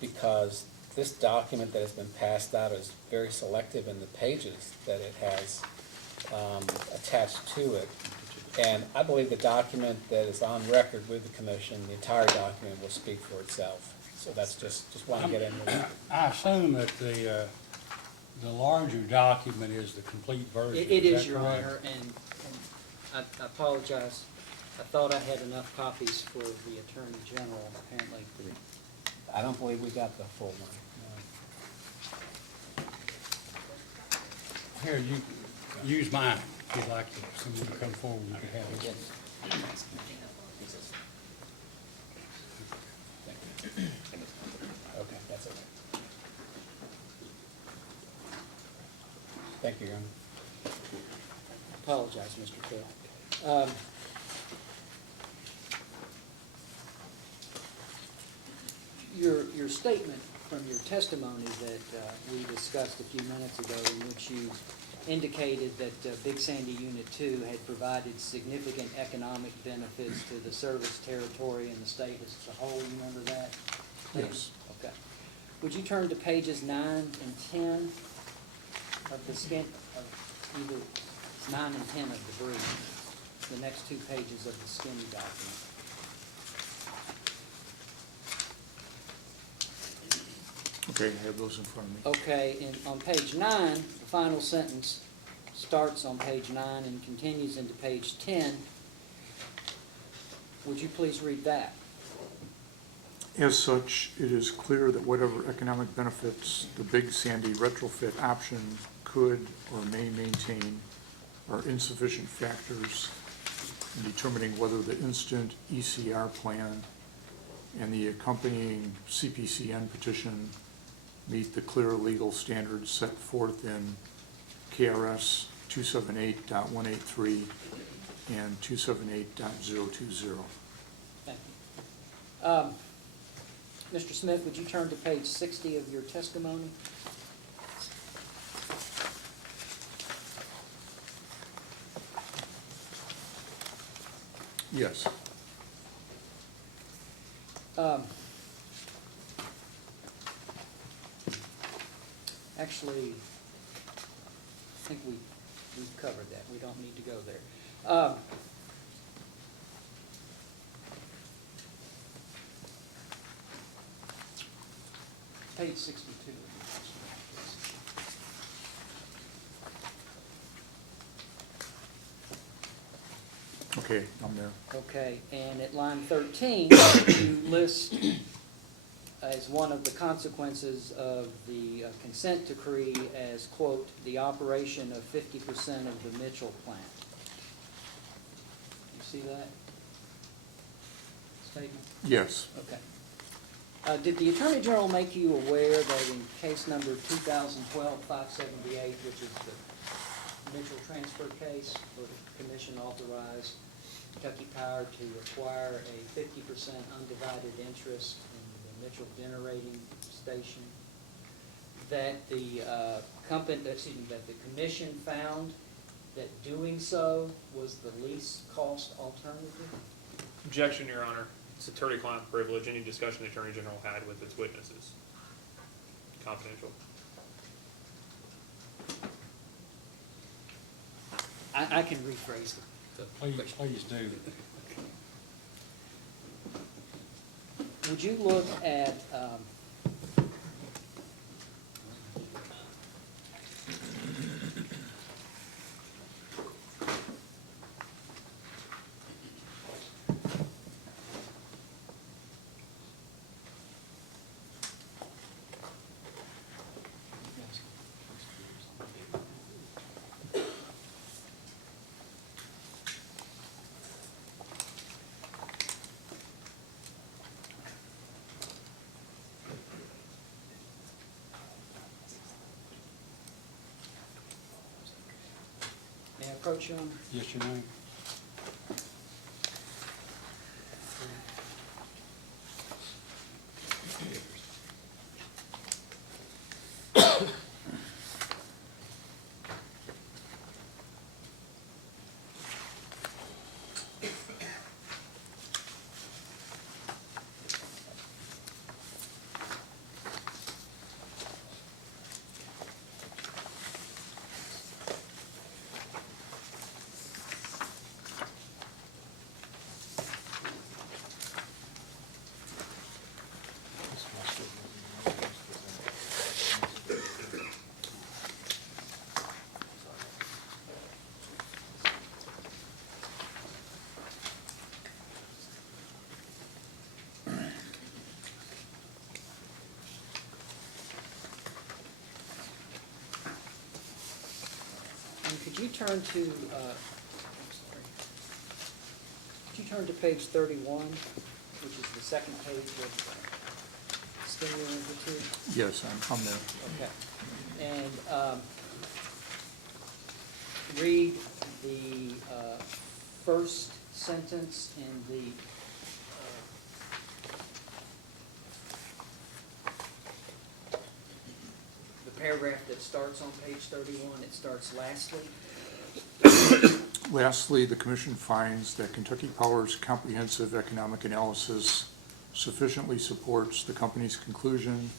because this document that has been passed out is very selective in the pages that it has attached to it. And I believe the document that is on record with the commission, the entire document will speak for itself. So that's just want to get into that. I assume that the larger document is the complete version. It is, that Your correct? Honor, and I apologize. I thought I had enough copies for the Attorney General, apparently. I don't believe we got the full one. Here, you use mine, if you'd like to, someone to come forward, you can have it. Okay, that's okay. Thank you, Your Honor. Apologize, Mr. Chair. Your statement from your testimony that we discussed a few minutes ago, in which you indicated that Big Sandy Unit 2 had provided significant economic benefits to the service territory and the state as a whole, you remember that? Yes. Okay. Would you turn to pages 9 and 10 of the of either 9 and 10 of the brief, the next 2 pages of the skinny document? Okay, I have those in front of me. Okay, and on page 9, the final sentence starts on page 9 and continues into page 10. Would you please read that? As such, it is clear that whatever economic benefits the Big Sandy retrofit option could or may maintain are insufficient factors in determining whether the instant ECR plan and the accompanying CPCN petition meet the clear legal standards set forth in KRS 278.183 and 278.020. Thank you. Mr. Smith, would you turn to page 60 of your testimony? Yes. Actually, I think we've covered that. We don't need to go there. Page 62. Okay, I'm there. Okay, and at line 13, you list as one of the consequences of the consent decree as, quote, the operation of 50% of the Mitchell plant. You see that statement? Yes. Okay. Did the Attorney General make you aware that in case number 2012-578, which is the Mitchell transfer case, where the commission authorized Kentucky Power to acquire a 50% undivided interest in the Mitchell generating station, that the that the commission found that doing so was the least cost alternative? Objection, Your Honor. It's attorney-client privilege. Any discussion the Attorney General had with its witnesses. Confidential. I can rephrase the Please, question. please do. Would you look at, may I approach you on? Yes, your name? And could you turn to, could you turn to page 31, which is the second page of Stimulant Institute? Yes, I'm there. Okay. And read the first sentence in the paragraph that starts on page 31. It starts lastly. Lastly, the commission finds that Kentucky Power's comprehensive economic analysis sufficiently supports the company's conclusion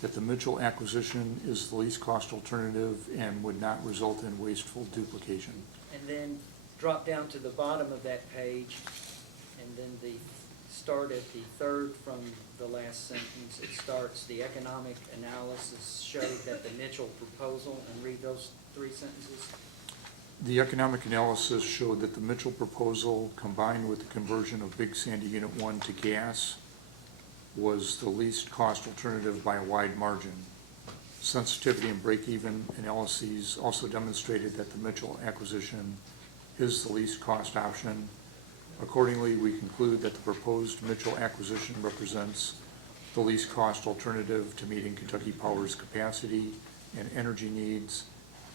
that the Mitchell acquisition is the least cost alternative and would not result in wasteful duplication. And then drop down to the bottom of that page, and then start at the third from the last sentence. It starts, the economic analysis showed that the Mitchell proposal, and read those three sentences. The economic analysis showed that the Mitchell proposal, combined with the conversion of Big Sandy Unit 1 to gas, was the least cost alternative by a wide margin. Sensitivity and break-even analyses also demonstrated that the Mitchell acquisition is the least cost option. Accordingly, we conclude that the proposed Mitchell acquisition represents the least cost alternative to meeting Kentucky Power's capacity and energy needs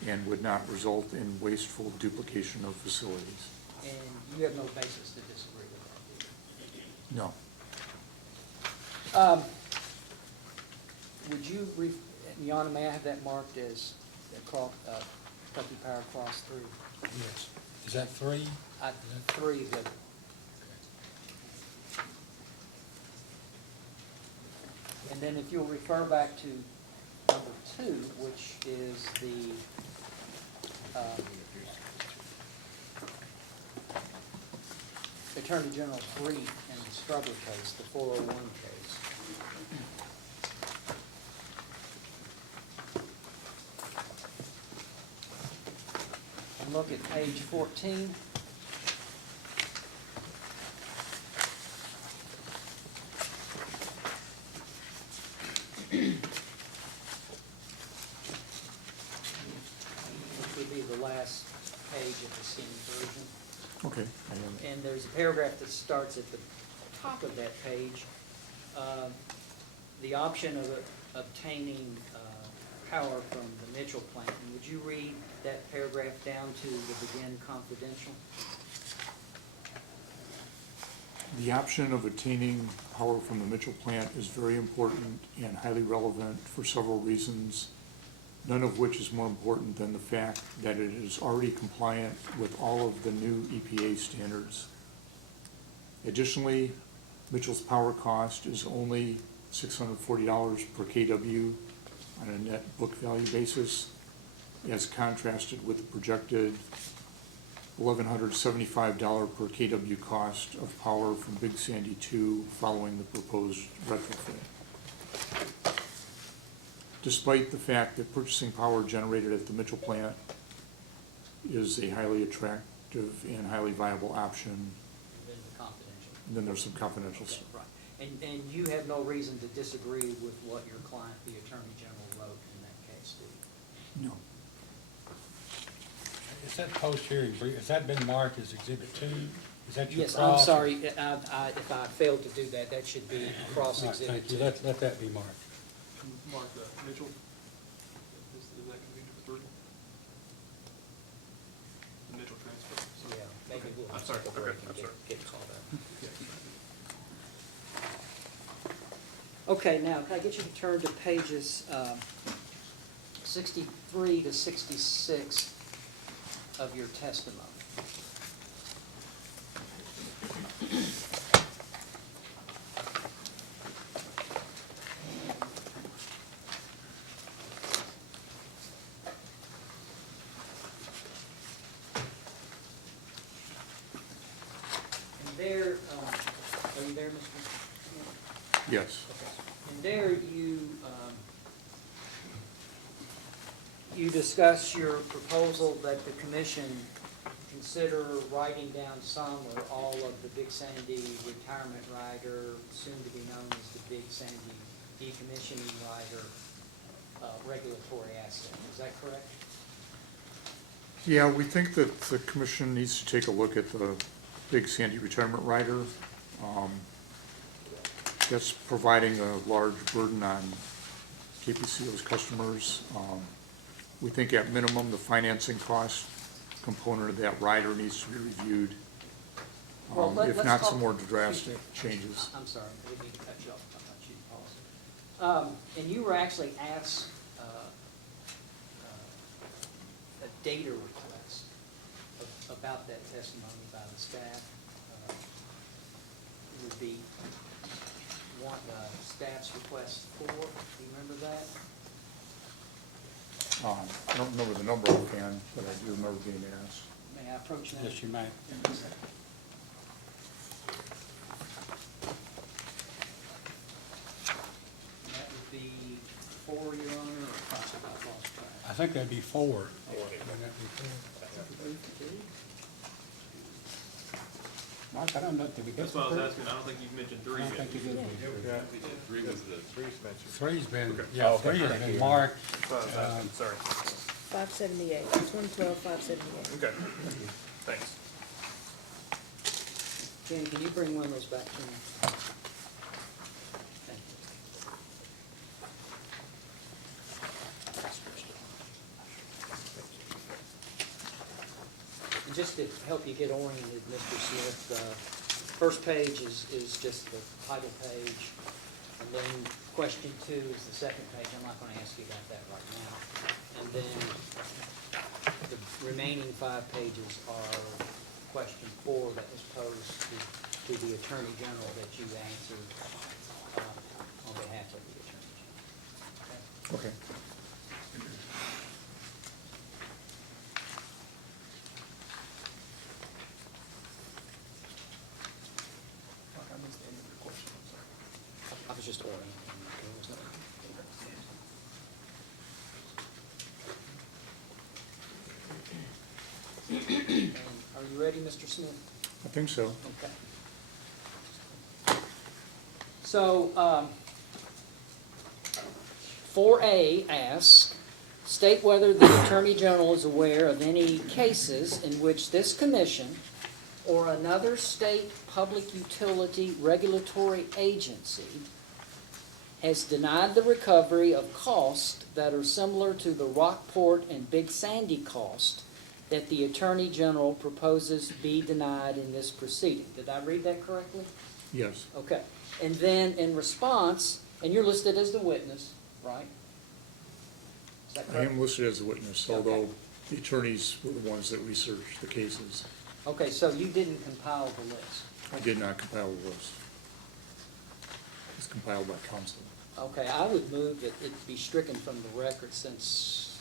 and would not result in wasteful duplication of facilities. And you have no basis to disagree with that, do you? No. Would you, Yana, may I have that marked as Kentucky Power Clause 3? Yes. Is that 3? 3, good. And then if you'll refer back to number 2, which is the Attorney General's brief in the Scrubber case, the 401 case. And look at page 14. Which would be the last page of the scanned version. Okay. And there's a paragraph that starts at the top of that page. The option of obtaining power from the Mitchell plant. And would you read that paragraph down to the begin confidential? The option of attaining power from the Mitchell plant is very important and highly relevant for several reasons, none of which is more important than the fact that it is already compliant with all of the new EPA standards. Additionally, Mitchell's power cost is only $640 per kW on a net book value basis, as contrasted with the projected $1,175 per kW cost of power from Big Sandy 2 following the proposed retrofit. Despite the fact that purchasing power generated at the Mitchell plant is a highly attractive and highly viable option, And then the confidential. then there's some confidential stuff. Right. And you have no reason to disagree with what your client, the Attorney General, wrote in that case, do you? No. Is that post-hearing brief, has that been marked as Exhibit 2? Is that your Yes, cross? I'm sorry, if I failed to do that, that should be cross All right, exhibit thank you. 2. Let that be marked. Mark Mitchell, is that going to be number 3? The Mitchell transfer. Yeah, maybe Okay. we'll. I'm sorry, take a okay, break and I'm sorry. get called up. Okay, now, can I get you to turn to pages 63 to 66 of your testimony? And there, are you there, Mr. Smith? Yes. And there you discuss your proposal that the commission consider writing down some or all of the Big Sandy retirement rider, soon to be known as the Big Sandy decommissioning rider, regulatory asset. Is that correct? Yeah, we think that the commission needs to take a look at the Big Sandy retirement rider. That's providing a large burden on KPCO's customers. We think at minimum, the financing cost component of that rider needs to be reviewed. Well, If let's not, talk- some more drastic changes. I'm sorry, I didn't mean to cut you off. I thought you'd pause. And you were actually asked a data request about that testimony by the staff. It would be staff's request 4. Do you remember that? I don't remember the number offhand, but I do remember being asked. May I approach that? Yes, you may. That would be 4, Your Honor, or 5? I've lost track. I think that'd be 4. Wouldn't that be 4? Mark, I don't know, did we get That's what I was to asking, I don't think you've mentioned three? 3 I yet. don't think you did. Three was the, three's mentioned. Three's been, Okay. yeah, Oh, 3 has thank been you. marked. That's what I was asking, sorry. 578, 2012, 578. Okay, thanks. Jen, can you bring one of those back to me? Thank you. And just to help you get oriented, Mr. Smith, first page is just the title page, and then question 2 is the second page. I'm not going to ask you about that right now. And then the remaining 5 pages are question 4 that was posed to the Attorney General that you answered on behalf of the Attorney General. Okay? Okay. I was just orienting. Okay, was that- And are you ready, Mr. Smith? I think so. Okay. So, 4A asks, state whether the Attorney General is aware of any cases in which this commission or another state public utility regulatory agency has denied the recovery of costs that are similar to the Rockport and Big Sandy cost that the Attorney General proposes be denied in this proceeding. Did I read that correctly? Yes. Okay. And then in response, and you're listed as the witness, right? Is that I correct? am listed as a witness, although the attorneys were the ones that researched the cases. Okay, so you didn't compile the list. I did not compile the list. It's compiled by counsel. Okay, I would move that it be stricken from the record since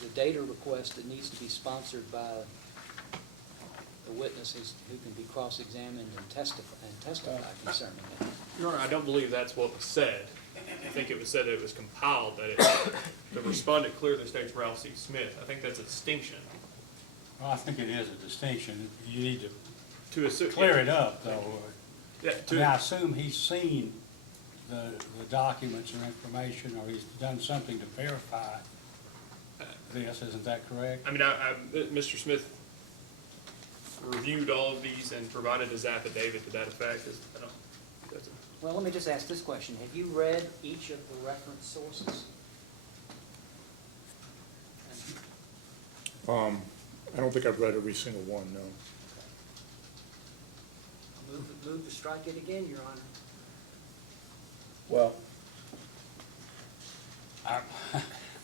the data request, it needs to be sponsored by the witnesses who can be cross-examined and testify concerning it. Your Honor, I don't believe that's what was said. I think it was said that it was compiled, that the respondent clearly states Ralph C. Smith. I think that's a distinction. Well, I think it is a distinction. You need To clear it up, though. Yeah, I mean, I assume he's seen the documents or information, or he's done something to verify this, isn't that correct? I mean, Mr. Smith reviewed all of these and provided his affidavit to that effect. Well, let me just ask this question. Have you read each of the reference sources? I don't think I've read every single one, no. Move to strike it again, Your Honor. Well,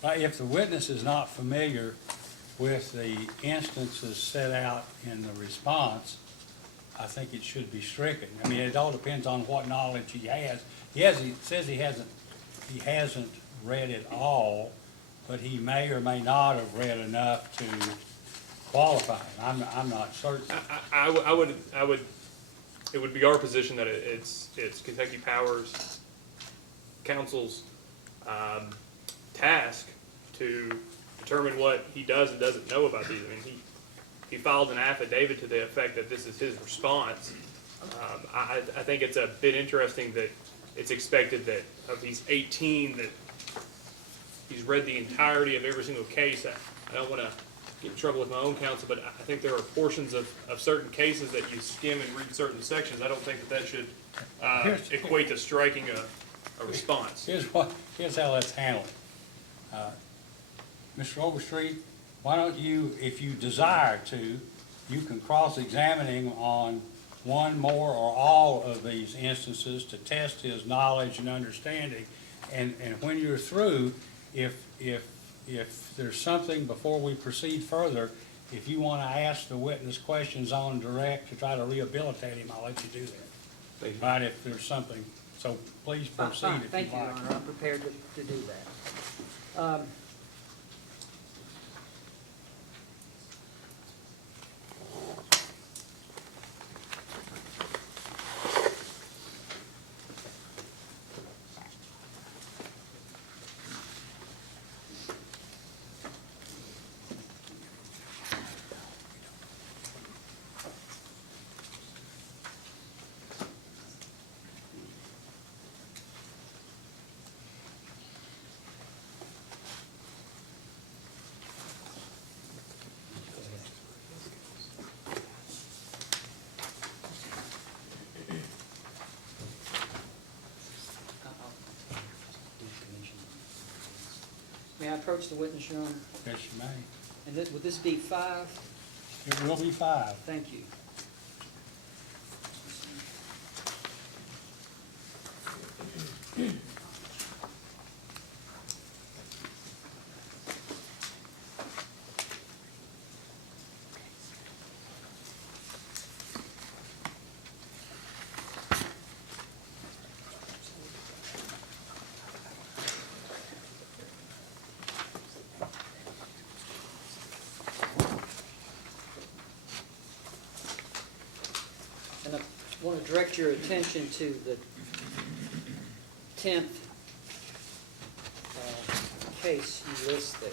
If the witness is not familiar with the instances set out in the response, I think it should be stricken. I mean, it all depends on what knowledge he has. He says he hasn't read it all, but he may or may not have read enough to qualify. I'm not certain. It would be our position that it's Kentucky Power's counsel's task to determine what he does and doesn't know about these. I mean, he filed an affidavit to the effect that this is his response. I think it's a bit interesting that it's expected that of these 18 that he's read the entirety of every single case. I don't want to get in trouble with my own counsel, but I think there are portions of certain cases that you skim and read certain sections. I don't think that should equate to striking a response. Here's how let's handle it. Mr. Overstreet, why don't you, if you desire to, you can cross-examine him on one, more, or all of these instances to test his knowledge and understanding. And when you're through, if there's something before we proceed further, if you want to ask the witness questions on direct to try to rehabilitate him, I'll let you do that. Right, if there's something, so please proceed Fine. if you Thank you, Your like. Honor, I'm prepared to do that. May I approach the witness, Your Honor? Yes, you may. And would this be 5? It will be 5. Thank you. And I want to direct your attention to the 10th case you list there.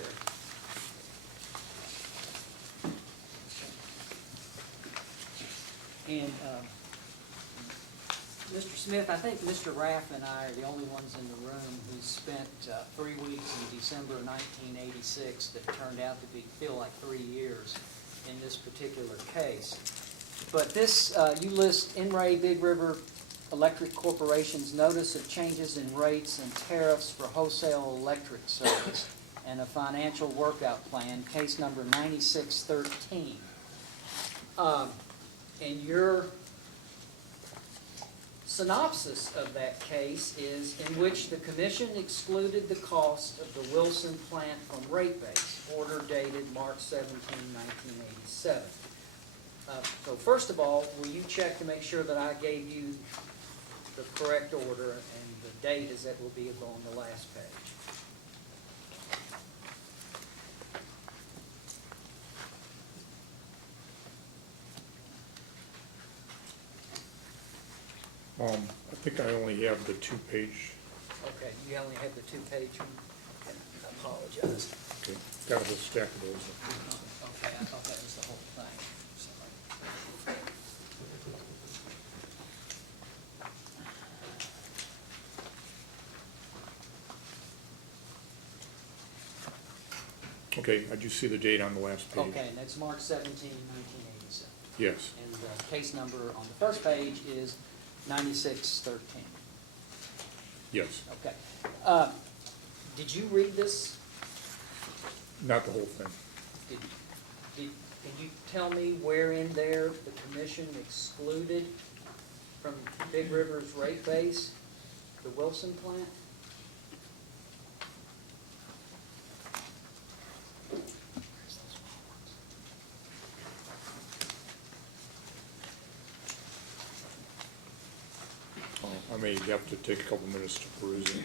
And Mr. Smith, I think Mr. Raff and I are the only ones in the room who spent 3 weeks in December 1986 that turned out to feel like 3 years in this particular case. But this, you list In re Big River Electric Corporation's notice of changes in rates and tariffs for wholesale electric service and a financial workout plan, case number 9613. And your synopsis of that case is in which the commission excluded the cost of the Wilson plant from rate base, order dated March 17, 1987. So first of all, will you check to make sure that I gave you the correct order and the date as that will be on the last page? I think I only have the 2-page, Okay, you only have the 2-page one? Okay, I apologize. okay, got a whole stack of those. Okay, I thought that was the whole thing. Sorry. Okay, I do see the date on the last page. Okay, and that's March 17, 1987. Yes, And the case number on the first page is 9613. yes, Okay. Did you read this? not the whole thing. Can you tell me where in there the commission excluded from Big River's rate base the Wilson plant? I may have to take a couple minutes to peruse it.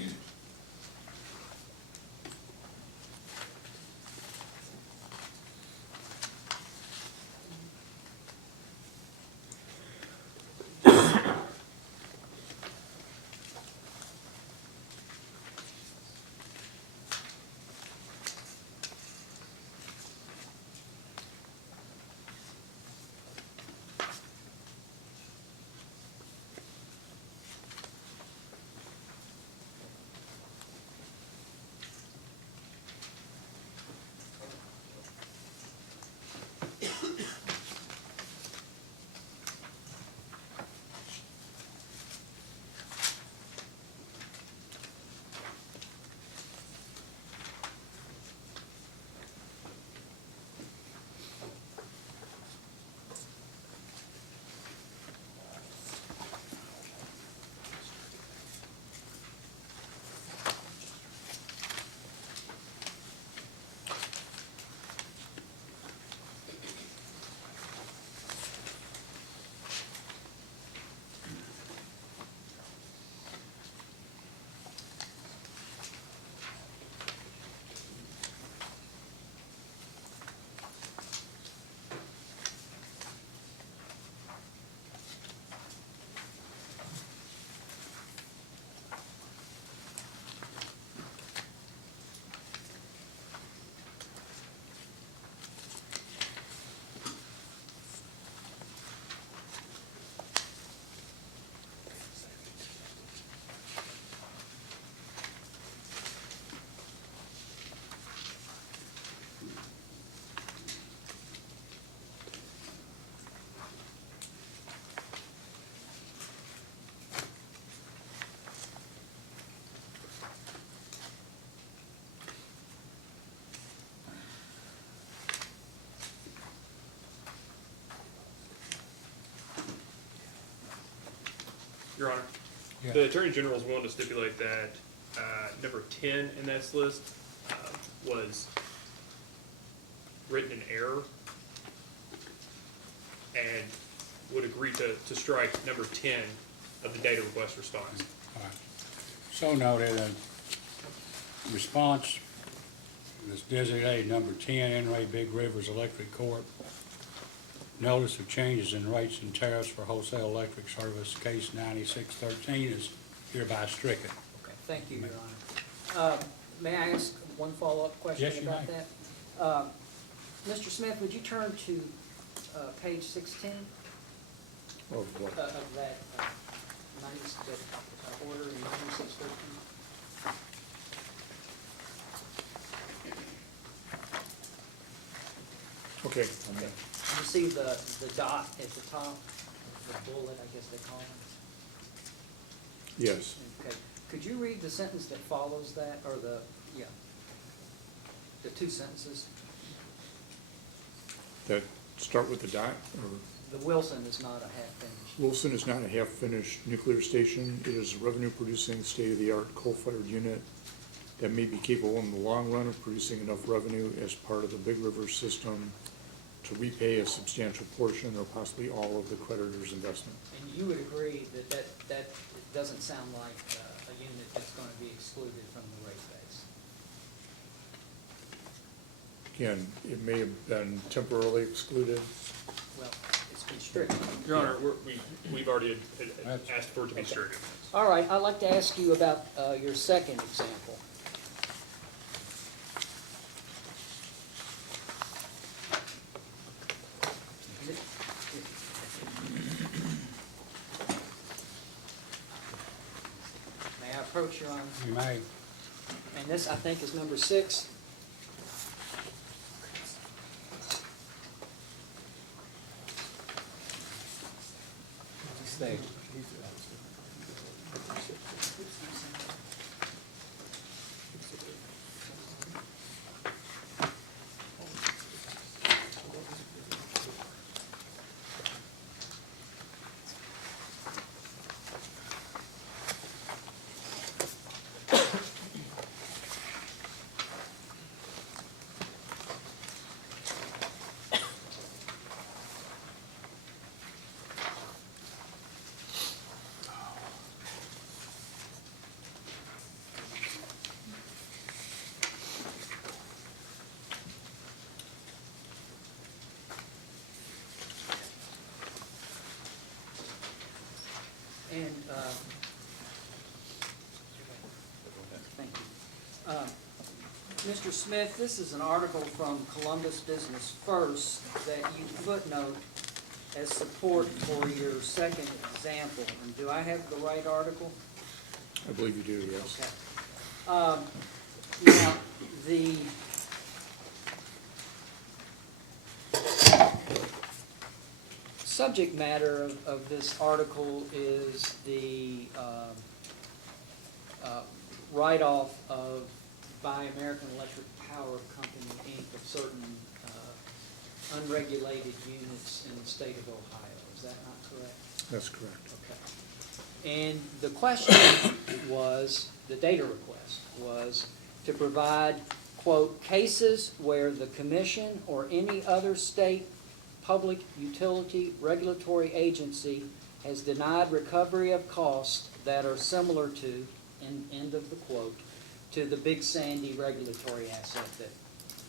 Your Honor, Yeah. the Attorney General is willing to stipulate that number 10 in that list was written in error, and would agree to strike number 10 of the data request response. All right. So noted, response is designated number 10, NRA Big Rivers Electric Corp. Notice of changes in rates and tariffs for wholesale electric service, case 9613 is hereby stricken. Okay, thank you, Your Honor. May I ask one follow-up question Yes, you about may. that? Mr. Smith, would you turn to page 16 Of what? of that order in 9613? Okay. Okay. You see the dot at the top, the bullet, I guess they call it? Yes. Okay. Could you read the sentence that follows that, or the two sentences? That start with the dot, or The Wilson is not a half finished. Wilson is not a half-finished nuclear station. It is a revenue-producing, state-of-the-art coal-fired unit that may be capable in the long run of producing enough revenue as part of the Big River system to repay a substantial portion or possibly all of the creditor's investment. And you would agree that it doesn't sound like a unit that's going to be excluded from the rate base? Again, it may have been temporarily excluded. Well, it's been stricken. Your Honor, we've already asked for it to be stricken. All right, I'd like to ask you about your second example. May I approach, Your Honor? You may. And this, I think, is number 6. Stay. And, thank you. Mr. Smith, this is an article from Columbus Business First that you footnote as support for your second example. And do I have the right article? I believe you do, yes. Okay. Now, the subject matter of this article is the write-off of by American Electric Power Company, Inc. of certain unregulated units in the state of Ohio. Is that not correct? That's correct. Okay. And the question was, the data request was to provide, quote, cases where the commission or any other state public utility regulatory agency has denied recovery of costs that are similar to, end of the quote, to the Big Sandy regulatory asset that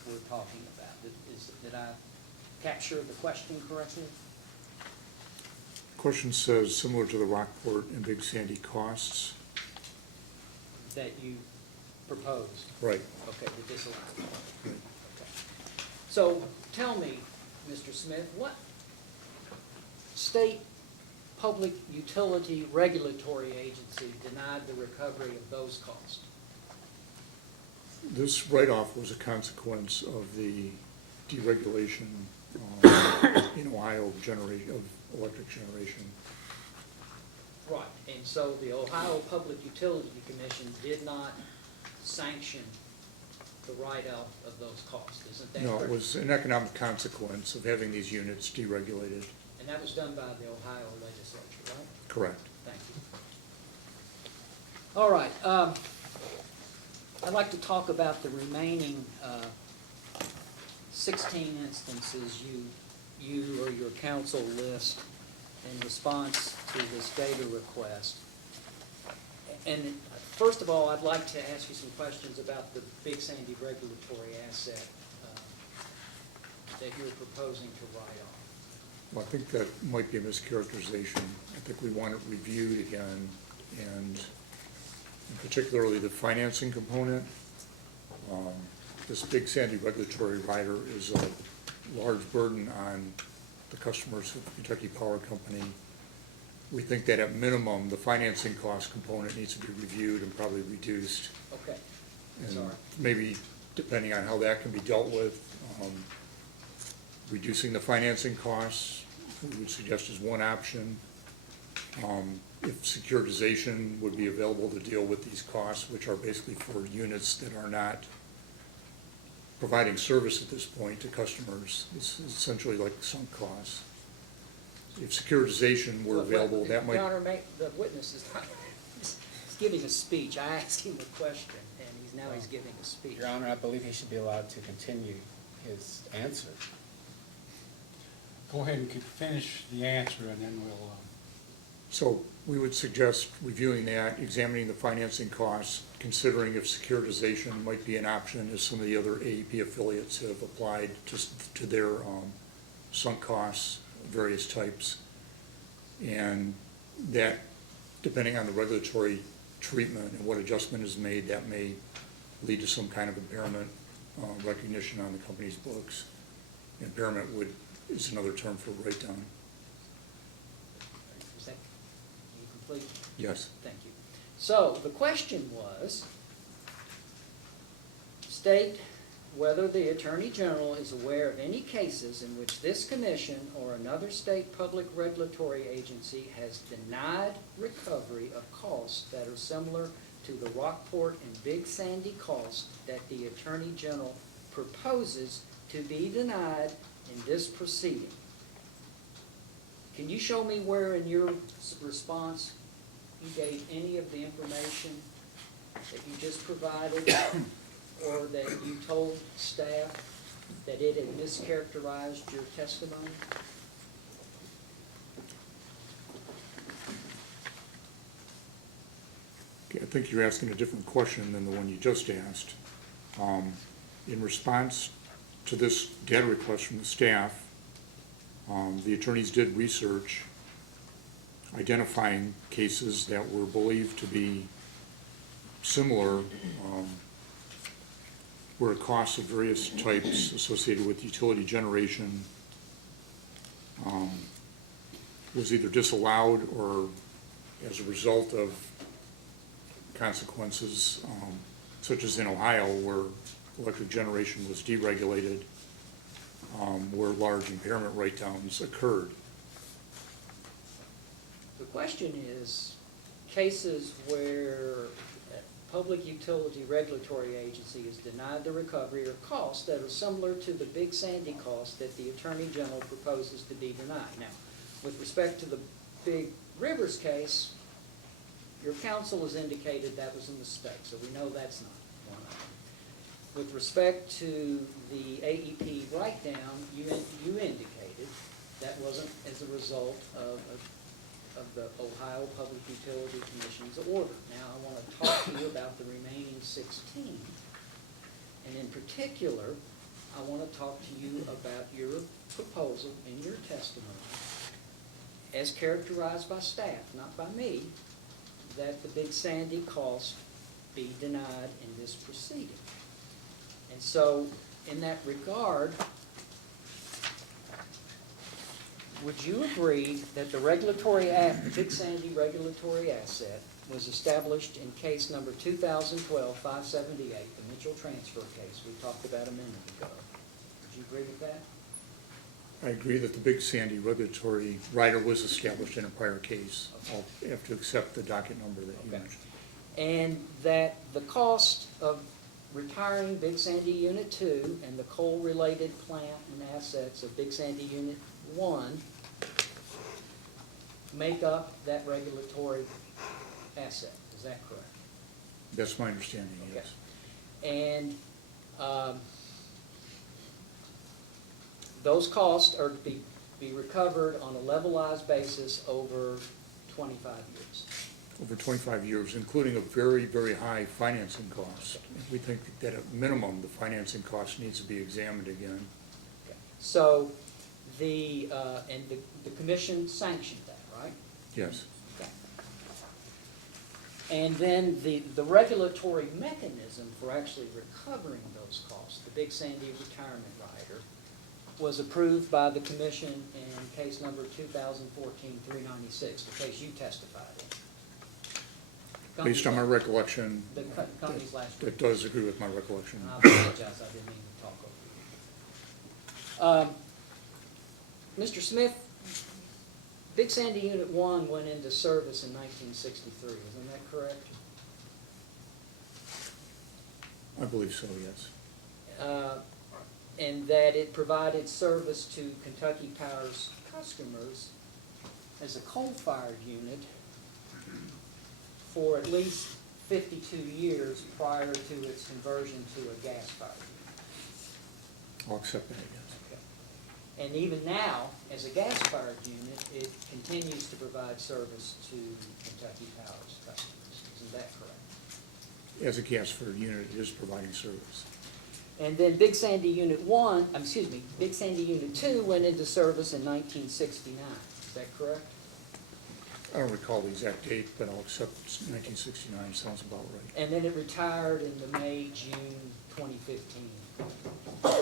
we're talking about. Did I capture the question correctly? Question says, similar to the Rockport and Big Sandy costs. That you proposed? Right. Okay, the disallowed. Okay. So tell me, Mr. Smith, what state public utility regulatory agency denied the recovery of those costs? This write-off was a consequence of the deregulation in Ohio of electric generation. Right, and so the Ohio Public Utility Commission did not sanction the write-off of those costs, isn't that correct? No, it was an economic consequence of having these units deregulated. And that was done by the Ohio legislature, right? Correct. Thank you. All right, I'd like to talk about the remaining 16 instances you or your council list in response to this data request. And first of all, I'd like to ask you some questions about the Big Sandy regulatory asset that you're proposing to write off. Well, I think that might be a mischaracterization. I think we want it reviewed again, and particularly the financing component. This Big Sandy regulatory rider is a large burden on the customers of the Kentucky Power Company. We think that at minimum, the financing cost component needs to be reviewed and probably reduced. Okay, And sorry. maybe, depending on how that can be dealt with, reducing the financing costs, we would suggest is one option. If securitization would be available to deal with these costs, which are basically for units that are not providing service at this point to customers, it's essentially like sunk costs. If securitization were available, that might. Your Honor, the witness is not, he's giving a speech. I asked him a question, and he's giving a speech. Your Honor, I believe he should be allowed to continue his answer. Go ahead and finish the answer, and then we'll. So we would suggest reviewing that, examining the financing costs, considering if securitization might be an option, as some of the other AEP affiliates have applied to their sunk costs of various types. And that, depending on the regulatory treatment and what adjustment is made, that may lead to some kind of impairment recognition on the company's books. Impairment is another term for write-down. Is that you complete? Yes. Thank you. So the question was, state whether the Attorney General is aware of any cases in which this commission or another state public regulatory agency has denied recovery of costs that are similar to the Rockport and Big Sandy costs that the Attorney General proposes to be denied in this proceeding. Can you show me where in your response you gave any of the information that you just provided or that you told staff that it had mischaracterized your testimony? Okay, I think you're asking a different question than the one you just asked. In response to this data request from the staff, the attorneys did research identifying cases that were believed to be similar, where costs of various types associated with utility generation was either disallowed or as a result of consequences, such as in Ohio, where electric generation was deregulated, where large impairment write-downs occurred. The question is, cases where a public utility regulatory agency has denied the recovery or costs that are similar to the Big Sandy costs that the Attorney General proposes to be denied. Now, with respect to the Big Rivers case, your counsel has indicated that was a mistake, so we know that's not one of them. With respect to the AEP write-down, you indicated that wasn't as a result of the Ohio Public Utility Commission's order. Now, I want to talk to you about the remaining 16. And in particular, I want to talk to you about your proposal in your testimony, as characterized by staff, not by me, that the Big Sandy cost be denied in this proceeding. And so, in that regard, would you agree that the Big Sandy regulatory asset was established in case number 2012-578, the Mitchell transfer case we talked about a minute ago? Would you agree with that? I agree that the Big Sandy regulatory rider was established in a prior case. Okay. I'll have to accept the docket number that you mentioned. And that the cost of retiring Big Sandy Unit 2 and the coal-related plant and assets of Big Sandy Unit 1 make up that regulatory asset. Is that correct? That's my understanding, Okay. yes. And those costs are to be recovered on a levelized basis over 25 years. Over 25 years, including a very, very high financing cost. We think that at minimum, the financing cost needs to be examined again. Okay. So and the commission sanctioned that, right? Yes. Okay. And then the regulatory mechanism for actually recovering those costs, the Big Sandy Retirement Rider, was approved by the commission in case number 2014-396, the case you testified in. Based on my recollection, The company's last that does agree with my recollection. I apologize, I didn't mean to talk over you. Mr. Smith, Big Sandy Unit 1 went into service in 1963, isn't that correct? I believe so, yes. And that it provided service to Kentucky Power's customers as a coal-fired unit for at least 52 years prior to its conversion to a gas-fired unit. I'll accept that, yes. Okay. And even now, as a gas-fired unit, it continues to provide service to Kentucky Power's customers. Isn't that correct? As a gas-fired unit, it is providing service. And then Big Sandy Unit 2 went into service in 1969. Is that correct? I don't recall the exact date, but I'll accept 1969, sounds about right. And then it retired in the May-June 2015 time.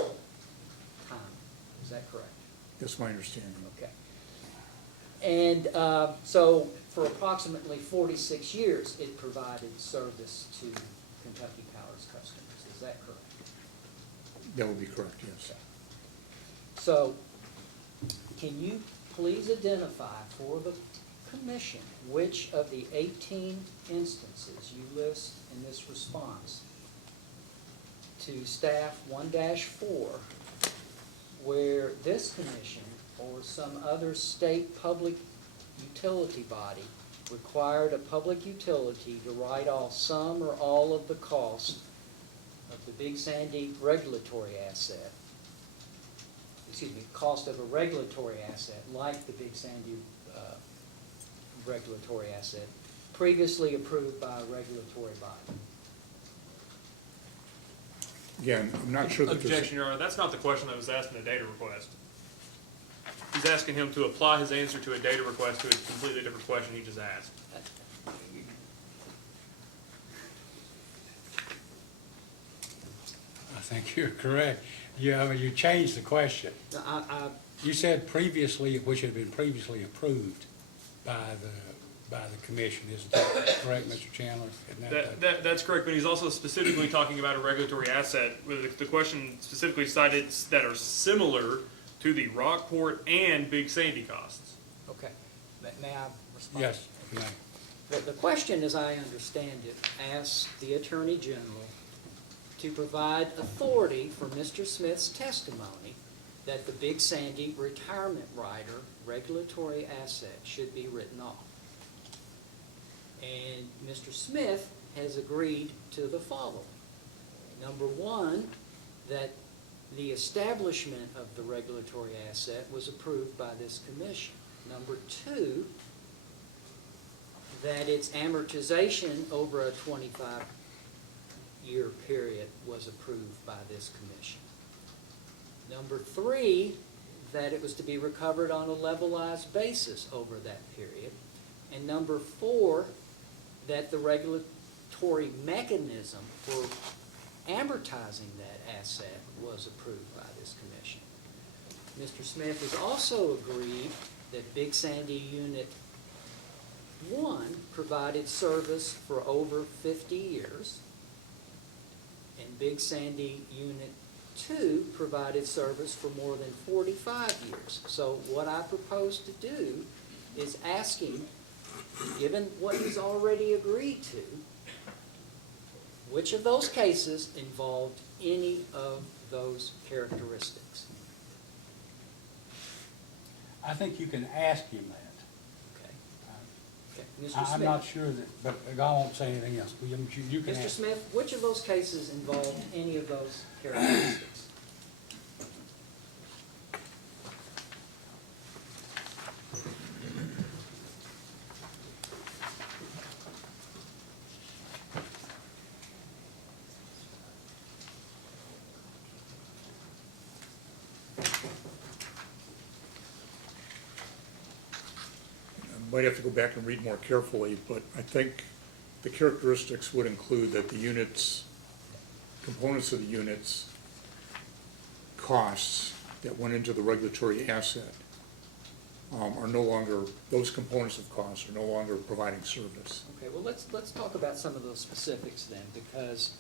Is that correct? That's my understanding. Okay. And so for approximately 46 years, it provided service to Kentucky Power's customers. Is that correct? That would be correct, yes. So can you please identify for the commission which of the 18 instances you list in this response to staff 1-4 where this commission or some other state public utility body required a public utility to write off some or all of the cost of the Big Sandy regulatory asset, cost of a regulatory asset like the Big Sandy regulatory asset, previously approved by a regulatory body? Again, I'm not sure that there's... Objection, Your Honor, that's not the question that was asked in the data request. He's asking him to apply his answer to a data request to a completely different question he just asked. I think you're correct. Yeah, I mean, you changed the question. You said previously, which had been previously approved by the commission. Isn't that correct, Mr. Chandler? That's correct, but he's also specifically talking about a regulatory asset. The question specifically cited that are similar to the Rockport and Big Sandy costs. Okay. May I respond? Yes, you may. The question, as I understand it, asks the Attorney General to provide authority for Mr. Smith's testimony that the Big Sandy retirement rider regulatory asset should be written off. And Mr. Smith has agreed to the following. Number one, that the establishment of the regulatory asset was approved by this commission. Number two, that its amortization over a 25-year period was approved by this commission. Number three, that it was to be recovered on a levelized basis over that period. And number four, that the regulatory mechanism for amortizing that asset was approved by this commission. Mr. Smith has also agreed that Big Sandy Unit 1 provided service for over 50 years, and Big Sandy Unit 2 provided service for more than 45 years. So what I propose to do is ask him, given what he's already agreed to, which of those cases involved any of those characteristics? I think you can ask him that. Okay. Okay. Mr. I'm Smith? not sure that, but I won't say anything else. You can Mr. ask. Smith, which of those cases involved any of those characteristics? I might have to go back and read more carefully, but I think the characteristics would include that the units, components of the units, costs that went into the regulatory asset are no longer, those components of costs are no longer providing service. Okay, well, let's talk about some of those specifics then, because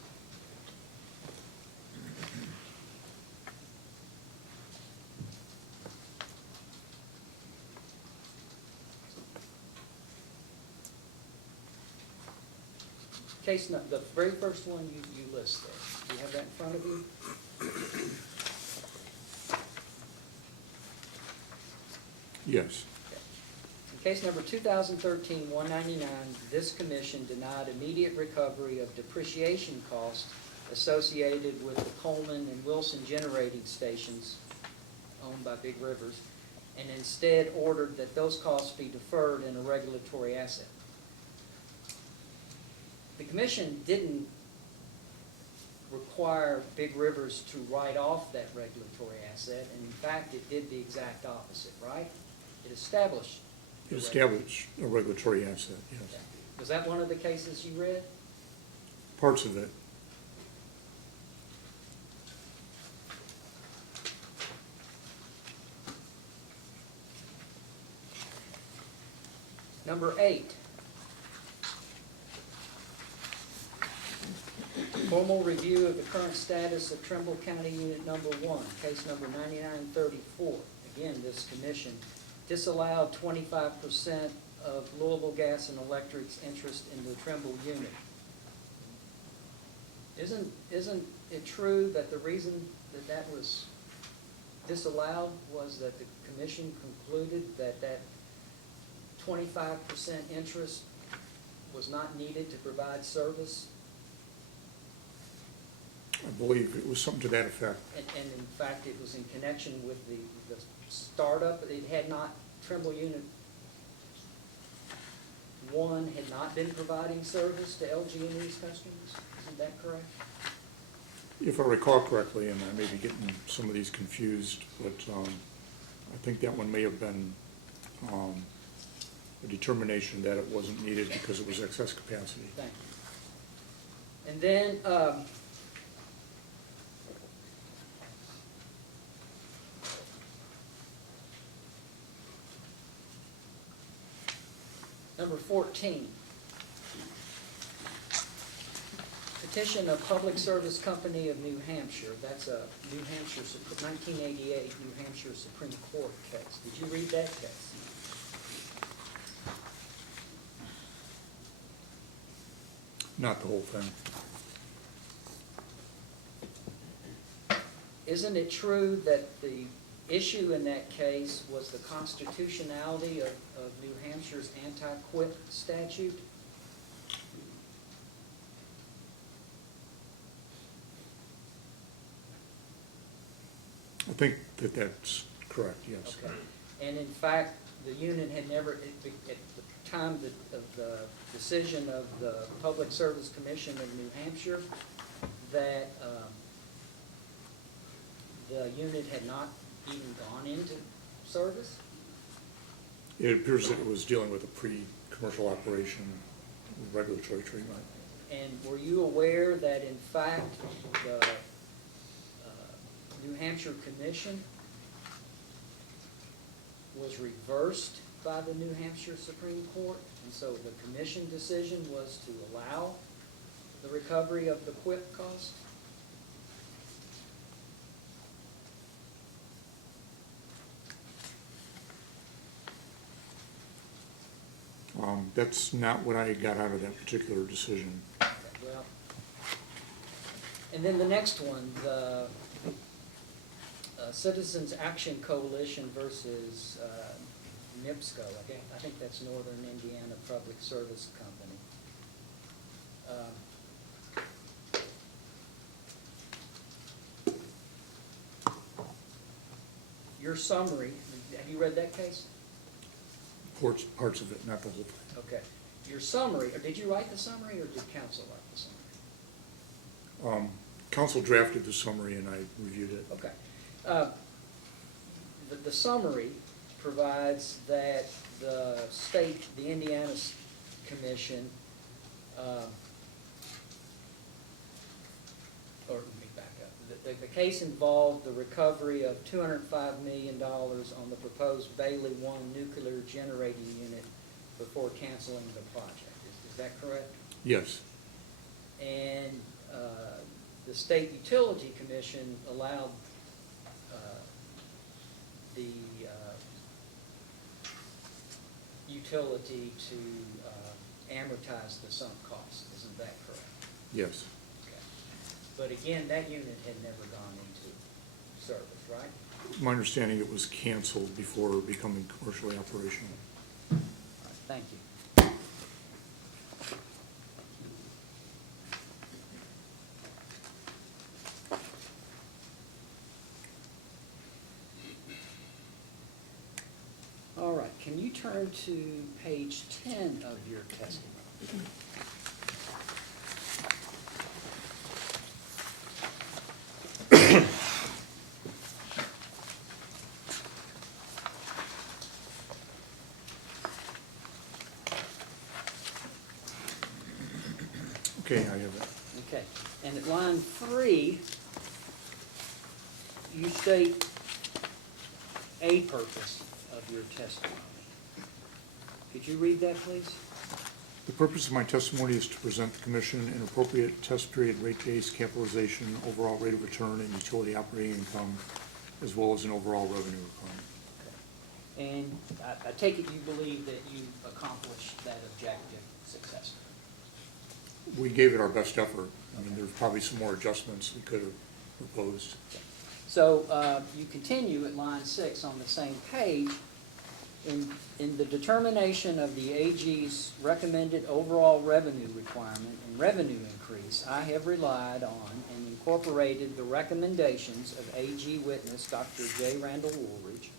the very first one you list there, do you have that in front of you? Yes. In case number 2013-199, this commission denied immediate recovery of depreciation costs associated with the Coleman and Wilson generating stations owned by Big Rivers, and instead ordered that those costs be deferred in a regulatory asset. The commission didn't require Big Rivers to write off that regulatory asset, and in fact, it did the exact opposite, right? It established. Establish a regulatory asset, yes. Was that one of the cases you read? Parts of it. Number 8. Formal review of the current status of Trimble County Unit Number 1, case number 9934. Again, this commission disallowed 25% of Louisville Gas and Electric's interest in the Trimble unit. Isn't it true that the reason that was disallowed was that the commission concluded that that 25% interest was not needed to provide service? I believe it was something to that effect. And in fact, it was in connection with the startup. It had not, Trimble Unit 1 had not been providing service to LG&E's customers. Isn't that correct? If I recall correctly, and I may be getting some of these confused, but I think that one may have been a determination that it wasn't needed because it was excess capacity. Thank you. And then number 14. Petition of Public Service Company of New Hampshire. That's a New Hampshire, 1988 New Hampshire Supreme Court case. Did you read that case? Not the whole thing. Isn't it true that the issue in that case was the constitutionality of New Hampshire's anti-quit statute? I think that that's correct, yes. Okay. And in fact, the unit had never, at the time of the decision of the Public Service Commission of New Hampshire, that the unit had not even gone into service? It appears that it was dealing with a pre-commercial operation regulatory treatment. And were you aware that in fact the New Hampshire Commission was reversed by the New Hampshire Supreme Court? And so the commission decision was to allow the recovery of the quit cost? That's not what I got out of that particular decision. Well, and then the next one, the Citizens Action Coalition versus NIPSCO. I think that's Northern Indiana Public Service Company. Your summary, have you read that case? Parts of it, not the whole thing. Okay. Your summary, or did you write the summary, or did counsel write the summary? Council drafted the summary and I reviewed it. Okay. The summary provides that the state, the Indiana Commission, or let me back up. The case involved the recovery of $205 million on the proposed Bailey 1 nuclear generating unit before canceling the project. Is that correct? Yes. And the State Utility Commission allowed the utility to amortize the sunk cost. Isn't that correct? Yes. Okay. But again, that unit had never gone into service, right? My understanding it was canceled before becoming commercially operational. All right, thank you. All right, can you turn to page 10 of your testimony? Okay, I have it. Okay, and at line 3, you state a purpose of your testimony. Could you read that, please? The purpose of my testimony is to present the Commission an appropriate test period rate base capitalization, overall rate of return, and utility operating income, as well as an overall revenue requirement. Okay. And I take it you believe that you accomplished that objective successfully? We gave it our best effort. I mean, there's probably some more adjustments we could have proposed. So you continue at line 6 on the same page. In the determination of the AG's recommended overall revenue requirement and revenue increase, I have relied on and incorporated the recommendations of AG witness Dr. J. Randall Woolridge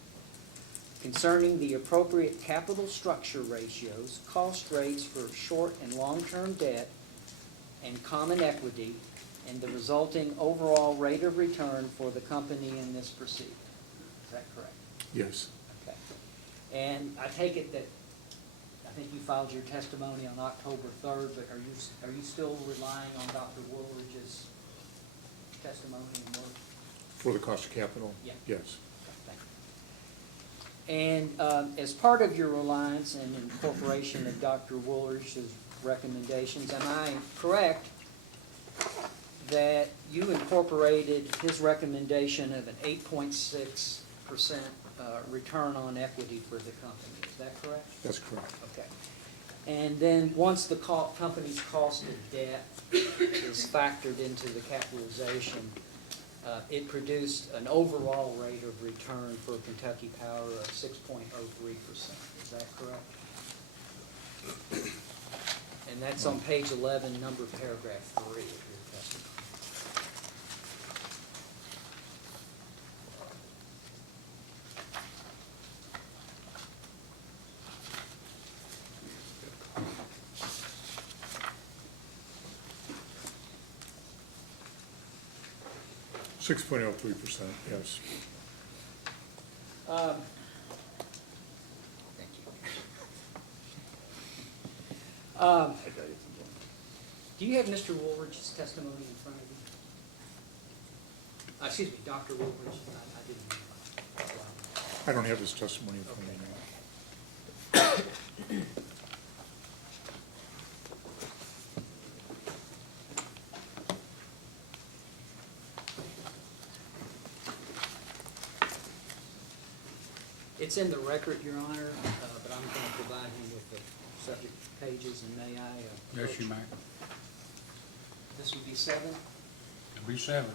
concerning the appropriate capital structure ratios, cost rates for short and long-term debt, and common equity, and the resulting overall rate of return for the company in this proceeding. Is that correct? Yes. Okay. And I take it that, I think you filed your testimony on October 3rd, but are you still relying on Dr. Woolridge's testimony and work? For the cost of capital? Yeah. Yes. Thank you. And as part of your reliance and incorporation of Dr. Woolridge's recommendations, am I correct that you incorporated his recommendation of an 8.6% return on equity for the company? Is that correct? That's correct. Okay. And then once the company's cost of debt is factored into the capitalization, it produced an overall rate of return for Kentucky Power of 6.03%. Is that correct? And that's on page 11, paragraph 3 of your testimony. .03%, yes. Thank you. Do you have Mr. Woolridge's testimony in front of you? Excuse me, Dr. Woolridge. I didn't realize. I don't have his testimony in front of me now. It's in the record, Your Honor, but I'm going to provide him with the subject pages, and may I? Yes, you may. This would be 7? It'll be 7.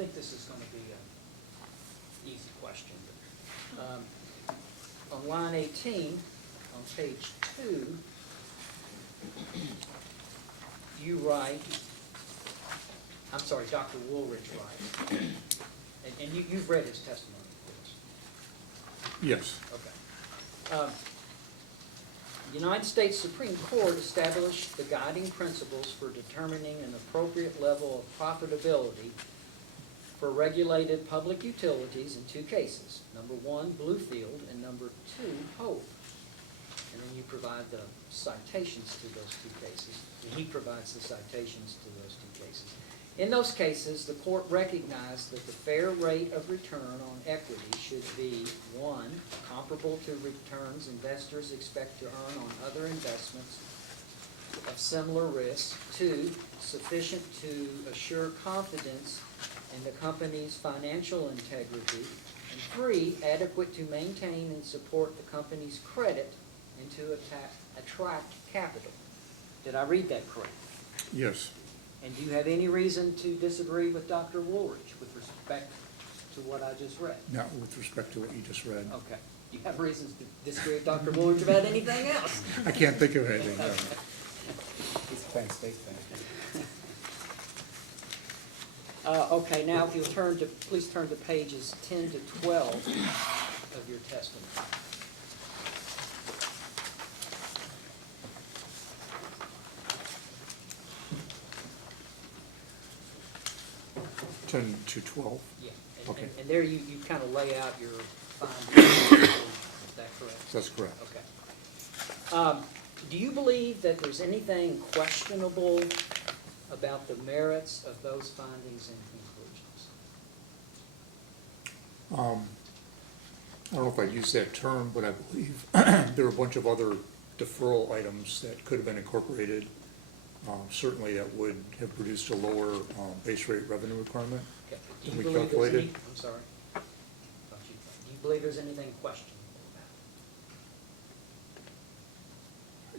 think this is going to be an easy question. On line 18, on page 2, you write, I'm sorry, Dr. Woolridge writes, and you've read his testimony, of course. Yes. Okay. The United States Supreme Court established the guiding principles for determining an appropriate level of profitability for regulated public utilities in 2 cases. Number 1, Bluefield, and number 2, Hope. And then you provide the citations to those 2 cases. And he provides the citations to those 2 cases. In those cases, the court recognized that the fair rate of return on equity should be, 1, comparable to returns investors expect to earn on other investments of similar risk, 2, sufficient to assure confidence in the company's financial integrity, and 3, adequate to maintain and support the company's credit and to attract capital. Did I read that correctly? Yes. And do you have any reason to disagree with Dr. Woolridge with respect to what I just read? Not with respect to what you just read. Okay. Do you have reasons to disagree with Dr. Woolridge about anything else? I can't think of anything. No. He's a Penn State fan. Okay, now if you'll please turn to pages 10 to 12 of your testimony. 10 to 12? Yeah. Okay. And there you kind of lay out your findings. Is that correct? That's correct. Okay. Do you believe that there's anything questionable about the merits of those findings and conclusions? I don't know if I'd use that term, but I believe there are a bunch of other deferral items that could have been incorporated. Certainly that would have produced a lower base rate revenue requirement Okay. than we calculated. I'm sorry. Do you believe there's anything questionable about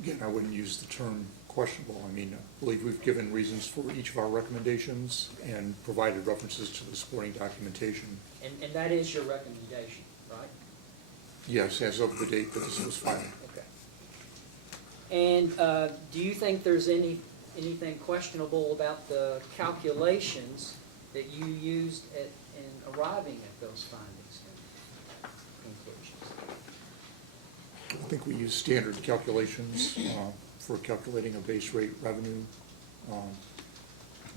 Again, I wouldn't use the term questionable. I mean, I believe we've given reasons for each of our recommendations and provided references to the supporting documentation. it? And that is your recommendation, right? Yes, as of the date that this was filed. Okay. And do you think there's anything questionable about the calculations that you used in arriving at those findings and conclusions? I think we use standard calculations for calculating a base rate revenue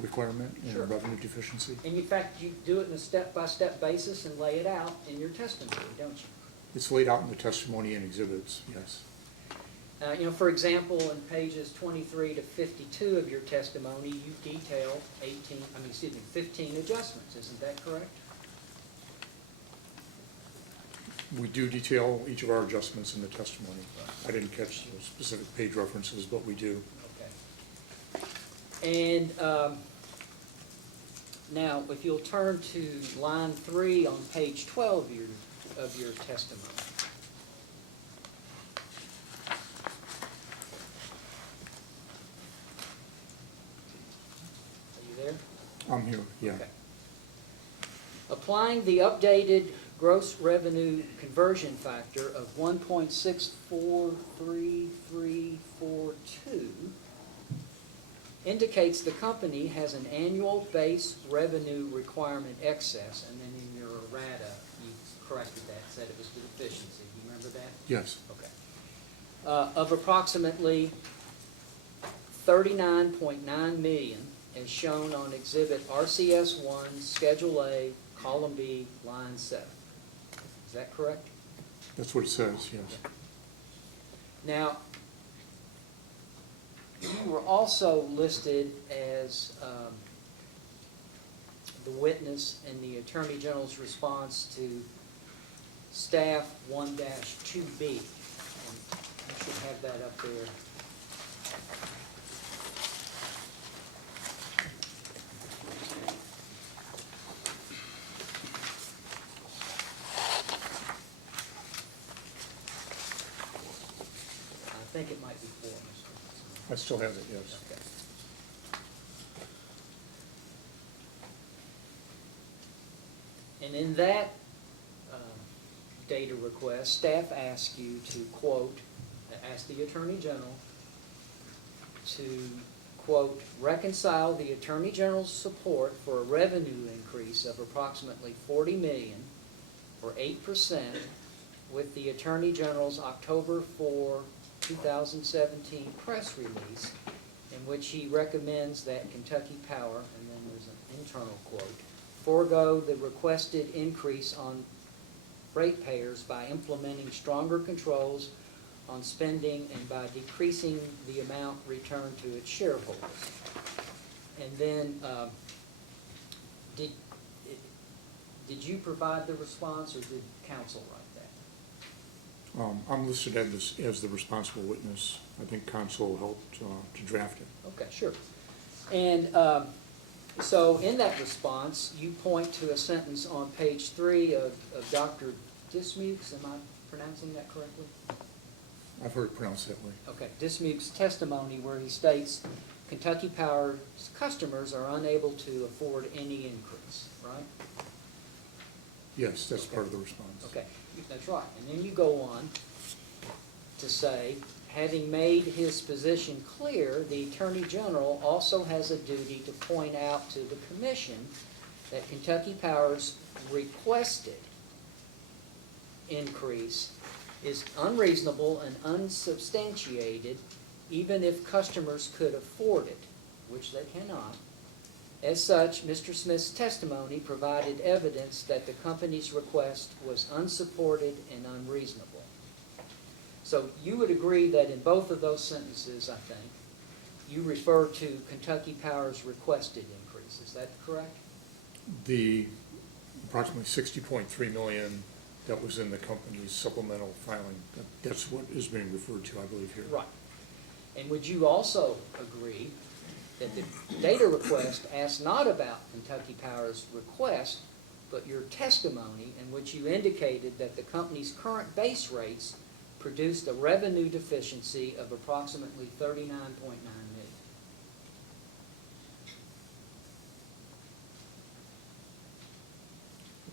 requirement and a Sure. revenue deficiency. And in fact, you do it in a step-by-step basis and lay it out in your testimony, don't you? It's laid out in the testimony and exhibits, yes. For example, in pages 23 to 52 of your testimony, you detail 15 adjustments. Isn't that correct? We do detail each of our adjustments in the testimony. I didn't catch the specific page references, but we do. Okay. And now, if you'll turn to line 3 on page 12 of your testimony. Are you there? I'm here, yeah. Okay. Applying the updated gross revenue conversion factor of 1.643342 indicates the company has an annual base revenue requirement excess, and then in your errata, you corrected that, said it was the deficiency. Do you remember that? Yes. Okay. Of approximately $39.9 million, as shown on Exhibit RCS 1, Schedule A, Column B, Line 7. Is that correct? That's what it says, yes. Now, you were also listed as the witness in the Attorney General's response to Staff 1-2B. And you should have that up there. I think it might be 4, Mr. I still have it, yes. Okay. And in that data request, staff asked you to quote, ask the Attorney General to, quote, reconcile the Attorney General's support for a revenue increase of approximately $40 million, or 8%, with the Attorney General's October 4, 2017 press release, in which he recommends that Kentucky Power, and then there's an internal quote, forego the requested increase on ratepayers by implementing stronger controls on spending and by decreasing the amount returned to its shareholders. And then, did you provide the response, or did counsel write that? I'm listed as the responsible witness. I think counsel helped to draft it. Okay, sure. And so in that response, you point to a sentence on page 3 of Dr. Dismukes. Am I pronouncing that correctly? I've heard it pronounced that way. Okay, Dismukes' testimony where he states Kentucky Power's customers are unable to afford any increase, right? Yes, that's Okay. part of the response. Okay, that's right. And then you go on to say, having made his position clear, the Attorney General also has a duty to point out to the Commission that Kentucky Power's requested increase is unreasonable and unsubstantiated, even if customers could afford it, which they cannot. As such, Mr. Smith's testimony provided evidence that the company's request was unsupported and unreasonable. So you would agree that in both of those sentences, I think, you refer to Kentucky Power's requested increase. Is that correct? The approximately $60.3 million that was in the company's supplemental filing, that's what is being referred to, I believe, here. Right. And would you also agree that the data request asked not about Kentucky Power's request, but your testimony in which you indicated that the company's current base rates produced a revenue deficiency of approximately $39.9 million?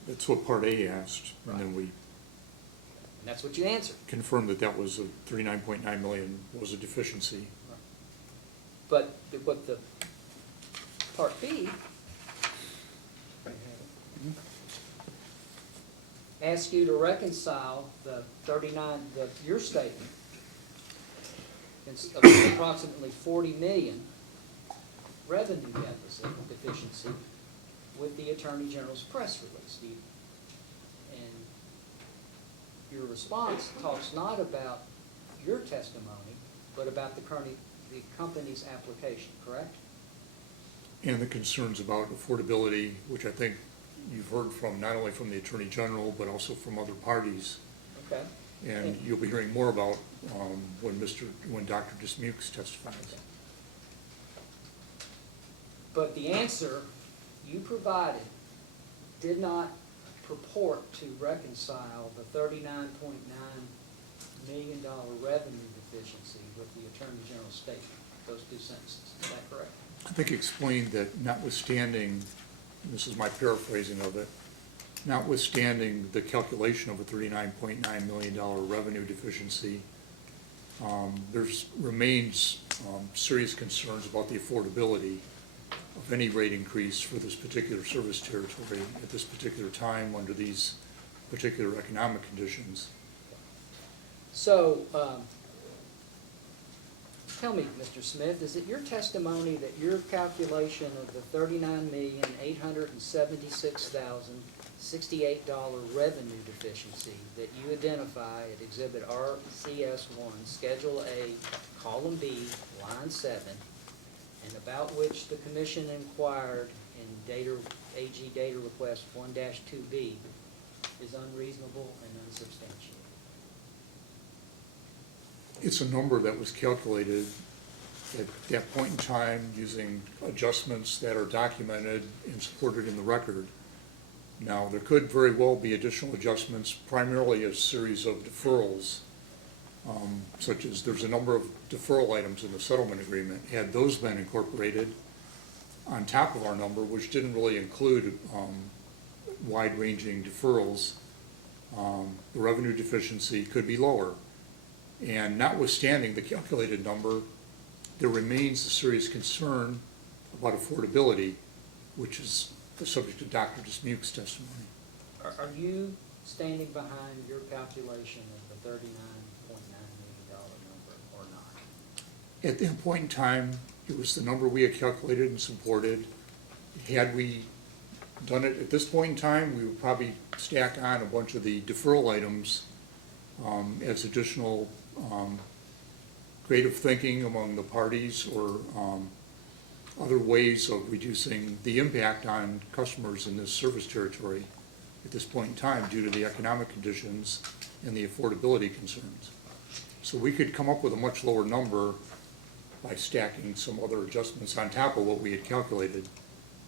That's what Part A asked, Right. and then we And that's what you answered. confirmed that that was a $39.9 million was a deficiency. But what the Part B asks you to reconcile the your statement of approximately $40 million revenue deficiency with the Attorney General's press release. And your response talks not about your testimony, but about the company's application, correct? And the concerns about affordability, which I think you've heard from, not only from the Attorney General, but also from other parties. Okay. And you'll be hearing more about when Dr. Dismukes testifies. Okay. But the answer you provided did not purport to reconcile the $39.9 million revenue deficiency with the Attorney General's statement, those two sentences. Is that correct? I think he explained that notwithstanding, this is my paraphrasing of it, notwithstanding the calculation of a $39.9 million revenue deficiency, there remains serious concerns about the affordability of any rate increase for this particular service territory at this particular time under these particular economic conditions. So, tell me, Mr. Smith, is it your testimony that your calculation of the $39,876,068 revenue deficiency that you identify at Exhibit RCS1, Schedule A, Column B, Line 7, and about which the Commission inquired in AG Data Request 1-2B, is unreasonable and unsubstantiated? It's a number that was calculated at that point in time using adjustments that are documented and supported in the record. Now, there could very well be additional adjustments, primarily a series of deferrals, such as there's a number of deferral items in the settlement agreement. Had those been incorporated on top of our number, which didn't really include wide-ranging deferrals, the revenue deficiency could be lower. And notwithstanding the calculated number, there remains a serious concern about affordability, which is the subject of Dr. Dismuke's testimony. Are you standing behind your calculation of the $39.9 million number or not? At that point in time, it was the number we had calculated and supported. Had we done it at this point in time, we would probably stack on a bunch of the deferral items as additional creative thinking among the parties, or other ways of reducing the impact on customers in this service territory at this point in time due to the economic conditions and the affordability concerns. So we could come up with a much lower number by stacking some other adjustments on top of what we had calculated.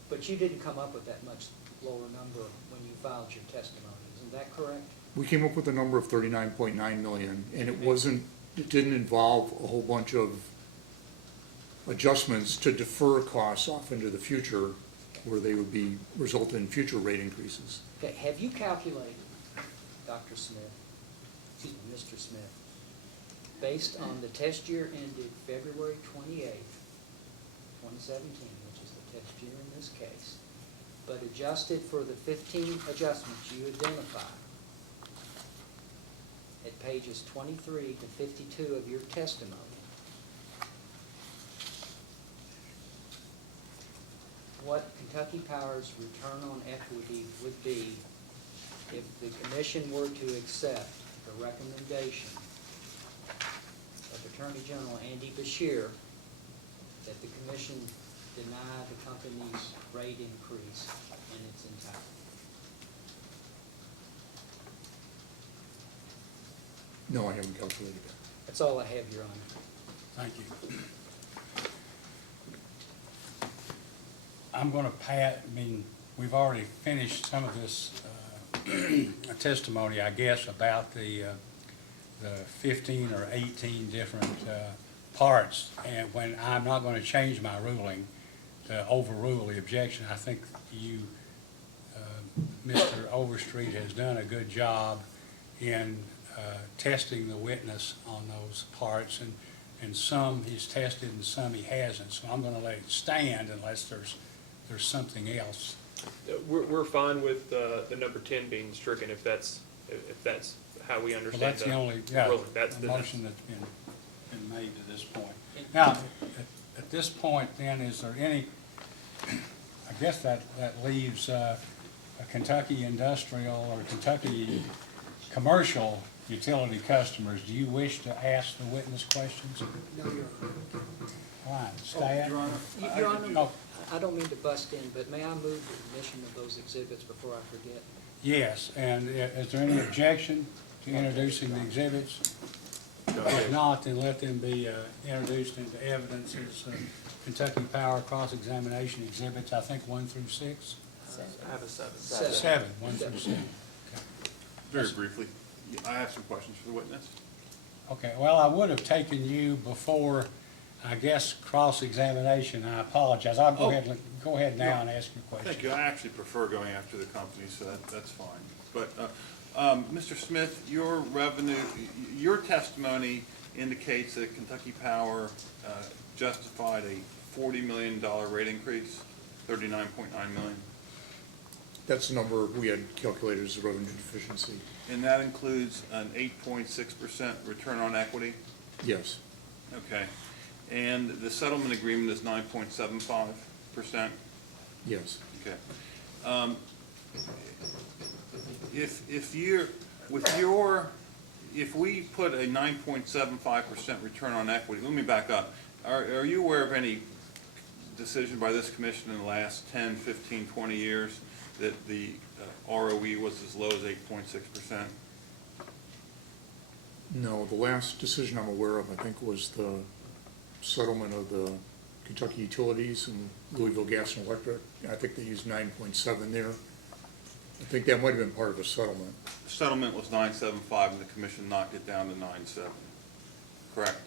But you didn't come up with that much lower number when you filed your testimony, isn't that correct? We came up with a number of 39.9 million, and it didn't involve a whole bunch of adjustments to defer costs off into the future where they would result in future rate increases. Okay, have you calculated, Dr. Smith, excuse me, Mr. Smith, based on the test year ended February 28th, 2017, which is the test year in this case, but adjusted for the 15 adjustments you identified at pages 23 to 52 of your testimony, what Kentucky Power's return on equity would be if the commission were to accept the recommendation of Attorney General Andy Beshear that the commission deny the company's rate increase in its entirety. No, I haven't calculated that. That's all I have, Your Honor. Thank you. I'm going to we've already finished some of this testimony, I guess, about the 15 or 18 different parts, and when I'm not going to change my ruling to overrule the objection. I think you, Mr. Overstreet, has done a good job in testing the witness on those parts, and some he's tested and some he hasn't. So I'm going to let it stand unless there's something else. We're fine with the number 10 being stricken if that's how we Well, understand that's the only, ruling. That's the motion that's been made to this point. Now, at this point then, is there any, I guess that leaves a Kentucky industrial or Kentucky commercial utility customers. Do you wish to ask the witness questions? No, Your Honor. All right, staff? Your Honor, Your Honor, Oh, I don't mean to bust in, but may I move the admission of those exhibits before I forget? yes, and is there any objection to introducing the exhibits? If not, then let them be introduced into evidence as Kentucky Power cross-examination exhibits, I think 1 through 6? I have a 7. 7, 1 through 7. Very briefly, I have some questions for the witness. Okay, well, I would have taken you before, I guess, cross-examination. I apologize. I'll go ahead now and ask your question. Thank you. I actually prefer going after the company, so that's fine. But, Mr. Smith, your testimony indicates that Kentucky Power justified a $40 million rate increase, $39.9 million. That's the number we had calculated as the revenue deficiency. And that includes an 8.6% return on equity? Yes. Okay. And the settlement agreement is 9.75%? Yes. Okay. If we put a 9.75% return on equity, let me back up. Are you aware of any decision by this commission in the last 10, 15, 20 years that the ROE was as low as 8.6%? No, the last decision I'm aware of, I think, was the settlement of the Kentucky Utilities and Louisville Gas and Electric. I think they used 9.7 there. I think that might have been part of a settlement. The settlement was 9.75 and the commission knocked it down to 9.7, correct?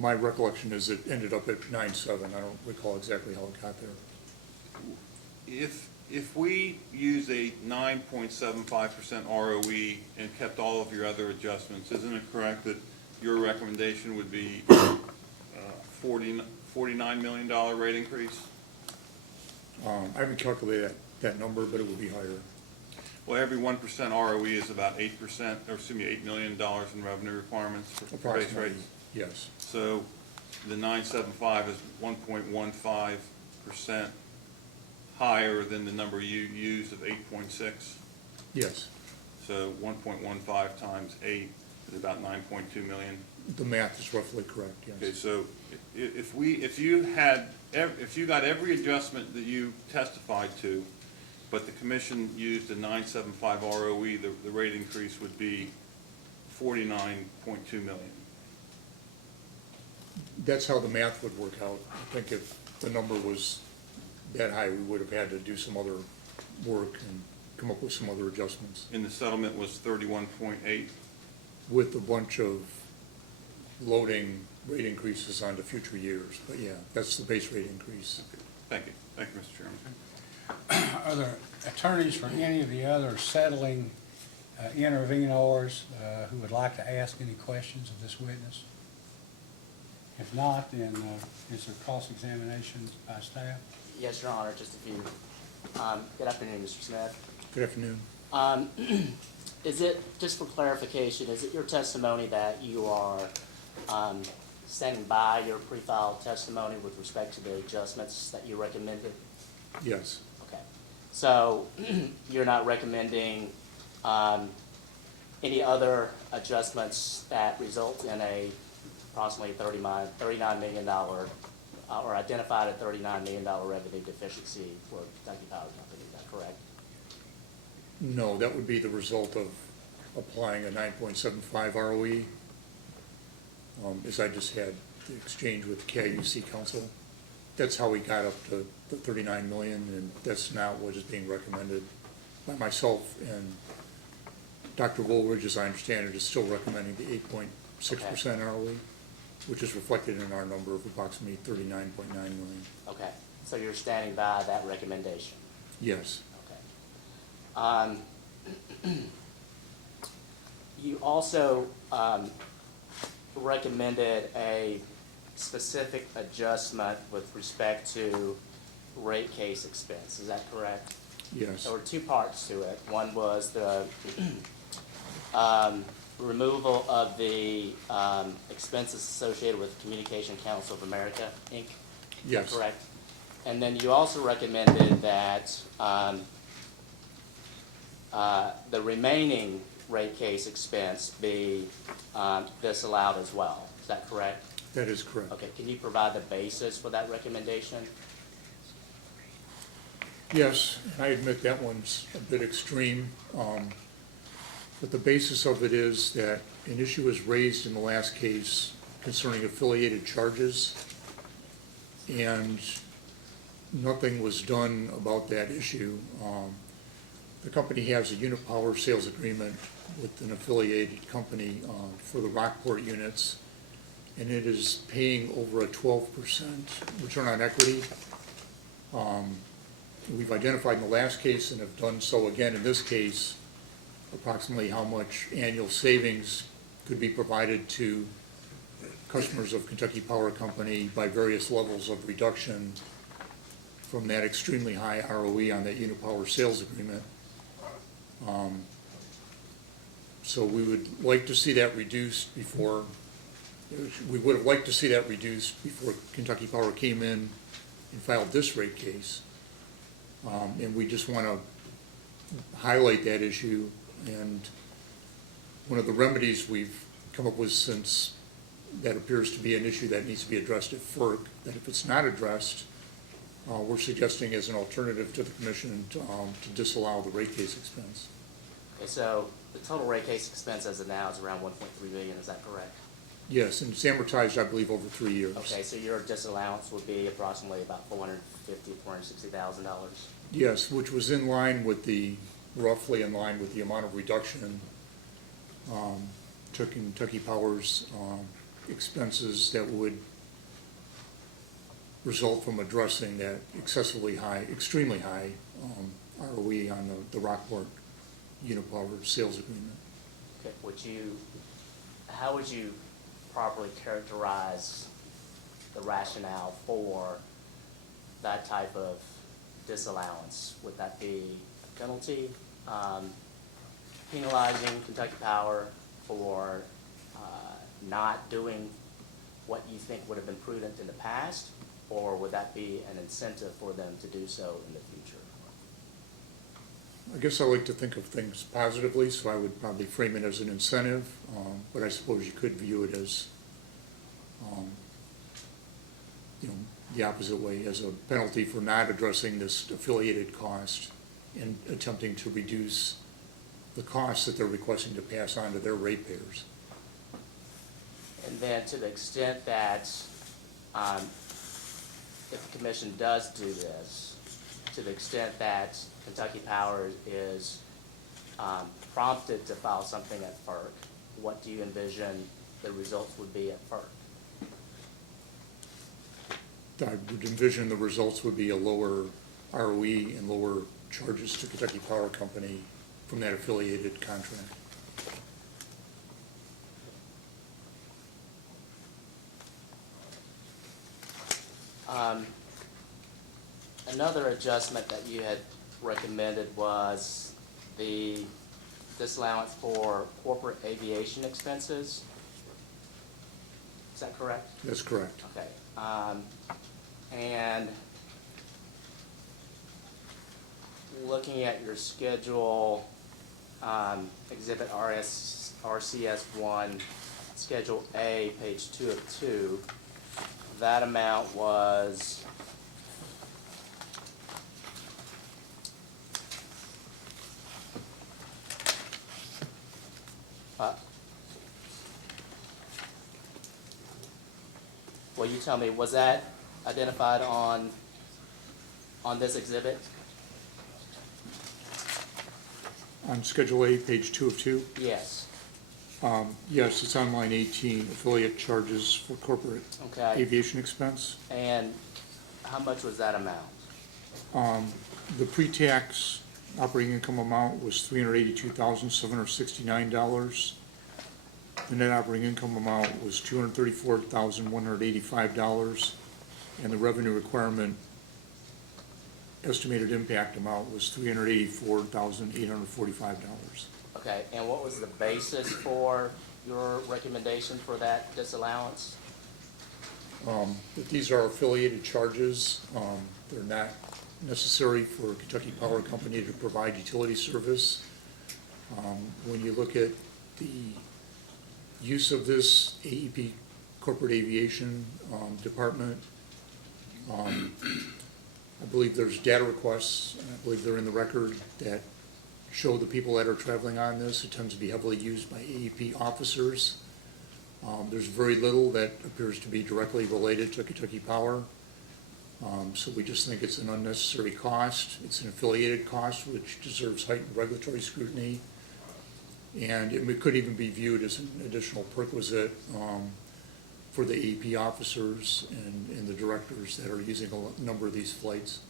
My recollection is it ended up at 9.7. I don't recall exactly how it got there. If we use a 9.75% ROE and kept all of your other adjustments, isn't it correct that your recommendation would be $49 million rate increase? I haven't calculated that number, but it would be higher. Well, every 1% ROE is about 8%, or excuse me, $8 million in revenue requirements for base Approximately, rates. yes. So the 9.75 is 1.15% higher than the number you used of 8.6. Yes. So 1.15 times 8 is about 9.2 million. The math is roughly correct, yes. Okay, so if you got every adjustment that you testified to, but the commission used a 9.75 ROE, the rate increase would be 49.2 million. That's how the math would work out. I think if the number was that high, we would have had to do some other work and come up with some other adjustments. And the settlement was 31.8? With a bunch of loading rate increases onto future years. But yeah, that's the base rate increase. Okay. Thank you. Thank you, Mr. Chairman. Are there attorneys for any of the other settling intervenors who would like to ask any questions of this witness? If not, then is there cross-examination by staff? Yes, Your Honor, just a few. Good afternoon, Mr. Smith. Good afternoon. Is it, just for clarification, is it your testimony that you are standing by your pre-filed testimony with respect to the adjustments that you recommended? Yes. Okay. So you're not recommending any other adjustments that result in a approximately $39 million or identified a $39 million revenue deficiency for Kentucky Power Company, is that correct? No, that would be the result of applying a 9.75 ROE, as I just had the exchange with the KIUC council. That's how we got up to the 39 million, and that's not what is being recommended by myself. And Dr. Woolridge, as I understand it, is still recommending the 8.6% ROE, which is reflected in our number of approximately 39.9 million. Okay, so you're standing by that recommendation? Yes. Okay. You also recommended a specific adjustment with respect to rate case expense, is that correct? Yes. There were two parts to it. One was the removal of the expenses associated with Communication Council of America, Inc. Yes. Is that correct? And then you also recommended that the remaining rate case expense be disallowed as well. Is that correct? That is correct. Okay, can you provide the basis for that recommendation? Yes, I admit that one's a bit extreme, but the basis of it is that an issue was raised in the last case concerning affiliated charges, and nothing was done about that issue. The company has a unit power sales agreement with an affiliated company for the Rockport units, and it is paying over a 12% return on equity. We've identified in the last case and have done so again in this case approximately how much annual savings could be provided to customers of Kentucky Power Company by various levels of reduction from that extremely high ROE on that unit power sales agreement. So we would like to see that reduced before, we would have liked to see that reduced before Kentucky Power came in and filed this rate case. And we just want to highlight that issue, and one of the remedies we've come up with, since that appears to be an issue that needs to be addressed at FERC, that if it's not addressed, we're suggesting as an alternative to the commission to disallow the rate case expense. Okay, so the total rate case expense as of now is around 1.3 million, is that correct? Yes, and it's amortized, I believe, over 3 years. Okay, so your disallowance would be approximately about $450,000, $460,000? Yes, which was in line with the, roughly in line with the amount of reduction to Kentucky Power's expenses that would result from addressing that excessively high, extremely high ROE on the Rockport Unipower sales agreement. Okay, how would you properly characterize the rationale for that type of disallowance? Would that be a penalty, penalizing Kentucky Power for not doing what you think would have been prudent in the past, or would that be an incentive for them to do so in the future? I guess I like to think of things positively, so I would probably frame it as an incentive, but I suppose you could view it as, the opposite way, as a penalty for not addressing this affiliated cost and attempting to reduce the costs that they're requesting to pass on to their ratepayers. And then to the extent that, if the commission does do this, to the extent that Kentucky Power is prompted to file something at FERC, what do you envision the results would be at FERC? I would envision the results would be a lower ROE and lower charges to Kentucky Power Company from that affiliated contract. Another adjustment that you had recommended was the disallowance for corporate aviation expenses. Is that correct? That's correct. Okay. And looking at your schedule, Exhibit RCS1, Schedule A, page 2 of 2, that amount was will you tell me, was that identified on this exhibit? On Schedule A, page 2 of 2? Yes. Yes, it's on line 18, affiliate charges for corporate Okay. aviation expense. And how much was that amount? The pre-tax operating income amount was $382,769. The net operating income amount was $234,185, and the revenue requirement estimated impact amount was $384,845. Okay, and what was the basis for your recommendation for that disallowance? That these are affiliated charges. They're not necessary for Kentucky Power Company to provide utility service. When you look at the use of this AEP Corporate Aviation Department, I believe there's data requests, and I believe they're in the record, that show the people that are traveling on this. It tends to be heavily used by AEP officers. There's very little that appears to be directly related to Kentucky Power. So we just think it's an unnecessary cost. It's an affiliated cost, which deserves heightened regulatory scrutiny. And it could even be viewed as an additional perquisite for the AEP officers and the directors that are using a number of these flights.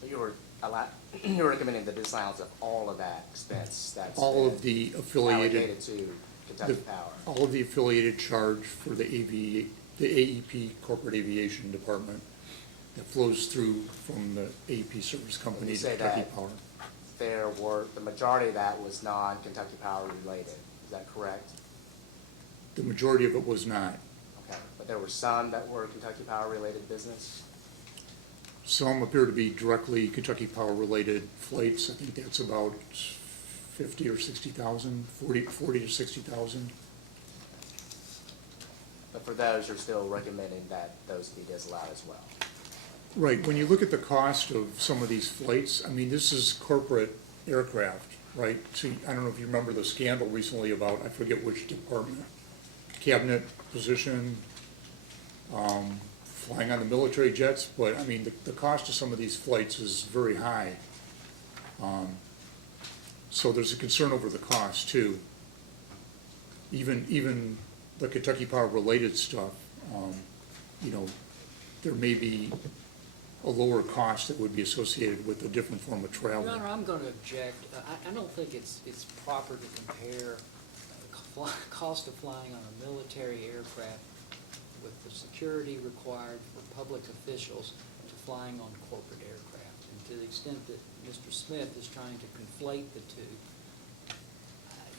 So you're recommending the disallowance of all of that expense that's All of the affiliated, allocated to Kentucky Power? all of the affiliated charge for the AEP Corporate Aviation Department that flows through from the AEP Service Company to Kentucky Power. The majority of that was non-Kentucky Power related, is that correct? The majority of it was not. Okay, but there were some that were Kentucky Power related business? Some appear to be directly Kentucky Power related flights. I think that's about 50 or 60,000, 40 to 60,000. But for those, you're still recommending that those be disallowed as well? Right. When you look at the cost of some of these flights, I mean, this is corporate aircraft, right? So I don't know if you remember the scandal recently about, I forget which department, cabinet position, flying on the military jets, but I mean, the cost of some of these flights is very high. So there's a concern over the cost too. Even the Kentucky Power related stuff, there may be a lower cost that would be associated with a different form of travel. Your Honor, I'm going to object. I don't think it's proper to compare cost of flying on a military aircraft with the security required for public officials to flying on corporate aircraft. And to the extent that Mr. Smith is trying to conflate the two,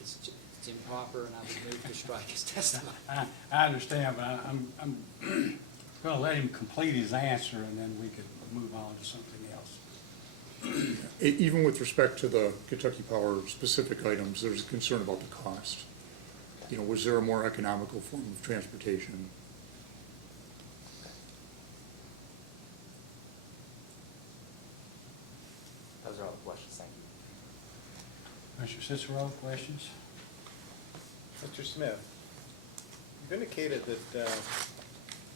it's improper, and I would move to strike his testimony. I understand, but I'm going to let him complete his answer, and then we could move on to something else. Even with respect to the Kentucky Power specific items, there's a concern about the cost. You know, was there a more economical form of transportation? Those are all the questions, thank you. Mr. Cicero, questions? Mr. Smith, you've indicated that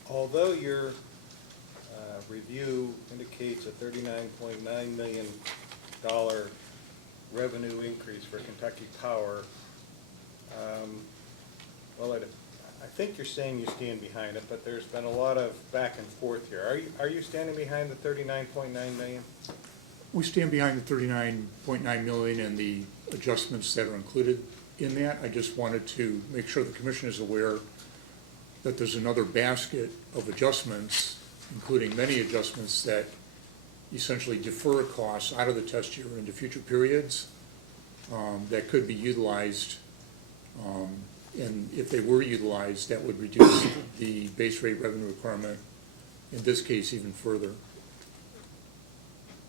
although your review indicates a $39.9 million revenue increase for Kentucky Power, well, I think you're saying you stand behind it, but there's been a lot of back and forth here. Are you standing behind the $39.9 million? We stand behind the $39.9 million and the adjustments that are included in that. I just wanted to make sure the commission is aware that there's another basket of adjustments, including many adjustments that essentially defer costs out of the test year into future periods that could be utilized. And if they were utilized, that would reduce the base rate revenue requirement, in this case, even further.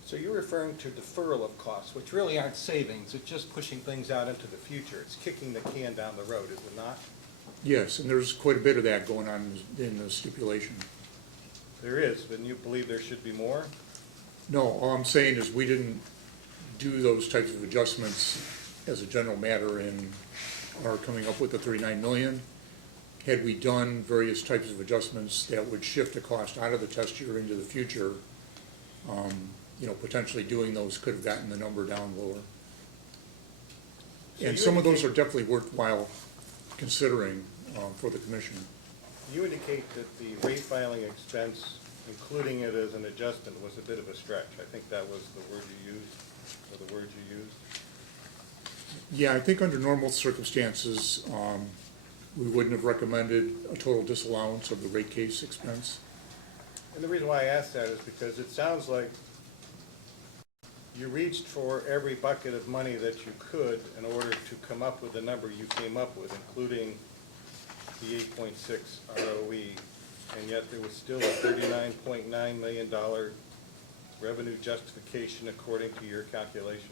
So you're referring to deferral of costs, which really aren't savings. It's just pushing things out into the future. It's kicking the can down the road, is it not? Yes, and there's quite a bit of that going on in the stipulation. There is, but you believe there should be more? No, all I'm saying is we didn't do those types of adjustments as a general matter in our coming up with the $39 million. Had we done various types of adjustments that would shift the cost out of the test year into the future, you know, potentially doing those could have gotten the number down lower. So and some of those are definitely worthwhile considering for the commission. You indicate that the rate filing expense, including it as an adjustment, was a bit of a stretch. I think that was the word you used, or the words you used. Yeah, I think under normal circumstances, we wouldn't have recommended a total disallowance of the rate case expense. And the reason why I asked that is because it sounds like you reached for every bucket of money that you could in order to come up with the number you came up with, including the 8.6 ROE, and yet there was still a $39.9 million revenue justification according to your calculation.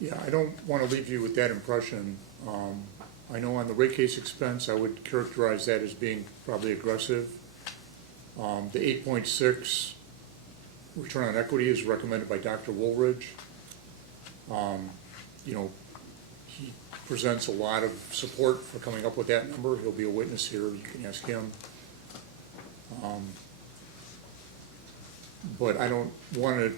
Yeah, I don't want to leave you with that impression. I know on the rate case expense, I would characterize that as being probably aggressive. The 8.6 return on equity is recommended by Dr. Woolridge. You know, he presents a lot of support for coming up with that number. He'll be a witness here. You can ask him. But I don't want to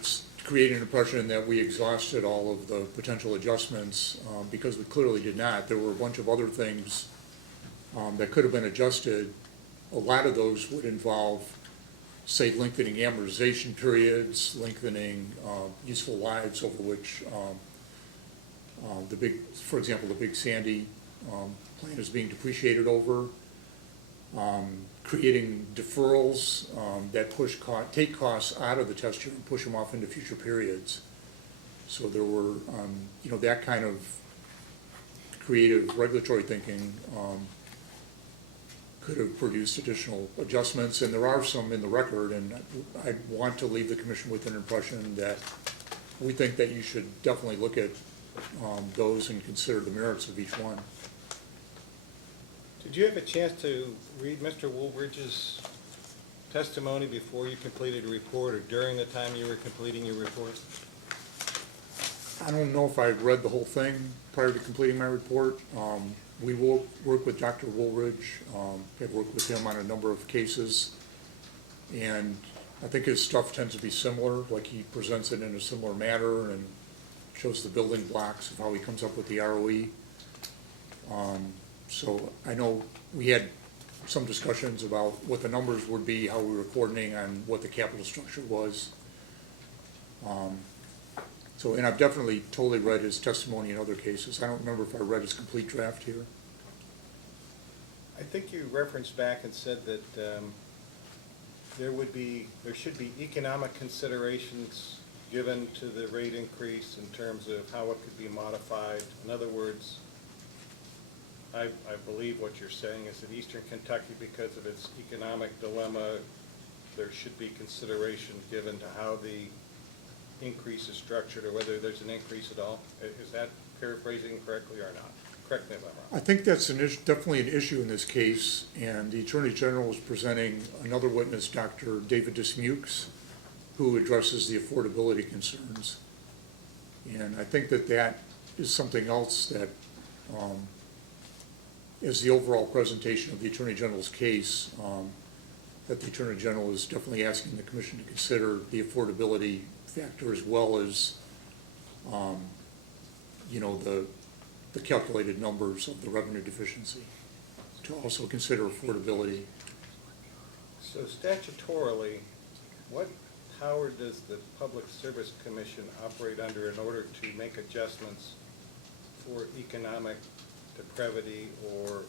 create an impression that we exhausted all of the potential adjustments because we clearly did not. There were a bunch of other things that could have been adjusted. A lot of those would involve, say, lengthening amortization periods, lengthening useful lives over which for example, the Big Sandy plant is being depreciated over, creating deferrals that take costs out of the test year and push them off into future periods. So there were, you know, that kind of creative regulatory thinking could have produced additional adjustments, and there are some in the record, and I want to leave the commission with an impression that we think that you should definitely look at those and consider the merits of each one. Did you have a chance to read Mr. Woolridge's testimony before you completed a report or during the time you were completing your report? I don't know if I read the whole thing prior to completing my report. We will work with Dr. Woolridge, have worked with him on a number of cases, and I think his stuff tends to be similar, like he presents it in a similar manner and shows the building blocks of how he comes up with the ROE. So I know we had some discussions about what the numbers would be, how we were coordinating on what the capital structure was. So, and I've definitely totally read his testimony in other cases. I don't remember if I read his complete draft here. I think you referenced back and said that there should be economic considerations given to the rate increase in terms of how it could be modified. In other words, I believe what you're saying is that Eastern Kentucky, because of its economic dilemma, there should be consideration given to how the increase is structured or whether there's an increase at all. Is that paraphrasing correctly or not? Correct me if I'm wrong. I think that's definitely an issue in this case, and the Attorney General is presenting another witness, Dr. David Dismukes, who addresses the affordability concerns. And I think that that is something else that is the overall presentation of the Attorney General's case, that the Attorney General is definitely asking the Commission to consider the affordability factor as well as, you know, the calculated numbers of the revenue deficiency, to also consider affordability. So statutorily, what power does the Public Service Commission operate under in order to make adjustments for economic depravity or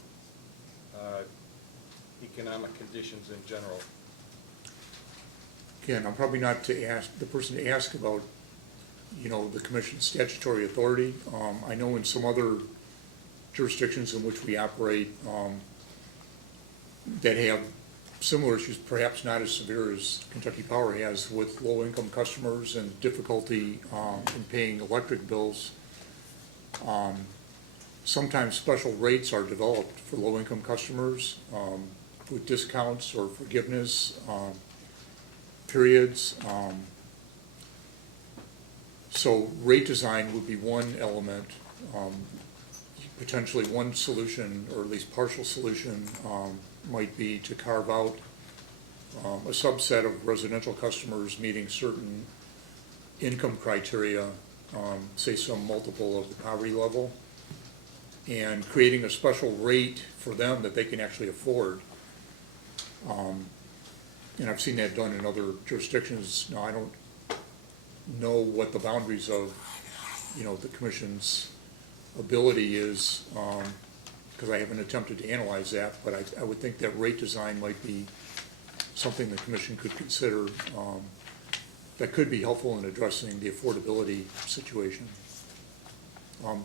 economic conditions in general? Again, I'm probably not the person to ask about, you know, the Commission's statutory authority. I know in some other jurisdictions in which we operate that have similar issues, perhaps not as severe as Kentucky Power has, with low-income customers and difficulty in paying electric bills. Sometimes special rates are developed for low-income customers with discounts or forgiveness periods. So rate design would be one element. Potentially one solution, or at least partial solution, might be to carve out a subset of residential customers meeting certain income criteria, say some multiple of the poverty level, and creating a special rate for them that they can actually afford. And I've seen that done in other jurisdictions. Now, I don't know what the boundaries of, you know, the Commission's ability is, because I haven't attempted to analyze that, but I would think that rate design might be something the Commission could consider that could be helpful in addressing the affordability situation. Well,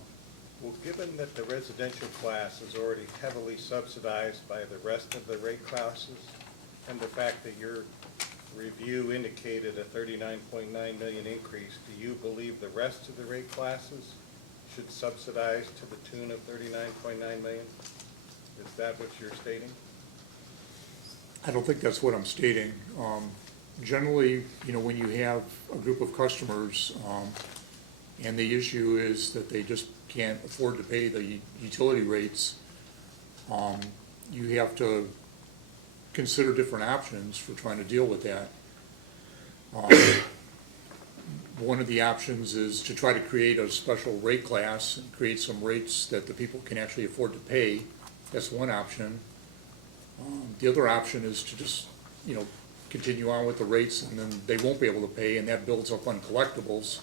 given that the residential class is already heavily subsidized by the rest of the rate classes, and the fact that your review indicated a $39.9 million increase, do you believe the rest of the rate classes should subsidize to the tune of $39.9 million? Is that what you're stating? I don't think that's what I'm stating. Generally, you know, when you have a group of customers and the issue is that they just can't afford to pay the utility rates, you have to consider different options for trying to deal with that. One of the options is to try to create a special rate class and create some rates that the people can actually afford to pay. That's one option. The other option is to just, you know, continue on with the rates, and then they won't be able to pay, and that builds up on collectibles,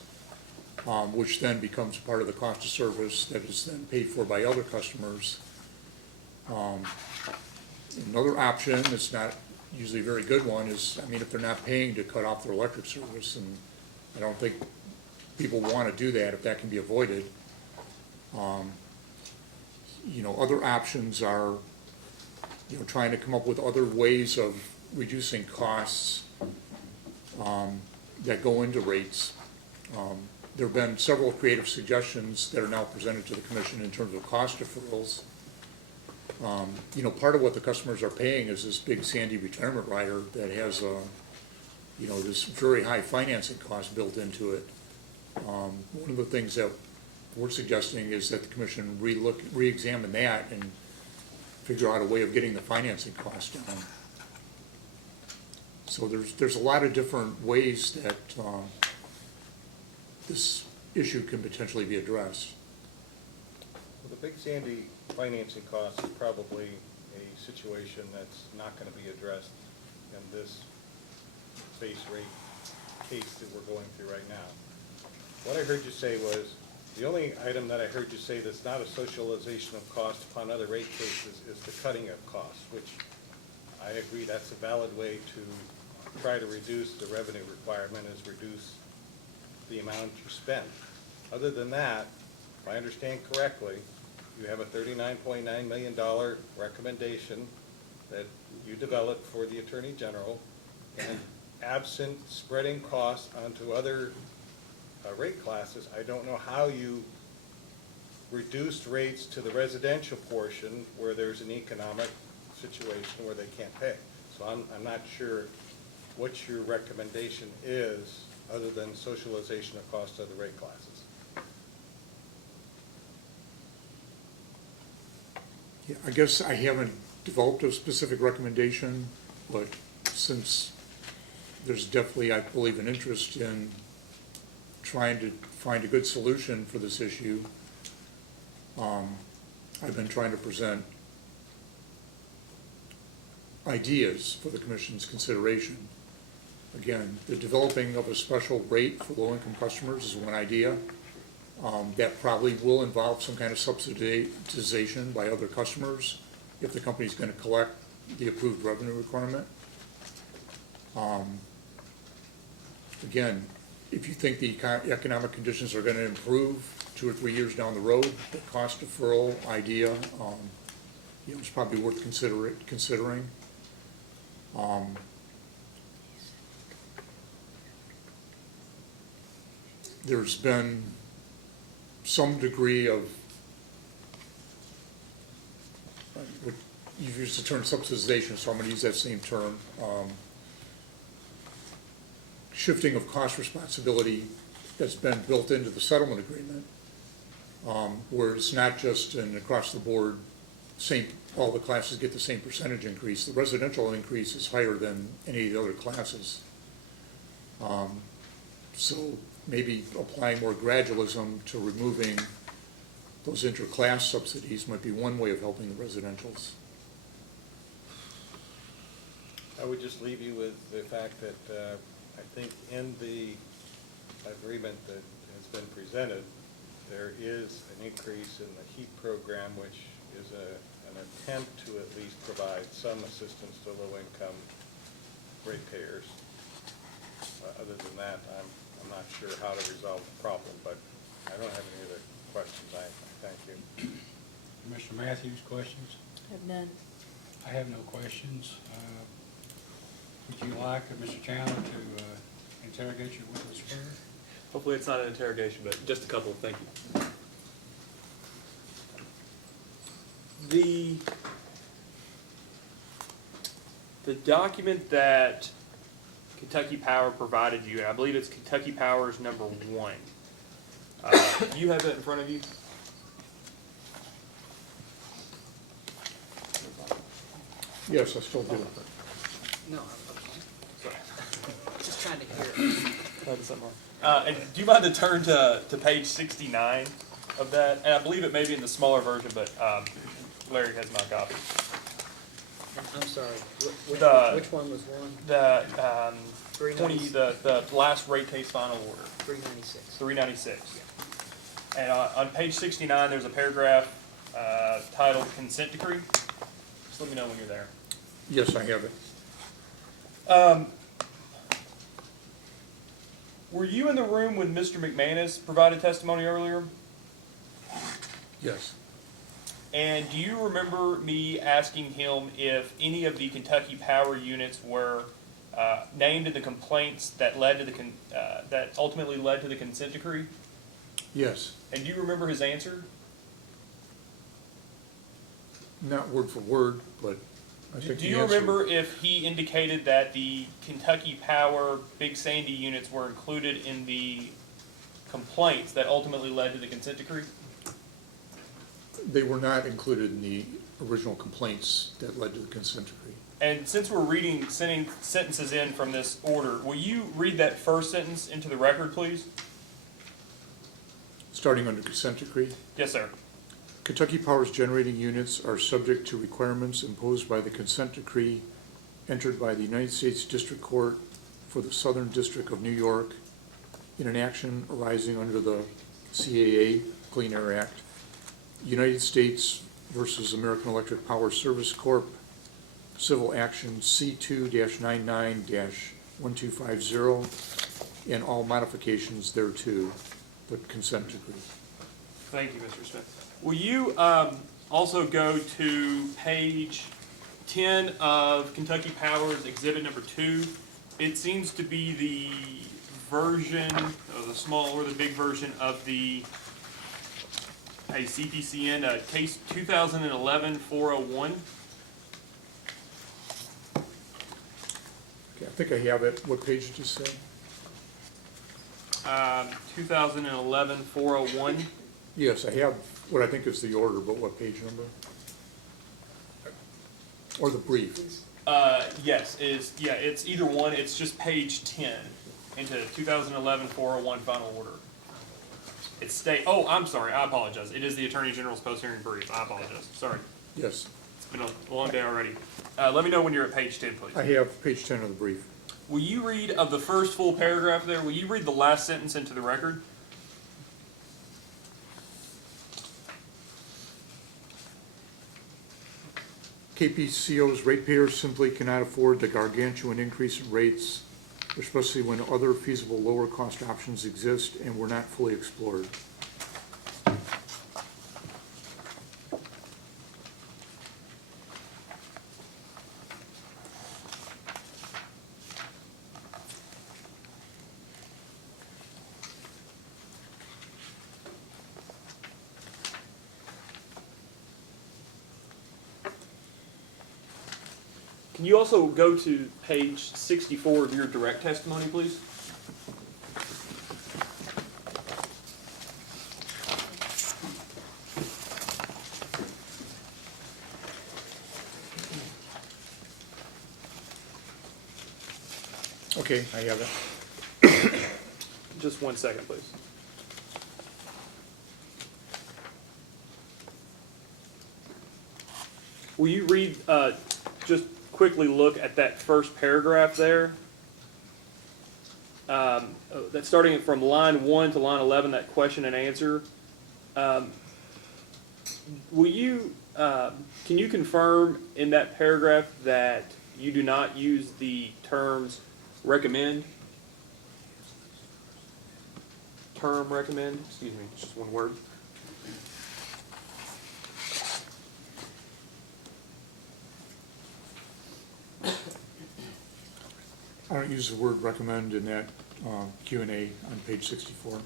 which then becomes part of the cost of service that is then paid for by other customers. Another option that's not usually a very good one is, I mean, if they're not paying, to cut off their electric service, and I don't think people want to do that if that can be avoided. You know, other options are, you know, trying to come up with other ways of reducing costs that go into rates. There have been several creative suggestions that are now presented to the Commission in terms of cost deferrals. You know, part of what the customers are paying is this big Sandy retirement rider that has a, you know, this very high financing cost built into it. One of the things that we're suggesting is that the Commission re-examine that and figure out a way of getting the financing cost down. So there's a lot of different ways that this issue can potentially be addressed. Well, the Big Sandy financing cost is probably a situation that's not gonna be addressed in this base rate case that we're going through right now. What I heard you say was, the only item that I heard you say that's not a socialization of cost upon other rate cases is the cutting of costs, which I agree that's a valid way to try to reduce the revenue requirement, is reduce the amount you spend. Other than that, if I understand correctly, you have a $39.9 million recommendation that you developed for the Attorney General, and absent spreading costs onto other rate classes, I don't know how you reduced rates to the residential portion where there's an economic situation where they can't pay. So I'm not sure what your recommendation is, other than socialization of costs of the rate classes. Yeah, I guess I haven't developed a specific recommendation, but since there's definitely, I believe, an interest in trying to find a good solution for this issue, I've been trying to present ideas for the Commission's consideration. Again, the developing of a special rate for low-income customers is one idea. That probably will involve some kind of subsidization by other customers if the company's going to collect the approved revenue requirement. Again, if you think the economic conditions are going to improve 2 or 3 years down the road, the cost deferral idea, is probably worth considering. There's been some degree of, you've used the term subsidization, so I'm going to use that same term, shifting of cost responsibility that's been built into the settlement agreement, where it's not just an across the board, all the classes get the same percentage increase. The residential increase is higher than any of the other classes. So maybe applying more gradualism to removing those inter-class subsidies might be one way of helping the residentials. I would just leave you with the fact that I think in the agreement that has been presented, there is an increase in the HEAP program, which is an attempt to at least provide some assistance to low-income ratepayers. Other than that, I'm not sure how to resolve the problem, but I don't have any other questions. I thank you. Commissioner Matthews, questions? I have none. I have no questions. Would you like Mr. Chandler to interrogate your witness further? Hopefully it's not an interrogation, but just a couple, thank you. The document that Kentucky Power provided you, and I believe it's Kentucky Power's number 1. Do you have that in front of you? Yes, I still do. No, okay. Sorry. Just trying to hear. And do you mind to turn to page 69 of that? And I believe it may be in the smaller version, but Larry has my copy. I'm sorry, which one was one? The 396. the last rate case final order. 396. 396. And on page 69, there's a paragraph titled Consent Decree. Just let me know when you're there. Yes, I have it. Were you in the room when Mr. McManus provided testimony earlier? Yes. And do you remember me asking him if any of the Kentucky Power units were named in the complaints that led to the that ultimately led to the consent decree? Yes. And do you remember his answer? Not word for word, but I think Do you remember if he indicated that the Kentucky Power Big Sandy units were included in the complaints that ultimately led to the consent decree? They were not included in the original complaints that led to the consent decree. And since we're sending sentences in from this order, will you read that first sentence into the record, please? Starting under consent decree. Yes, sir. Kentucky Power's generating units are subject to requirements imposed by the consent decree entered by the United States District Court for the Southern District of New York in an action arising under the CAA, Clean Air Act, United States versus American Electric Power Service Corp., Civil Action C2-99-1250, and all modifications thereto, the consent decree. Thank you, Mr. Smith. Will you also go to page 10 of Kentucky Power's Exhibit Number 2? It seems to be the version, or the small or the big version of the CPCN case 2011-401. Okay, I think I have it. What page did you say? 2011-401. Yes, I have what I think is the order, but what page number? Or the brief? Yes, it's either one. It's just page 10 into 2011-401 final order. Oh, I'm sorry. I apologize. It is the Attorney General's post-hearing brief. I apologize. Sorry. Yes. It's been a long day already. Let me know when you're at page 10, please. I have page 10 of the brief. Will you read, of the first full paragraph there, will you read the last sentence into the record? KPCO's ratepayers simply cannot afford the gargantuan increase in rates, especially when other feasible lower cost options exist and were not fully explored. Can you also go to page 64 of your direct testimony, please? Okay, I have it. Just 1 second, please. Will you read, just quickly look at that first paragraph there? That's starting from line 1 to line 11, that question and answer. Will you, can you confirm in that paragraph that you do not use the terms recommend? Term recommend, excuse me, it's just one word. I don't use the word recommend in that Q&A on page 64.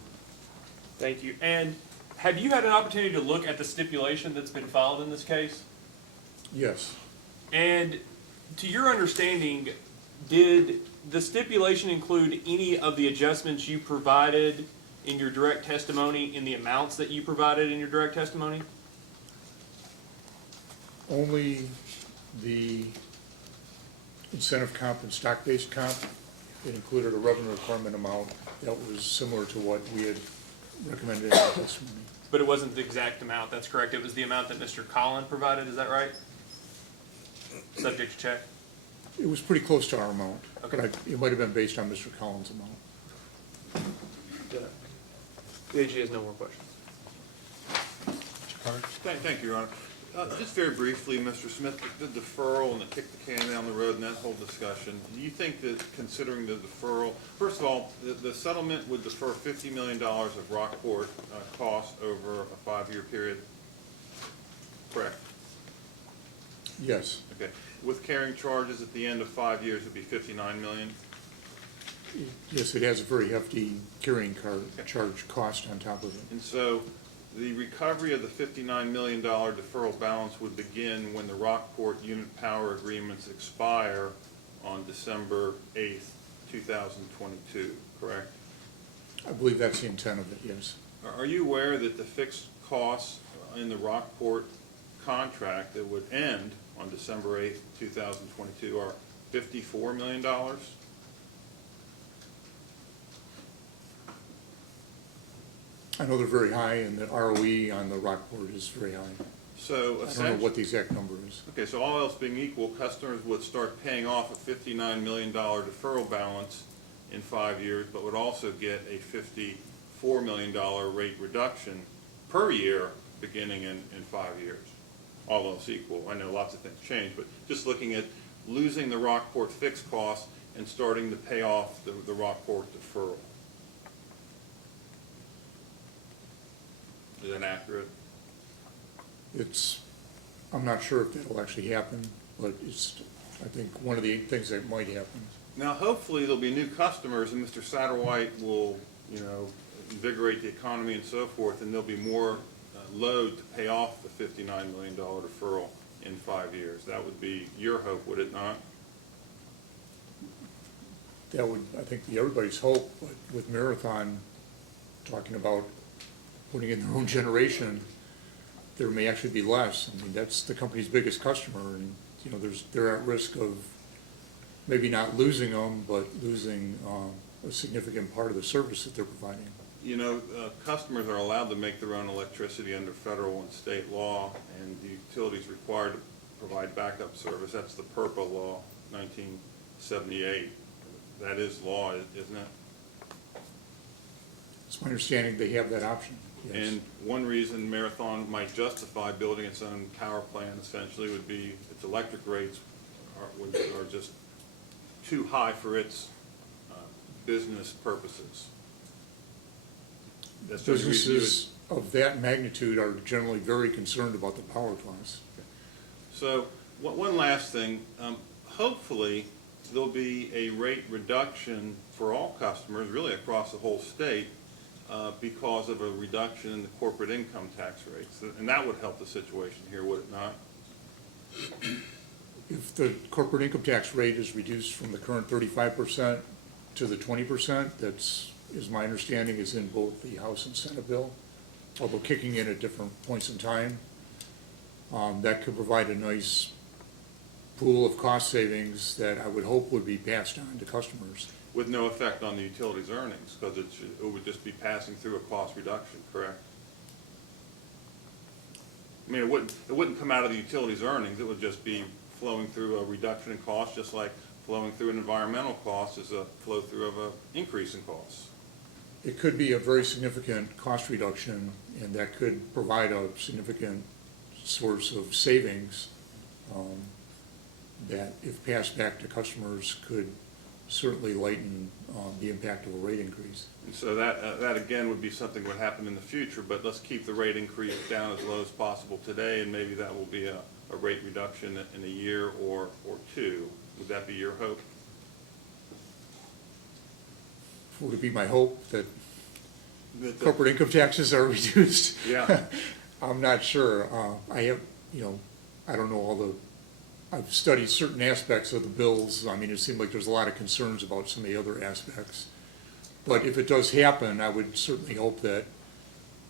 Thank you. And have you had an opportunity to look at the stipulation that's been filed in this case? Yes. And to your understanding, did the stipulation include any of the adjustments you provided in your direct testimony in the amounts that you provided in your direct testimony? Only the incentive comp and stock-based comp. It included a revenue requirement amount that was similar to what we had recommended in the testimony. But it wasn't the exact amount, that's correct. It was the amount that Mr. Collin provided, is that right? Subject to check? It was pretty close to our amount. Okay. But it might have been based on Mr. Collins' amount. The AG has no more questions. Thank you, Your Honor. Just very briefly, Mr. Smith, the deferral and the kick the can down the road and that whole discussion, do you think that considering the deferral, first of all, the settlement would defer $50 million of Rockport costs over a 5-year period? Correct? Yes. Okay. With carrying charges at the end of 5 years, it would be $59 million? Yes, it has a very hefty carrying charge cost on top of it. And so the recovery of the $59 million deferral balance would begin when the Rockport unit power agreements expire on December 8th, 2022, correct? I believe that's the intent of it, yes. Are you aware that the fixed costs in the Rockport contract that would end on December 8th, 2022 are $54 million? I know they're very high, and the ROE on the Rockport is very high. So I don't know what the exact number is. Okay, so all else being equal, customers would start paying off a $59 million deferral balance in 5 years, but would also get a $54 million rate reduction per year beginning in 5 years. All else equal. I know lots of things change, but just looking at losing the Rockport fixed costs and starting to pay off the Rockport deferral. Is that accurate? I'm not sure if that'll actually happen, but it's, I think, one of the things that might happen. Now, hopefully, there'll be new customers, and Mr. Satterwhite will, invigorate the economy and so forth, and there'll be more load to pay off the $59 million deferral in 5 years. That would be your hope, would it not? That would, I think, be everybody's hope, but with Marathon talking about putting in their own generation, there may actually be less. I mean, that's the company's biggest customer, and, they're at risk of maybe not losing them, but losing a significant part of the service that they're providing. Customers are allowed to make their own electricity under federal and state law, and the utility is required to provide backup service. That's the PURPA law, 1978. That is law, isn't it? It's my understanding they have that option, yes. And one reason Marathon might justify building its own power plant essentially would be its electric rates are just too high for its business purposes. That's the reason you would- Businesses of that magnitude are generally very concerned about the power costs. So, one last thing, hopefully, there'll be a rate reduction for all customers, really across the whole state, because of a reduction in the corporate income tax rates. And that would help the situation here, would it not? If the corporate income tax rate is reduced from the current 35% to the 20%, is my understanding, is in both the House and Senate bill, although kicking in at different points in time. That could provide a nice pool of cost savings that I would hope would be passed on to customers. With no effect on the utility's earnings, because it would just be passing through a cost reduction, correct? I mean, it wouldn't come out of the utility's earnings, it would just be flowing through a reduction in cost, just like flowing through an environmental cost is a flow through of an increase in costs. It could be a very significant cost reduction, and that could provide a significant source of savings that, if passed back to customers, could certainly lighten the impact of a rate increase. And so that again would be something that would happen in the future, but let's keep the rate increase down as low as possible today, and maybe that will be a rate reduction in a year or two. Would that be your hope? Would it be my hope that corporate income taxes are reduced? Yeah. I'm not sure. I have, I don't know I've studied certain aspects of the bills. I mean, it seemed like there's a lot of concerns about some of the other aspects. But if it does happen, I would certainly hope that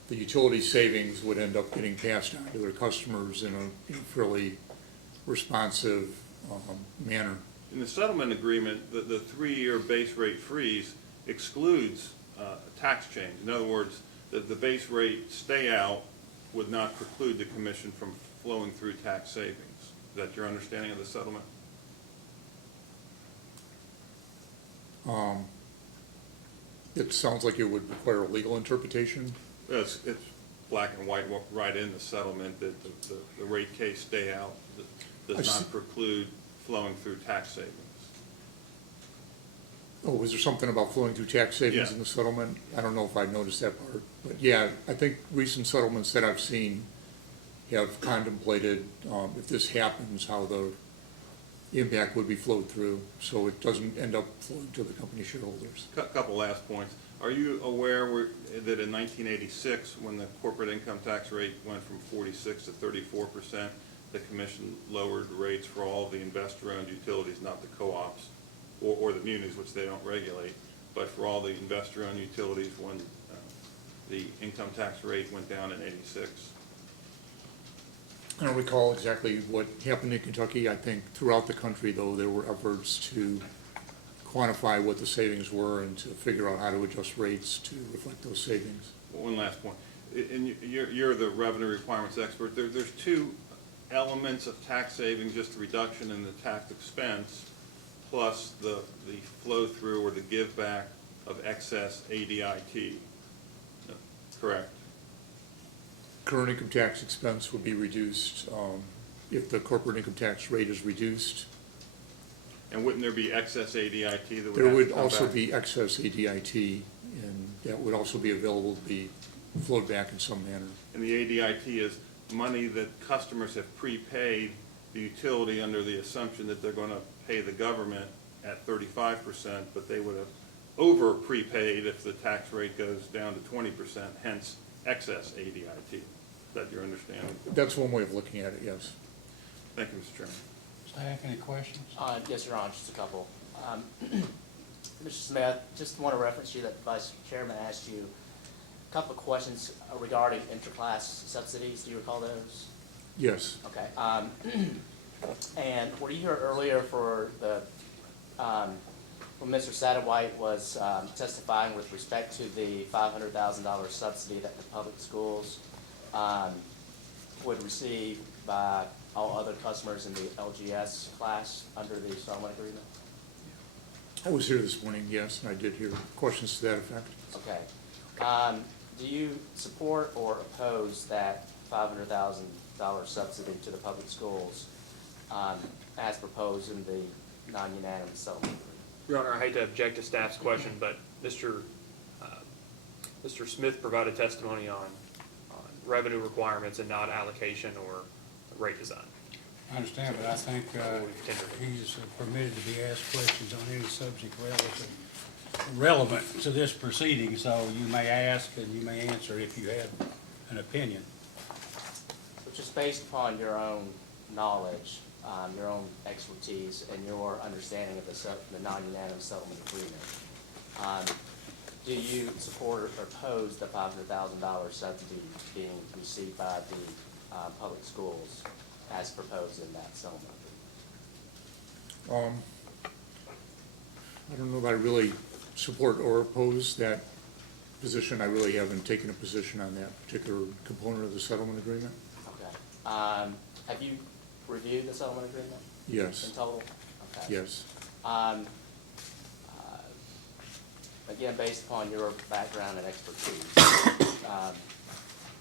the utility savings would end up getting passed on to their customers in a fairly responsive manner. In the settlement agreement, the 3-year base rate freeze excludes a tax change. In other words, the base rate stay out would not preclude the commission from flowing through tax savings. Is that your understanding of the settlement? It sounds like it would require a legal interpretation. It's black and white right in the settlement that the rate case stay out does not preclude flowing through tax savings. Oh, was there something about flowing through tax savings in the settlement? I don't know if I noticed that part. But yeah, I think recent settlements that I've seen have contemplated, if this happens, how the impact would be flowed through, so it doesn't end up flowing to the company shareholders. Couple last points. Are you aware that in 1986, when the corporate income tax rate went from 46 to 34%, the commission lowered rates for all of the investor-owned utilities, not the co-ops or the munis, which they don't regulate, but for all the investor-owned utilities when the income tax rate went down in 86? I don't recall exactly what happened in Kentucky. I think throughout the country, though, there were efforts to quantify what the savings were and to figure out how to adjust rates to reflect those savings. one last point. And you're the revenue requirements expert. There's two elements of tax saving, just the reduction in the tax expense, plus the flow-through or the give-back of excess ADIT. Correct? Current income tax expense would be reduced if the corporate income tax rate is reduced. And wouldn't there be excess ADIT that would There have to would come also back? be excess ADIT, and that would also be available to be flowed back in some manner. And the ADIT is money that customers have prepaid the utility under the assumption that they're going to pay the government at 35%, but they would have over prepaid if the tax rate goes down to 20%, hence excess ADIT. Is that your understanding? That's one way of looking at it, yes. Thank you, Mr. Chairman. Staff, any questions? Yes, Your Honor, just a couple. Mr. Smith, just want to reference you that the Vice Chairman asked you a couple of questions regarding interclass subsidies. Do you recall those? Yes. Okay. And were you here earlier for the, when Mr. Satterwhite was testifying with respect to the $500,000 subsidy that the public schools would receive by all other customers in the LGS class under the settlement agreement? I was here this morning, yes, and I did hear questions to that effect. Okay. Do you support or oppose that $500,000 subsidy to the public schools as proposed in the non-unanimous settlement agreement? Your Honor, I hate to object to staff's question, but Mr. Smith provided testimony on revenue requirements and not allocation or rate design. I understand, but I think he's permitted to be asked questions on any subject relevant to this proceeding, so you may ask and you may answer if you have an opinion. Which is based upon your own knowledge, your own expertise, and your understanding of the non-unanimous settlement agreement. Do you support or oppose the $500,000 subsidy being received by the public schools as proposed in that settlement agreement? I don't know if I really support or oppose that position. I really haven't taken a position on that particular component of the settlement agreement. Okay. Have you reviewed the settlement agreement? Yes. In total? Okay. Yes. Again, based upon your background and expertise,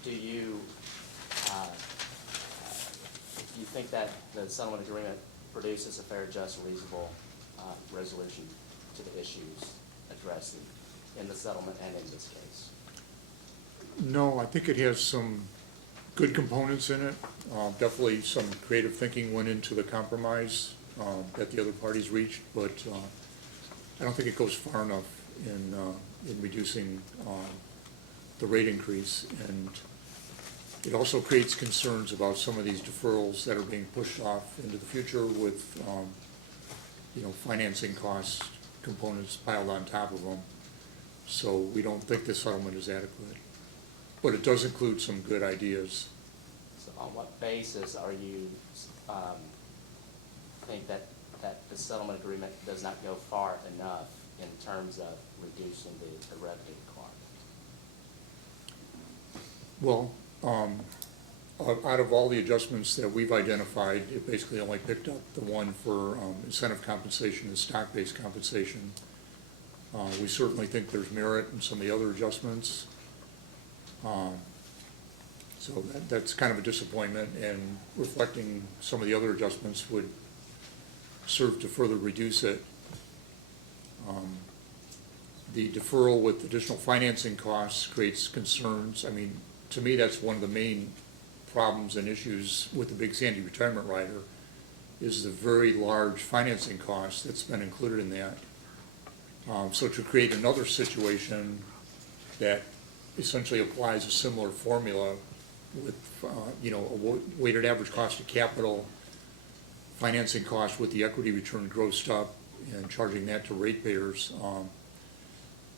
do you think that the settlement agreement produces a fair, just, reasonable resolution to the issues addressed in the settlement and in this case? No, I think it has some good components in it. Definitely some creative thinking went into the compromise that the other parties reached, but I don't think it goes far enough in reducing the rate increase. And it also creates concerns about some of these deferrals that are being pushed off into the future with, financing costs components piled on top of them. So we don't think the settlement is adequate. But it does include some good ideas. So on what basis are you think that the settlement agreement does not go far enough in terms of reducing the revenue requirement? Well, out of all the adjustments that we've identified, it basically only picked up the one for incentive compensation and stock-based compensation. We certainly think there's merit in some of the other adjustments. So that's kind of a disappointment, and reflecting some of the other adjustments would serve to further reduce it. The deferral with additional financing costs creates concerns. I mean, to me, that's one of the main problems and issues with the Big Sandy retirement rider is the very large financing cost that's been included in that. So to create another situation that essentially applies a similar formula with, a weighted average cost of capital, financing cost with the equity return grossed up, and charging that to ratepayers,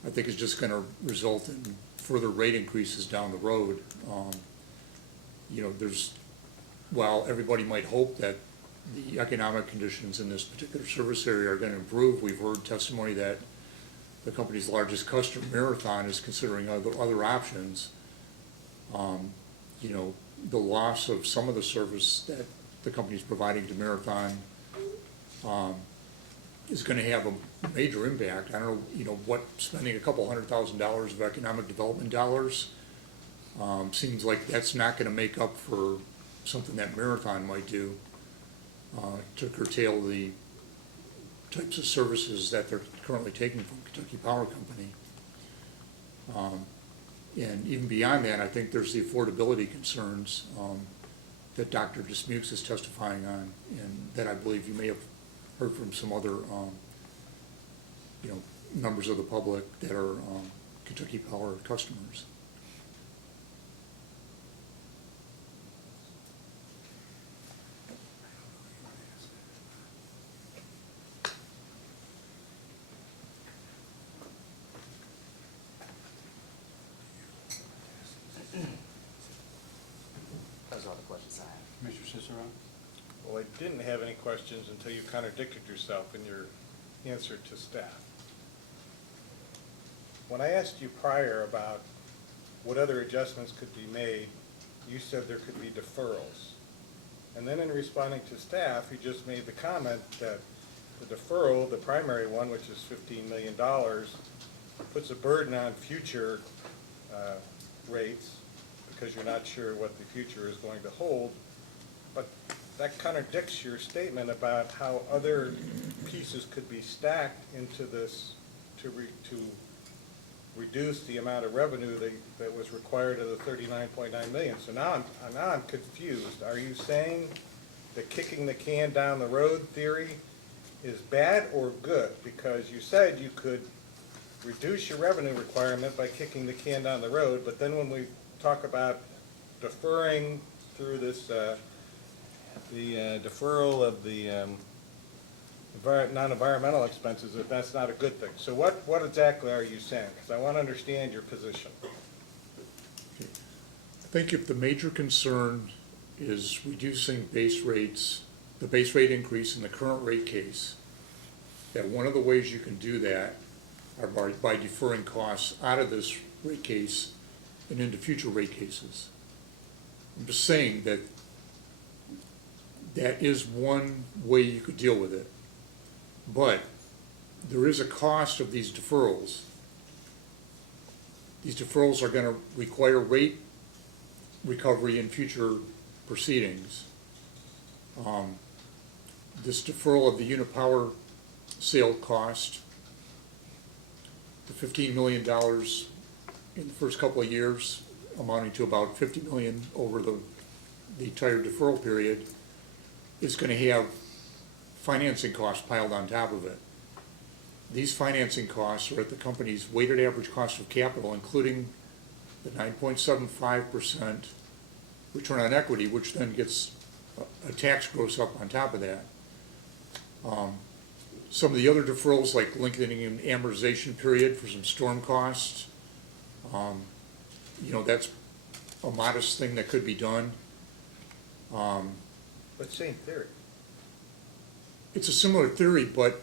I think is just going to result in further rate increases down the road. While everybody might hope that the economic conditions in this particular service area are going to improve, we've heard testimony that the company's largest customer, Marathon, is considering other options, you know, the loss of some of the service that the company's providing to Marathon is going to have a major impact. I don't know, you know, what spending a couple $100,000 of economic development dollars seems like that's not going to make up for something that Marathon might do to curtail the types of services that they're currently taking from Kentucky Power Company. And even beyond that, I think there's the affordability concerns that Dr. Dismukes is testifying on, and that I believe you may have heard from some other, you know, members of the public that are Kentucky Power customers. Those are all the questions I have. Mr. Cicero? Well, I didn't have any questions until you contradicted yourself in your answer to staff. When I asked you prior about what other adjustments could be made, you said there could be deferrals. And then in responding to staff, you just made the comment that the deferral, the primary one, which is $15 million, puts a burden on future rates because you're not sure what the future is going to hold. But that contradicts your statement about how other pieces could be stacked into this to reduce the amount of revenue that was required of the $39.9 million. So now I'm confused. Are you saying the kicking the can down the road theory is bad or good? Because you said you could reduce your revenue requirement by kicking the can down the road, but then when we talk about deferring through this, the deferral of the non-environmental expenses, that's not a good thing. So what exactly are you saying? Because I want to understand your position. I think if the major concern is reducing base rates, the base rate increase in the current rate case, that one of the ways you can do that are by deferring costs out of this rate case and into future rate cases. I'm just saying that that is one way you could deal with it. But there is a cost of these deferrals. These deferrals are going to require rate recovery in future proceedings. This deferral of the unit power sale cost, the $15 million in the first couple of years, amounting to about $50 million over the entire deferral period, is going to have financing costs piled on top of it. These financing costs are at the company's weighted average cost of capital, including the 9.75% return on equity, which then gets a tax gross up on top of that. Some of the other deferrals, like lengthening an amortization period for some storm costs, you know, that's a modest thing that could be done. But same theory. It's a similar theory, but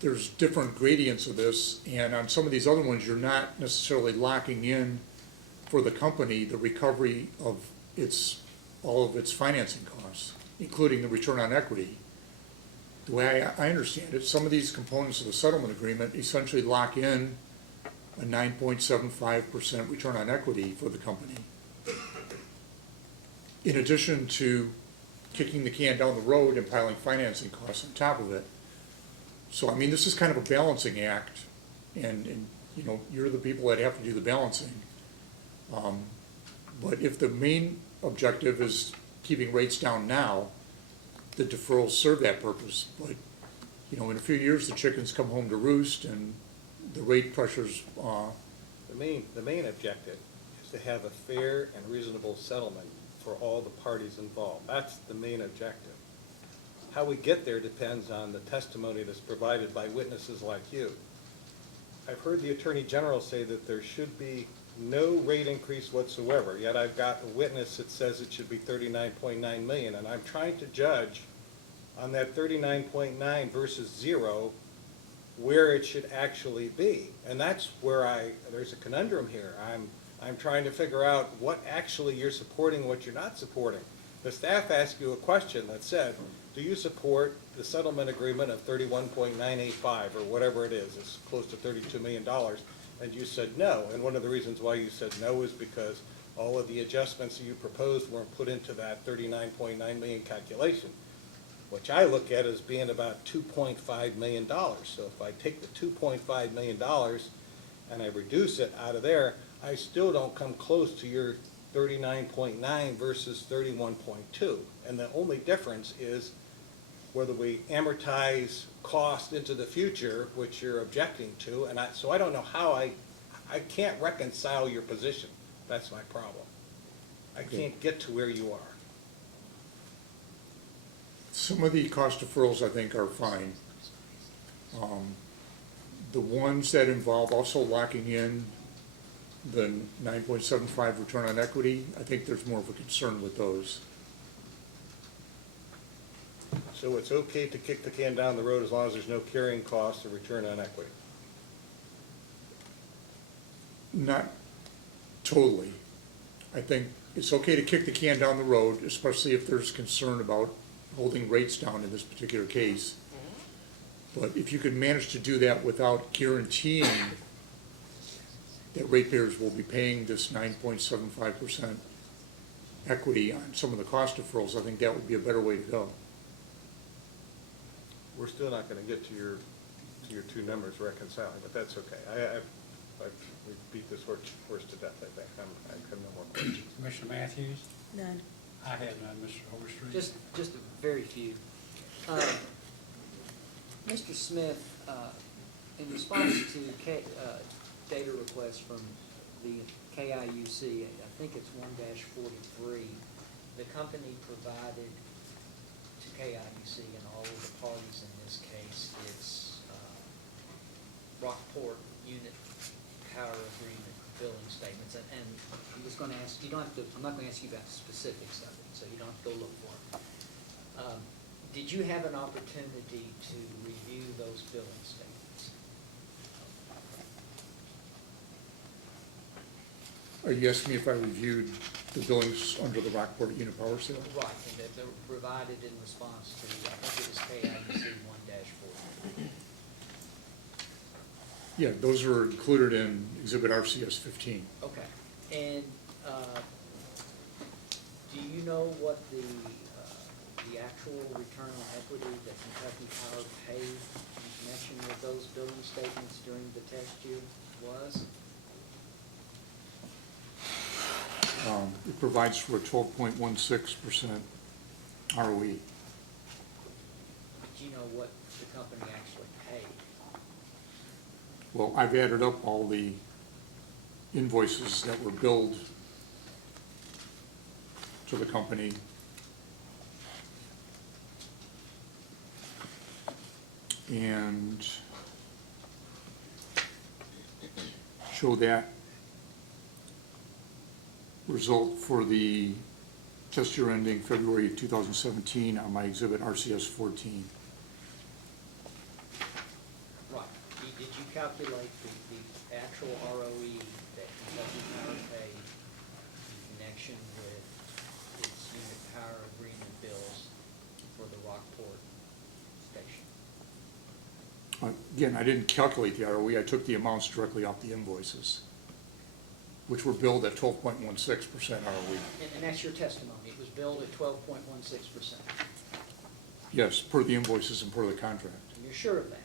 there's different gradients of this, and on some of these other ones, you're not necessarily locking in for the company the recovery of all of its financing costs, including the return on equity. The way I understand it, some of these components of the settlement agreement essentially lock in a 9.75% return on equity for the company, in addition to kicking the can down the road and piling financing costs on top of it. So, I mean, this is kind of a balancing act, and you know, you're the people that have to do the balancing. But if the main objective is keeping rates down now, the deferrals serve that purpose. But, you know, in a few years, the chickens come home to roost, and the rate pressures. The main objective is to have a fair and reasonable settlement for all the parties involved. That's the main objective. How we get there depends on the testimony that's provided by witnesses like you. I've heard the Attorney General say that there should be no rate increase whatsoever, yet I've got a witness that says it should be $39.9 million, and I'm trying to judge on that $39.9 versus zero where it should actually be. And that's where there's a conundrum here. I'm trying to figure out what actually you're supporting, what you're not supporting. The staff asked you a question that said, do you support the settlement agreement of 31.985 or whatever it is? It's close to $32 million. And you said no. And one of the reasons why you said no is because all of the adjustments that you proposed weren't put into that 39.9 million calculation, which I look at as being about $2.5 million. So if I take the $2.5 million and I reduce it out of there, I still don't come close to your 39.9 versus 31.2. And the only difference is whether we amortize cost into the future, which you're objecting to. And so I don't know how I can't reconcile your position. That's my problem. I can't get to where you are. Some of the cost deferrals, I think, are fine. The ones that involve also locking in the 9.75 return on equity, I think there's more of a concern with those. So it's okay to kick the can down the road as long as there's no carrying cost or return on equity? Not totally. I think it's okay to kick the can down the road, especially if there's concern about holding rates down in this particular case. But if you could manage to do that without guaranteeing that ratepayers will be paying this 9.75% equity on some of the cost deferrals, I think that would be a better way to go. We're still not going to get to your two numbers reconciling, but that's okay. We've beat this horse to death, I think. I have no more questions. Commissioner Matthews? None. I had none, Mr. Overstreet. Just a very few. Mr. Smith, in response to data requests from the KIUC, I think it's 1-43, the company provided to KIUC and all of the parties in this case its Rockport unit power agreement billing statements. And I'm just going to ask, you don't have to, I'm not going to ask you about specifics of it, so you don't have to go look for it. Did you have an opportunity to review those billing statements? Are you asking me if I reviewed the billings under the Rockport Unit Power Sale? Right, and that they were provided in response to, I think it was KIUC 1-4. Yeah, those are included in Exhibit RCS 15. Okay, and do you know what the actual return on equity that Kentucky Power paid in connection with those billing statements during the test year was? It provides for a 12.16% ROE. Do you know what the company actually paid? Well, I've added up all the invoices that were billed to the company. And show that result for the test year ending February 2017 on my exhibit RCS 14. Right. Did you calculate the actual ROE that Kentucky Power paid in connection with its unit power agreement bills for the Rockport station? Again, I didn't calculate the ROE. I took the amounts directly off the invoices, which were billed at 12.16% ROE. And that's your testimony. It was billed at 12.16%. Yes, per the invoices and per the contract. And you're sure of that?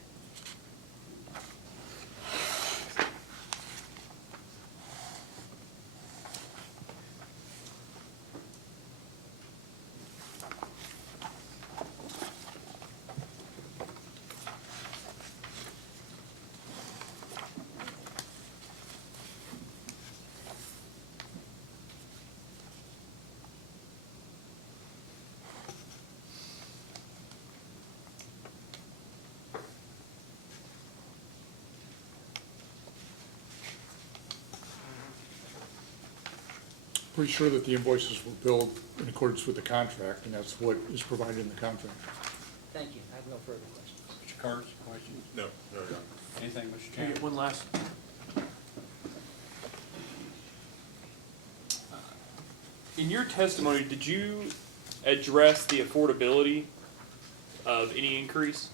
Pretty sure that the invoices were billed in accordance with the contract, and that's what is provided in the contract. Thank you. I have no further questions. Kurtz, questions? No, no, no. Anything, Mr. Can I get Chairman? one last? In your testimony, did you address the affordability of any increase?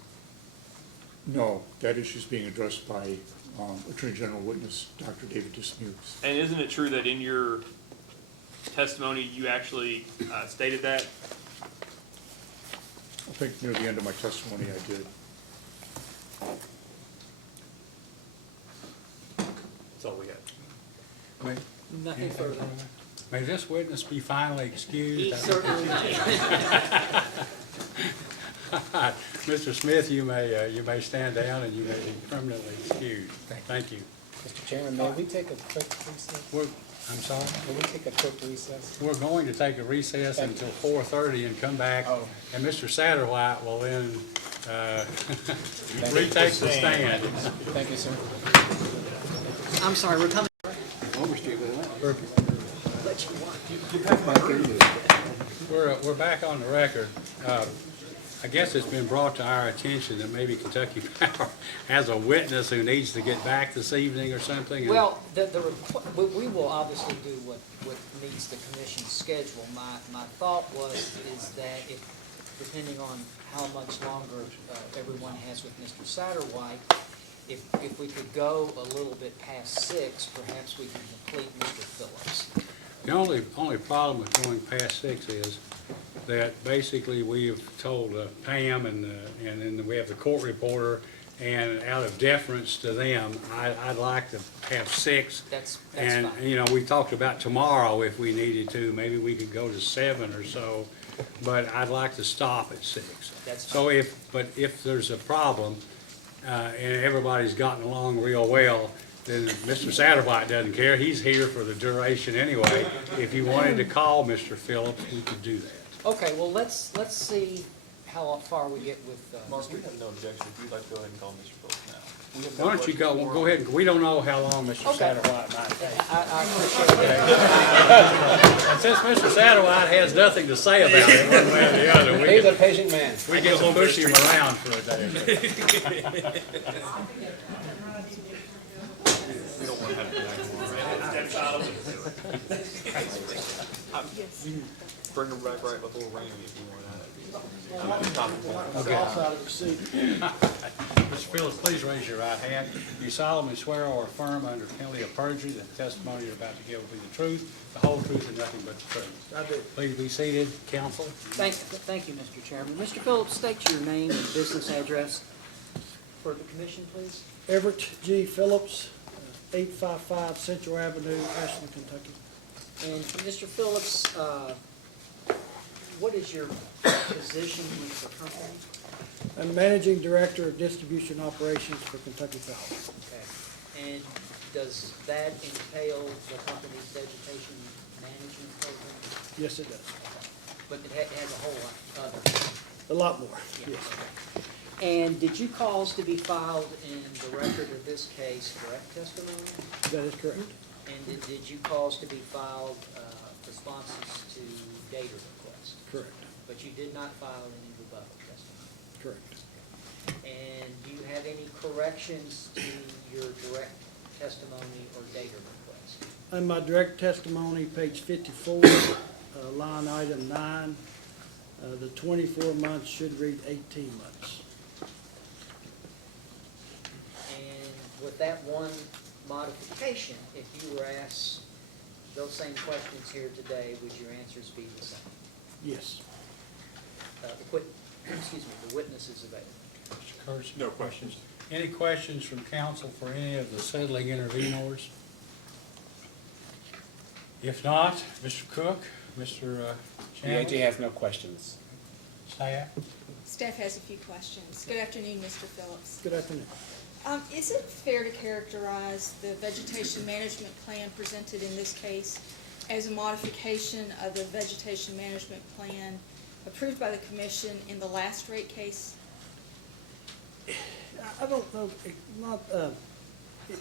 No, that issue is being addressed by Attorney General witness Dr. David Dismukes. And isn't it true that in your testimony, you actually stated that? I think near the end of my testimony I did. That's all we got. May- Nothing further. May this witness be finally excused? He certainly may. Mr. Smith, you may stand down and you may be permanently excused. Thank you. Mr. Chairman, may we take a quick recess? I'm sorry? May we take a quick recess? We're going to take a recess until 4:30 and come back, and Mr. Satterwhite will then retake the stand. Thank you, sir. I'm sorry, we're coming. We're back on the record. I guess it's been brought to our attention that maybe Kentucky Power has a witness who needs to get back this evening or something. and- Well, we will obviously do what meets the commission's schedule. My thought is that if, depending on how much longer everyone has with Mr. Satterwhite, if we could go a little bit past 6, perhaps we can complete Mr. Phillips. The only problem with going past 6 is that basically we have told Pam and then we have the court reporter, and out of deference to them, I'd like to have 6. That's And, fine. you know, we talked about tomorrow if we needed to, maybe we could go to 7 or so, but I'd like to stop at 6. That's So if there's a problem, and everybody's gotten along real well, then Mr. Satterwhite doesn't care. He's here for the duration anyway. If you wanted to call Mr. Phillips, we could do that. Okay, well, let's see how far we get with. Mark, we have no objection if you'd like to go ahead and call Mr. Phillips now. We have no Why don't you questions go, for go him. ahead, and we don't know how long Mr. Okay. Satterwhite might take. I appreciate that. And since Mr. Satterwhite has nothing to say about it, one way or the other, we He's a get, patient man. we get to push him around for a day or two. We don't want to have it You can bring her back right before raining if you want Mr. Phillips, please raise your right hand. You solemnly swear or affirm under penalty of perjury that the testimony you're about to give will be the truth, the whole truth, and nothing but the truth. I do. Please be seated, counsel. Thank you, Mr. Chairman. Mr. Phillips, state your name and business address for the commission, please. Everett G. Phillips, 855 Central Avenue, Ashland, Kentucky. And Mr. Phillips, what is your position with the company? I'm Managing Director of Distribution Operations for Kentucky Power. Okay. And does that entail the company's vegetation management program? Yes, it does. But it has a whole lot other. A lot more, Yeah, yes. okay. And did you cause to be filed in the record of this case direct testimony? That is correct. And did you cause to be filed responses to data requests? Correct. But you did not file any rebuttal testimony? Correct. And do you have any corrections to your direct testimony or data request? On my direct testimony, page 54, line item 9, the 24 months should read 18 months. And with that one modification, if you were asked those same questions here today, would your answers be the same? Yes. The witness is available. Mr. Kurtz? No questions. Any questions from counsel for any of the settling intervenors? If not, Mr. Cook, Mr. The AG Chandler, has no questions. staff? Staff has a few questions. Good afternoon, Mr. Phillips. Good afternoon. Is it fair to characterize the vegetation management plan presented in this case as a modification of the vegetation management plan approved by the commission in the last rate case? I don't know,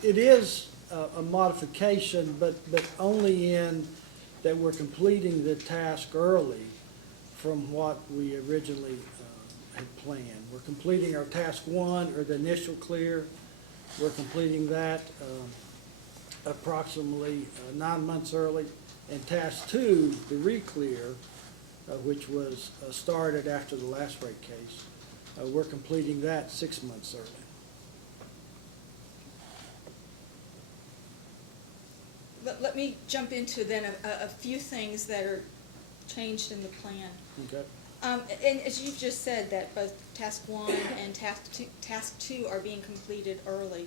it is a modification, but only in that we're completing the task early from what we originally had planned. We're completing our task one, or the initial clear. We're completing that approximately 9 months early. And task two, the re-clear, which was started after the last rate case, we're completing that 6 months early. Let me jump into then a few things that are changed in the plan. Okay. And as you've just said, that both task one and task two are being completed early.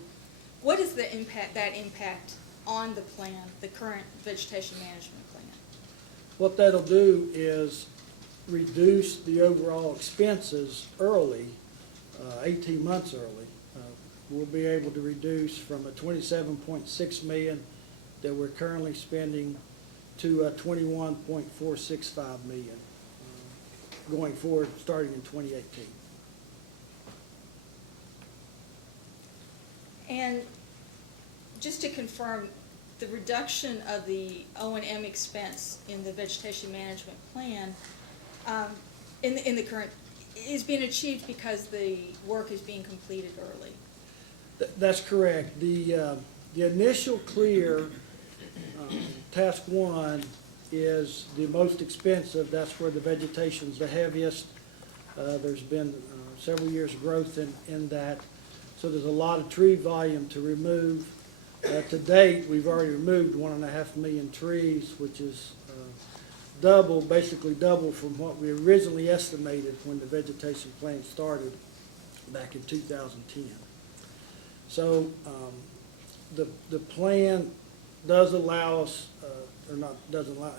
What is the impact on the plan, the current vegetation management plan? What that'll do is reduce the overall expenses early, 18 months early. We'll be able to reduce from a $27.6 million that we're currently spending to a $21.465 million going forward, starting in 2018. And just to confirm, the reduction of the O&M expense in the vegetation management plan in the current is being achieved because the work is being completed early. That's correct. The initial clear, task one, is the most expensive. That's where the vegetation's the heaviest. There's been several years of growth in that. So there's a lot of tree volume to remove. To date, we've already removed 1.5 million trees, which is basically double from what we originally estimated when the vegetation plan started back in 2010. So the plan does allow us, or not doesn't allow,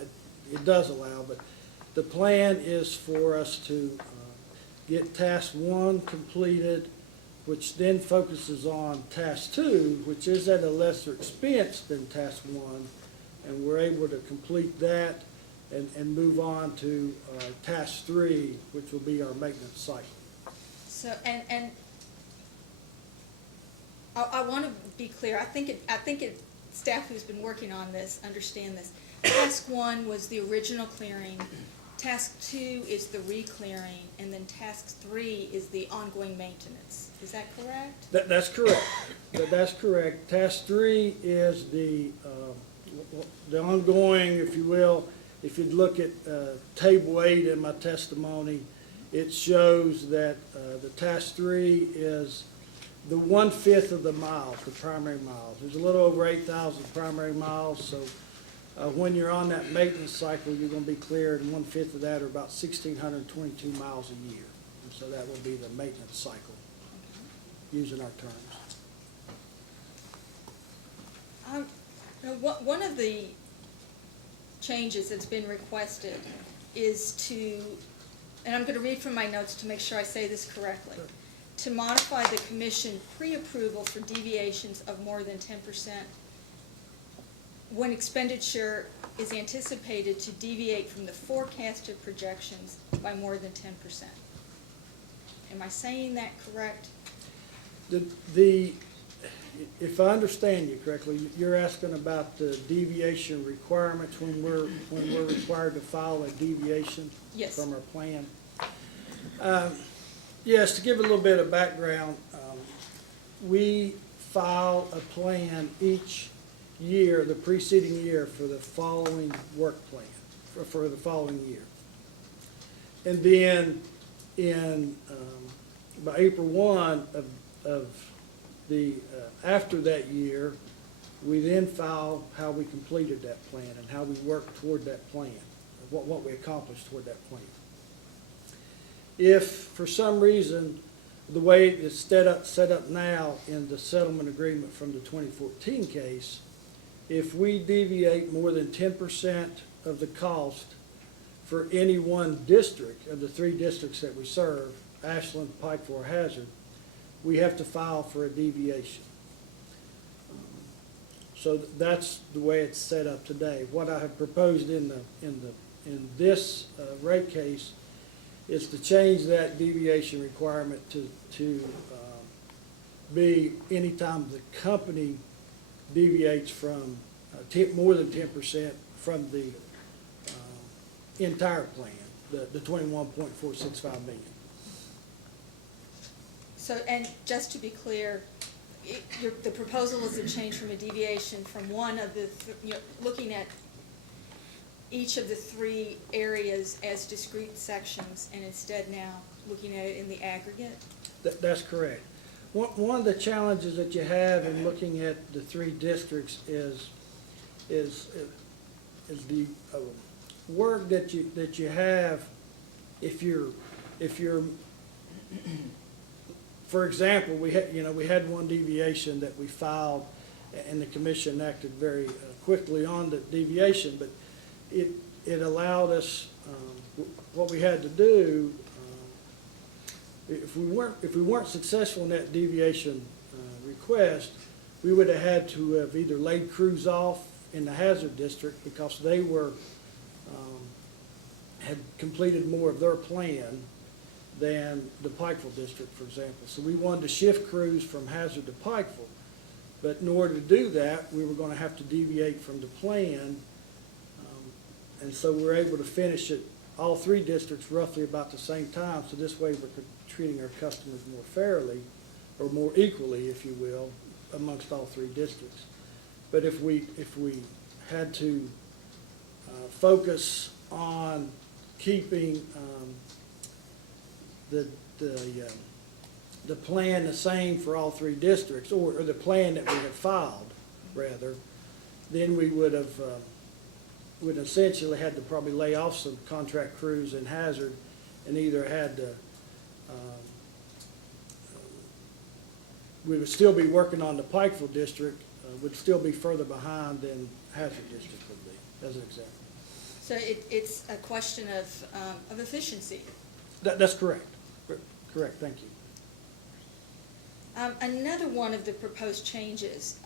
it does allow, but the plan is for us to get task one completed, which then focuses on task two, which is at a lesser expense than task one, and we're able to complete that and move on to task three, which will be our maintenance cycle. So, and I want to be clear. I think staff who's been working on this understand this. Task one was the original clearing. Task two is the re-clearing, and then task three is the ongoing maintenance. Is that correct? That's correct. That's correct. Task three is the ongoing, if you will. If you'd look at table 8 in my testimony, it shows that the task three is the 1/5 of the miles, the primary miles. There's a little over 8,000 primary miles, so when you're on that maintenance cycle, you're going to be cleared, and 1/5 of that are about 1,622 miles a year. And so that will be the maintenance cycle, using our terms. One of the changes that's been requested is to, and I'm going to read from my notes to make sure I say this correctly, to modify the commission pre-approval for deviations of more than 10% when expenditure is anticipated to deviate from the forecasted projections by more than 10%. Am I saying that correct? If I understand you correctly, you're asking about the deviation requirements when we're required to file a deviation Yes. from our plan. Yes, to give a little bit of background, we file a plan each year, the preceding year, for the following work plan, for the following year. And then by April 1 of the, after that year, we then file how we completed that plan and how we worked toward that plan, what we accomplished toward that plan. If for some reason, the way it's set up now in the settlement agreement from the 2014 case, if we deviate more than 10% of the cost for any one district of the 3 districts that we serve, Ashland, Pikeville, or Hazard, we have to file for a deviation. So that's the way it's set up today. What I have proposed in this rate case is to change that deviation requirement to be anytime the company deviates from more than 10% from the entire plan, the $21.465 million. So, and just to be clear, the proposal is a change from a deviation from one of the, looking at each of the three areas as discrete sections, and instead now looking at it in the aggregate? That's correct. One of the challenges that you have in looking at the three districts is the work that you have if you're, for example, we had one deviation that we filed, and the commission acted very quickly on the deviation, but it allowed us, what we had to do, if we weren't successful in that deviation request, we would have had to have either laid crews off in the hazard district because they had completed more of their plan than the Pikeville district, for example. So we wanted to shift crews from hazard to Pikeville, but in order to do that, we were going to have to deviate from the plan, and so we were able to finish it, all three districts roughly about the same time, so this way we're treating our customers more fairly, or more equally, if you will, amongst all three districts. But if we had to focus on keeping the plan the same for all three districts, or the plan that we had filed, rather, then we would essentially had to probably lay off some contract crews in hazard, and either had to, we would still be working on the Pikeville district, would still be further behind than hazard district would be, as an example. So it's a question of efficiency. That's correct. Correct, thank you. Another one of the proposed changes,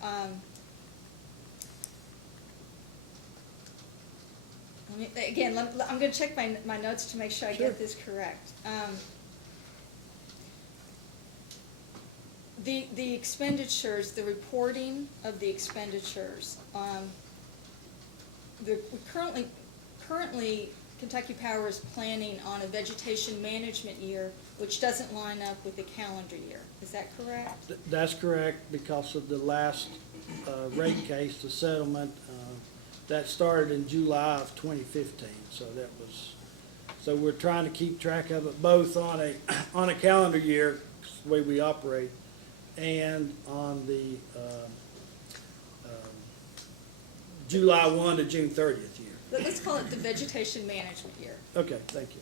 again, I'm going to check my notes to make sure I get this correct. The expenditures, the reporting of the expenditures, currently Kentucky Power is planning on a vegetation management year, which doesn't line up with the calendar year. Is that correct? That's correct, because of the last rate case, the settlement, that started in July of 2015. So we're trying to keep track of it both on a calendar year, the way we operate, and on the July 1 to June 30th year. Let's call it the vegetation management year. Okay, thank you.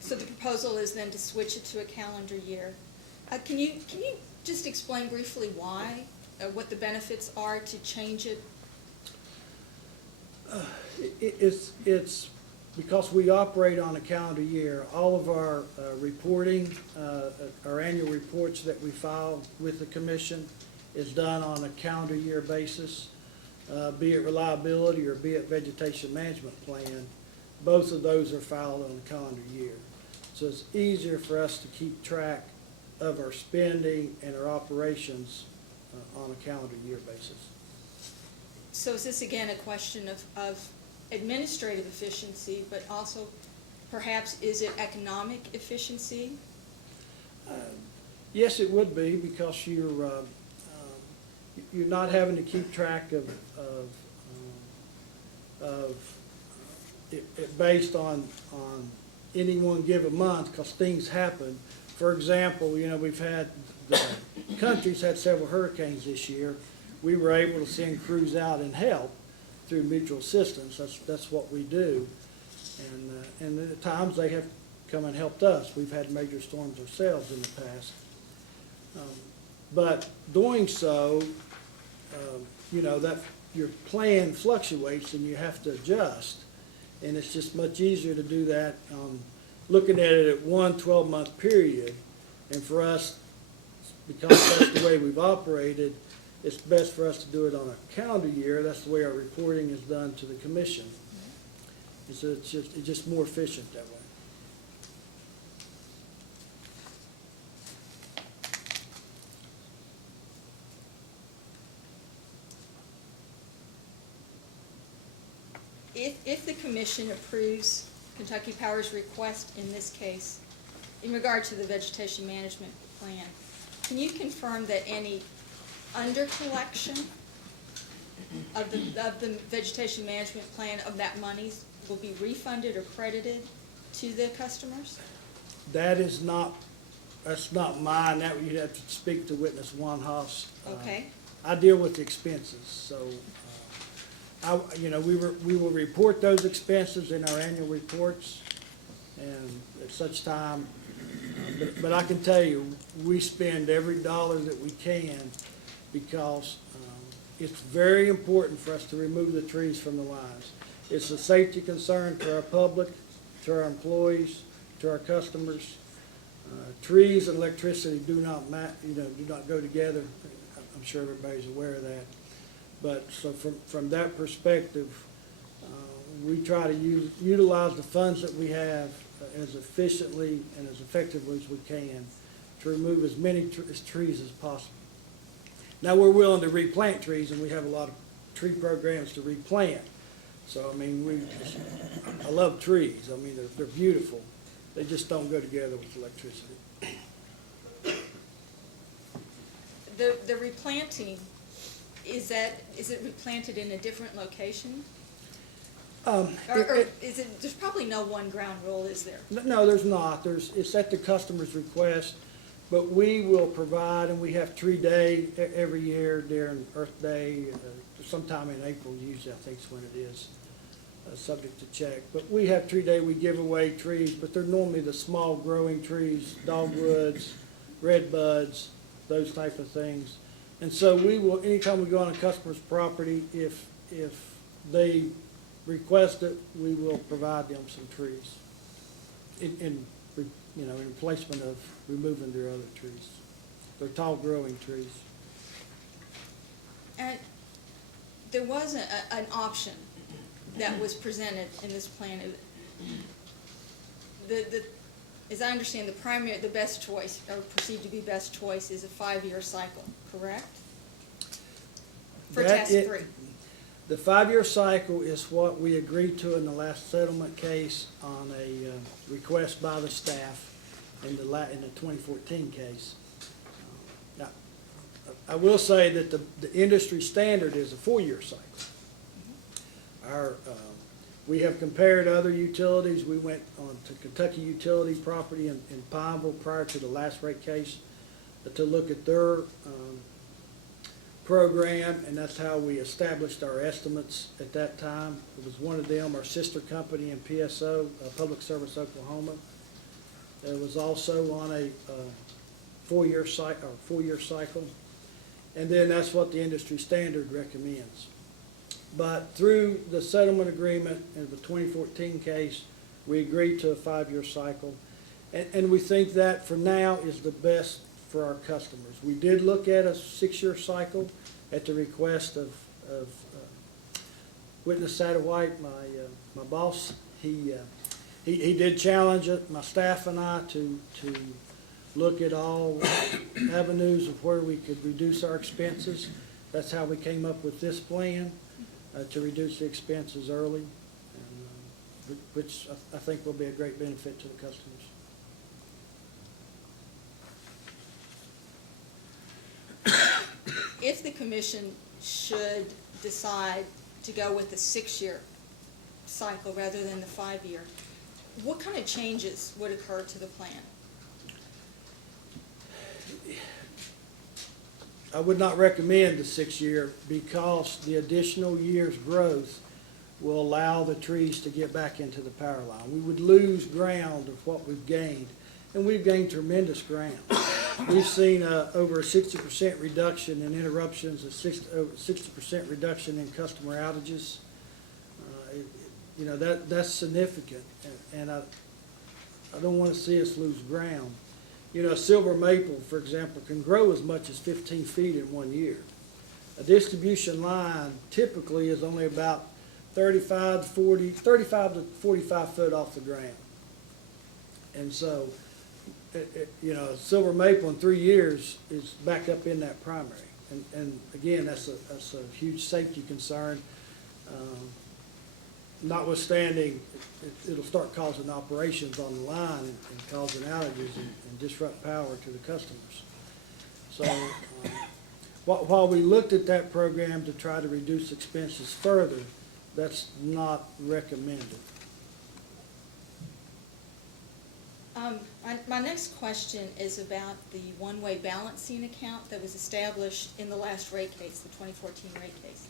So the proposal is then to switch it to a calendar year. Can you just explain briefly why, what the benefits are to change it? It's because we operate on a calendar year. All of our reporting, our annual reports that we file with the commission is done on a calendar year basis, be it reliability or be it vegetation management plan. Both of those are filed on a calendar year. So it's easier for us to keep track of our spending and our operations on a calendar year basis. So is this again a question of administrative efficiency, but also perhaps is it economic efficiency? Yes, it would be, because you're not having to keep track of it based on any one given month, because things happen. For example, we've had, the country's had several hurricanes this year. We were able to send crews out and help through mutual assistance. That's what we do. And at times they have come and helped us. We've had major storms ourselves in the past. But doing so, that your plan fluctuates and you have to adjust. And it's just much easier to do that, looking at it at one 12-month period. And for us, because that's the way we've operated, it's best for us to do it on a calendar year. That's the way our reporting is done to the commission. And so it's just more efficient that way. If the commission approves Kentucky Power's request in this case, in regard to the vegetation management plan, can you confirm that any under collection of the vegetation management plan of that monies will be refunded or credited to the customers? That's not mine, that you'd have to speak to witness Wanhoss. Okay. I deal with the expenses, so, we will report those expenses in our annual reports, and at such time, but I can tell you, we spend every dollar that we can, because it's very important for us to remove the trees from the lines. It's a safety concern to our public, to our employees, to our customers. Trees and electricity do not go together. I'm sure everybody's aware of that. But so from that perspective, we try to utilize the funds that we have as efficiently and as effectively as we can to remove as many trees as possible. Now, we're willing to replant trees, and we have a lot of tree programs to replant. So, I mean, I love trees. I mean, they're beautiful. They just don't go together with electricity. The replanting, is it replanted in a different location? Or is it, there's probably no one ground rule, is there? No, there's not. It's at the customer's request, but we will provide, and we have Tree Day every year during Earth Day, sometime in April usually, I think is when it is, subject to check. But we have Tree Day, we give away trees, but they're normally the small growing trees, dogwoods, red buds, those type of things. And so we will, anytime we go on a customer's property, if they request it, we will provide them some trees in replacement of removing their other trees. They're tall growing trees. And there was an option that was presented in this plan. As I understand, the best choice, or perceived to be best choice, is a 5-year cycle, correct? For task 3. The 5-year cycle is what we agreed to in the last settlement case on a request by the staff in the 2014 case. Now, I will say that the industry standard is a 4-year cycle. We have compared other utilities. We went on to Kentucky Utility property in Pineville prior to the last rate case to look at their program, and that's how we established our estimates at that time. It was one of them, our sister company in PSO, Public Service Oklahoma. It was also on a 4-year cycle, and then that's what the industry standard recommends. But through the settlement agreement in the 2014 case, we agreed to a 5-year cycle, and we think that for now is the best for our customers. We did look at a 6-year cycle at the request of Witness Satterwhite, my boss. He did challenge it, my staff and I, to look at all avenues of where we could reduce our expenses. That's how we came up with this plan, to reduce the expenses early, and, which I think will be a great benefit to the customers. If the commission should decide to go with the 6-year cycle rather than the 5-year, what kind of changes would occur to the plan? I would not recommend the 6-year because the additional year's growth will allow the trees to get back into the power line. We would lose ground of what we've gained, and we've gained tremendous ground. We've seen over a 60% reduction in interruptions, over 60% reduction in customer outages. That's significant, and I don't want to see us lose ground. A silver maple, for example, can grow as much as 15 feet in 1 year. A distribution line typically is only about 35 to 45 foot off the ground. And so, a silver maple in 3 years is back up in that primary. And again, that's a huge safety concern. notwithstanding, it'll start causing operations on the line and causing outages and disrupt power to the customers. So, while we looked at that program to try to reduce expenses further, that's not recommended. My next question is about the one-way balancing account that was established in the last rate case, the 2014 rate case.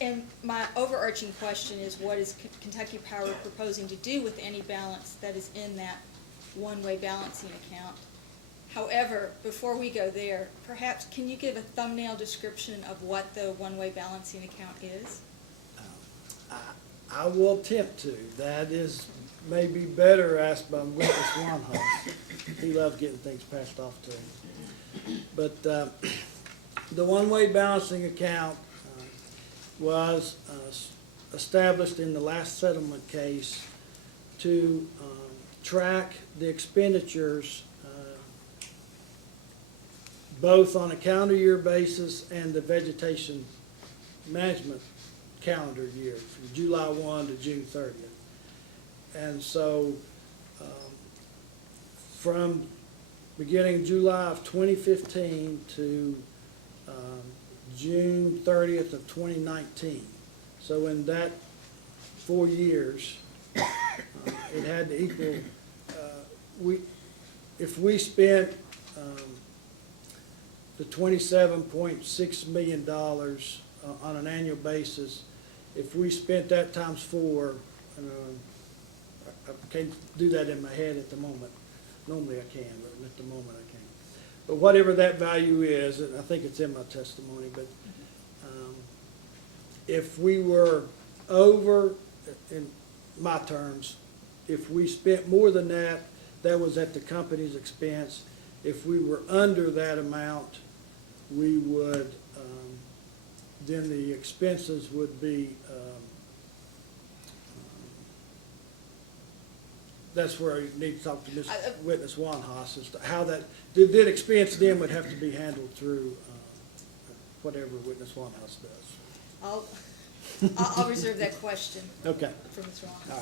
And my overarching question is, what is Kentucky Power proposing to do with any balance that is in that one-way balancing account? However, before we go there, perhaps can you give a thumbnail description of what the one-way balancing account is? I will attempt to. That is maybe better asked by witness Wanhouse. He loves getting things passed off to him. But the one-way balancing account was established in the last settlement case to track the expenditures both on a calendar year basis and the vegetation management calendar year, from July 1 to June 30th. And so from beginning July of 2015 to June 30th of 2019, so in that 4 years, it had to equal, if we spent the $27.6 million on an annual basis, if we spent that times 4, I can't do that in my head at the moment. Normally I can, but at the moment I can't. But whatever that value is, and I think it's in my testimony, but if we were over, in my terms, if we spent more than that, that was at the company's expense. If we were under that amount, we would, then the expenses would be, that's where you need to talk to Witness Wanhouse as to how that, that expense then would have to be handled through whatever Witness Wanhouse does. I'll reserve that question. Okay. For Ms. Wanhouse. All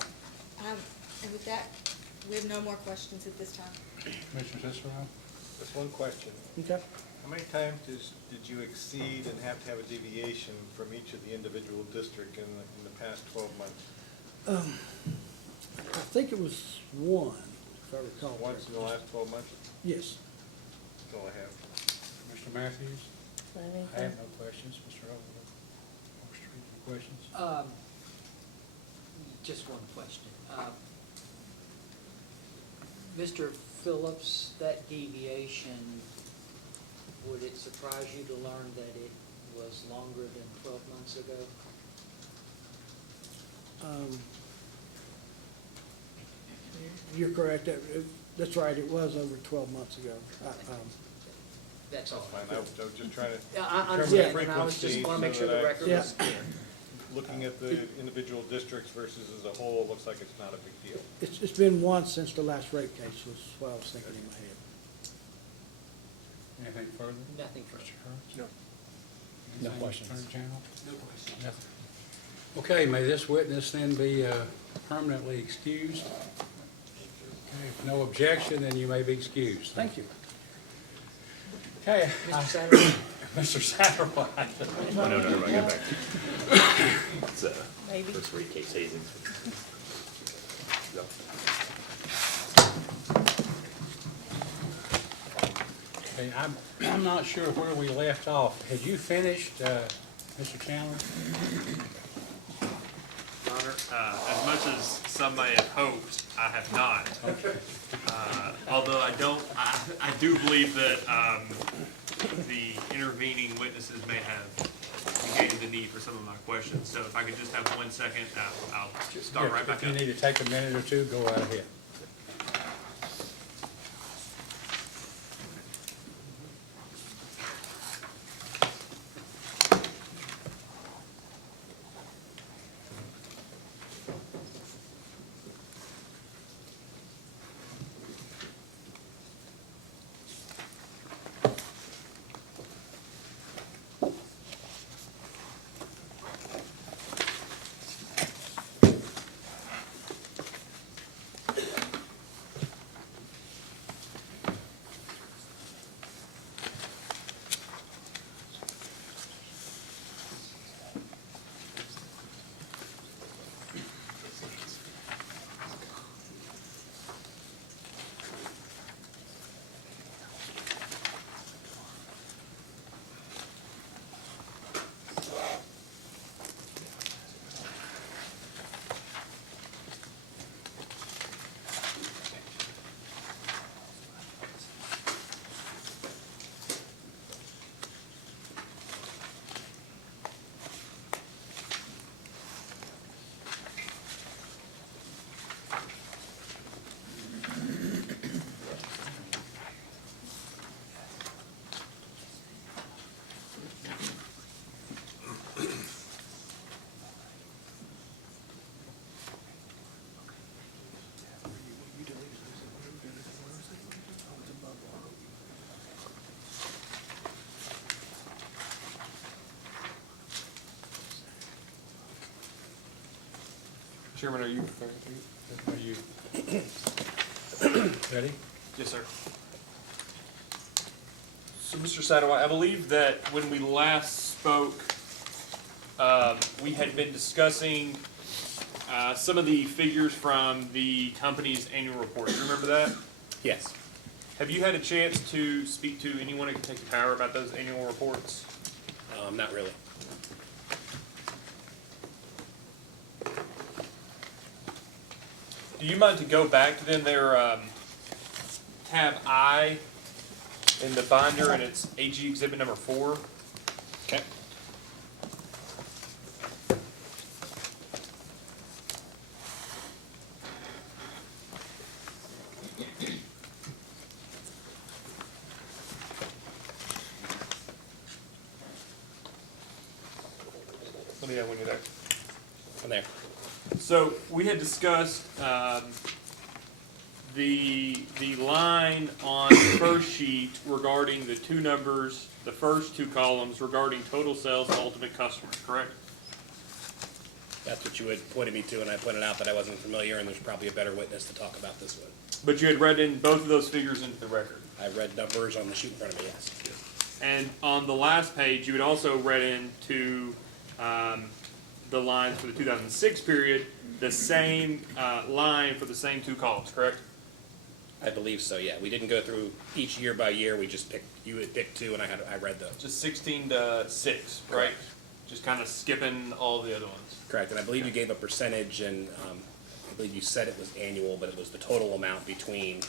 right. And with that, we have no more questions at this time. Commissioner Cicero? Just one question. Okay. How many times did you exceed and have to have a deviation from each of the individual district in the past 12 months? I think it was one, if I recall. Once in the last 12 months? Yes. That's all I have. Mr. Matthews? I have no questions. Mr. Overland? Any questions? Just one question. Mr. Phillips, that deviation, would it surprise you to learn that it was longer than 12 months ago? You're correct. That's right. It was over 12 months ago. That's all. Fine. I was just trying to Yeah, I determine the understand, and I was just frequency want to make so sure that the record Yeah. was clear. looking at the individual districts versus as a whole, looks like it's not a big deal. It's been once since the last rate case was what I was thinking in my head. Anything further? Nothing further. No. No questions. Attorney General? No questions. Nothing. Okay, may this witness then be permanently excused? Okay, if no objection, then you may be excused. Thank you. Okay. Mr. Satterwhite? Mr. Satterwhite. Oh, no, I got back. It's, Maybe. first rate case hazing. Okay, I'm not sure where we left off. Had you finished, Mr. Chandler? Your Honor, as much as some may have hoped, I have not. Although I do believe that the intervening witnesses may have negated the need for some of my questions. So if I could just have 1 second, I'll start right back If you up. need to take a minute or two, go right ahead. Chairman, are you Ready? Yes, sir. So, Mr. Sadoway, I believe that when we last spoke, we had been discussing some of the figures from the company's annual report. Do you remember that? Yes. Have you had a chance to speak to anyone at Kentucky Power about those annual reports? Not really. Do you mind to go back to them? They're tab I in the binder, and it's AG exhibit number 4. Okay. Let me know when you're there. I'm there. So we had discussed the line on the first sheet regarding the two numbers, the first two columns regarding total sales to ultimate customers, correct? That's what you had pointed me to, and I pointed out that I wasn't familiar, and there's probably a better witness to talk about this one. But you had read in both of those figures into the record. I read numbers on the sheet in front of me, yes. And on the last page, you had also read into the lines for the 2006 period, the same line for the same two columns, correct? I believe so, yeah. We didn't go through each year by year, we just picked, you had picked two, and I read those. Just 16 to 6, right? Correct. Just kind of skipping all the other ones. Correct, and I believe you gave a percentage, and I believe you said it was annual, but it was the total amount between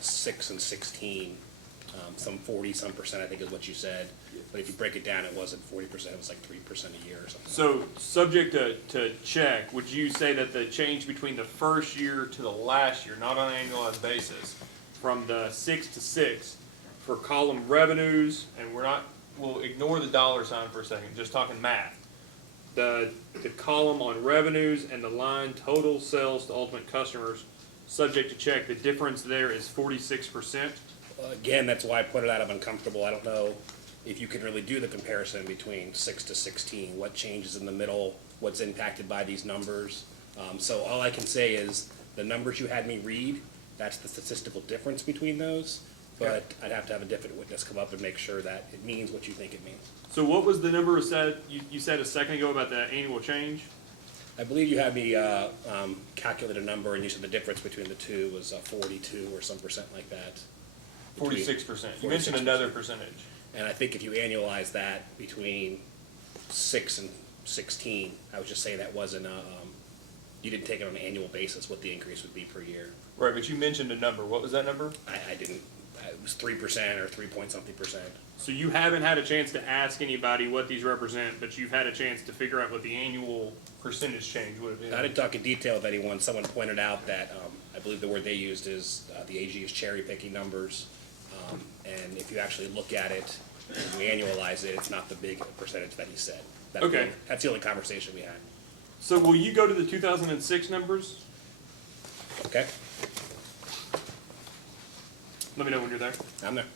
6 and 16. Some 40-some percent, I think is what you said. But if you break it down, it wasn't 40%, it was like 3% a year or something. So, subject to check, would you say that the change between the first year to the last year, not on an annualized basis, from the 6 to 6, for column revenues, and we'll ignore the dollar sign for a second, just talking math. The column on revenues and the line total sales to ultimate customers, subject to check, the difference there is 46%. Again, that's why I put it out. I'm uncomfortable. I don't know if you can really do the comparison between 6 to 16. What changes in the middle? What's impacted by these numbers? So all I can say is the numbers you had me read, that's the statistical difference between those. But I'd have to have a different witness come up and make sure that it means what you think it means. So what was the number you said a second ago about the annual change? I believe you had me calculate a number, and you said the difference between the two was 42 or some percent like that. 46%. You mentioned another percentage. And I think if you annualize that between 6 and 16, I would just say that wasn't you didn't take it on an annual basis what the increase would be per year. Right, but you mentioned a number. What was that number? I didn't. It was 3% or 3-point-something%. So you haven't had a chance to ask anybody what these represent, but you've had a chance to figure out what the annual percentage change would have been. I didn't talk in detail with anyone. Someone pointed out that I believe the word they used is the AG is cherry picking numbers. And if you actually look at it, and you annualize it, it's not the big percentage that he said. Okay. That's the only conversation we had. So will you go to the 2006 numbers? Okay, Let me know when you're there. I'm there.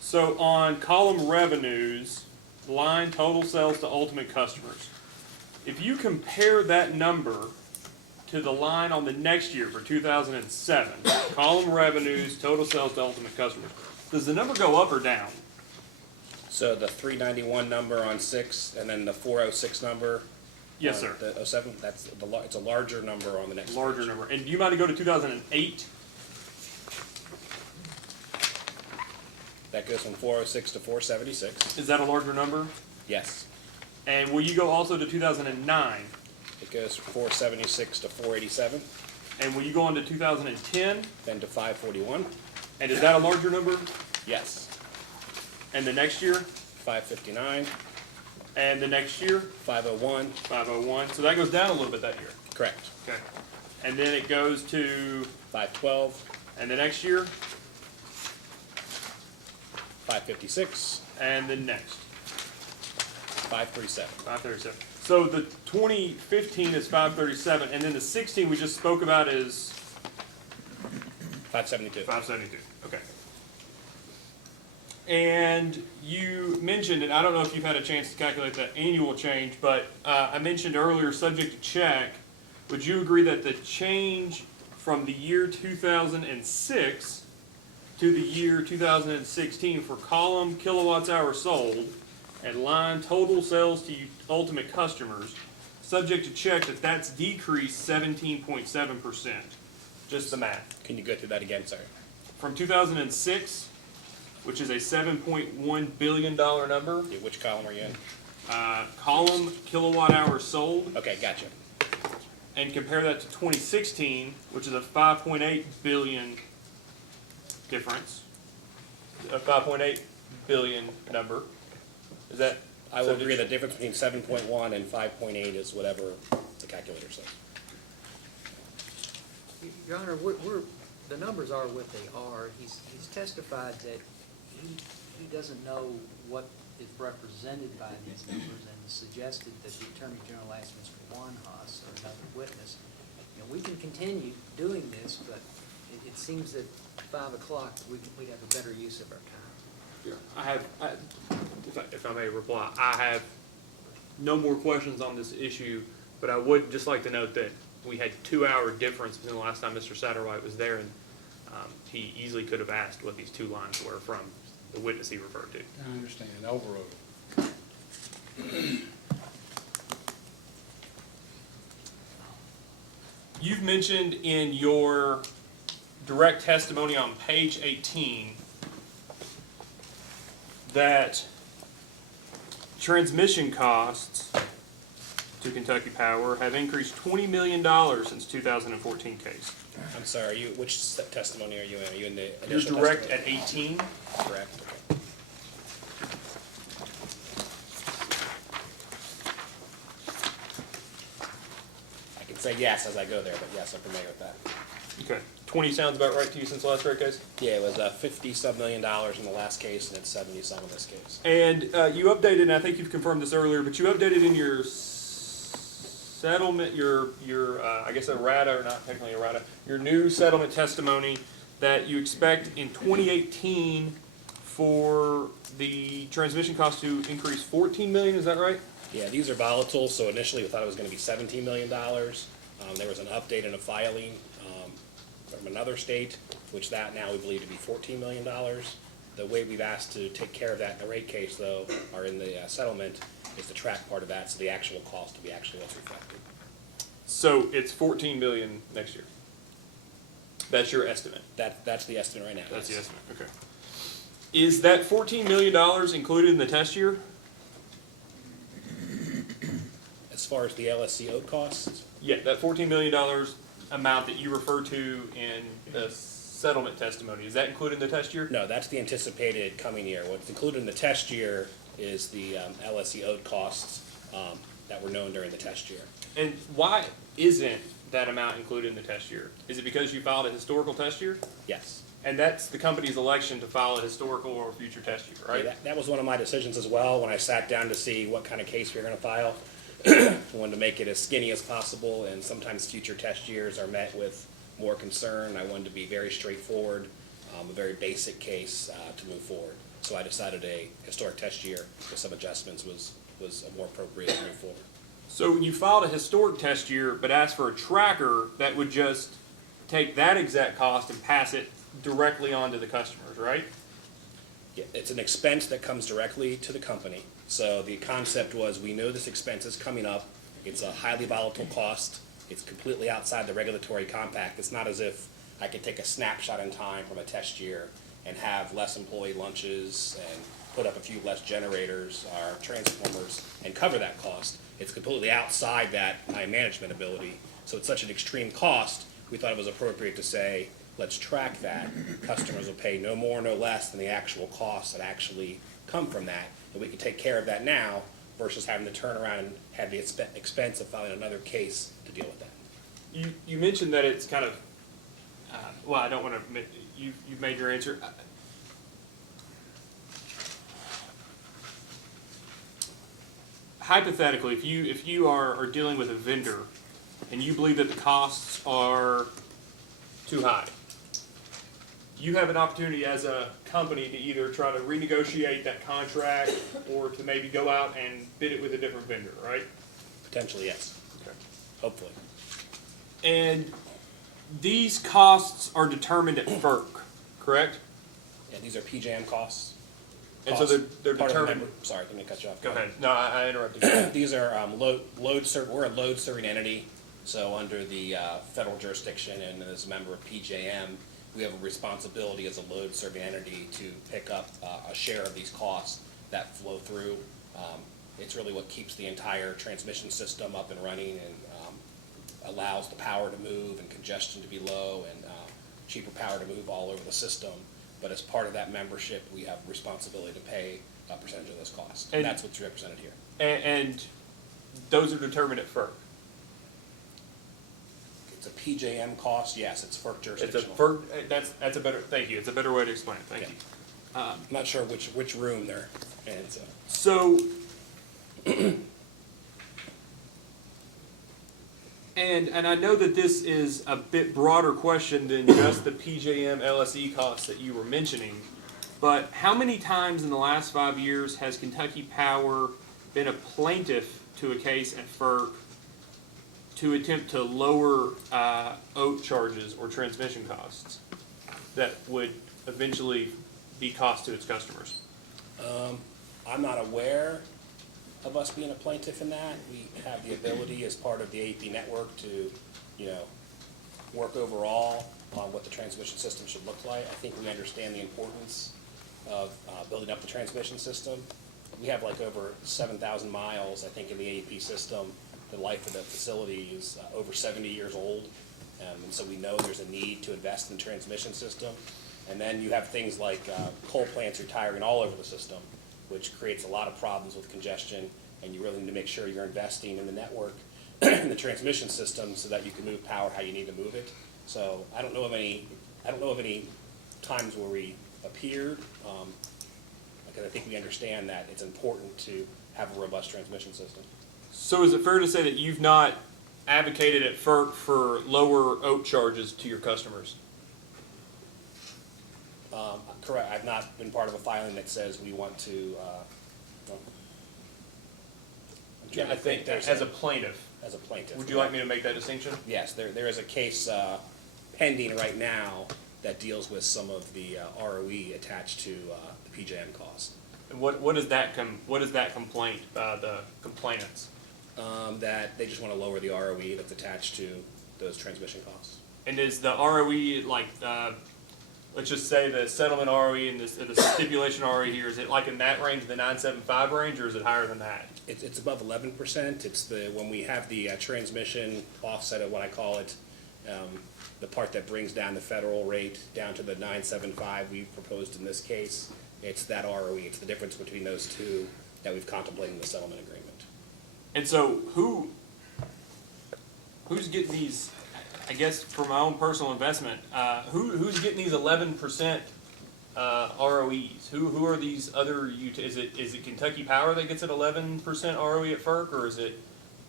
So on column revenues, line total sales to ultimate customers. If you compare that number to the line on the next year for 2007, column revenues, total sales to ultimate customers, does the number go up or down? So the 391 number on 6, and then the 406 number. Yes, sir. The 07. That's it's a larger number on the next. Larger page. number. And do you mind to go to 2008? That goes from 406 to 476. Is that a larger number? Yes. And will you go also to 2009? It goes from 476 to 487. And will you go on to 2010? Then to 541. And is that a larger number? Yes. And the next year? 559. And the next year? 501. 501. So that goes down a little bit that year. Correct. Okay. And then it goes to 512. and the next year? 556. And the next? 537. 537. So the 2015 is 537, and then the 16 we just spoke about is 572. 572. Okay. And you mentioned, and I don't know if you've had a chance to calculate the annual change, but I mentioned earlier, subject to check, would you agree that the change from the year 2006 to the year 2016 for column kilowatts hour sold and line total sales to ultimate customers, subject to check, that's decreased 17.7%? Just the math. Can you go through that again, sorry? From 2006, which is a $7.1 billion number, Yeah, which column are you in? column kilowatt hours sold, Okay, gotcha. and compare that to 2016, which is a 5.8 billion difference, a 5.8 billion number. Is that? I will agree the difference between 7.1 and 5.8 is whatever the calculator says. Your Honor, the numbers are what they are. He's testified that he doesn't know what is represented by these numbers and suggested that the Attorney General asked Mr. Warnhaus or another witness. You know, we can continue doing this, but it seems that 5 o'clock, we'd have a better use of our time. If I may reply, I have no more questions on this issue, but I would just like to note that we had 2-hour difference between the last time Mr. Satterwhite was there, and he easily could have asked what these two lines were from the witness he referred to. I understand, overruled. You've mentioned in your direct testimony on page 18 that transmission costs to Kentucky Power have increased $20 million since 2014 case. I'm sorry, which testimony are you in? Are you in the You're initial direct testimony? at 18. Correct, okay. I can say yes as I go there, but yes, I'm familiar with that. Okay. 20 sounds about right to you since the last rate case? Yeah, it was $50-some million in the last case, and it's 70-some in this case. And you updated, and I think you've confirmed this earlier, but you updated in your settlement, your I guess errata, or not technically errata, your new settlement testimony that you expect in 2018 for the transmission cost to increase 14 million, is that right? Yeah, these are volatile, so initially we thought it was going to be $17 million. There was an update in a filing from another state, which that now we believe to be $14 million. The way we've asked to take care of that in the rate case, though, or in the settlement, is to track part of that, so the actual cost to be actually what's reflected. So it's 14 million next year. That's your estimate. That's the estimate right now. That's the yes. estimate. Okay. Is that $14 million included in the test year? As far as the LSCO costs, Yeah, that $14 million amount that you referred to in the settlement testimony, is that included in the test year? no, that's the anticipated coming year. What's included in the test year is the LSCO costs that were known during the test year. And why isn't that amount included in the test year? Is it because you filed a historical test year? Yes. And that's the company's election to file a historical or future test year, right? Yeah, that was one of my decisions as well, when I sat down to see what kind of case we were going to file. I wanted to make it as skinny as possible, and sometimes future test years are met with more concern. I wanted to be very straightforward, a very basic case to move forward. So I decided a historic test year with some adjustments was more appropriate to move forward. So you filed a historic test year, but asked for a tracker that would just take that exact cost and pass it directly on to the customers, right? Yeah, it's an expense that comes directly to the company. So the concept was, we know this expense is coming up. It's a highly volatile cost. It's completely outside the regulatory compact. It's not as if I could take a snapshot in time from a test year and have less employee lunches and put up a few less generators or transformers and cover that cost. It's completely outside that time management ability. So it's such an extreme cost, we thought it was appropriate to say, let's track that. Customers will pay no more, no less than the actual costs that actually come from that. And we can take care of that now versus having to turn around and have the expense of filing another case to deal with that. You mentioned that it's kind of, well, I don't want to, you've made your answer. Hypothetically, if you are dealing with a vendor and you believe that the costs are too high, you have an opportunity as a company to either try to renegotiate that contract or to maybe go out and bid it with a different vendor, right? Potentially, yes. Okay. Hopefully. And these costs are determined at FERC, correct? Yeah, these are PJM costs. And so they're Part of the determined. member- Sorry, let me cut you off. Go ahead. No, I interrupted you. These are we're a load serving entity, so under the federal jurisdiction and as a member of PJM, we have a responsibility as a load serving entity to pick up a share of these costs that flow through. It's really what keeps the entire transmission system up and running and allows the power to move and congestion to be low and cheaper power to move all over the system. But as part of that membership, we have responsibility to pay a percentage of those costs. And that's what's represented here. And those are determined at FERC. It's a PJM cost, yes, it's FERC It's a jurisdictional. FERC, that's a better, thank you, it's a better way to explain it, thank Okay. you. I'm not sure which room they're in, so. So, and I know that this is a bit broader question than just the PJM LSE costs that you were mentioning, but how many times in the last 5 years has Kentucky Power been a plaintiff to a case at FERC to attempt to lower OAT charges or transmission costs that would eventually be cost to its customers? I'm not aware of us being a plaintiff in that. We have the ability as part of the AEP network to, work overall on what the transmission system should look like. I think we understand the importance of building up the transmission system. We have like over 7,000 miles, I think, in the AEP system. The life of the facility is over 70 years old, and so we know there's a need to invest in the transmission system. And then you have things like coal plants retiring all over the system, which creates a lot of problems with congestion, and you really need to make sure you're investing in the network, in the transmission system, so that you can move power how you need to move it. So I don't know of any times where we appeared, because I think we understand that it's important to have a robust transmission system. So is it fair to say that you've not advocated at FERC for lower OAT charges to your customers? Correct. I've not been part of a filing that says we want to. Yeah, I think there's as a plaintiff. As a plaintiff. Would you like me to make that distinction? Yes, there is a case pending right now that deals with some of the ROE attached to the PJM cost. And what is that complaint by the complainants? That they just want to lower the ROE that's attached to those transmission costs. And is the ROE like, let's just say the settlement ROE and the stipulation ROE here, is it like in that range, the 975 range, or is it higher than that? It's above 11%. It's when we have the transmission offset of what I call it, the part that brings down the federal rate down to the 975 we've proposed in this case. It's that ROE. It's the difference between those two that we've contemplated in the settlement agreement. And so who's getting these, I guess for my own personal investment, who's getting these 11% ROEs? Who are these other, is it Kentucky Power that gets an 11% ROE at FERC, or is it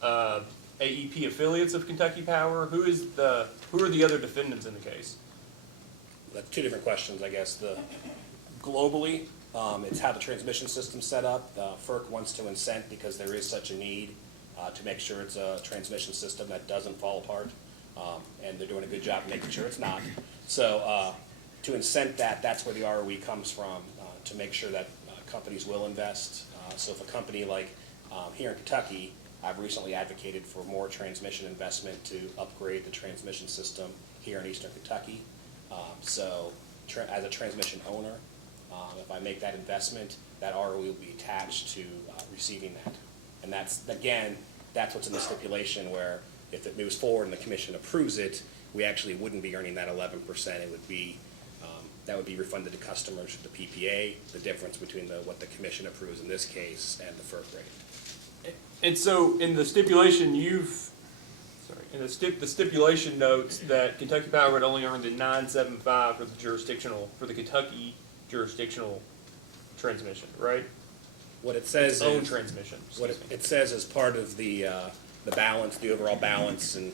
AEP affiliates of Kentucky Power? Who are the other defendants in the case? That's two different questions, I guess. Globally, it's how the transmission system's set up. FERC wants to incent because there is such a need to make sure it's a transmission system that doesn't fall apart. And they're doing a good job making sure it's not. So to incent that, that's where the ROE comes from, to make sure that companies will invest. So if a company like here in Kentucky, I've recently advocated for more transmission investment to upgrade the transmission system here in eastern Kentucky. As a transmission owner, if I make that investment, that ROE will be attached to receiving that. And that's what's in the stipulation, where if it moves forward and the commission approves it, we actually wouldn't be earning that 11%. It would be, that would be refunded to customers for the PPA, the difference between what the commission approves in this case and the FERC rate. And so in the stipulation, the stipulation notes that Kentucky Power would only earn the 975 for the Kentucky jurisdictional transmission, right? What it says own transmission. What it says as part of the balance, the overall balance, and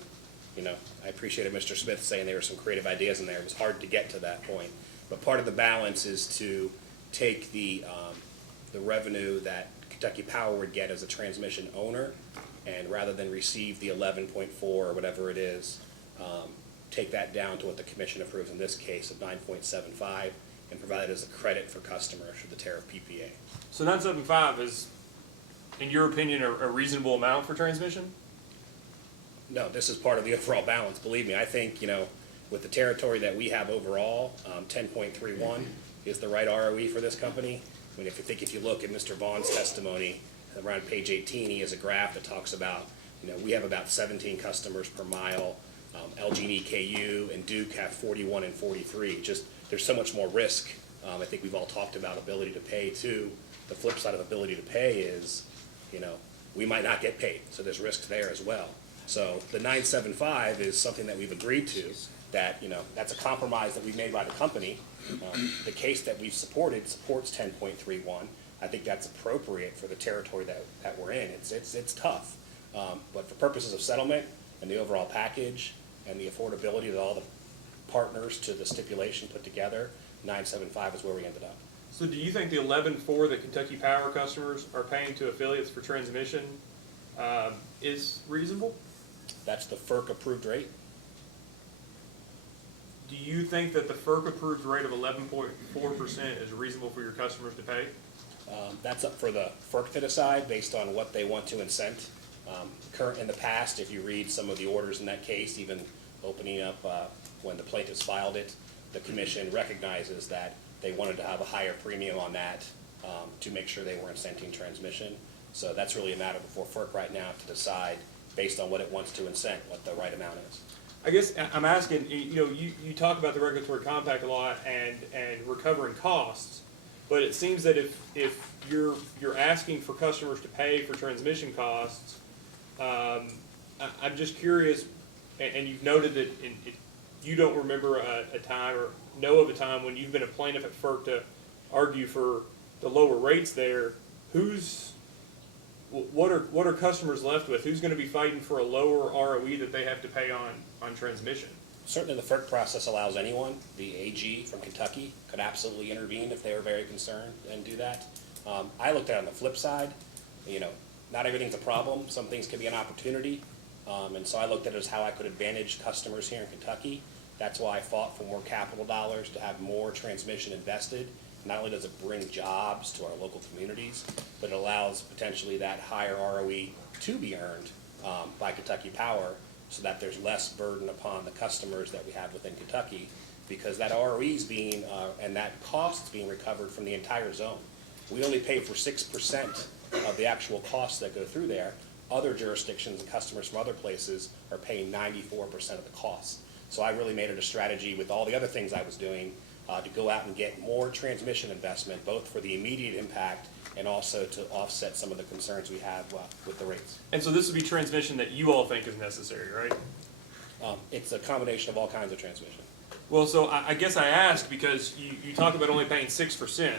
I appreciated Mr. Smith saying there were some creative ideas in there. It was hard to get to that point, but part of the balance is to take the revenue that Kentucky Power would get as a transmission owner, and rather than receive the 11.4 or whatever it is, take that down to what the commission approves in this case of 9.75 and provide it as a credit for customers for the tariff PPA. So 975 is, in your opinion, a reasonable amount for transmission? No, this is part of the overall balance. Believe me, I think, with the territory that we have overall, 10.31 is the right ROE for this company. I mean, if you look at Mr. Vaughn's testimony, around page 18, he has a graph that talks about, we have about 17 customers per mile. LG&E KU and Duke have 41 and 43. Just, there's so much more risk. I think we've all talked about ability to pay too. The flip side of ability to pay is, we might not get paid. So there's risks there as well. So the 975 is something that we've agreed to, that, that's a compromise that we've made by the company. The case that we've supported supports 10.31. I think that's appropriate for the territory that we're in. It's tough. But for purposes of settlement and the overall package and the affordability that all the partners to the stipulation put together, 975 is where we ended up. So do you think the 11.4 that Kentucky Power customers are paying to affiliates for transmission is reasonable? That's the FERC approved rate. Do you think that the FERC approved rate of 11.4% is reasonable for your customers to pay? That's up for the FERC to decide based on what they want to incent. In the past, if you read some of the orders in that case, even opening up when the plaintiffs filed it, the commission recognizes that they wanted to have a higher premium on that to make sure they were incenting transmission. So that's really a matter before FERC right now to decide based on what it wants to incent, what the right amount is. I guess I'm asking, you talk about the regulatory compact a lot and recovering costs, but it seems that if you're asking for customers to pay for transmission costs, I'm just curious, and you've noted that you don't remember a time or know of a time when you've been a plaintiff at FERC to argue for the lower rates there. What are customers left with? Who's going to be fighting for a lower ROE that they have to pay on transmission? Certainly the FERC process allows anyone. The AG from Kentucky could absolutely intervene if they were very concerned and do that. I looked at it on the flip side. Not everything's a problem. Some things can be an opportunity. And so I looked at it as how I could advantage customers here in Kentucky. That's why I fought for more capital dollars to have more transmission invested. Not only does it bring jobs to our local communities, but it allows potentially that higher ROE to be earned by Kentucky Power so that there's less burden upon the customers that we have within Kentucky, because that ROE is being, and that cost is being recovered from the entire zone. We only pay for 6% of the actual costs that go through there. Other jurisdictions and customers from other places are paying 94% of the costs. So I really made it a strategy with all the other things I was doing to go out and get more transmission investment, both for the immediate impact and also to offset some of the concerns we have with the rates. And so this would be transmission that you all think is necessary, right? It's a combination of all kinds of transmission. Well, so I guess I asked because you talk about only paying 6%.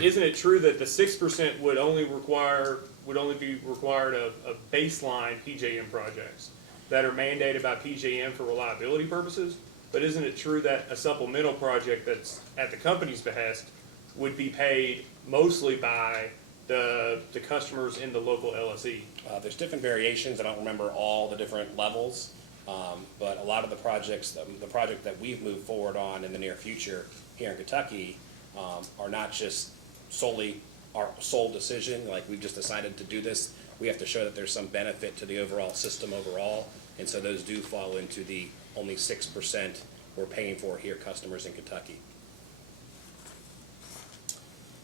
Isn't it true that the 6% would only be required of baseline PJM projects that are mandated by PJM for reliability purposes? But isn't it true that a supplemental project that's at the company's behest would be paid mostly by the customers in the local LSE? There's different variations. I don't remember all the different levels, but a lot of the projects, the project that we've moved forward on in the near future here in Kentucky are not just solely our sole decision, like we've just decided to do this. We have to show that there's some benefit to the overall system overall, and so those do fall into the only 6% we're paying for here, customers in Kentucky.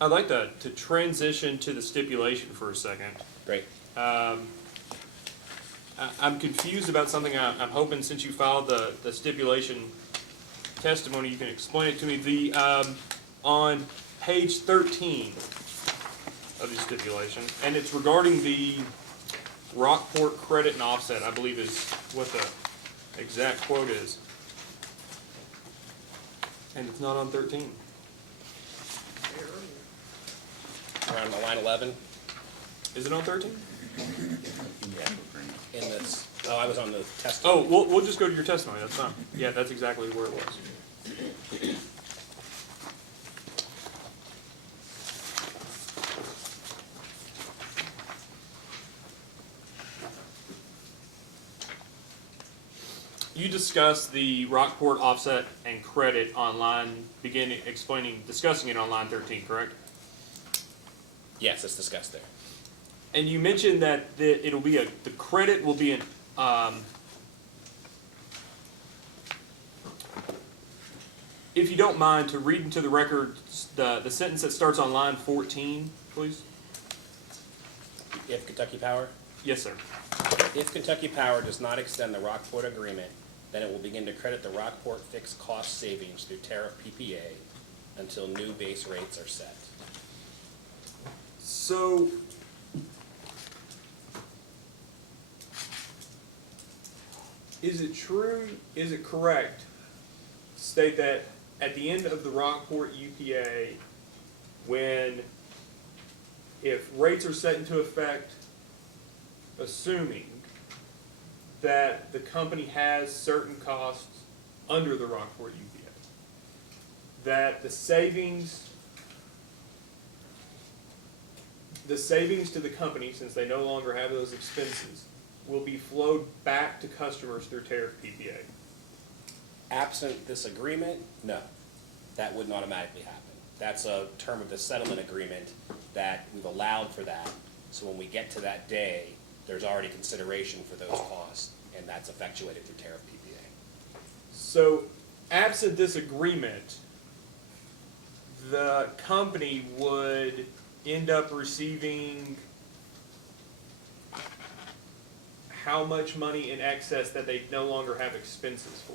I'd like to transition to the stipulation for a second. Great. I'm confused about something. I'm hoping since you filed the stipulation testimony, you can explain it to me. On page 13 of the stipulation, and it's regarding the Rockport credit and offset, I believe is what the exact quote is. And it's not on 13. Around the line 11. Is it on 13? In this, I was on the testimony. Oh, we'll just go to your testimony. That's fine. Yeah, that's exactly where it was. You discussed the Rockport offset and credit on line, discussing it on line 13, correct? Yes, it's discussed there. And you mentioned that the credit will be an, if you don't mind, to read into the record the sentence that starts on line 14, please? If Kentucky Power? Yes, sir. If Kentucky Power does not extend the Rockport agreement, then it will begin to credit the Rockport fixed cost savings through tariff PPA until new base rates are set. So, is it correct to state that at the end of the Rockport UPA, if rates are set into effect, assuming that the company has certain costs under the Rockport UPA, that the savings to the company, since they no longer have those expenses, will be flowed back to customers through tariff PPA? Absent this agreement, no, that wouldn't automatically happen. That's a term of the settlement agreement that we've allowed for that. So when we get to that day, there's already consideration for those costs, and that's effectuated through tariff PPA. So, absent this agreement, the company would end up receiving how much money in excess that they no longer have expenses for?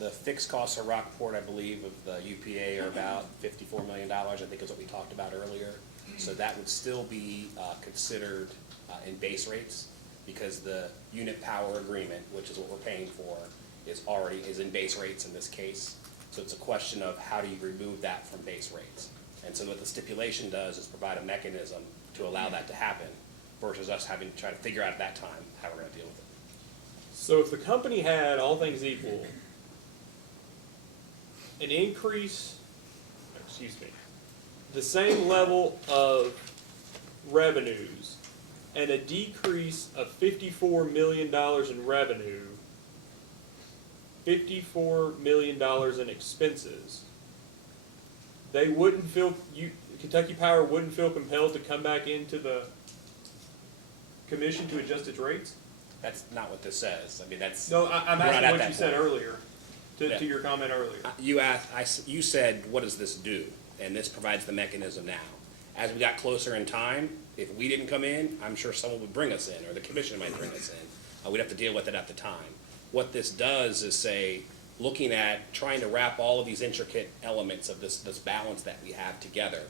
The fixed costs of Rockport, I believe, of the UPA are about $54 million, I think is what we talked about earlier. So that would still be considered in base rates, because the unit power agreement, which is what we're paying for, is in base rates in this case. So it's a question of how do you remove that from base rates. And so what the stipulation does is provide a mechanism to allow that to happen, versus us having to try to figure out at that time how we're going to deal with it. So if the company had, all things equal, an increase, the same level of revenues and a decrease of $54 million in revenue, $54 million in expenses, they wouldn't feel, Kentucky Power wouldn't feel compelled to come back into the commission to adjust its rates? That's not what this says. I mean, that's. No, I'm we're not asking at what that you said point. earlier, to your comment earlier. You said, what does this do? And this provides the mechanism now. As we got closer in time, if we didn't come in, I'm sure someone would bring us in, or the commission might bring us in. We'd have to deal with it at the time. What this does is say, looking at trying to wrap all of these intricate elements of this balance that we have together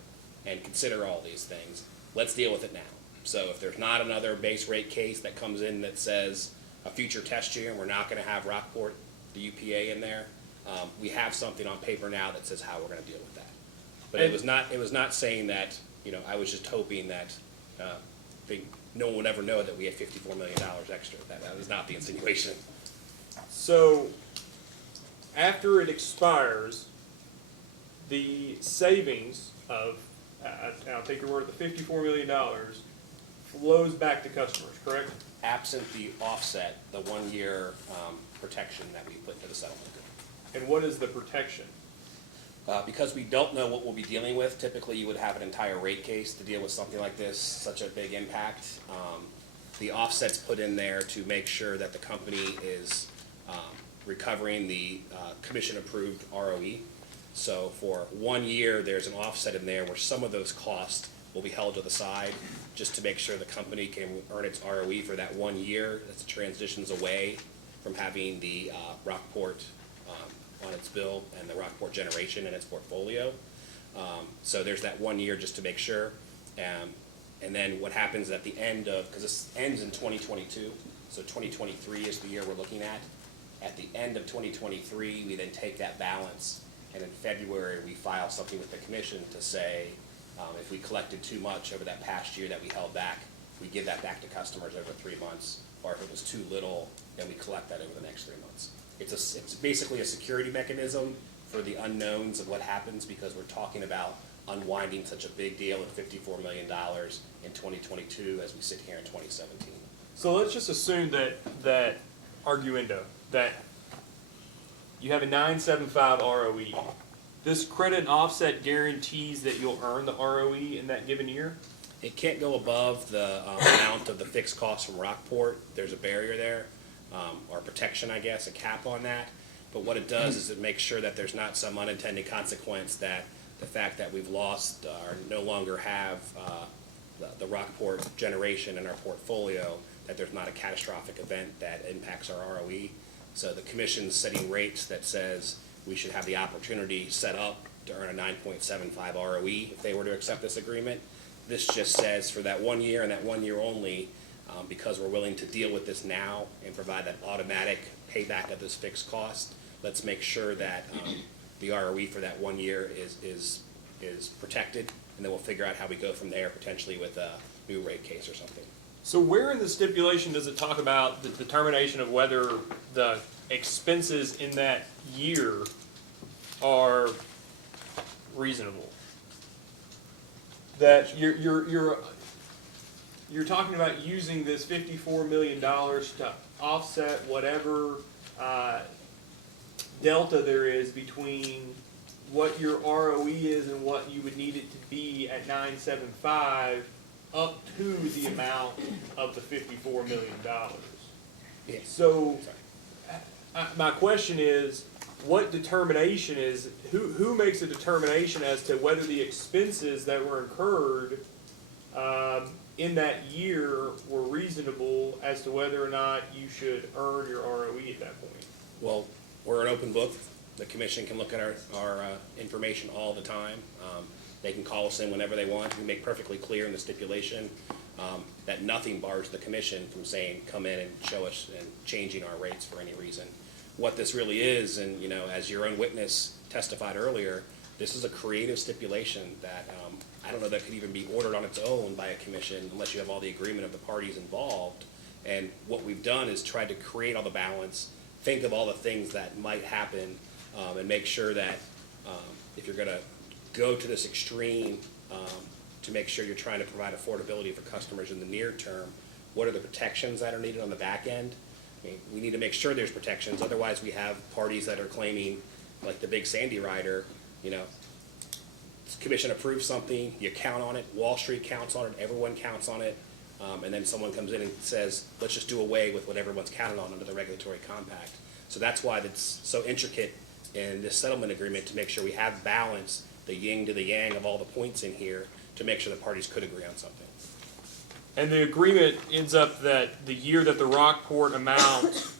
and consider all these things, let's deal with it now. So if there's not another base rate case that comes in that says a future test year and we're not going to have Rockport, the UPA in there, we have something on paper now that says how we're going to deal with that. But it was not saying that, I was just hoping that no one would ever know that we had $54 million extra. That was not the insinuation. So, after it expires, the savings of, I'll take your word, the $54 million flows back to customers, correct? Absent the offset, the 1-year protection that we put into the settlement agreement. And what is the protection? Because we don't know what we'll be dealing with, typically you would have an entire rate case to deal with something like this, such a big impact. The offset's put in there to make sure that the company is recovering the commission-approved ROE. So for 1 year, there's an offset in there where some of those costs will be held to the side just to make sure the company can earn its ROE for that 1 year as it transitions away from having the Rockport on its bill and the Rockport generation in its portfolio. So there's that 1 year just to make sure. And then what happens at the end of, because this ends in 2022, so 2023 is the year we're looking at. At the end of 2023, we then take that balance, and in February, we file something with the commission to say, if we collected too much over that past year that we held back, we give that back to customers over 3 months, or if it was too little, then we collect that over the next 3 months. It's basically a security mechanism for the unknowns of what happens, because we're talking about unwinding such a big deal at $54 million in 2022 as we sit here in 2017. So let's just assume that arguendo, that you have a 9.75 ROE. This credit and offset guarantees that you'll earn the ROE in that given year? It can't go above the amount of the fixed cost from Rockport. There's a barrier there, or protection, I guess, a cap on that. But what it does is it makes sure that there's not some unintended consequence that the fact that we've lost or no longer have the Rockport generation in our portfolio, that there's not a catastrophic event that impacts our ROE. So the commission's setting rates that says we should have the opportunity set up to earn a 9.75 ROE if they were to accept this agreement. This just says for that 1 year and that 1 year only, because we're willing to deal with this now and provide that automatic payback of this fixed cost, let's make sure that the ROE for that 1 year is protected, and then we'll figure out how we go from there, potentially with a new rate case or something. So where in the stipulation does it talk about the determination of whether the expenses in that year are reasonable? That you're talking about using this $54 million to offset whatever delta there is between what your ROE is and what you would need it to be at 9.75 up to the amount of the $54 million. Yes. So my question is, what determination is, who makes a determination as to whether the expenses that were incurred in that year were reasonable as to whether or not you should earn your ROE at that point? Well, we're an open book. The commission can look at our information all the time. They can call us in whenever they want. We make perfectly clear in the stipulation that nothing bars the commission from saying, come in and show us and changing our rates for any reason. What this really is, and as your own witness testified earlier, this is a creative stipulation that I don't know that could even be ordered on its own by a commission unless you have all the agreement of the parties involved. And what we've done is tried to create all the balance, think of all the things that might happen, and make sure that if you're going to go to this extreme to make sure you're trying to provide affordability for customers in the near term, what are the protections that are needed on the back end? I mean, we need to make sure there's protections. Otherwise, we have parties that are claiming, like the Big Sandy rider, commission approves something, you count on it, Wall Street counts on it, everyone counts on it, and then someone comes in and says, let's just do away with what everyone's counted on under the regulatory compact. So that's why it's so intricate in this settlement agreement, to make sure we have balance, the yin to the yang of all the points in here, to make sure the parties could agree on something. And the agreement ends up that the year that the Rockport amount,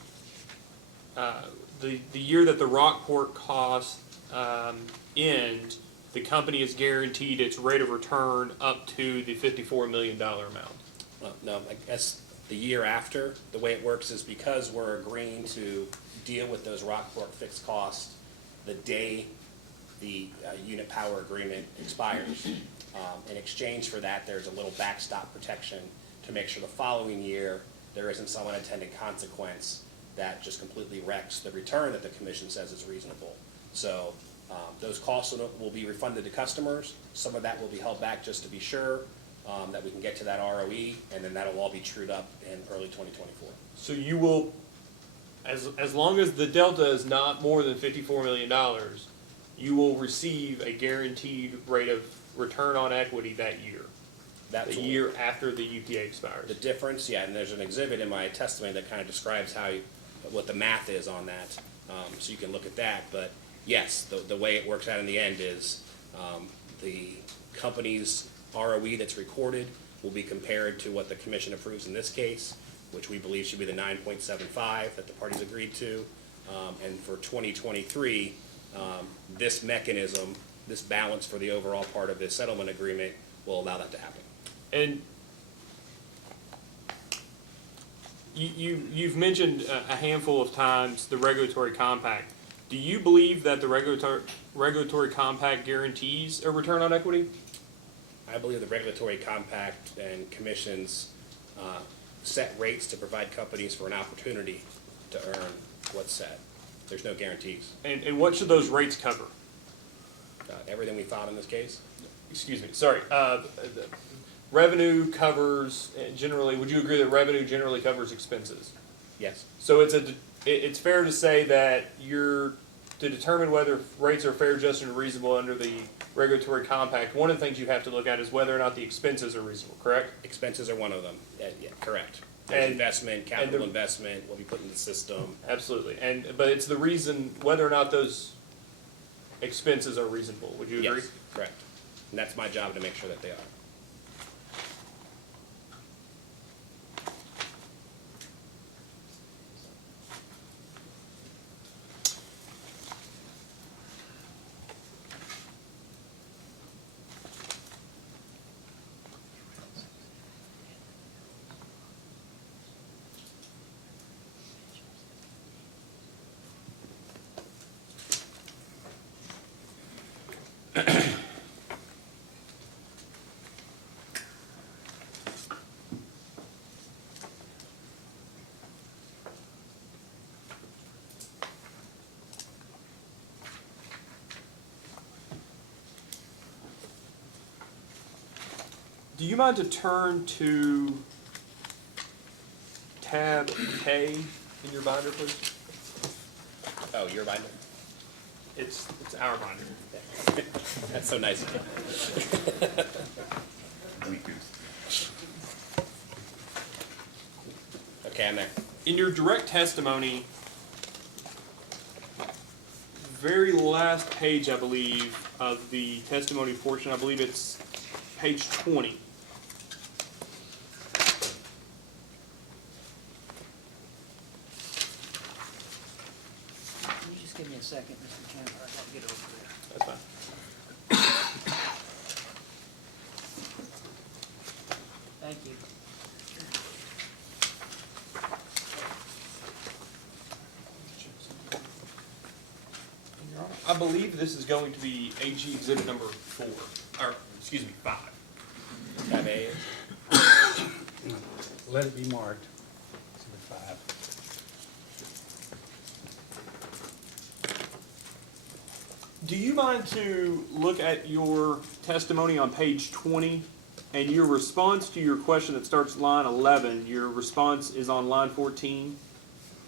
the year that the Rockport costs end, the company is guaranteed its rate of return up to the $54 million amount. Well, no, I guess the year after, the way it works is because we're agreeing to deal with those Rockport fixed costs the day the unit power agreement expires. In exchange for that, there's a little backstop protection to make sure the following year there isn't some unintended consequence that just completely wrecks the return that the commission says is reasonable. So those costs will be refunded to customers. Some of that will be held back just to be sure that we can get to that ROE, and then that'll all be trued up in early 2024. So you will, as long as the delta is not more than $54 million, you will receive a guaranteed rate of return on equity that year. That's the year after the UPA expires. The difference, yeah, and there's an exhibit in my testimony that kind of describes what the math is on that, so you can look at that. But yes, the way it works out in the end is the company's ROE that's recorded will be compared to what the commission approves in this case, which we believe should be the 9.75 that the parties agreed to. And for 2023, this mechanism, this balance for the overall part of this settlement agreement will allow that to happen. And you've mentioned a handful of times the regulatory compact. Do you believe that the regulatory compact guarantees a return on equity? I believe the regulatory compact and commissions set rates to provide companies for an opportunity to earn what's set. There's no guarantees. And what should those rates cover? Everything we filed in this case? Excuse me, sorry. Revenue covers, generally, would you agree that revenue generally covers expenses? Yes. So it's fair to say that your to determine whether rates are fair, just, and reasonable under the regulatory compact, one of the things you have to look at is whether or not the expenses are reasonable, correct? Expenses are one of them, yeah, correct. There's And- investment, and capital the- investment, what we put in the system. Absolutely, but it's the reason, whether or not those expenses are reasonable, would you agree? Yes, correct. And that's my job to make sure that they are. Do you mind to turn to tab K in your binder, please? Oh, your binder? It's our binder. That's so nice of you. Okay, I'm there. In your direct testimony, very last page, I believe, of the testimony portion, I believe it's page 20. Can you just give me a second, Mr. Chandler? I gotta get over there. That's fine. Thank you. I believe this is going to be AG exhibit number 4, or, excuse me, 5. Tab A. Let it be marked. Exhibit 5. Do you mind to look at your testimony on page 20 and your response to your question that starts line 11, your response is on line 14?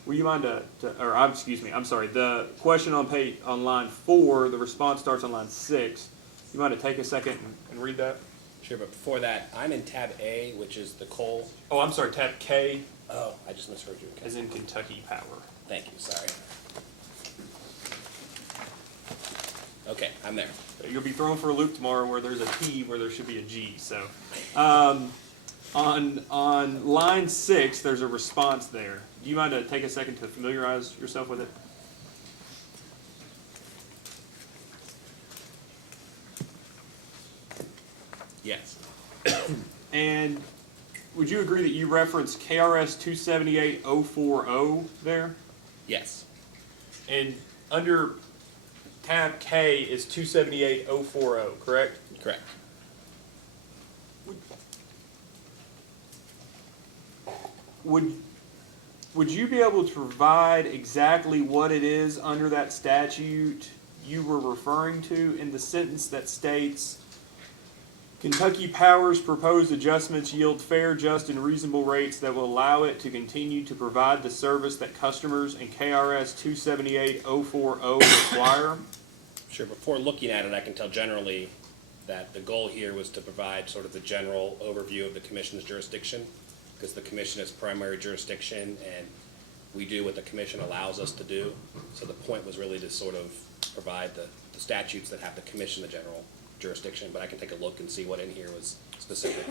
Will you mind I'm sorry, the question on line 4, the response starts on line 6. You mind to take a second and read that? Sure, but before that, I'm in tab A, which is the coal. Oh, I'm sorry, tab K, Oh, I just misheard you. Okay. as in Kentucky Power. Thank you, sorry. Okay, I'm there. You'll be thrown for a loop tomorrow where there's a T where there should be a G. So, on line 6, there's a response there. Do you mind to take a second to familiarize yourself with it? Yes. And would you agree that you referenced KRS 278040 there? Yes. And under tab K is 278040, correct? Correct. Would you be able to provide exactly what it is under that statute you were referring to in the sentence that states, Kentucky Power's proposed adjustments yield fair, just, and reasonable rates that will allow it to continue to provide the service that customers in KRS 278040 require? Sure, before looking at it, I can tell generally that the goal here was to provide sort of the general overview of the commission's jurisdiction, because the commission is primary jurisdiction and we do what the commission allows us to do. So the point was really to sort of provide the statutes that have the commission the general jurisdiction, but I can take a look and see what in here was specific.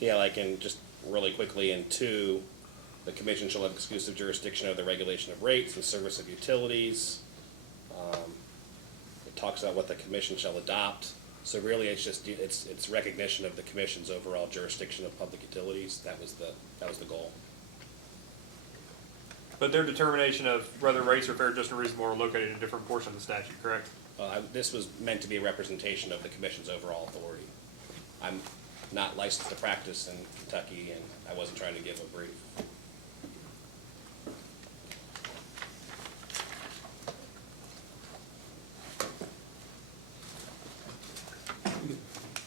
Yeah, like in just really quickly in 2, the commission shall have exclusive jurisdiction over the regulation of rates and service of utilities. It talks about what the commission shall adopt. So really, it's just it's recognition of the commission's overall jurisdiction of public utilities. That was the goal. But their determination of whether rates are fair, just, and reasonable are located in a different portion of the statute, correct? This was meant to be a representation of the commission's overall authority. I'm not licensed to practice in Kentucky, and I wasn't trying to give a brief.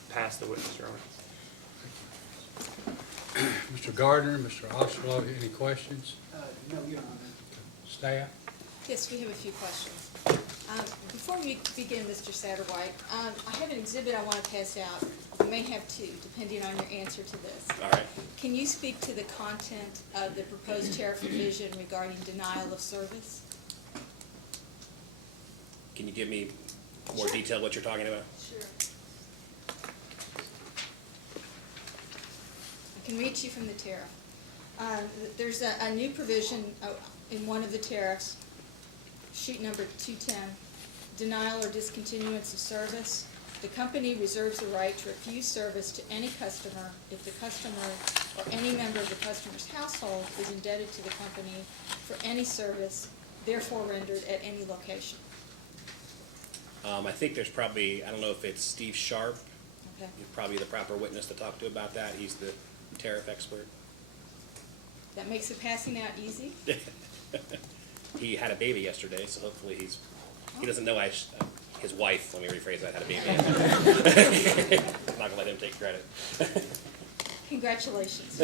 Pass the witness, Your Honor. Mr. Gardner, Mr. Osterloh, any questions? No, Your Honor. Staff? Yes, we have a few questions. Before we begin, Mr. Satterwhite, I have an exhibit I want to pass out. You may have two, depending on your answer to this. All right. Can you speak to the content of the proposed tariff revision regarding denial of service? Can you give me more detail what you're talking about? Sure. I can read to you from the tariff. There's a new provision in one of the tariffs, sheet number 210, denial or discontinuance of service. The company reserves the right to refuse service to any customer if the customer or any member of the customer's household is indebted to the company for any service therefore rendered at any location. I think there's probably, I don't know if it's Steve Sharp, Okay. he's probably the proper witness to talk to about that. He's the tariff expert. That makes the passing out easy. He had a baby yesterday, so hopefully he doesn't know his wife, let me rephrase that, had a baby. I'm not gonna let him take credit. Congratulations.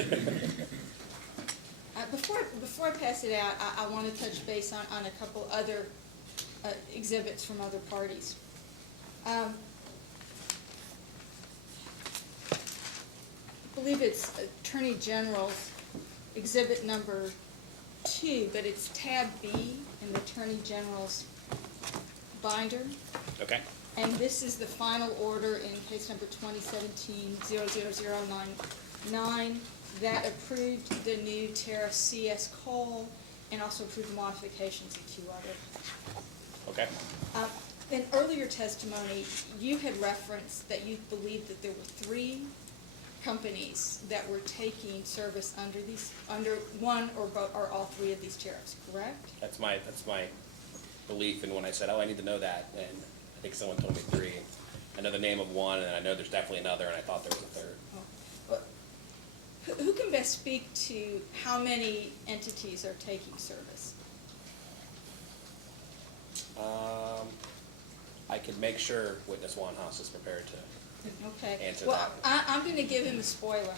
Before I pass it out, I want to touch base on a couple other exhibits from other parties. I believe it's Attorney General's exhibit number 2, but it's tab B in the Attorney General's binder. Okay. And this is the final order in case number 2017-00099 that approved the new tariff CS coal and also approved the modifications of 2 other. Okay. In earlier testimony, you had referenced that you believed that there were 3 companies that were taking service under one or both or all 3 of these tariffs, correct? That's my belief, and when I said, I need to know that, and I think someone told me 3. I know the name of one, and I know there's definitely another, and I thought there was a third. Who can best speak to how many entities are taking service? I could make sure witness Juan Haas is prepared to Okay. answer Well, that. I'm going to give him a spoiler.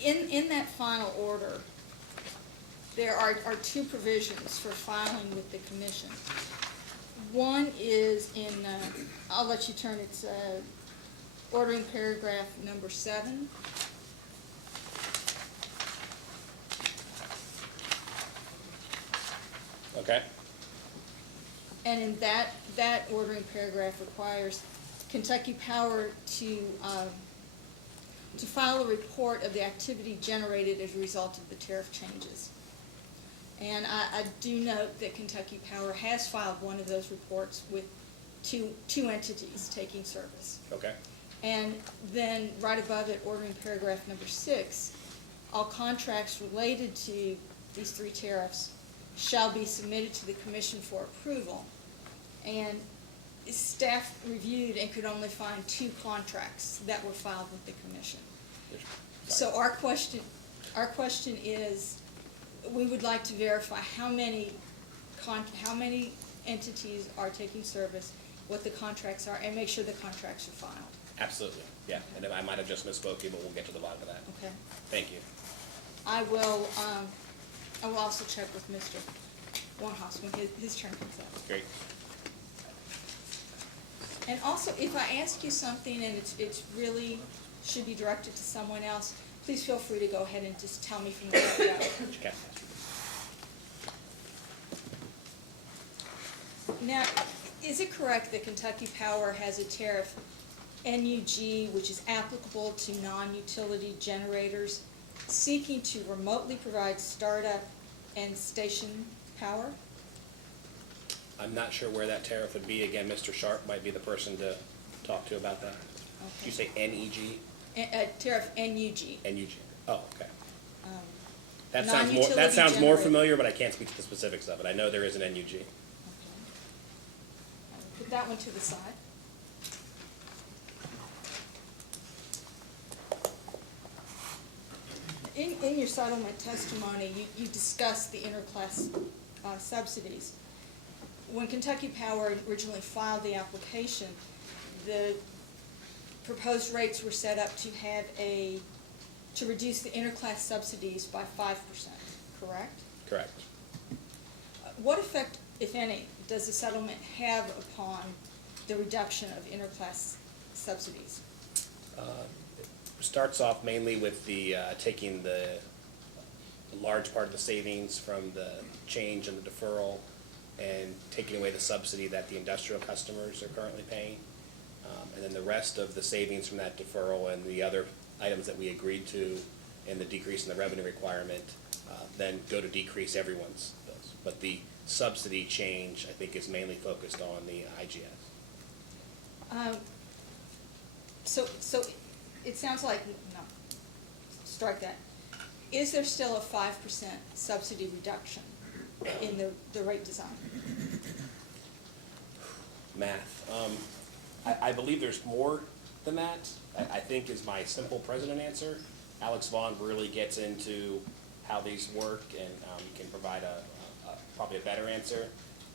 In that final order, there are 2 provisions for filing with the commission. One is in, I'll let you turn, it's ordering paragraph number 7. Okay. And in that ordering paragraph requires Kentucky Power to file a report of the activity generated as a result of the tariff changes. And I do note that Kentucky Power has filed one of those reports with two entities taking service. Okay. And then right above it, ordering paragraph number 6, all contracts related to these 3 tariffs shall be submitted to the commission for approval. And staff reviewed and could only find 2 contracts that were filed with the commission. So our question is, we would like to verify how many entities are taking service, what the contracts are, and make sure the contracts are filed. Absolutely, yeah. And I might have just misspoke you, but we'll get to the bottom of that. Okay. Thank you. I will also check with Mr. Warnhaus when his turn comes up. Great. And also, if I ask you something and it's really should be directed to someone else, please feel free to go ahead and just tell me from the get-go. Okay. Now, is it correct that Kentucky Power has a tariff NUG, which is applicable to non-utility generators seeking to remotely provide startup and station power? I'm not sure where that tariff would be. Again, Mr. Sharp might be the person to talk to about that. Did you say NEG? Tariff NUG. NUG. Oh, okay. That Non-utility sounds more generator. familiar, but I can't speak to the specifics of it. I know there is an NUG. Put that one to the side. In your settlement testimony, you discussed the interclass subsidies. When Kentucky Power originally filed the application, the proposed rates were set up to have a to reduce the interclass subsidies by 5%, correct? Correct. What effect, if any, does the settlement have upon the reduction of interclass subsidies? It starts off mainly with the, taking the large part of the savings from the change and the deferral and taking away the subsidy that the industrial customers are currently paying. And then the rest of the savings from that deferral and the other items that we agreed to and the decrease in the revenue requirement then go to decrease everyone's bills. But the subsidy change, I think, is mainly focused on the IGS. So it sounds like, no, strike that. Is there still a 5% subsidy reduction in the rate design? Math. I believe there's more than that, I think is my simple president answer. Alex Vaughn really gets into how these work and can provide probably a better answer.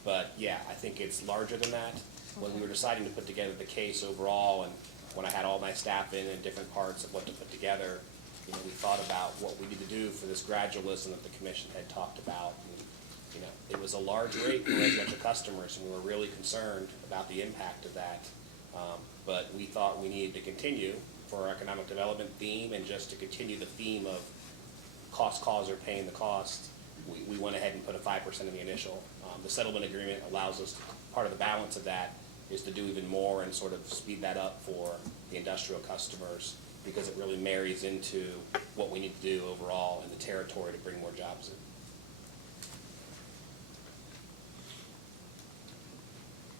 But yeah, I think it's larger than that. When we were deciding to put together the case overall and when I had all my staff in different parts of what to put together, you know, we thought about what we need to do for this gradualism that the commission had talked about. And, you know, it was a large rate for residential customers, and we were really concerned about the impact of that. But we thought we needed to continue for our economic development theme and just to continue the theme of cost causer paying the cost. We went ahead and put a 5% in the initial. The settlement agreement allows us, part of the balance of that is to do even more and sort of speed that up for the industrial customers because it really marries into what we need to do overall in the territory to bring more jobs in.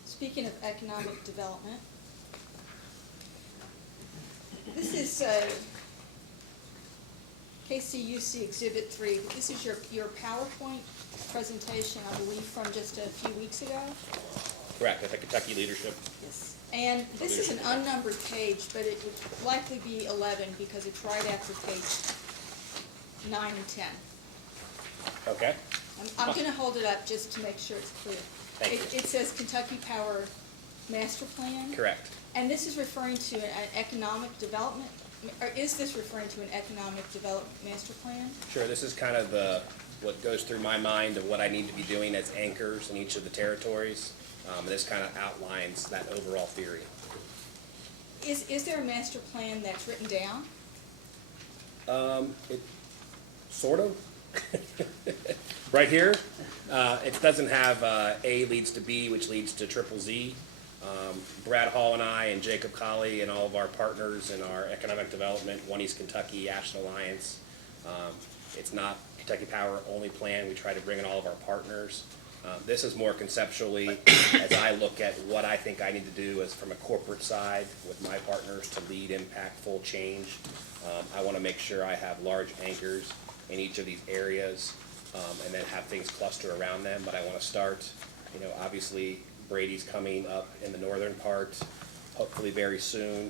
Speaking of economic development, this is KCUC Exhibit 3. This is your PowerPoint presentation, I believe, from just a few weeks ago. Correct, at the Kentucky Leadership. Yes. And this is an unnumbered page, but it would likely be 11 because it's right after page 9 and 10. Okay. I'm going to hold it up just to make sure it's clear. Thank you. It says Kentucky Power Master Plan. Correct. And this is referring to an economic development, or is this referring to an economic development master plan? Sure, this is kind of what goes through my mind of what I need to be doing as anchors in each of the territories. And this kind of outlines that overall theory. Is there a master plan that's written down? It sort of. Right here, it doesn't have A leads to B, which leads to triple Z. Brad Hall and I and Jacob Colley and all of our partners in our economic development, One East Kentucky, Ashland Alliance. It's not Kentucky Power only plan. We try to bring in all of our partners. This is more conceptually as I look at what I think I need to do as from a corporate side with my partners to lead impactful change. I want to make sure I have large anchors in each of these areas and then have things cluster around them. But I want to start, you know, obviously Brady's coming up in the northern part, hopefully very soon.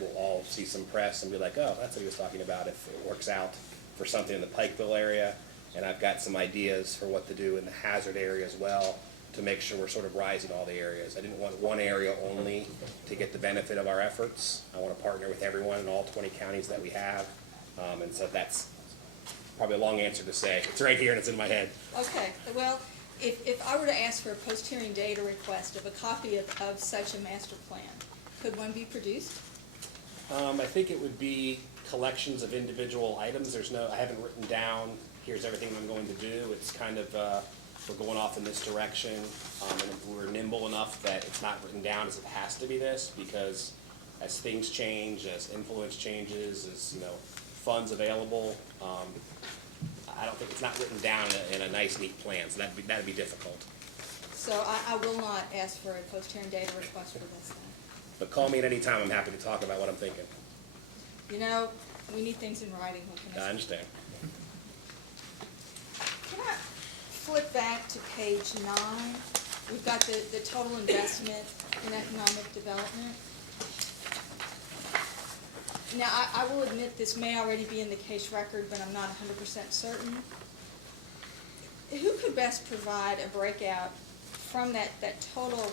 We'll all see some press and be like, oh, that's what he was talking about if it works out for something in the Pikeville area. And I've got some ideas for what to do in the hazard area as well to make sure we're sort of rising all the areas. I didn't want one area only to get the benefit of our efforts. I want to partner with everyone in all 20 counties that we have. And so that's probably a long answer to say. It's right here and it's in my head. Okay, well, if I were to ask for a post-hearing data request of a copy of such a master plan, could one be produced? I think it would be collections of individual items. I haven't written down, here's everything I'm going to do. It's kind of, we're going off in this direction. And we're nimble enough that it's not written down as it has to be this, because as things change, as influence changes, as, you know, funds available, I don't think it's not written down in a nice, neat plan, so that'd be difficult. So I will not ask for a post-hearing data request for this then. But call me at any time, I'm happy to talk about what I'm thinking. You know, we need things in writing, what can I say? I understand. Can I flip back to page 9? We've got the total investment in economic development. Now, I will admit this may already be in the case record, but I'm not 100% certain. Who could best provide a breakout from that total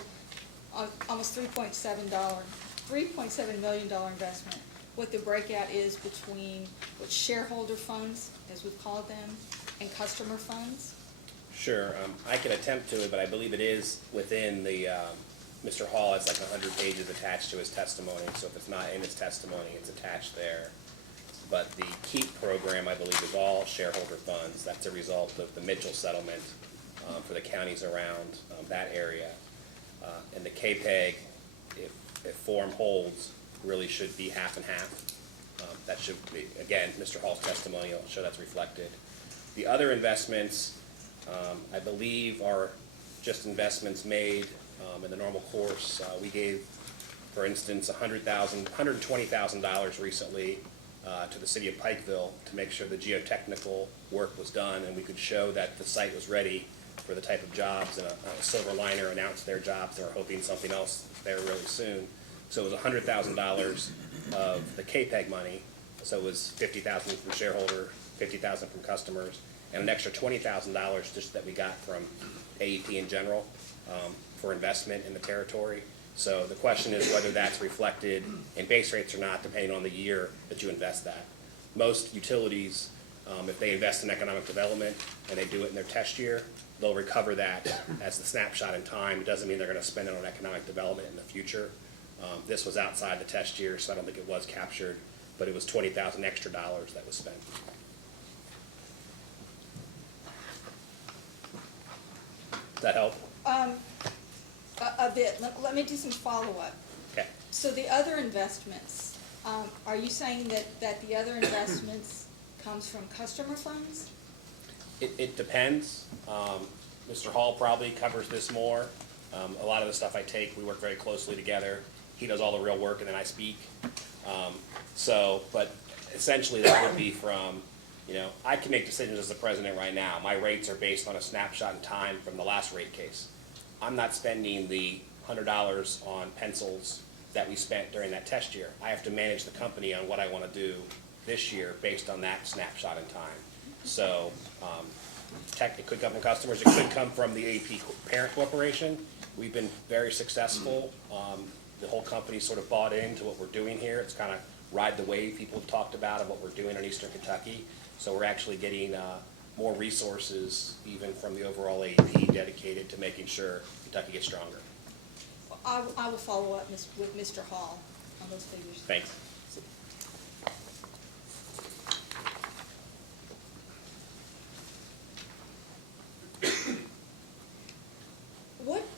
almost $3.7 million investment? what the breakout is between what shareholder funds, as we've called them, and customer funds? Sure, I can attempt to, but I believe it is within the, Mr. Hall has like 100 pages attached to his testimony, so if it's not in his testimony, it's attached there. But the KEEP program, I believe, is all shareholder funds. That's a result of the Mitchell settlement for the counties around that area. And the KPEG, if form holds, really should be half and half. That should be, again, Mr. Hall's testimony will show that's reflected. The other investments, I believe, are just investments made in the normal course. We gave, for instance, $120,000 recently to the city of Pikeville to make sure the geotechnical work was done and we could show that the site was ready for the type of jobs, and a Silver Liner announced their jobs. They were hoping something else there really soon. So it was $100,000 of the KPEG money. So it was $50,000 from shareholder, $50,000 from customers, and an extra $20,000 just that we got from AEP in general for investment in the territory. So the question is whether that's reflected in base rates or not, depending on the year that you invest that. Most utilities, if they invest in economic development and they do it in their test year, they'll recover that as the snapshot in time. It doesn't mean they're going to spend it on economic development in the future. This was outside the test year, so I don't think it was captured, but it was $20,000 extra dollars that was spent. Does that help? A bit. Let me do some follow-up. Okay. So the other investments, are you saying that the other investments comes from customer funds? It depends. Mr. Hall probably covers this more. A lot of the stuff I take, we work very closely together. He does all the real work and then I speak. But essentially that would be from, I can make decisions as the president right now. My rates are based on a snapshot in time from the last rate case. I'm not spending the $100 on pencils that we spent during that test year. I have to manage the company on what I want to do this year based on that snapshot in time. So it could come from customers, it could come from the AP parent corporation. We've been very successful. The whole company sort of bought into what we're doing here. It's kind of ride the wave people have talked about of what we're doing in Eastern Kentucky. So we're actually getting more resources even from the overall AP dedicated to making sure Kentucky gets stronger. I will follow up with Mr. Hall on those figures. Thanks.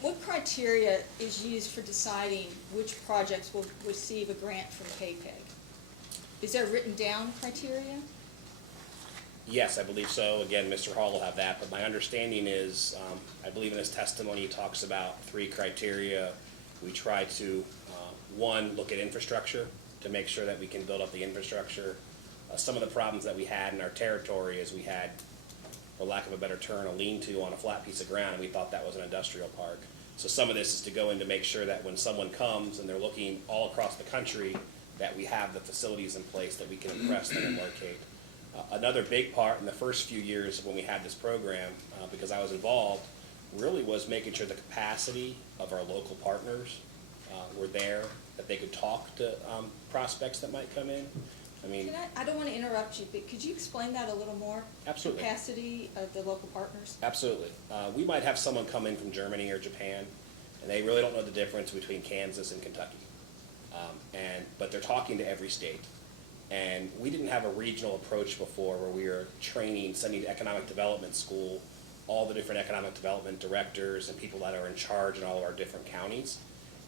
What criteria is used for deciding which projects will receive a grant from KPEG? Is there written down criteria? Yes, I believe so. Again, Mr. Hall will have that, but my understanding is, I believe in his testimony, he talks about 3 criteria. We try to, 1, look at infrastructure to make sure that we can build up the infrastructure. Some of the problems that we had in our territory is we had, for lack of a better term, a lean-to on a flat piece of ground, and we thought that was an industrial park. So some of this is to go in to make sure that when someone comes and they're looking all across the country, that we have the facilities in place that we can impress them and locate. Another big part in the first few years when we had this program, because I was involved, really was making sure the capacity of our local partners were there, that they could talk to prospects that might come in. I don't want to interrupt you, but could you explain that a little more? Absolutely. Capacity of the local partners? Absolutely. We might have someone come in from Germany or Japan, and they really don't know the difference between Kansas and Kentucky. But they're talking to every state. And we didn't have a regional approach before where we were sending to economic development school, all the different economic development directors and people that are in charge in all of our different counties.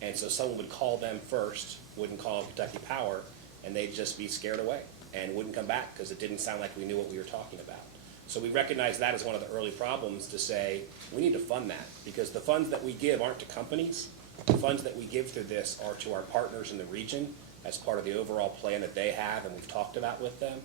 And so someone would call them first, wouldn't call Kentucky Power, and they'd just be scared away and wouldn't come back because it didn't sound like we knew what we were talking about. So we recognized that as one of the early problems to say, we need to fund that because the funds that we give aren't to companies. The funds that we give through this are to our partners in the region as part of the overall plan that they have and we've talked about with them.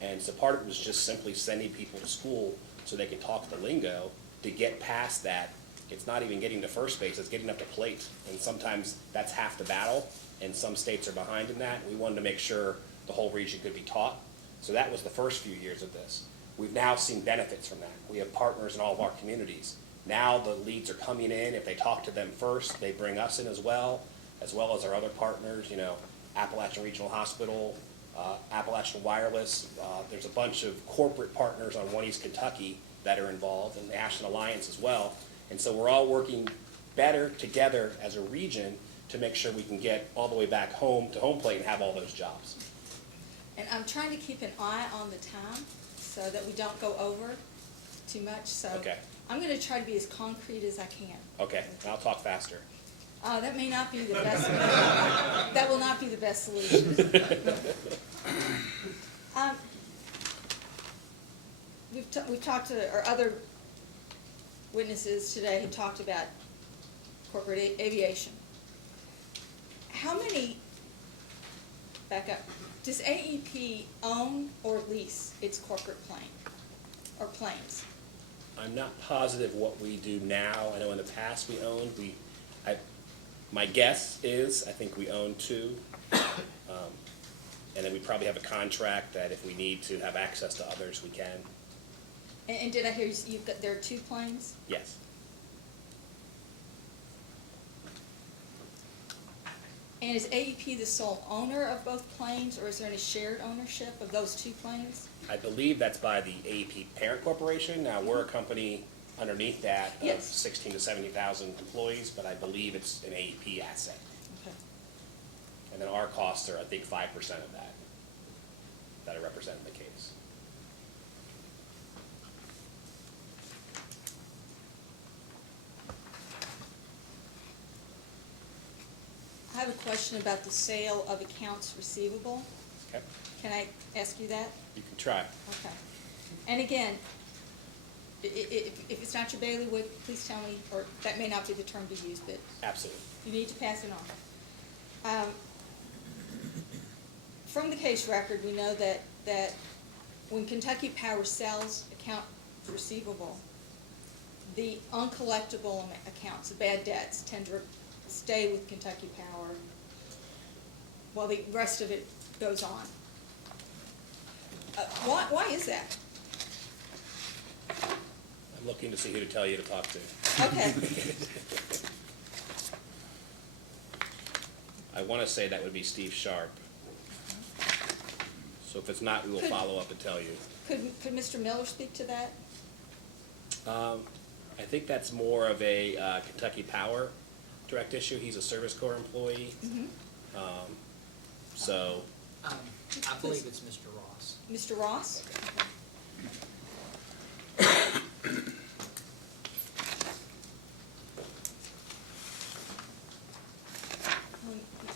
And so part of it was just simply sending people to school so they can talk the lingo to get past that. It's not even getting to first base, it's getting up to plate. And sometimes that's half the battle, and some states are behind in that. We wanted to make sure the whole region could be taught. So that was the first few years of this. We've now seen benefits from that. We have partners in all of our communities. Now the leads are coming in. If they talk to them first, they bring us in as well as our other partners. Appalachian Regional Hospital, Appalachian Wireless. There's a bunch of corporate partners on One East Kentucky that are involved, and the Ashland Alliance as well. And so we're all working better together as a region to make sure we can get all the way back home to home plate and have all those jobs. And I'm trying to keep an eye on the time so that we don't go over too much, so. Okay. I'm gonna try to be as concrete as I can. Okay, and I'll talk faster. That may not be the best, that will not be the best solution. We've talked to, or other witnesses today have talked about corporate aviation. How many, back up, does AEP own or lease its corporate plane or planes? I'm not positive what we do now. I know in the past we owned, my guess is, I think we own 2. And then we probably have a contract that if we need to have access to others, we can. And did I hear you've got, there are 2 planes? Yes. And is AEP the sole owner of both planes, or is there any shared ownership of those 2 planes? I believe that's by the AEP parent corporation. Now, we're a company underneath that of Yes. 16 to 70,000 employees, but I believe it's an AEP asset. Okay. And then our costs are, I think, 5% of that are represented in the case. I have a question about the sale of accounts receivable. Okay? Can I ask you that? You can try. Okay. And again, if it's not your bailiwick, please tell me, or that may not be the term to use, but Absolutely. you need to pass it on. From the case record, we know that when Kentucky Power sells accounts receivable, the uncollectible accounts, the bad debts, tend to stay with Kentucky Power while the rest of it goes on. Why is that? I'm looking to see who to tell you to talk to. Okay. I want to say that would be Steve Sharp. So if it's not, we will follow up and tell you. Could Mr. Miller speak to that? I think that's more of a Kentucky Power direct issue. He's a Service Corps employee. Mm-hmm. So, I believe it's Mr. Ross. Mr. Ross?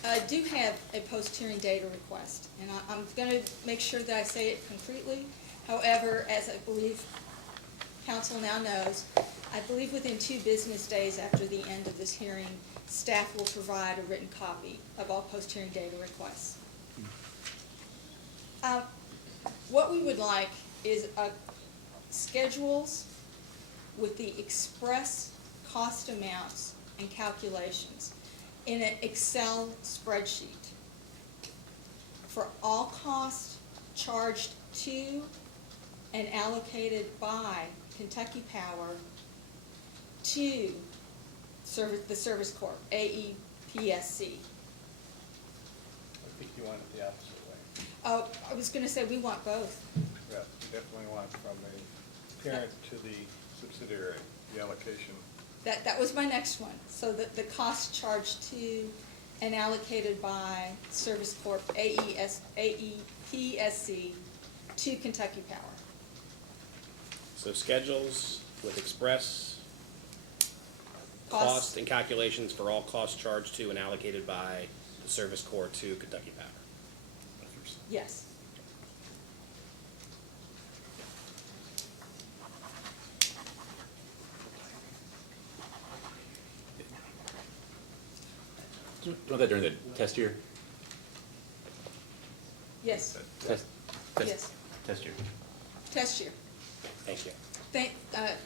I do have a post-hearing data request, and I'm going to make sure that I say it concretely. However, as I believe council now knows, I believe within 2 business days after the end of this hearing, staff will provide a written copy of all post-hearing data requests. What we would like is schedules with the express cost amounts and calculations in an Excel spreadsheet for all costs charged to and allocated by Kentucky Power to the Service Corp, AEPSC. I think you want it the opposite way. I was going to say we want both. Yeah, you definitely want from the parent to the subsidiary, the allocation. That was my next one. So that the cost charged to and allocated by Service Corp, AEPSC to Kentucky Power. so schedules with express cost and calculations for all costs charged to and allocated by the Service Corps to Kentucky Power. Yes. Do you want that during the test year? Yes. Test Yes. Test year. Test year. Thank you.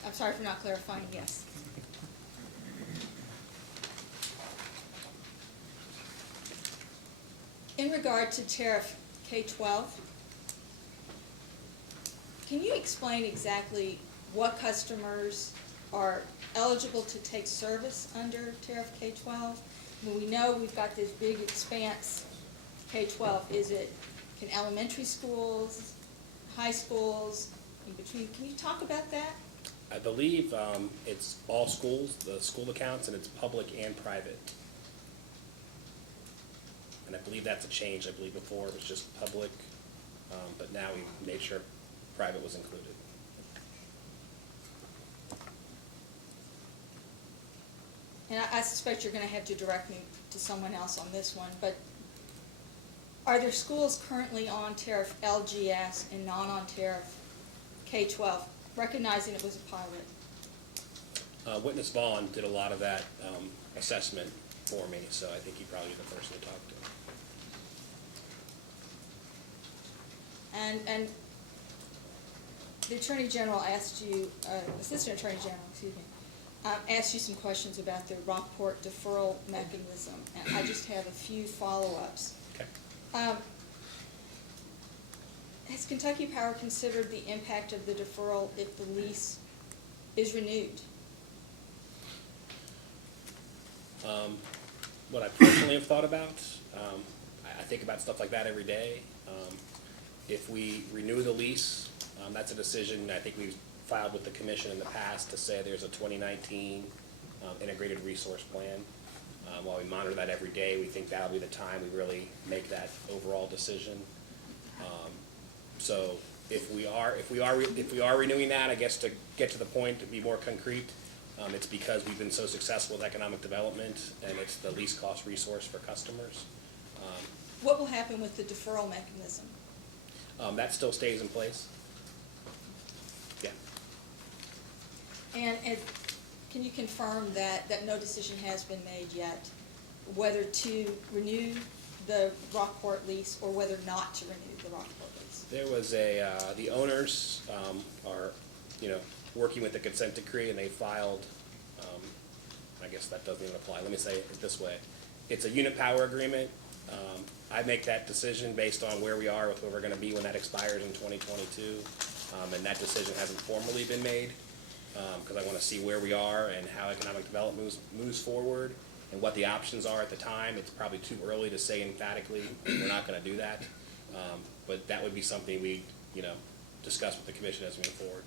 I'm sorry for not clarifying, yes. In regard to tariff K-12, can you explain exactly what customers are eligible to take service under tariff K-12? I mean, we know we've got this big expanse K-12? Can elementary schools, high schools, in between, can you talk about that? I believe it's all schools, the school accounts, and it's public and private. And I believe that's a change. I believe before it was just public, but now we made sure private was included. And I suspect you're gonna have to direct me to someone else on this one, but are there schools currently on tariff LGS and non-on tariff K-12, recognizing it was a pilot? Witness Vaughn did a lot of that assessment for me, so I think he probably be the person to talk to. And the Attorney General asked you, Assistant Attorney General, excuse me, asked you some questions about the Rockport deferral mechanism, and I just have a few follow-ups. Okay. Has Kentucky Power considered the impact of the deferral if the lease is renewed? What I personally have thought about, I think about stuff like that every day. If we renew the lease, that's a decision I think we've filed with the commission in the past to say there's a 2019 integrated resource plan. While we monitor that every day, we think that'll be the time we really make that overall decision. So if we are renewing that, I guess to get to the point, to be more concrete, it's because we've been so successful with economic development, and it's the least cost resource for customers. What will happen with the deferral mechanism? That still stays in place. Yeah. And can you confirm that no decision has been made yet, whether to renew the Rockport lease or whether not to renew the Rockport lease? There was the owners are, working with the consent decree, and they filed, I guess that doesn't even apply. Let me say it this way. It's a unit power agreement. I make that decision based on where we are with where we're going to be when that expires in 2022. And that decision hasn't formally been made because I want to see where we are and how economic development moves forward and what the options are at the time. It's probably too early to say emphatically we're not going to do that. But that would be something we, discuss with the commission as we move forward.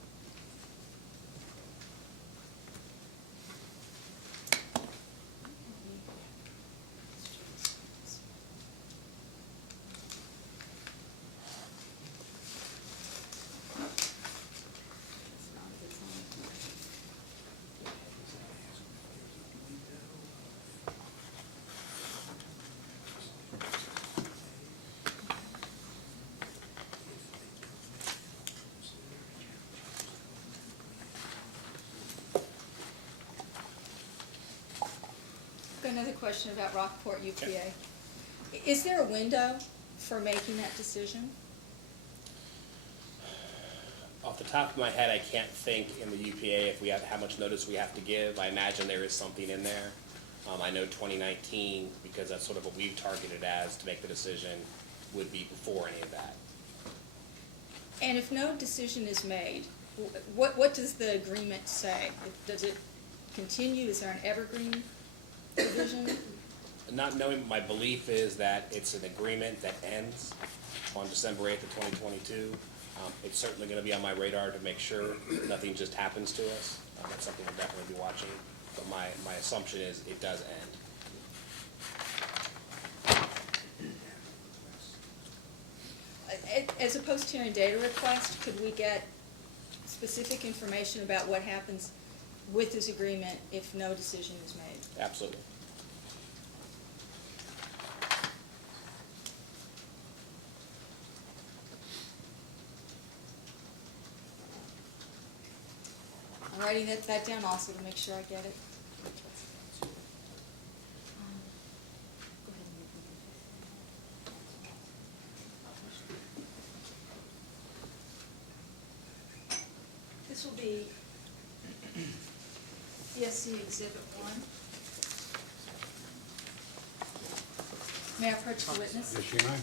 Another question about Rockport UPA. Is there a window for making that decision? Off the top of my head, I can't think in the UPA if we have how much notice we have to give. I imagine there is something in there. I know 2019, because that's sort of what we've targeted as to make the decision, would be before any of that. And if no decision is made, what does the agreement say? Does it continue? Is there an evergreen provision? Not knowing, my belief is that it's an agreement that ends on December 8th of 2022. It's certainly going to be on my radar to make sure nothing just happens to us. That's something we'll definitely be watching. But my assumption is it does end. As a post-hearing data request, could we get specific information about what happens with this agreement if no decision is made? Absolutely. I'm writing that down also to make sure I get it. This will be ESC Exhibit 1. May I approach the witness? Yes, you may.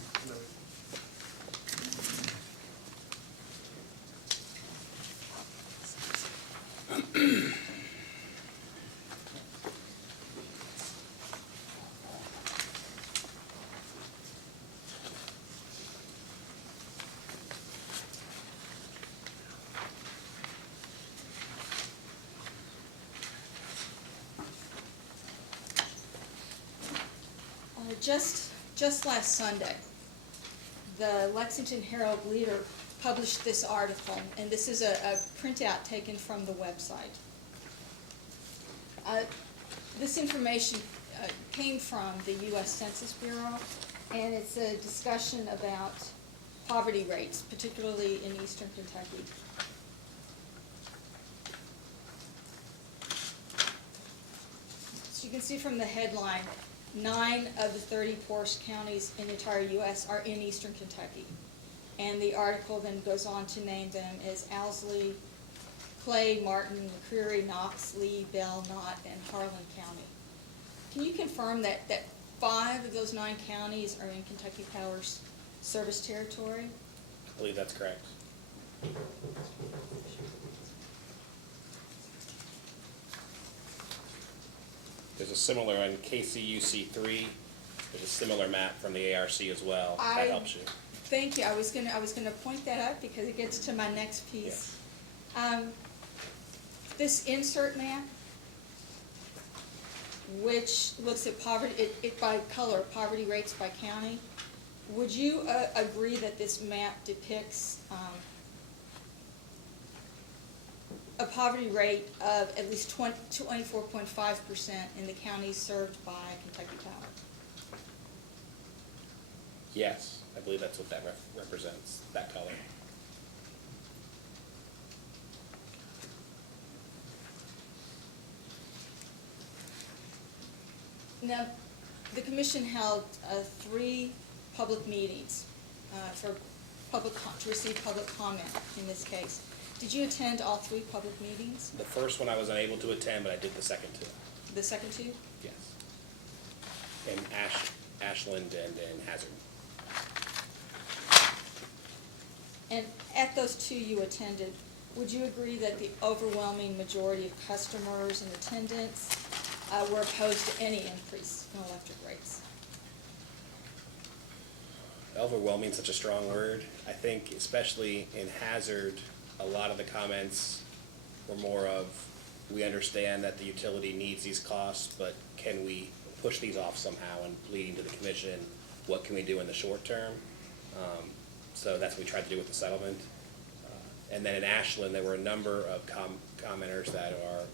just last Sunday, the Lexington Herald Leader published this article, and this is a printout taken from the website. This information came from the U.S. Census Bureau, and it's a discussion about poverty rates, particularly in eastern Kentucky. So you can see from the headline, 9 of the 30 poorest counties in the entire U.S. are in eastern Kentucky. And the article then goes on to name them as Owsley, Clay, Martin, McCreary, Knox, Lee, Bell, Knott, and Harlan County. Can you confirm that 5 of those 9 counties are in Kentucky Power's service territory? I believe that's correct. There's a similar on KCUC 3. There's a similar map from the ARC as well. That helps you. Thank you. I was gonna point that out because it gets to my next piece. This insert map, which looks at poverty, it by color, poverty rates by county. Would you agree that this map depicts a poverty rate of at least 24.5% in the counties served by Kentucky Power? Yes, I believe that's what that represents, that color. Now, the commission held 3 public meetings to receive public comment in this case. Did you attend all 3 public meetings? The first one I was unable to attend, but I did the second 2. The second 2? Yes. In Ashland and in Hazard. And at those 2 you attended, would you agree that the overwhelming majority of customers and attendants were opposed to any increase in electric rates? Overwhelming is such a strong word. I think especially in Hazard, a lot of the comments were more of, we understand that the utility needs these costs, but can we push these off somehow, and leading to the commission, what can we do in the short term? So that's what we tried to do with the settlement. And then in Ashland, there were a number of commenters that are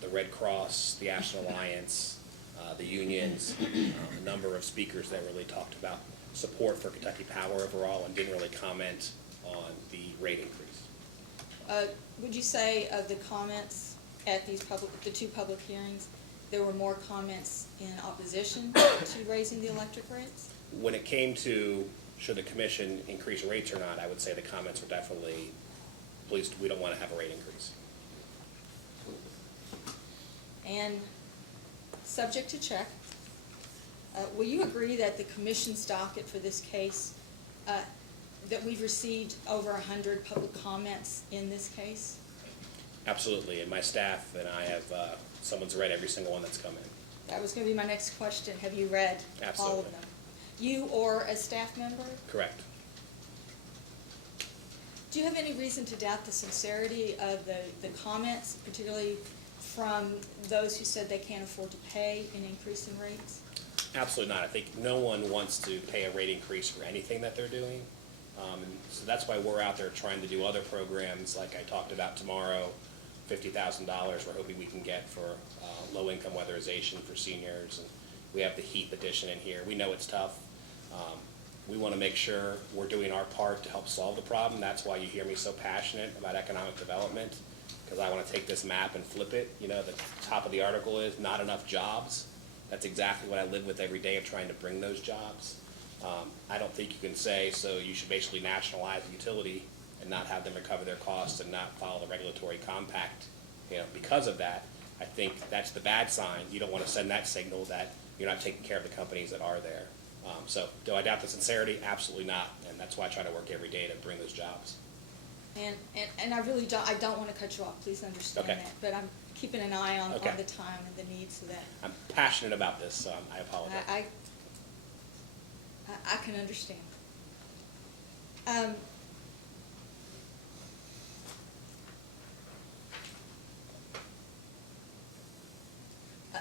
the Red Cross, the Ashland Alliance, the unions, a number of speakers that really talked about support for Kentucky Power overall and didn't really comment on the rate increase. Would you say of the comments at the 2 public hearings, there were more comments in opposition to raising the electric rates? When it came to should the commission increase rates or not, I would say the comments were definitely, please, we don't want to have a rate increase. And subject to check, will you agree that the commission's docket for this case, that we've received over 100 public comments in this case? Absolutely, and my staff and I have, someone's read every single one that's come in. That was going to be my next question. Have you read all Absolutely. of them? You or a staff member? Correct. Do you have any reason to doubt the sincerity of the comments, particularly from those who said they can't afford to pay an increase in rates? Absolutely not. I think no one wants to pay a rate increase for anything that they're doing. And so that's why we're out there trying to do other programs like I talked about tomorrow, $50,000 we're hoping we can get for low-income weatherization for seniors. And we have the HEAP edition in here. We know it's tough. We want to make sure we're doing our part to help solve the problem. That's why you hear me so passionate about economic development, because I want to take this map and flip it. You know, the top of the article is not enough jobs. That's exactly what I live with every day of trying to bring those jobs. I don't think you can say, so you should basically nationalize the utility and not have them recover their costs and not follow the regulatory compact, you know, because of that. I think that's the bad sign. You don't want to send that signal that you're not taking care of the companies that are there. So do I doubt the sincerity? Absolutely not, and that's why I try to work every day to bring those jobs. And I really don't want to cut you off, please understand Okay. that, but I'm keeping an eye on Okay. the time and the need so that I'm passionate about this, so I apologize. I can understand.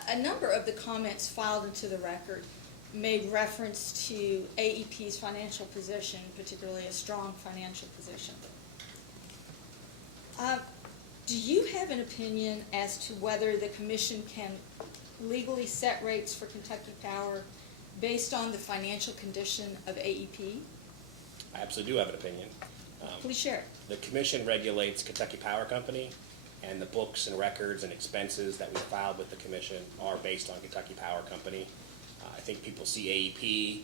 A number of the comments filed into the record made reference to AEP's financial position, particularly a strong financial position. Do you have an opinion as to whether the commission can legally set rates for Kentucky Power based on the financial condition of AEP? I absolutely do have an opinion. Please share it. The commission regulates Kentucky Power Company, and the books and records and expenses that we filed with the commission are based on Kentucky Power Company. I think people see AEP,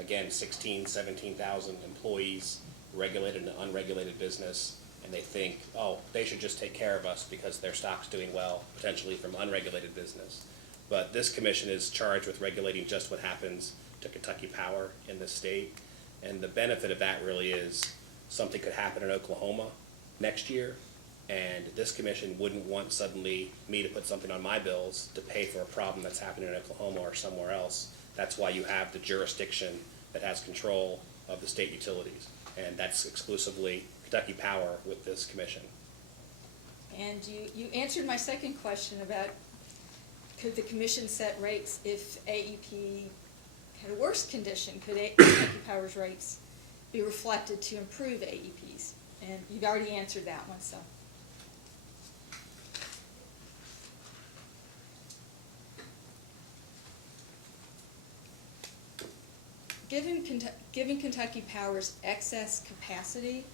again, 17,000 employees, regulated and unregulated business, and they think, oh, they should just take care of us because their stock's doing well, potentially from unregulated business. But this commission is charged with regulating just what happens to Kentucky Power in this state. And the benefit of that really is something could happen in Oklahoma next year, and this commission wouldn't want suddenly me to put something on my bills to pay for a problem that's happening in Oklahoma or somewhere else. That's why you have the jurisdiction that has control of the state utilities, and that's exclusively Kentucky Power with this commission. And you answered my second question about could the commission set rates if AEP had a worse condition? Could Kentucky Power's rates be reflected to improve AEP's? And you've already answered that one, so. Given Kentucky Power's excess capacity,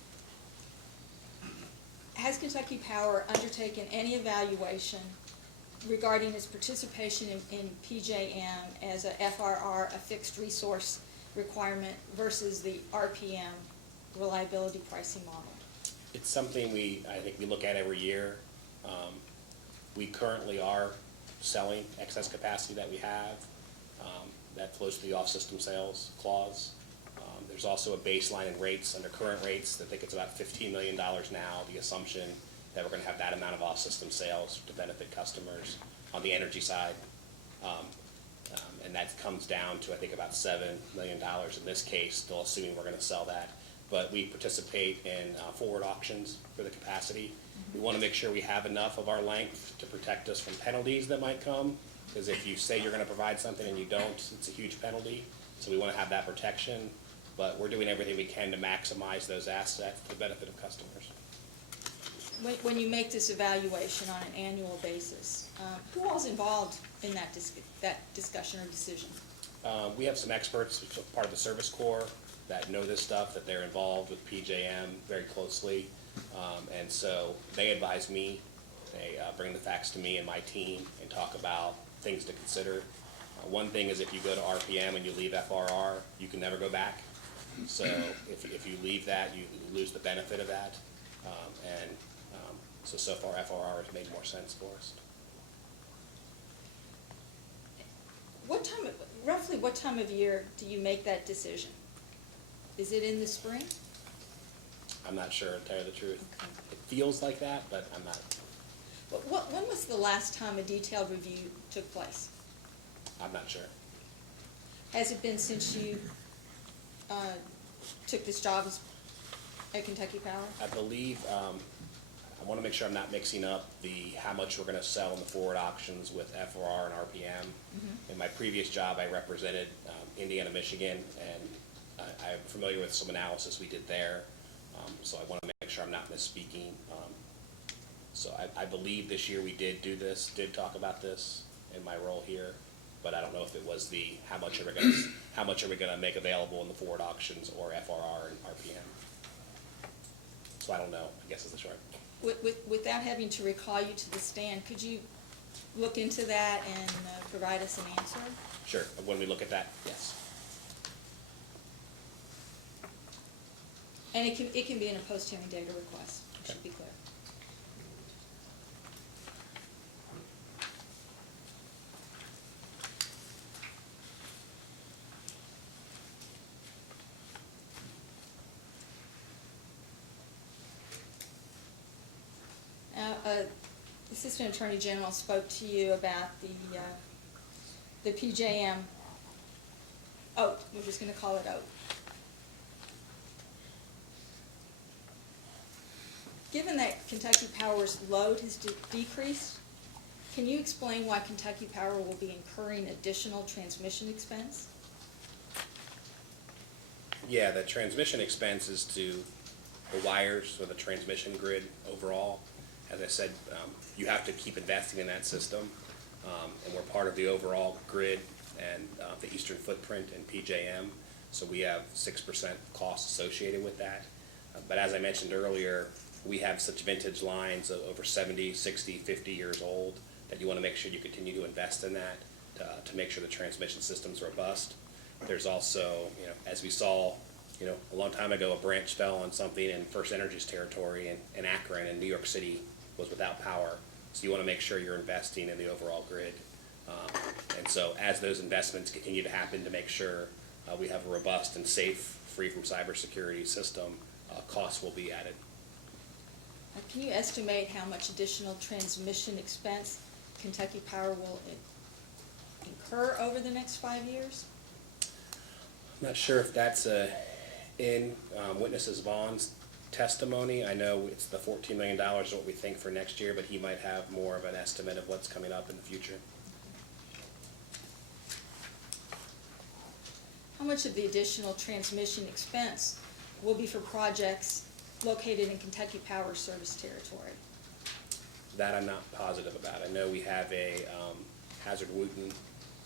has Kentucky Power undertaken any evaluation regarding its participation in PJM as a FRR, a fixed resource requirement, versus the RPM, reliability pricing model? It's something I think we look at every year. We currently are selling excess capacity that we have. That flows through the off-system sales clause. There's also a baseline in rates under current rates. I think it's about $15 million now, the assumption that we're going to have that amount of off-system sales to benefit customers on the energy side. And that comes down to, I think, about $7 million in this case, still assuming we're going to sell that. But we participate in forward auctions for the capacity. We want to make sure we have enough of our length to protect us from penalties that might come, because if you say you're going to provide something and you don't, it's a huge penalty. So we want to have that protection, but we're doing everything we can to maximize those assets for the benefit of customers. When you make this evaluation on an annual basis, who all's involved in that discussion or decision? We have some experts, part of the service corps, that know this stuff, that they're involved with PJM very closely. And so they advise me, they bring the facts to me and my team and talk about things to consider. One thing is if you go to RPM and you leave FRR, you can never go back. So if you leave that, you lose the benefit of that. So far FRR has made more sense for us. Roughly what time of year do you make that decision? Is it in the spring? I'm not sure, to tell you the truth. Okay. It feels like that, but I'm not. When was the last time a detailed review took place? I'm not sure. Has it been since you took this job at Kentucky Power? I believe, I want to make sure I'm not mixing up how much we're going to sell in the forward auctions with FRR and RPM. Mm-hmm. In my previous job, I represented Indiana, Michigan, and I'm familiar with some analysis we did there. So I want to make sure I'm not misspeaking. So I believe this year we did talk about this in my role here, but I don't know if it was how much are we going to make available in the forward auctions or FRR and RPM. So I don't know, I guess is the short. Without having to recall you to the stand, could you look into that and provide us an answer? Sure, when we look at that, yes. And it can be in a post-hearing data request, it should be clear. Assistant Attorney General spoke to you about the PJM OAT. We're just going to call it OAT. Given that Kentucky Power's load has decreased, can you explain why Kentucky Power will be incurring additional transmission expense? Yeah, the transmission expense is to the wires or the transmission grid overall. As I said, you have to keep investing in that system, and we're part of the overall grid and the eastern footprint in PJM, so we have 6% cost associated with that. But as I mentioned earlier, we have such vintage lines of over 70, 60, 50 years old that you want to make sure you continue to invest in that to make sure the transmission system's robust. There's also, as we saw, a long time ago, a branch fell on something in First Energy's territory in Akron, and New York City was without power. So you want to make sure you're investing in the overall grid. And so as those investments continue to happen to make sure we have a robust and safe, free from cybersecurity system, costs will be added. Can you estimate how much additional transmission expense Kentucky Power will incur over the next 5 years? I'm not sure if that's in Witnesses Vaughn's testimony. I know it's the $14 million is what we think for next year, but he might have more of an estimate of what's coming up in the future. How much of the additional transmission expense will be for projects located in Kentucky Power service territory? That I'm not positive about. I know we have a Hazard Wooten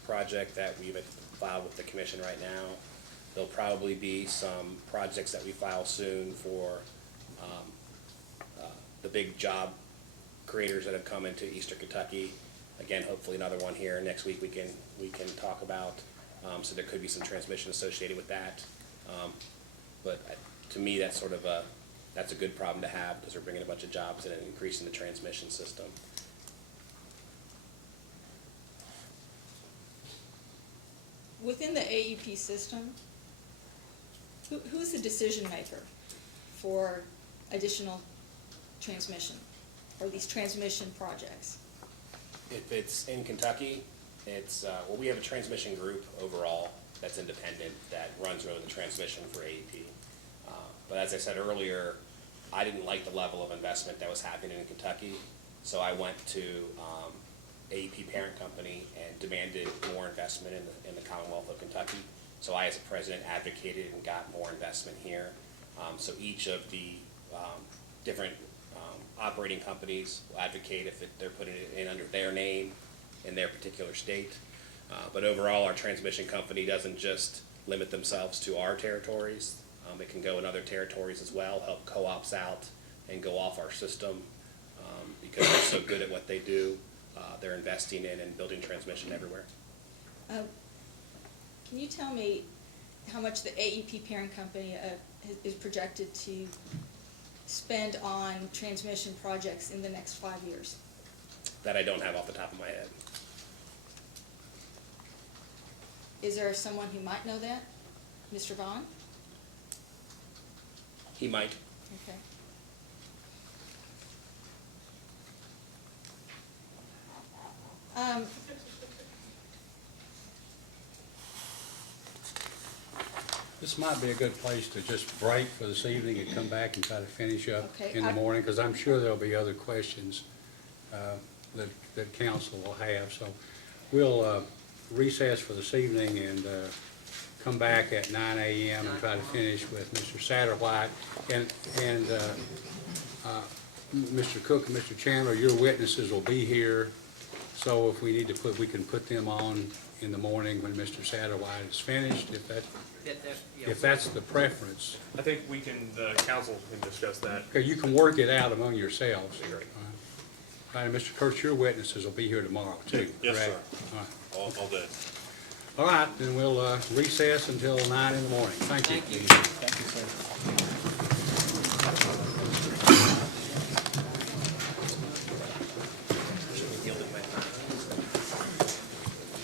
project that we've filed with the commission right now. There'll probably be some projects that we file soon for the big job creators that have come into Eastern Kentucky. Again, hopefully another one here next week we can talk about. So there could be some transmission associated with that. But to me, that's sort of that's a good problem to have because we're bringing a bunch of jobs in and increasing the transmission system. Within the AEP system, who's the decision maker for additional transmission or these transmission projects? If it's in Kentucky, it's, well, we have a transmission group overall that's independent that runs over the transmission for AEP. But as I said earlier, I didn't like the level of investment that was happening in Kentucky, so I went to AEP parent company and demanded more investment in the Commonwealth of Kentucky. So I, as a president, advocated and got more investment here. So each of the different operating companies will advocate if they're putting it in under their name in their particular state. But overall, our transmission company doesn't just limit themselves to our territories. It can go in other territories as well, help co-ops out and go off our system because they're so good at what they do. They're investing in and building transmission everywhere. Can you tell me how much the AEP parent company is projected to spend on transmission projects in the next 5 years? That I don't have off the top of my head. Is there someone who might know that? Mr. Vaughn? He might. Okay. This might be a good place to just break for this evening and come back and try to finish up Okay, in the morning, because I'm sure there'll be other questions that council will have. So we'll recess for this evening and come back at 9 a.m. and try to finish with Mr. Satterwhite. And Mr. Cook and Mr. Chandler, your witnesses will be here. So if we need to we can put them on in the morning when Mr. Satterwhite is finished, if that's the preference. I think the council can discuss that. Okay, you can work it out among yourselves. All right, Mr. Kurtz, your witnesses will be here tomorrow, too. Yes, sir. All right. All day. All right, then we'll recess until 9 in the morning. Thank you. Thank you. Thank you, sir.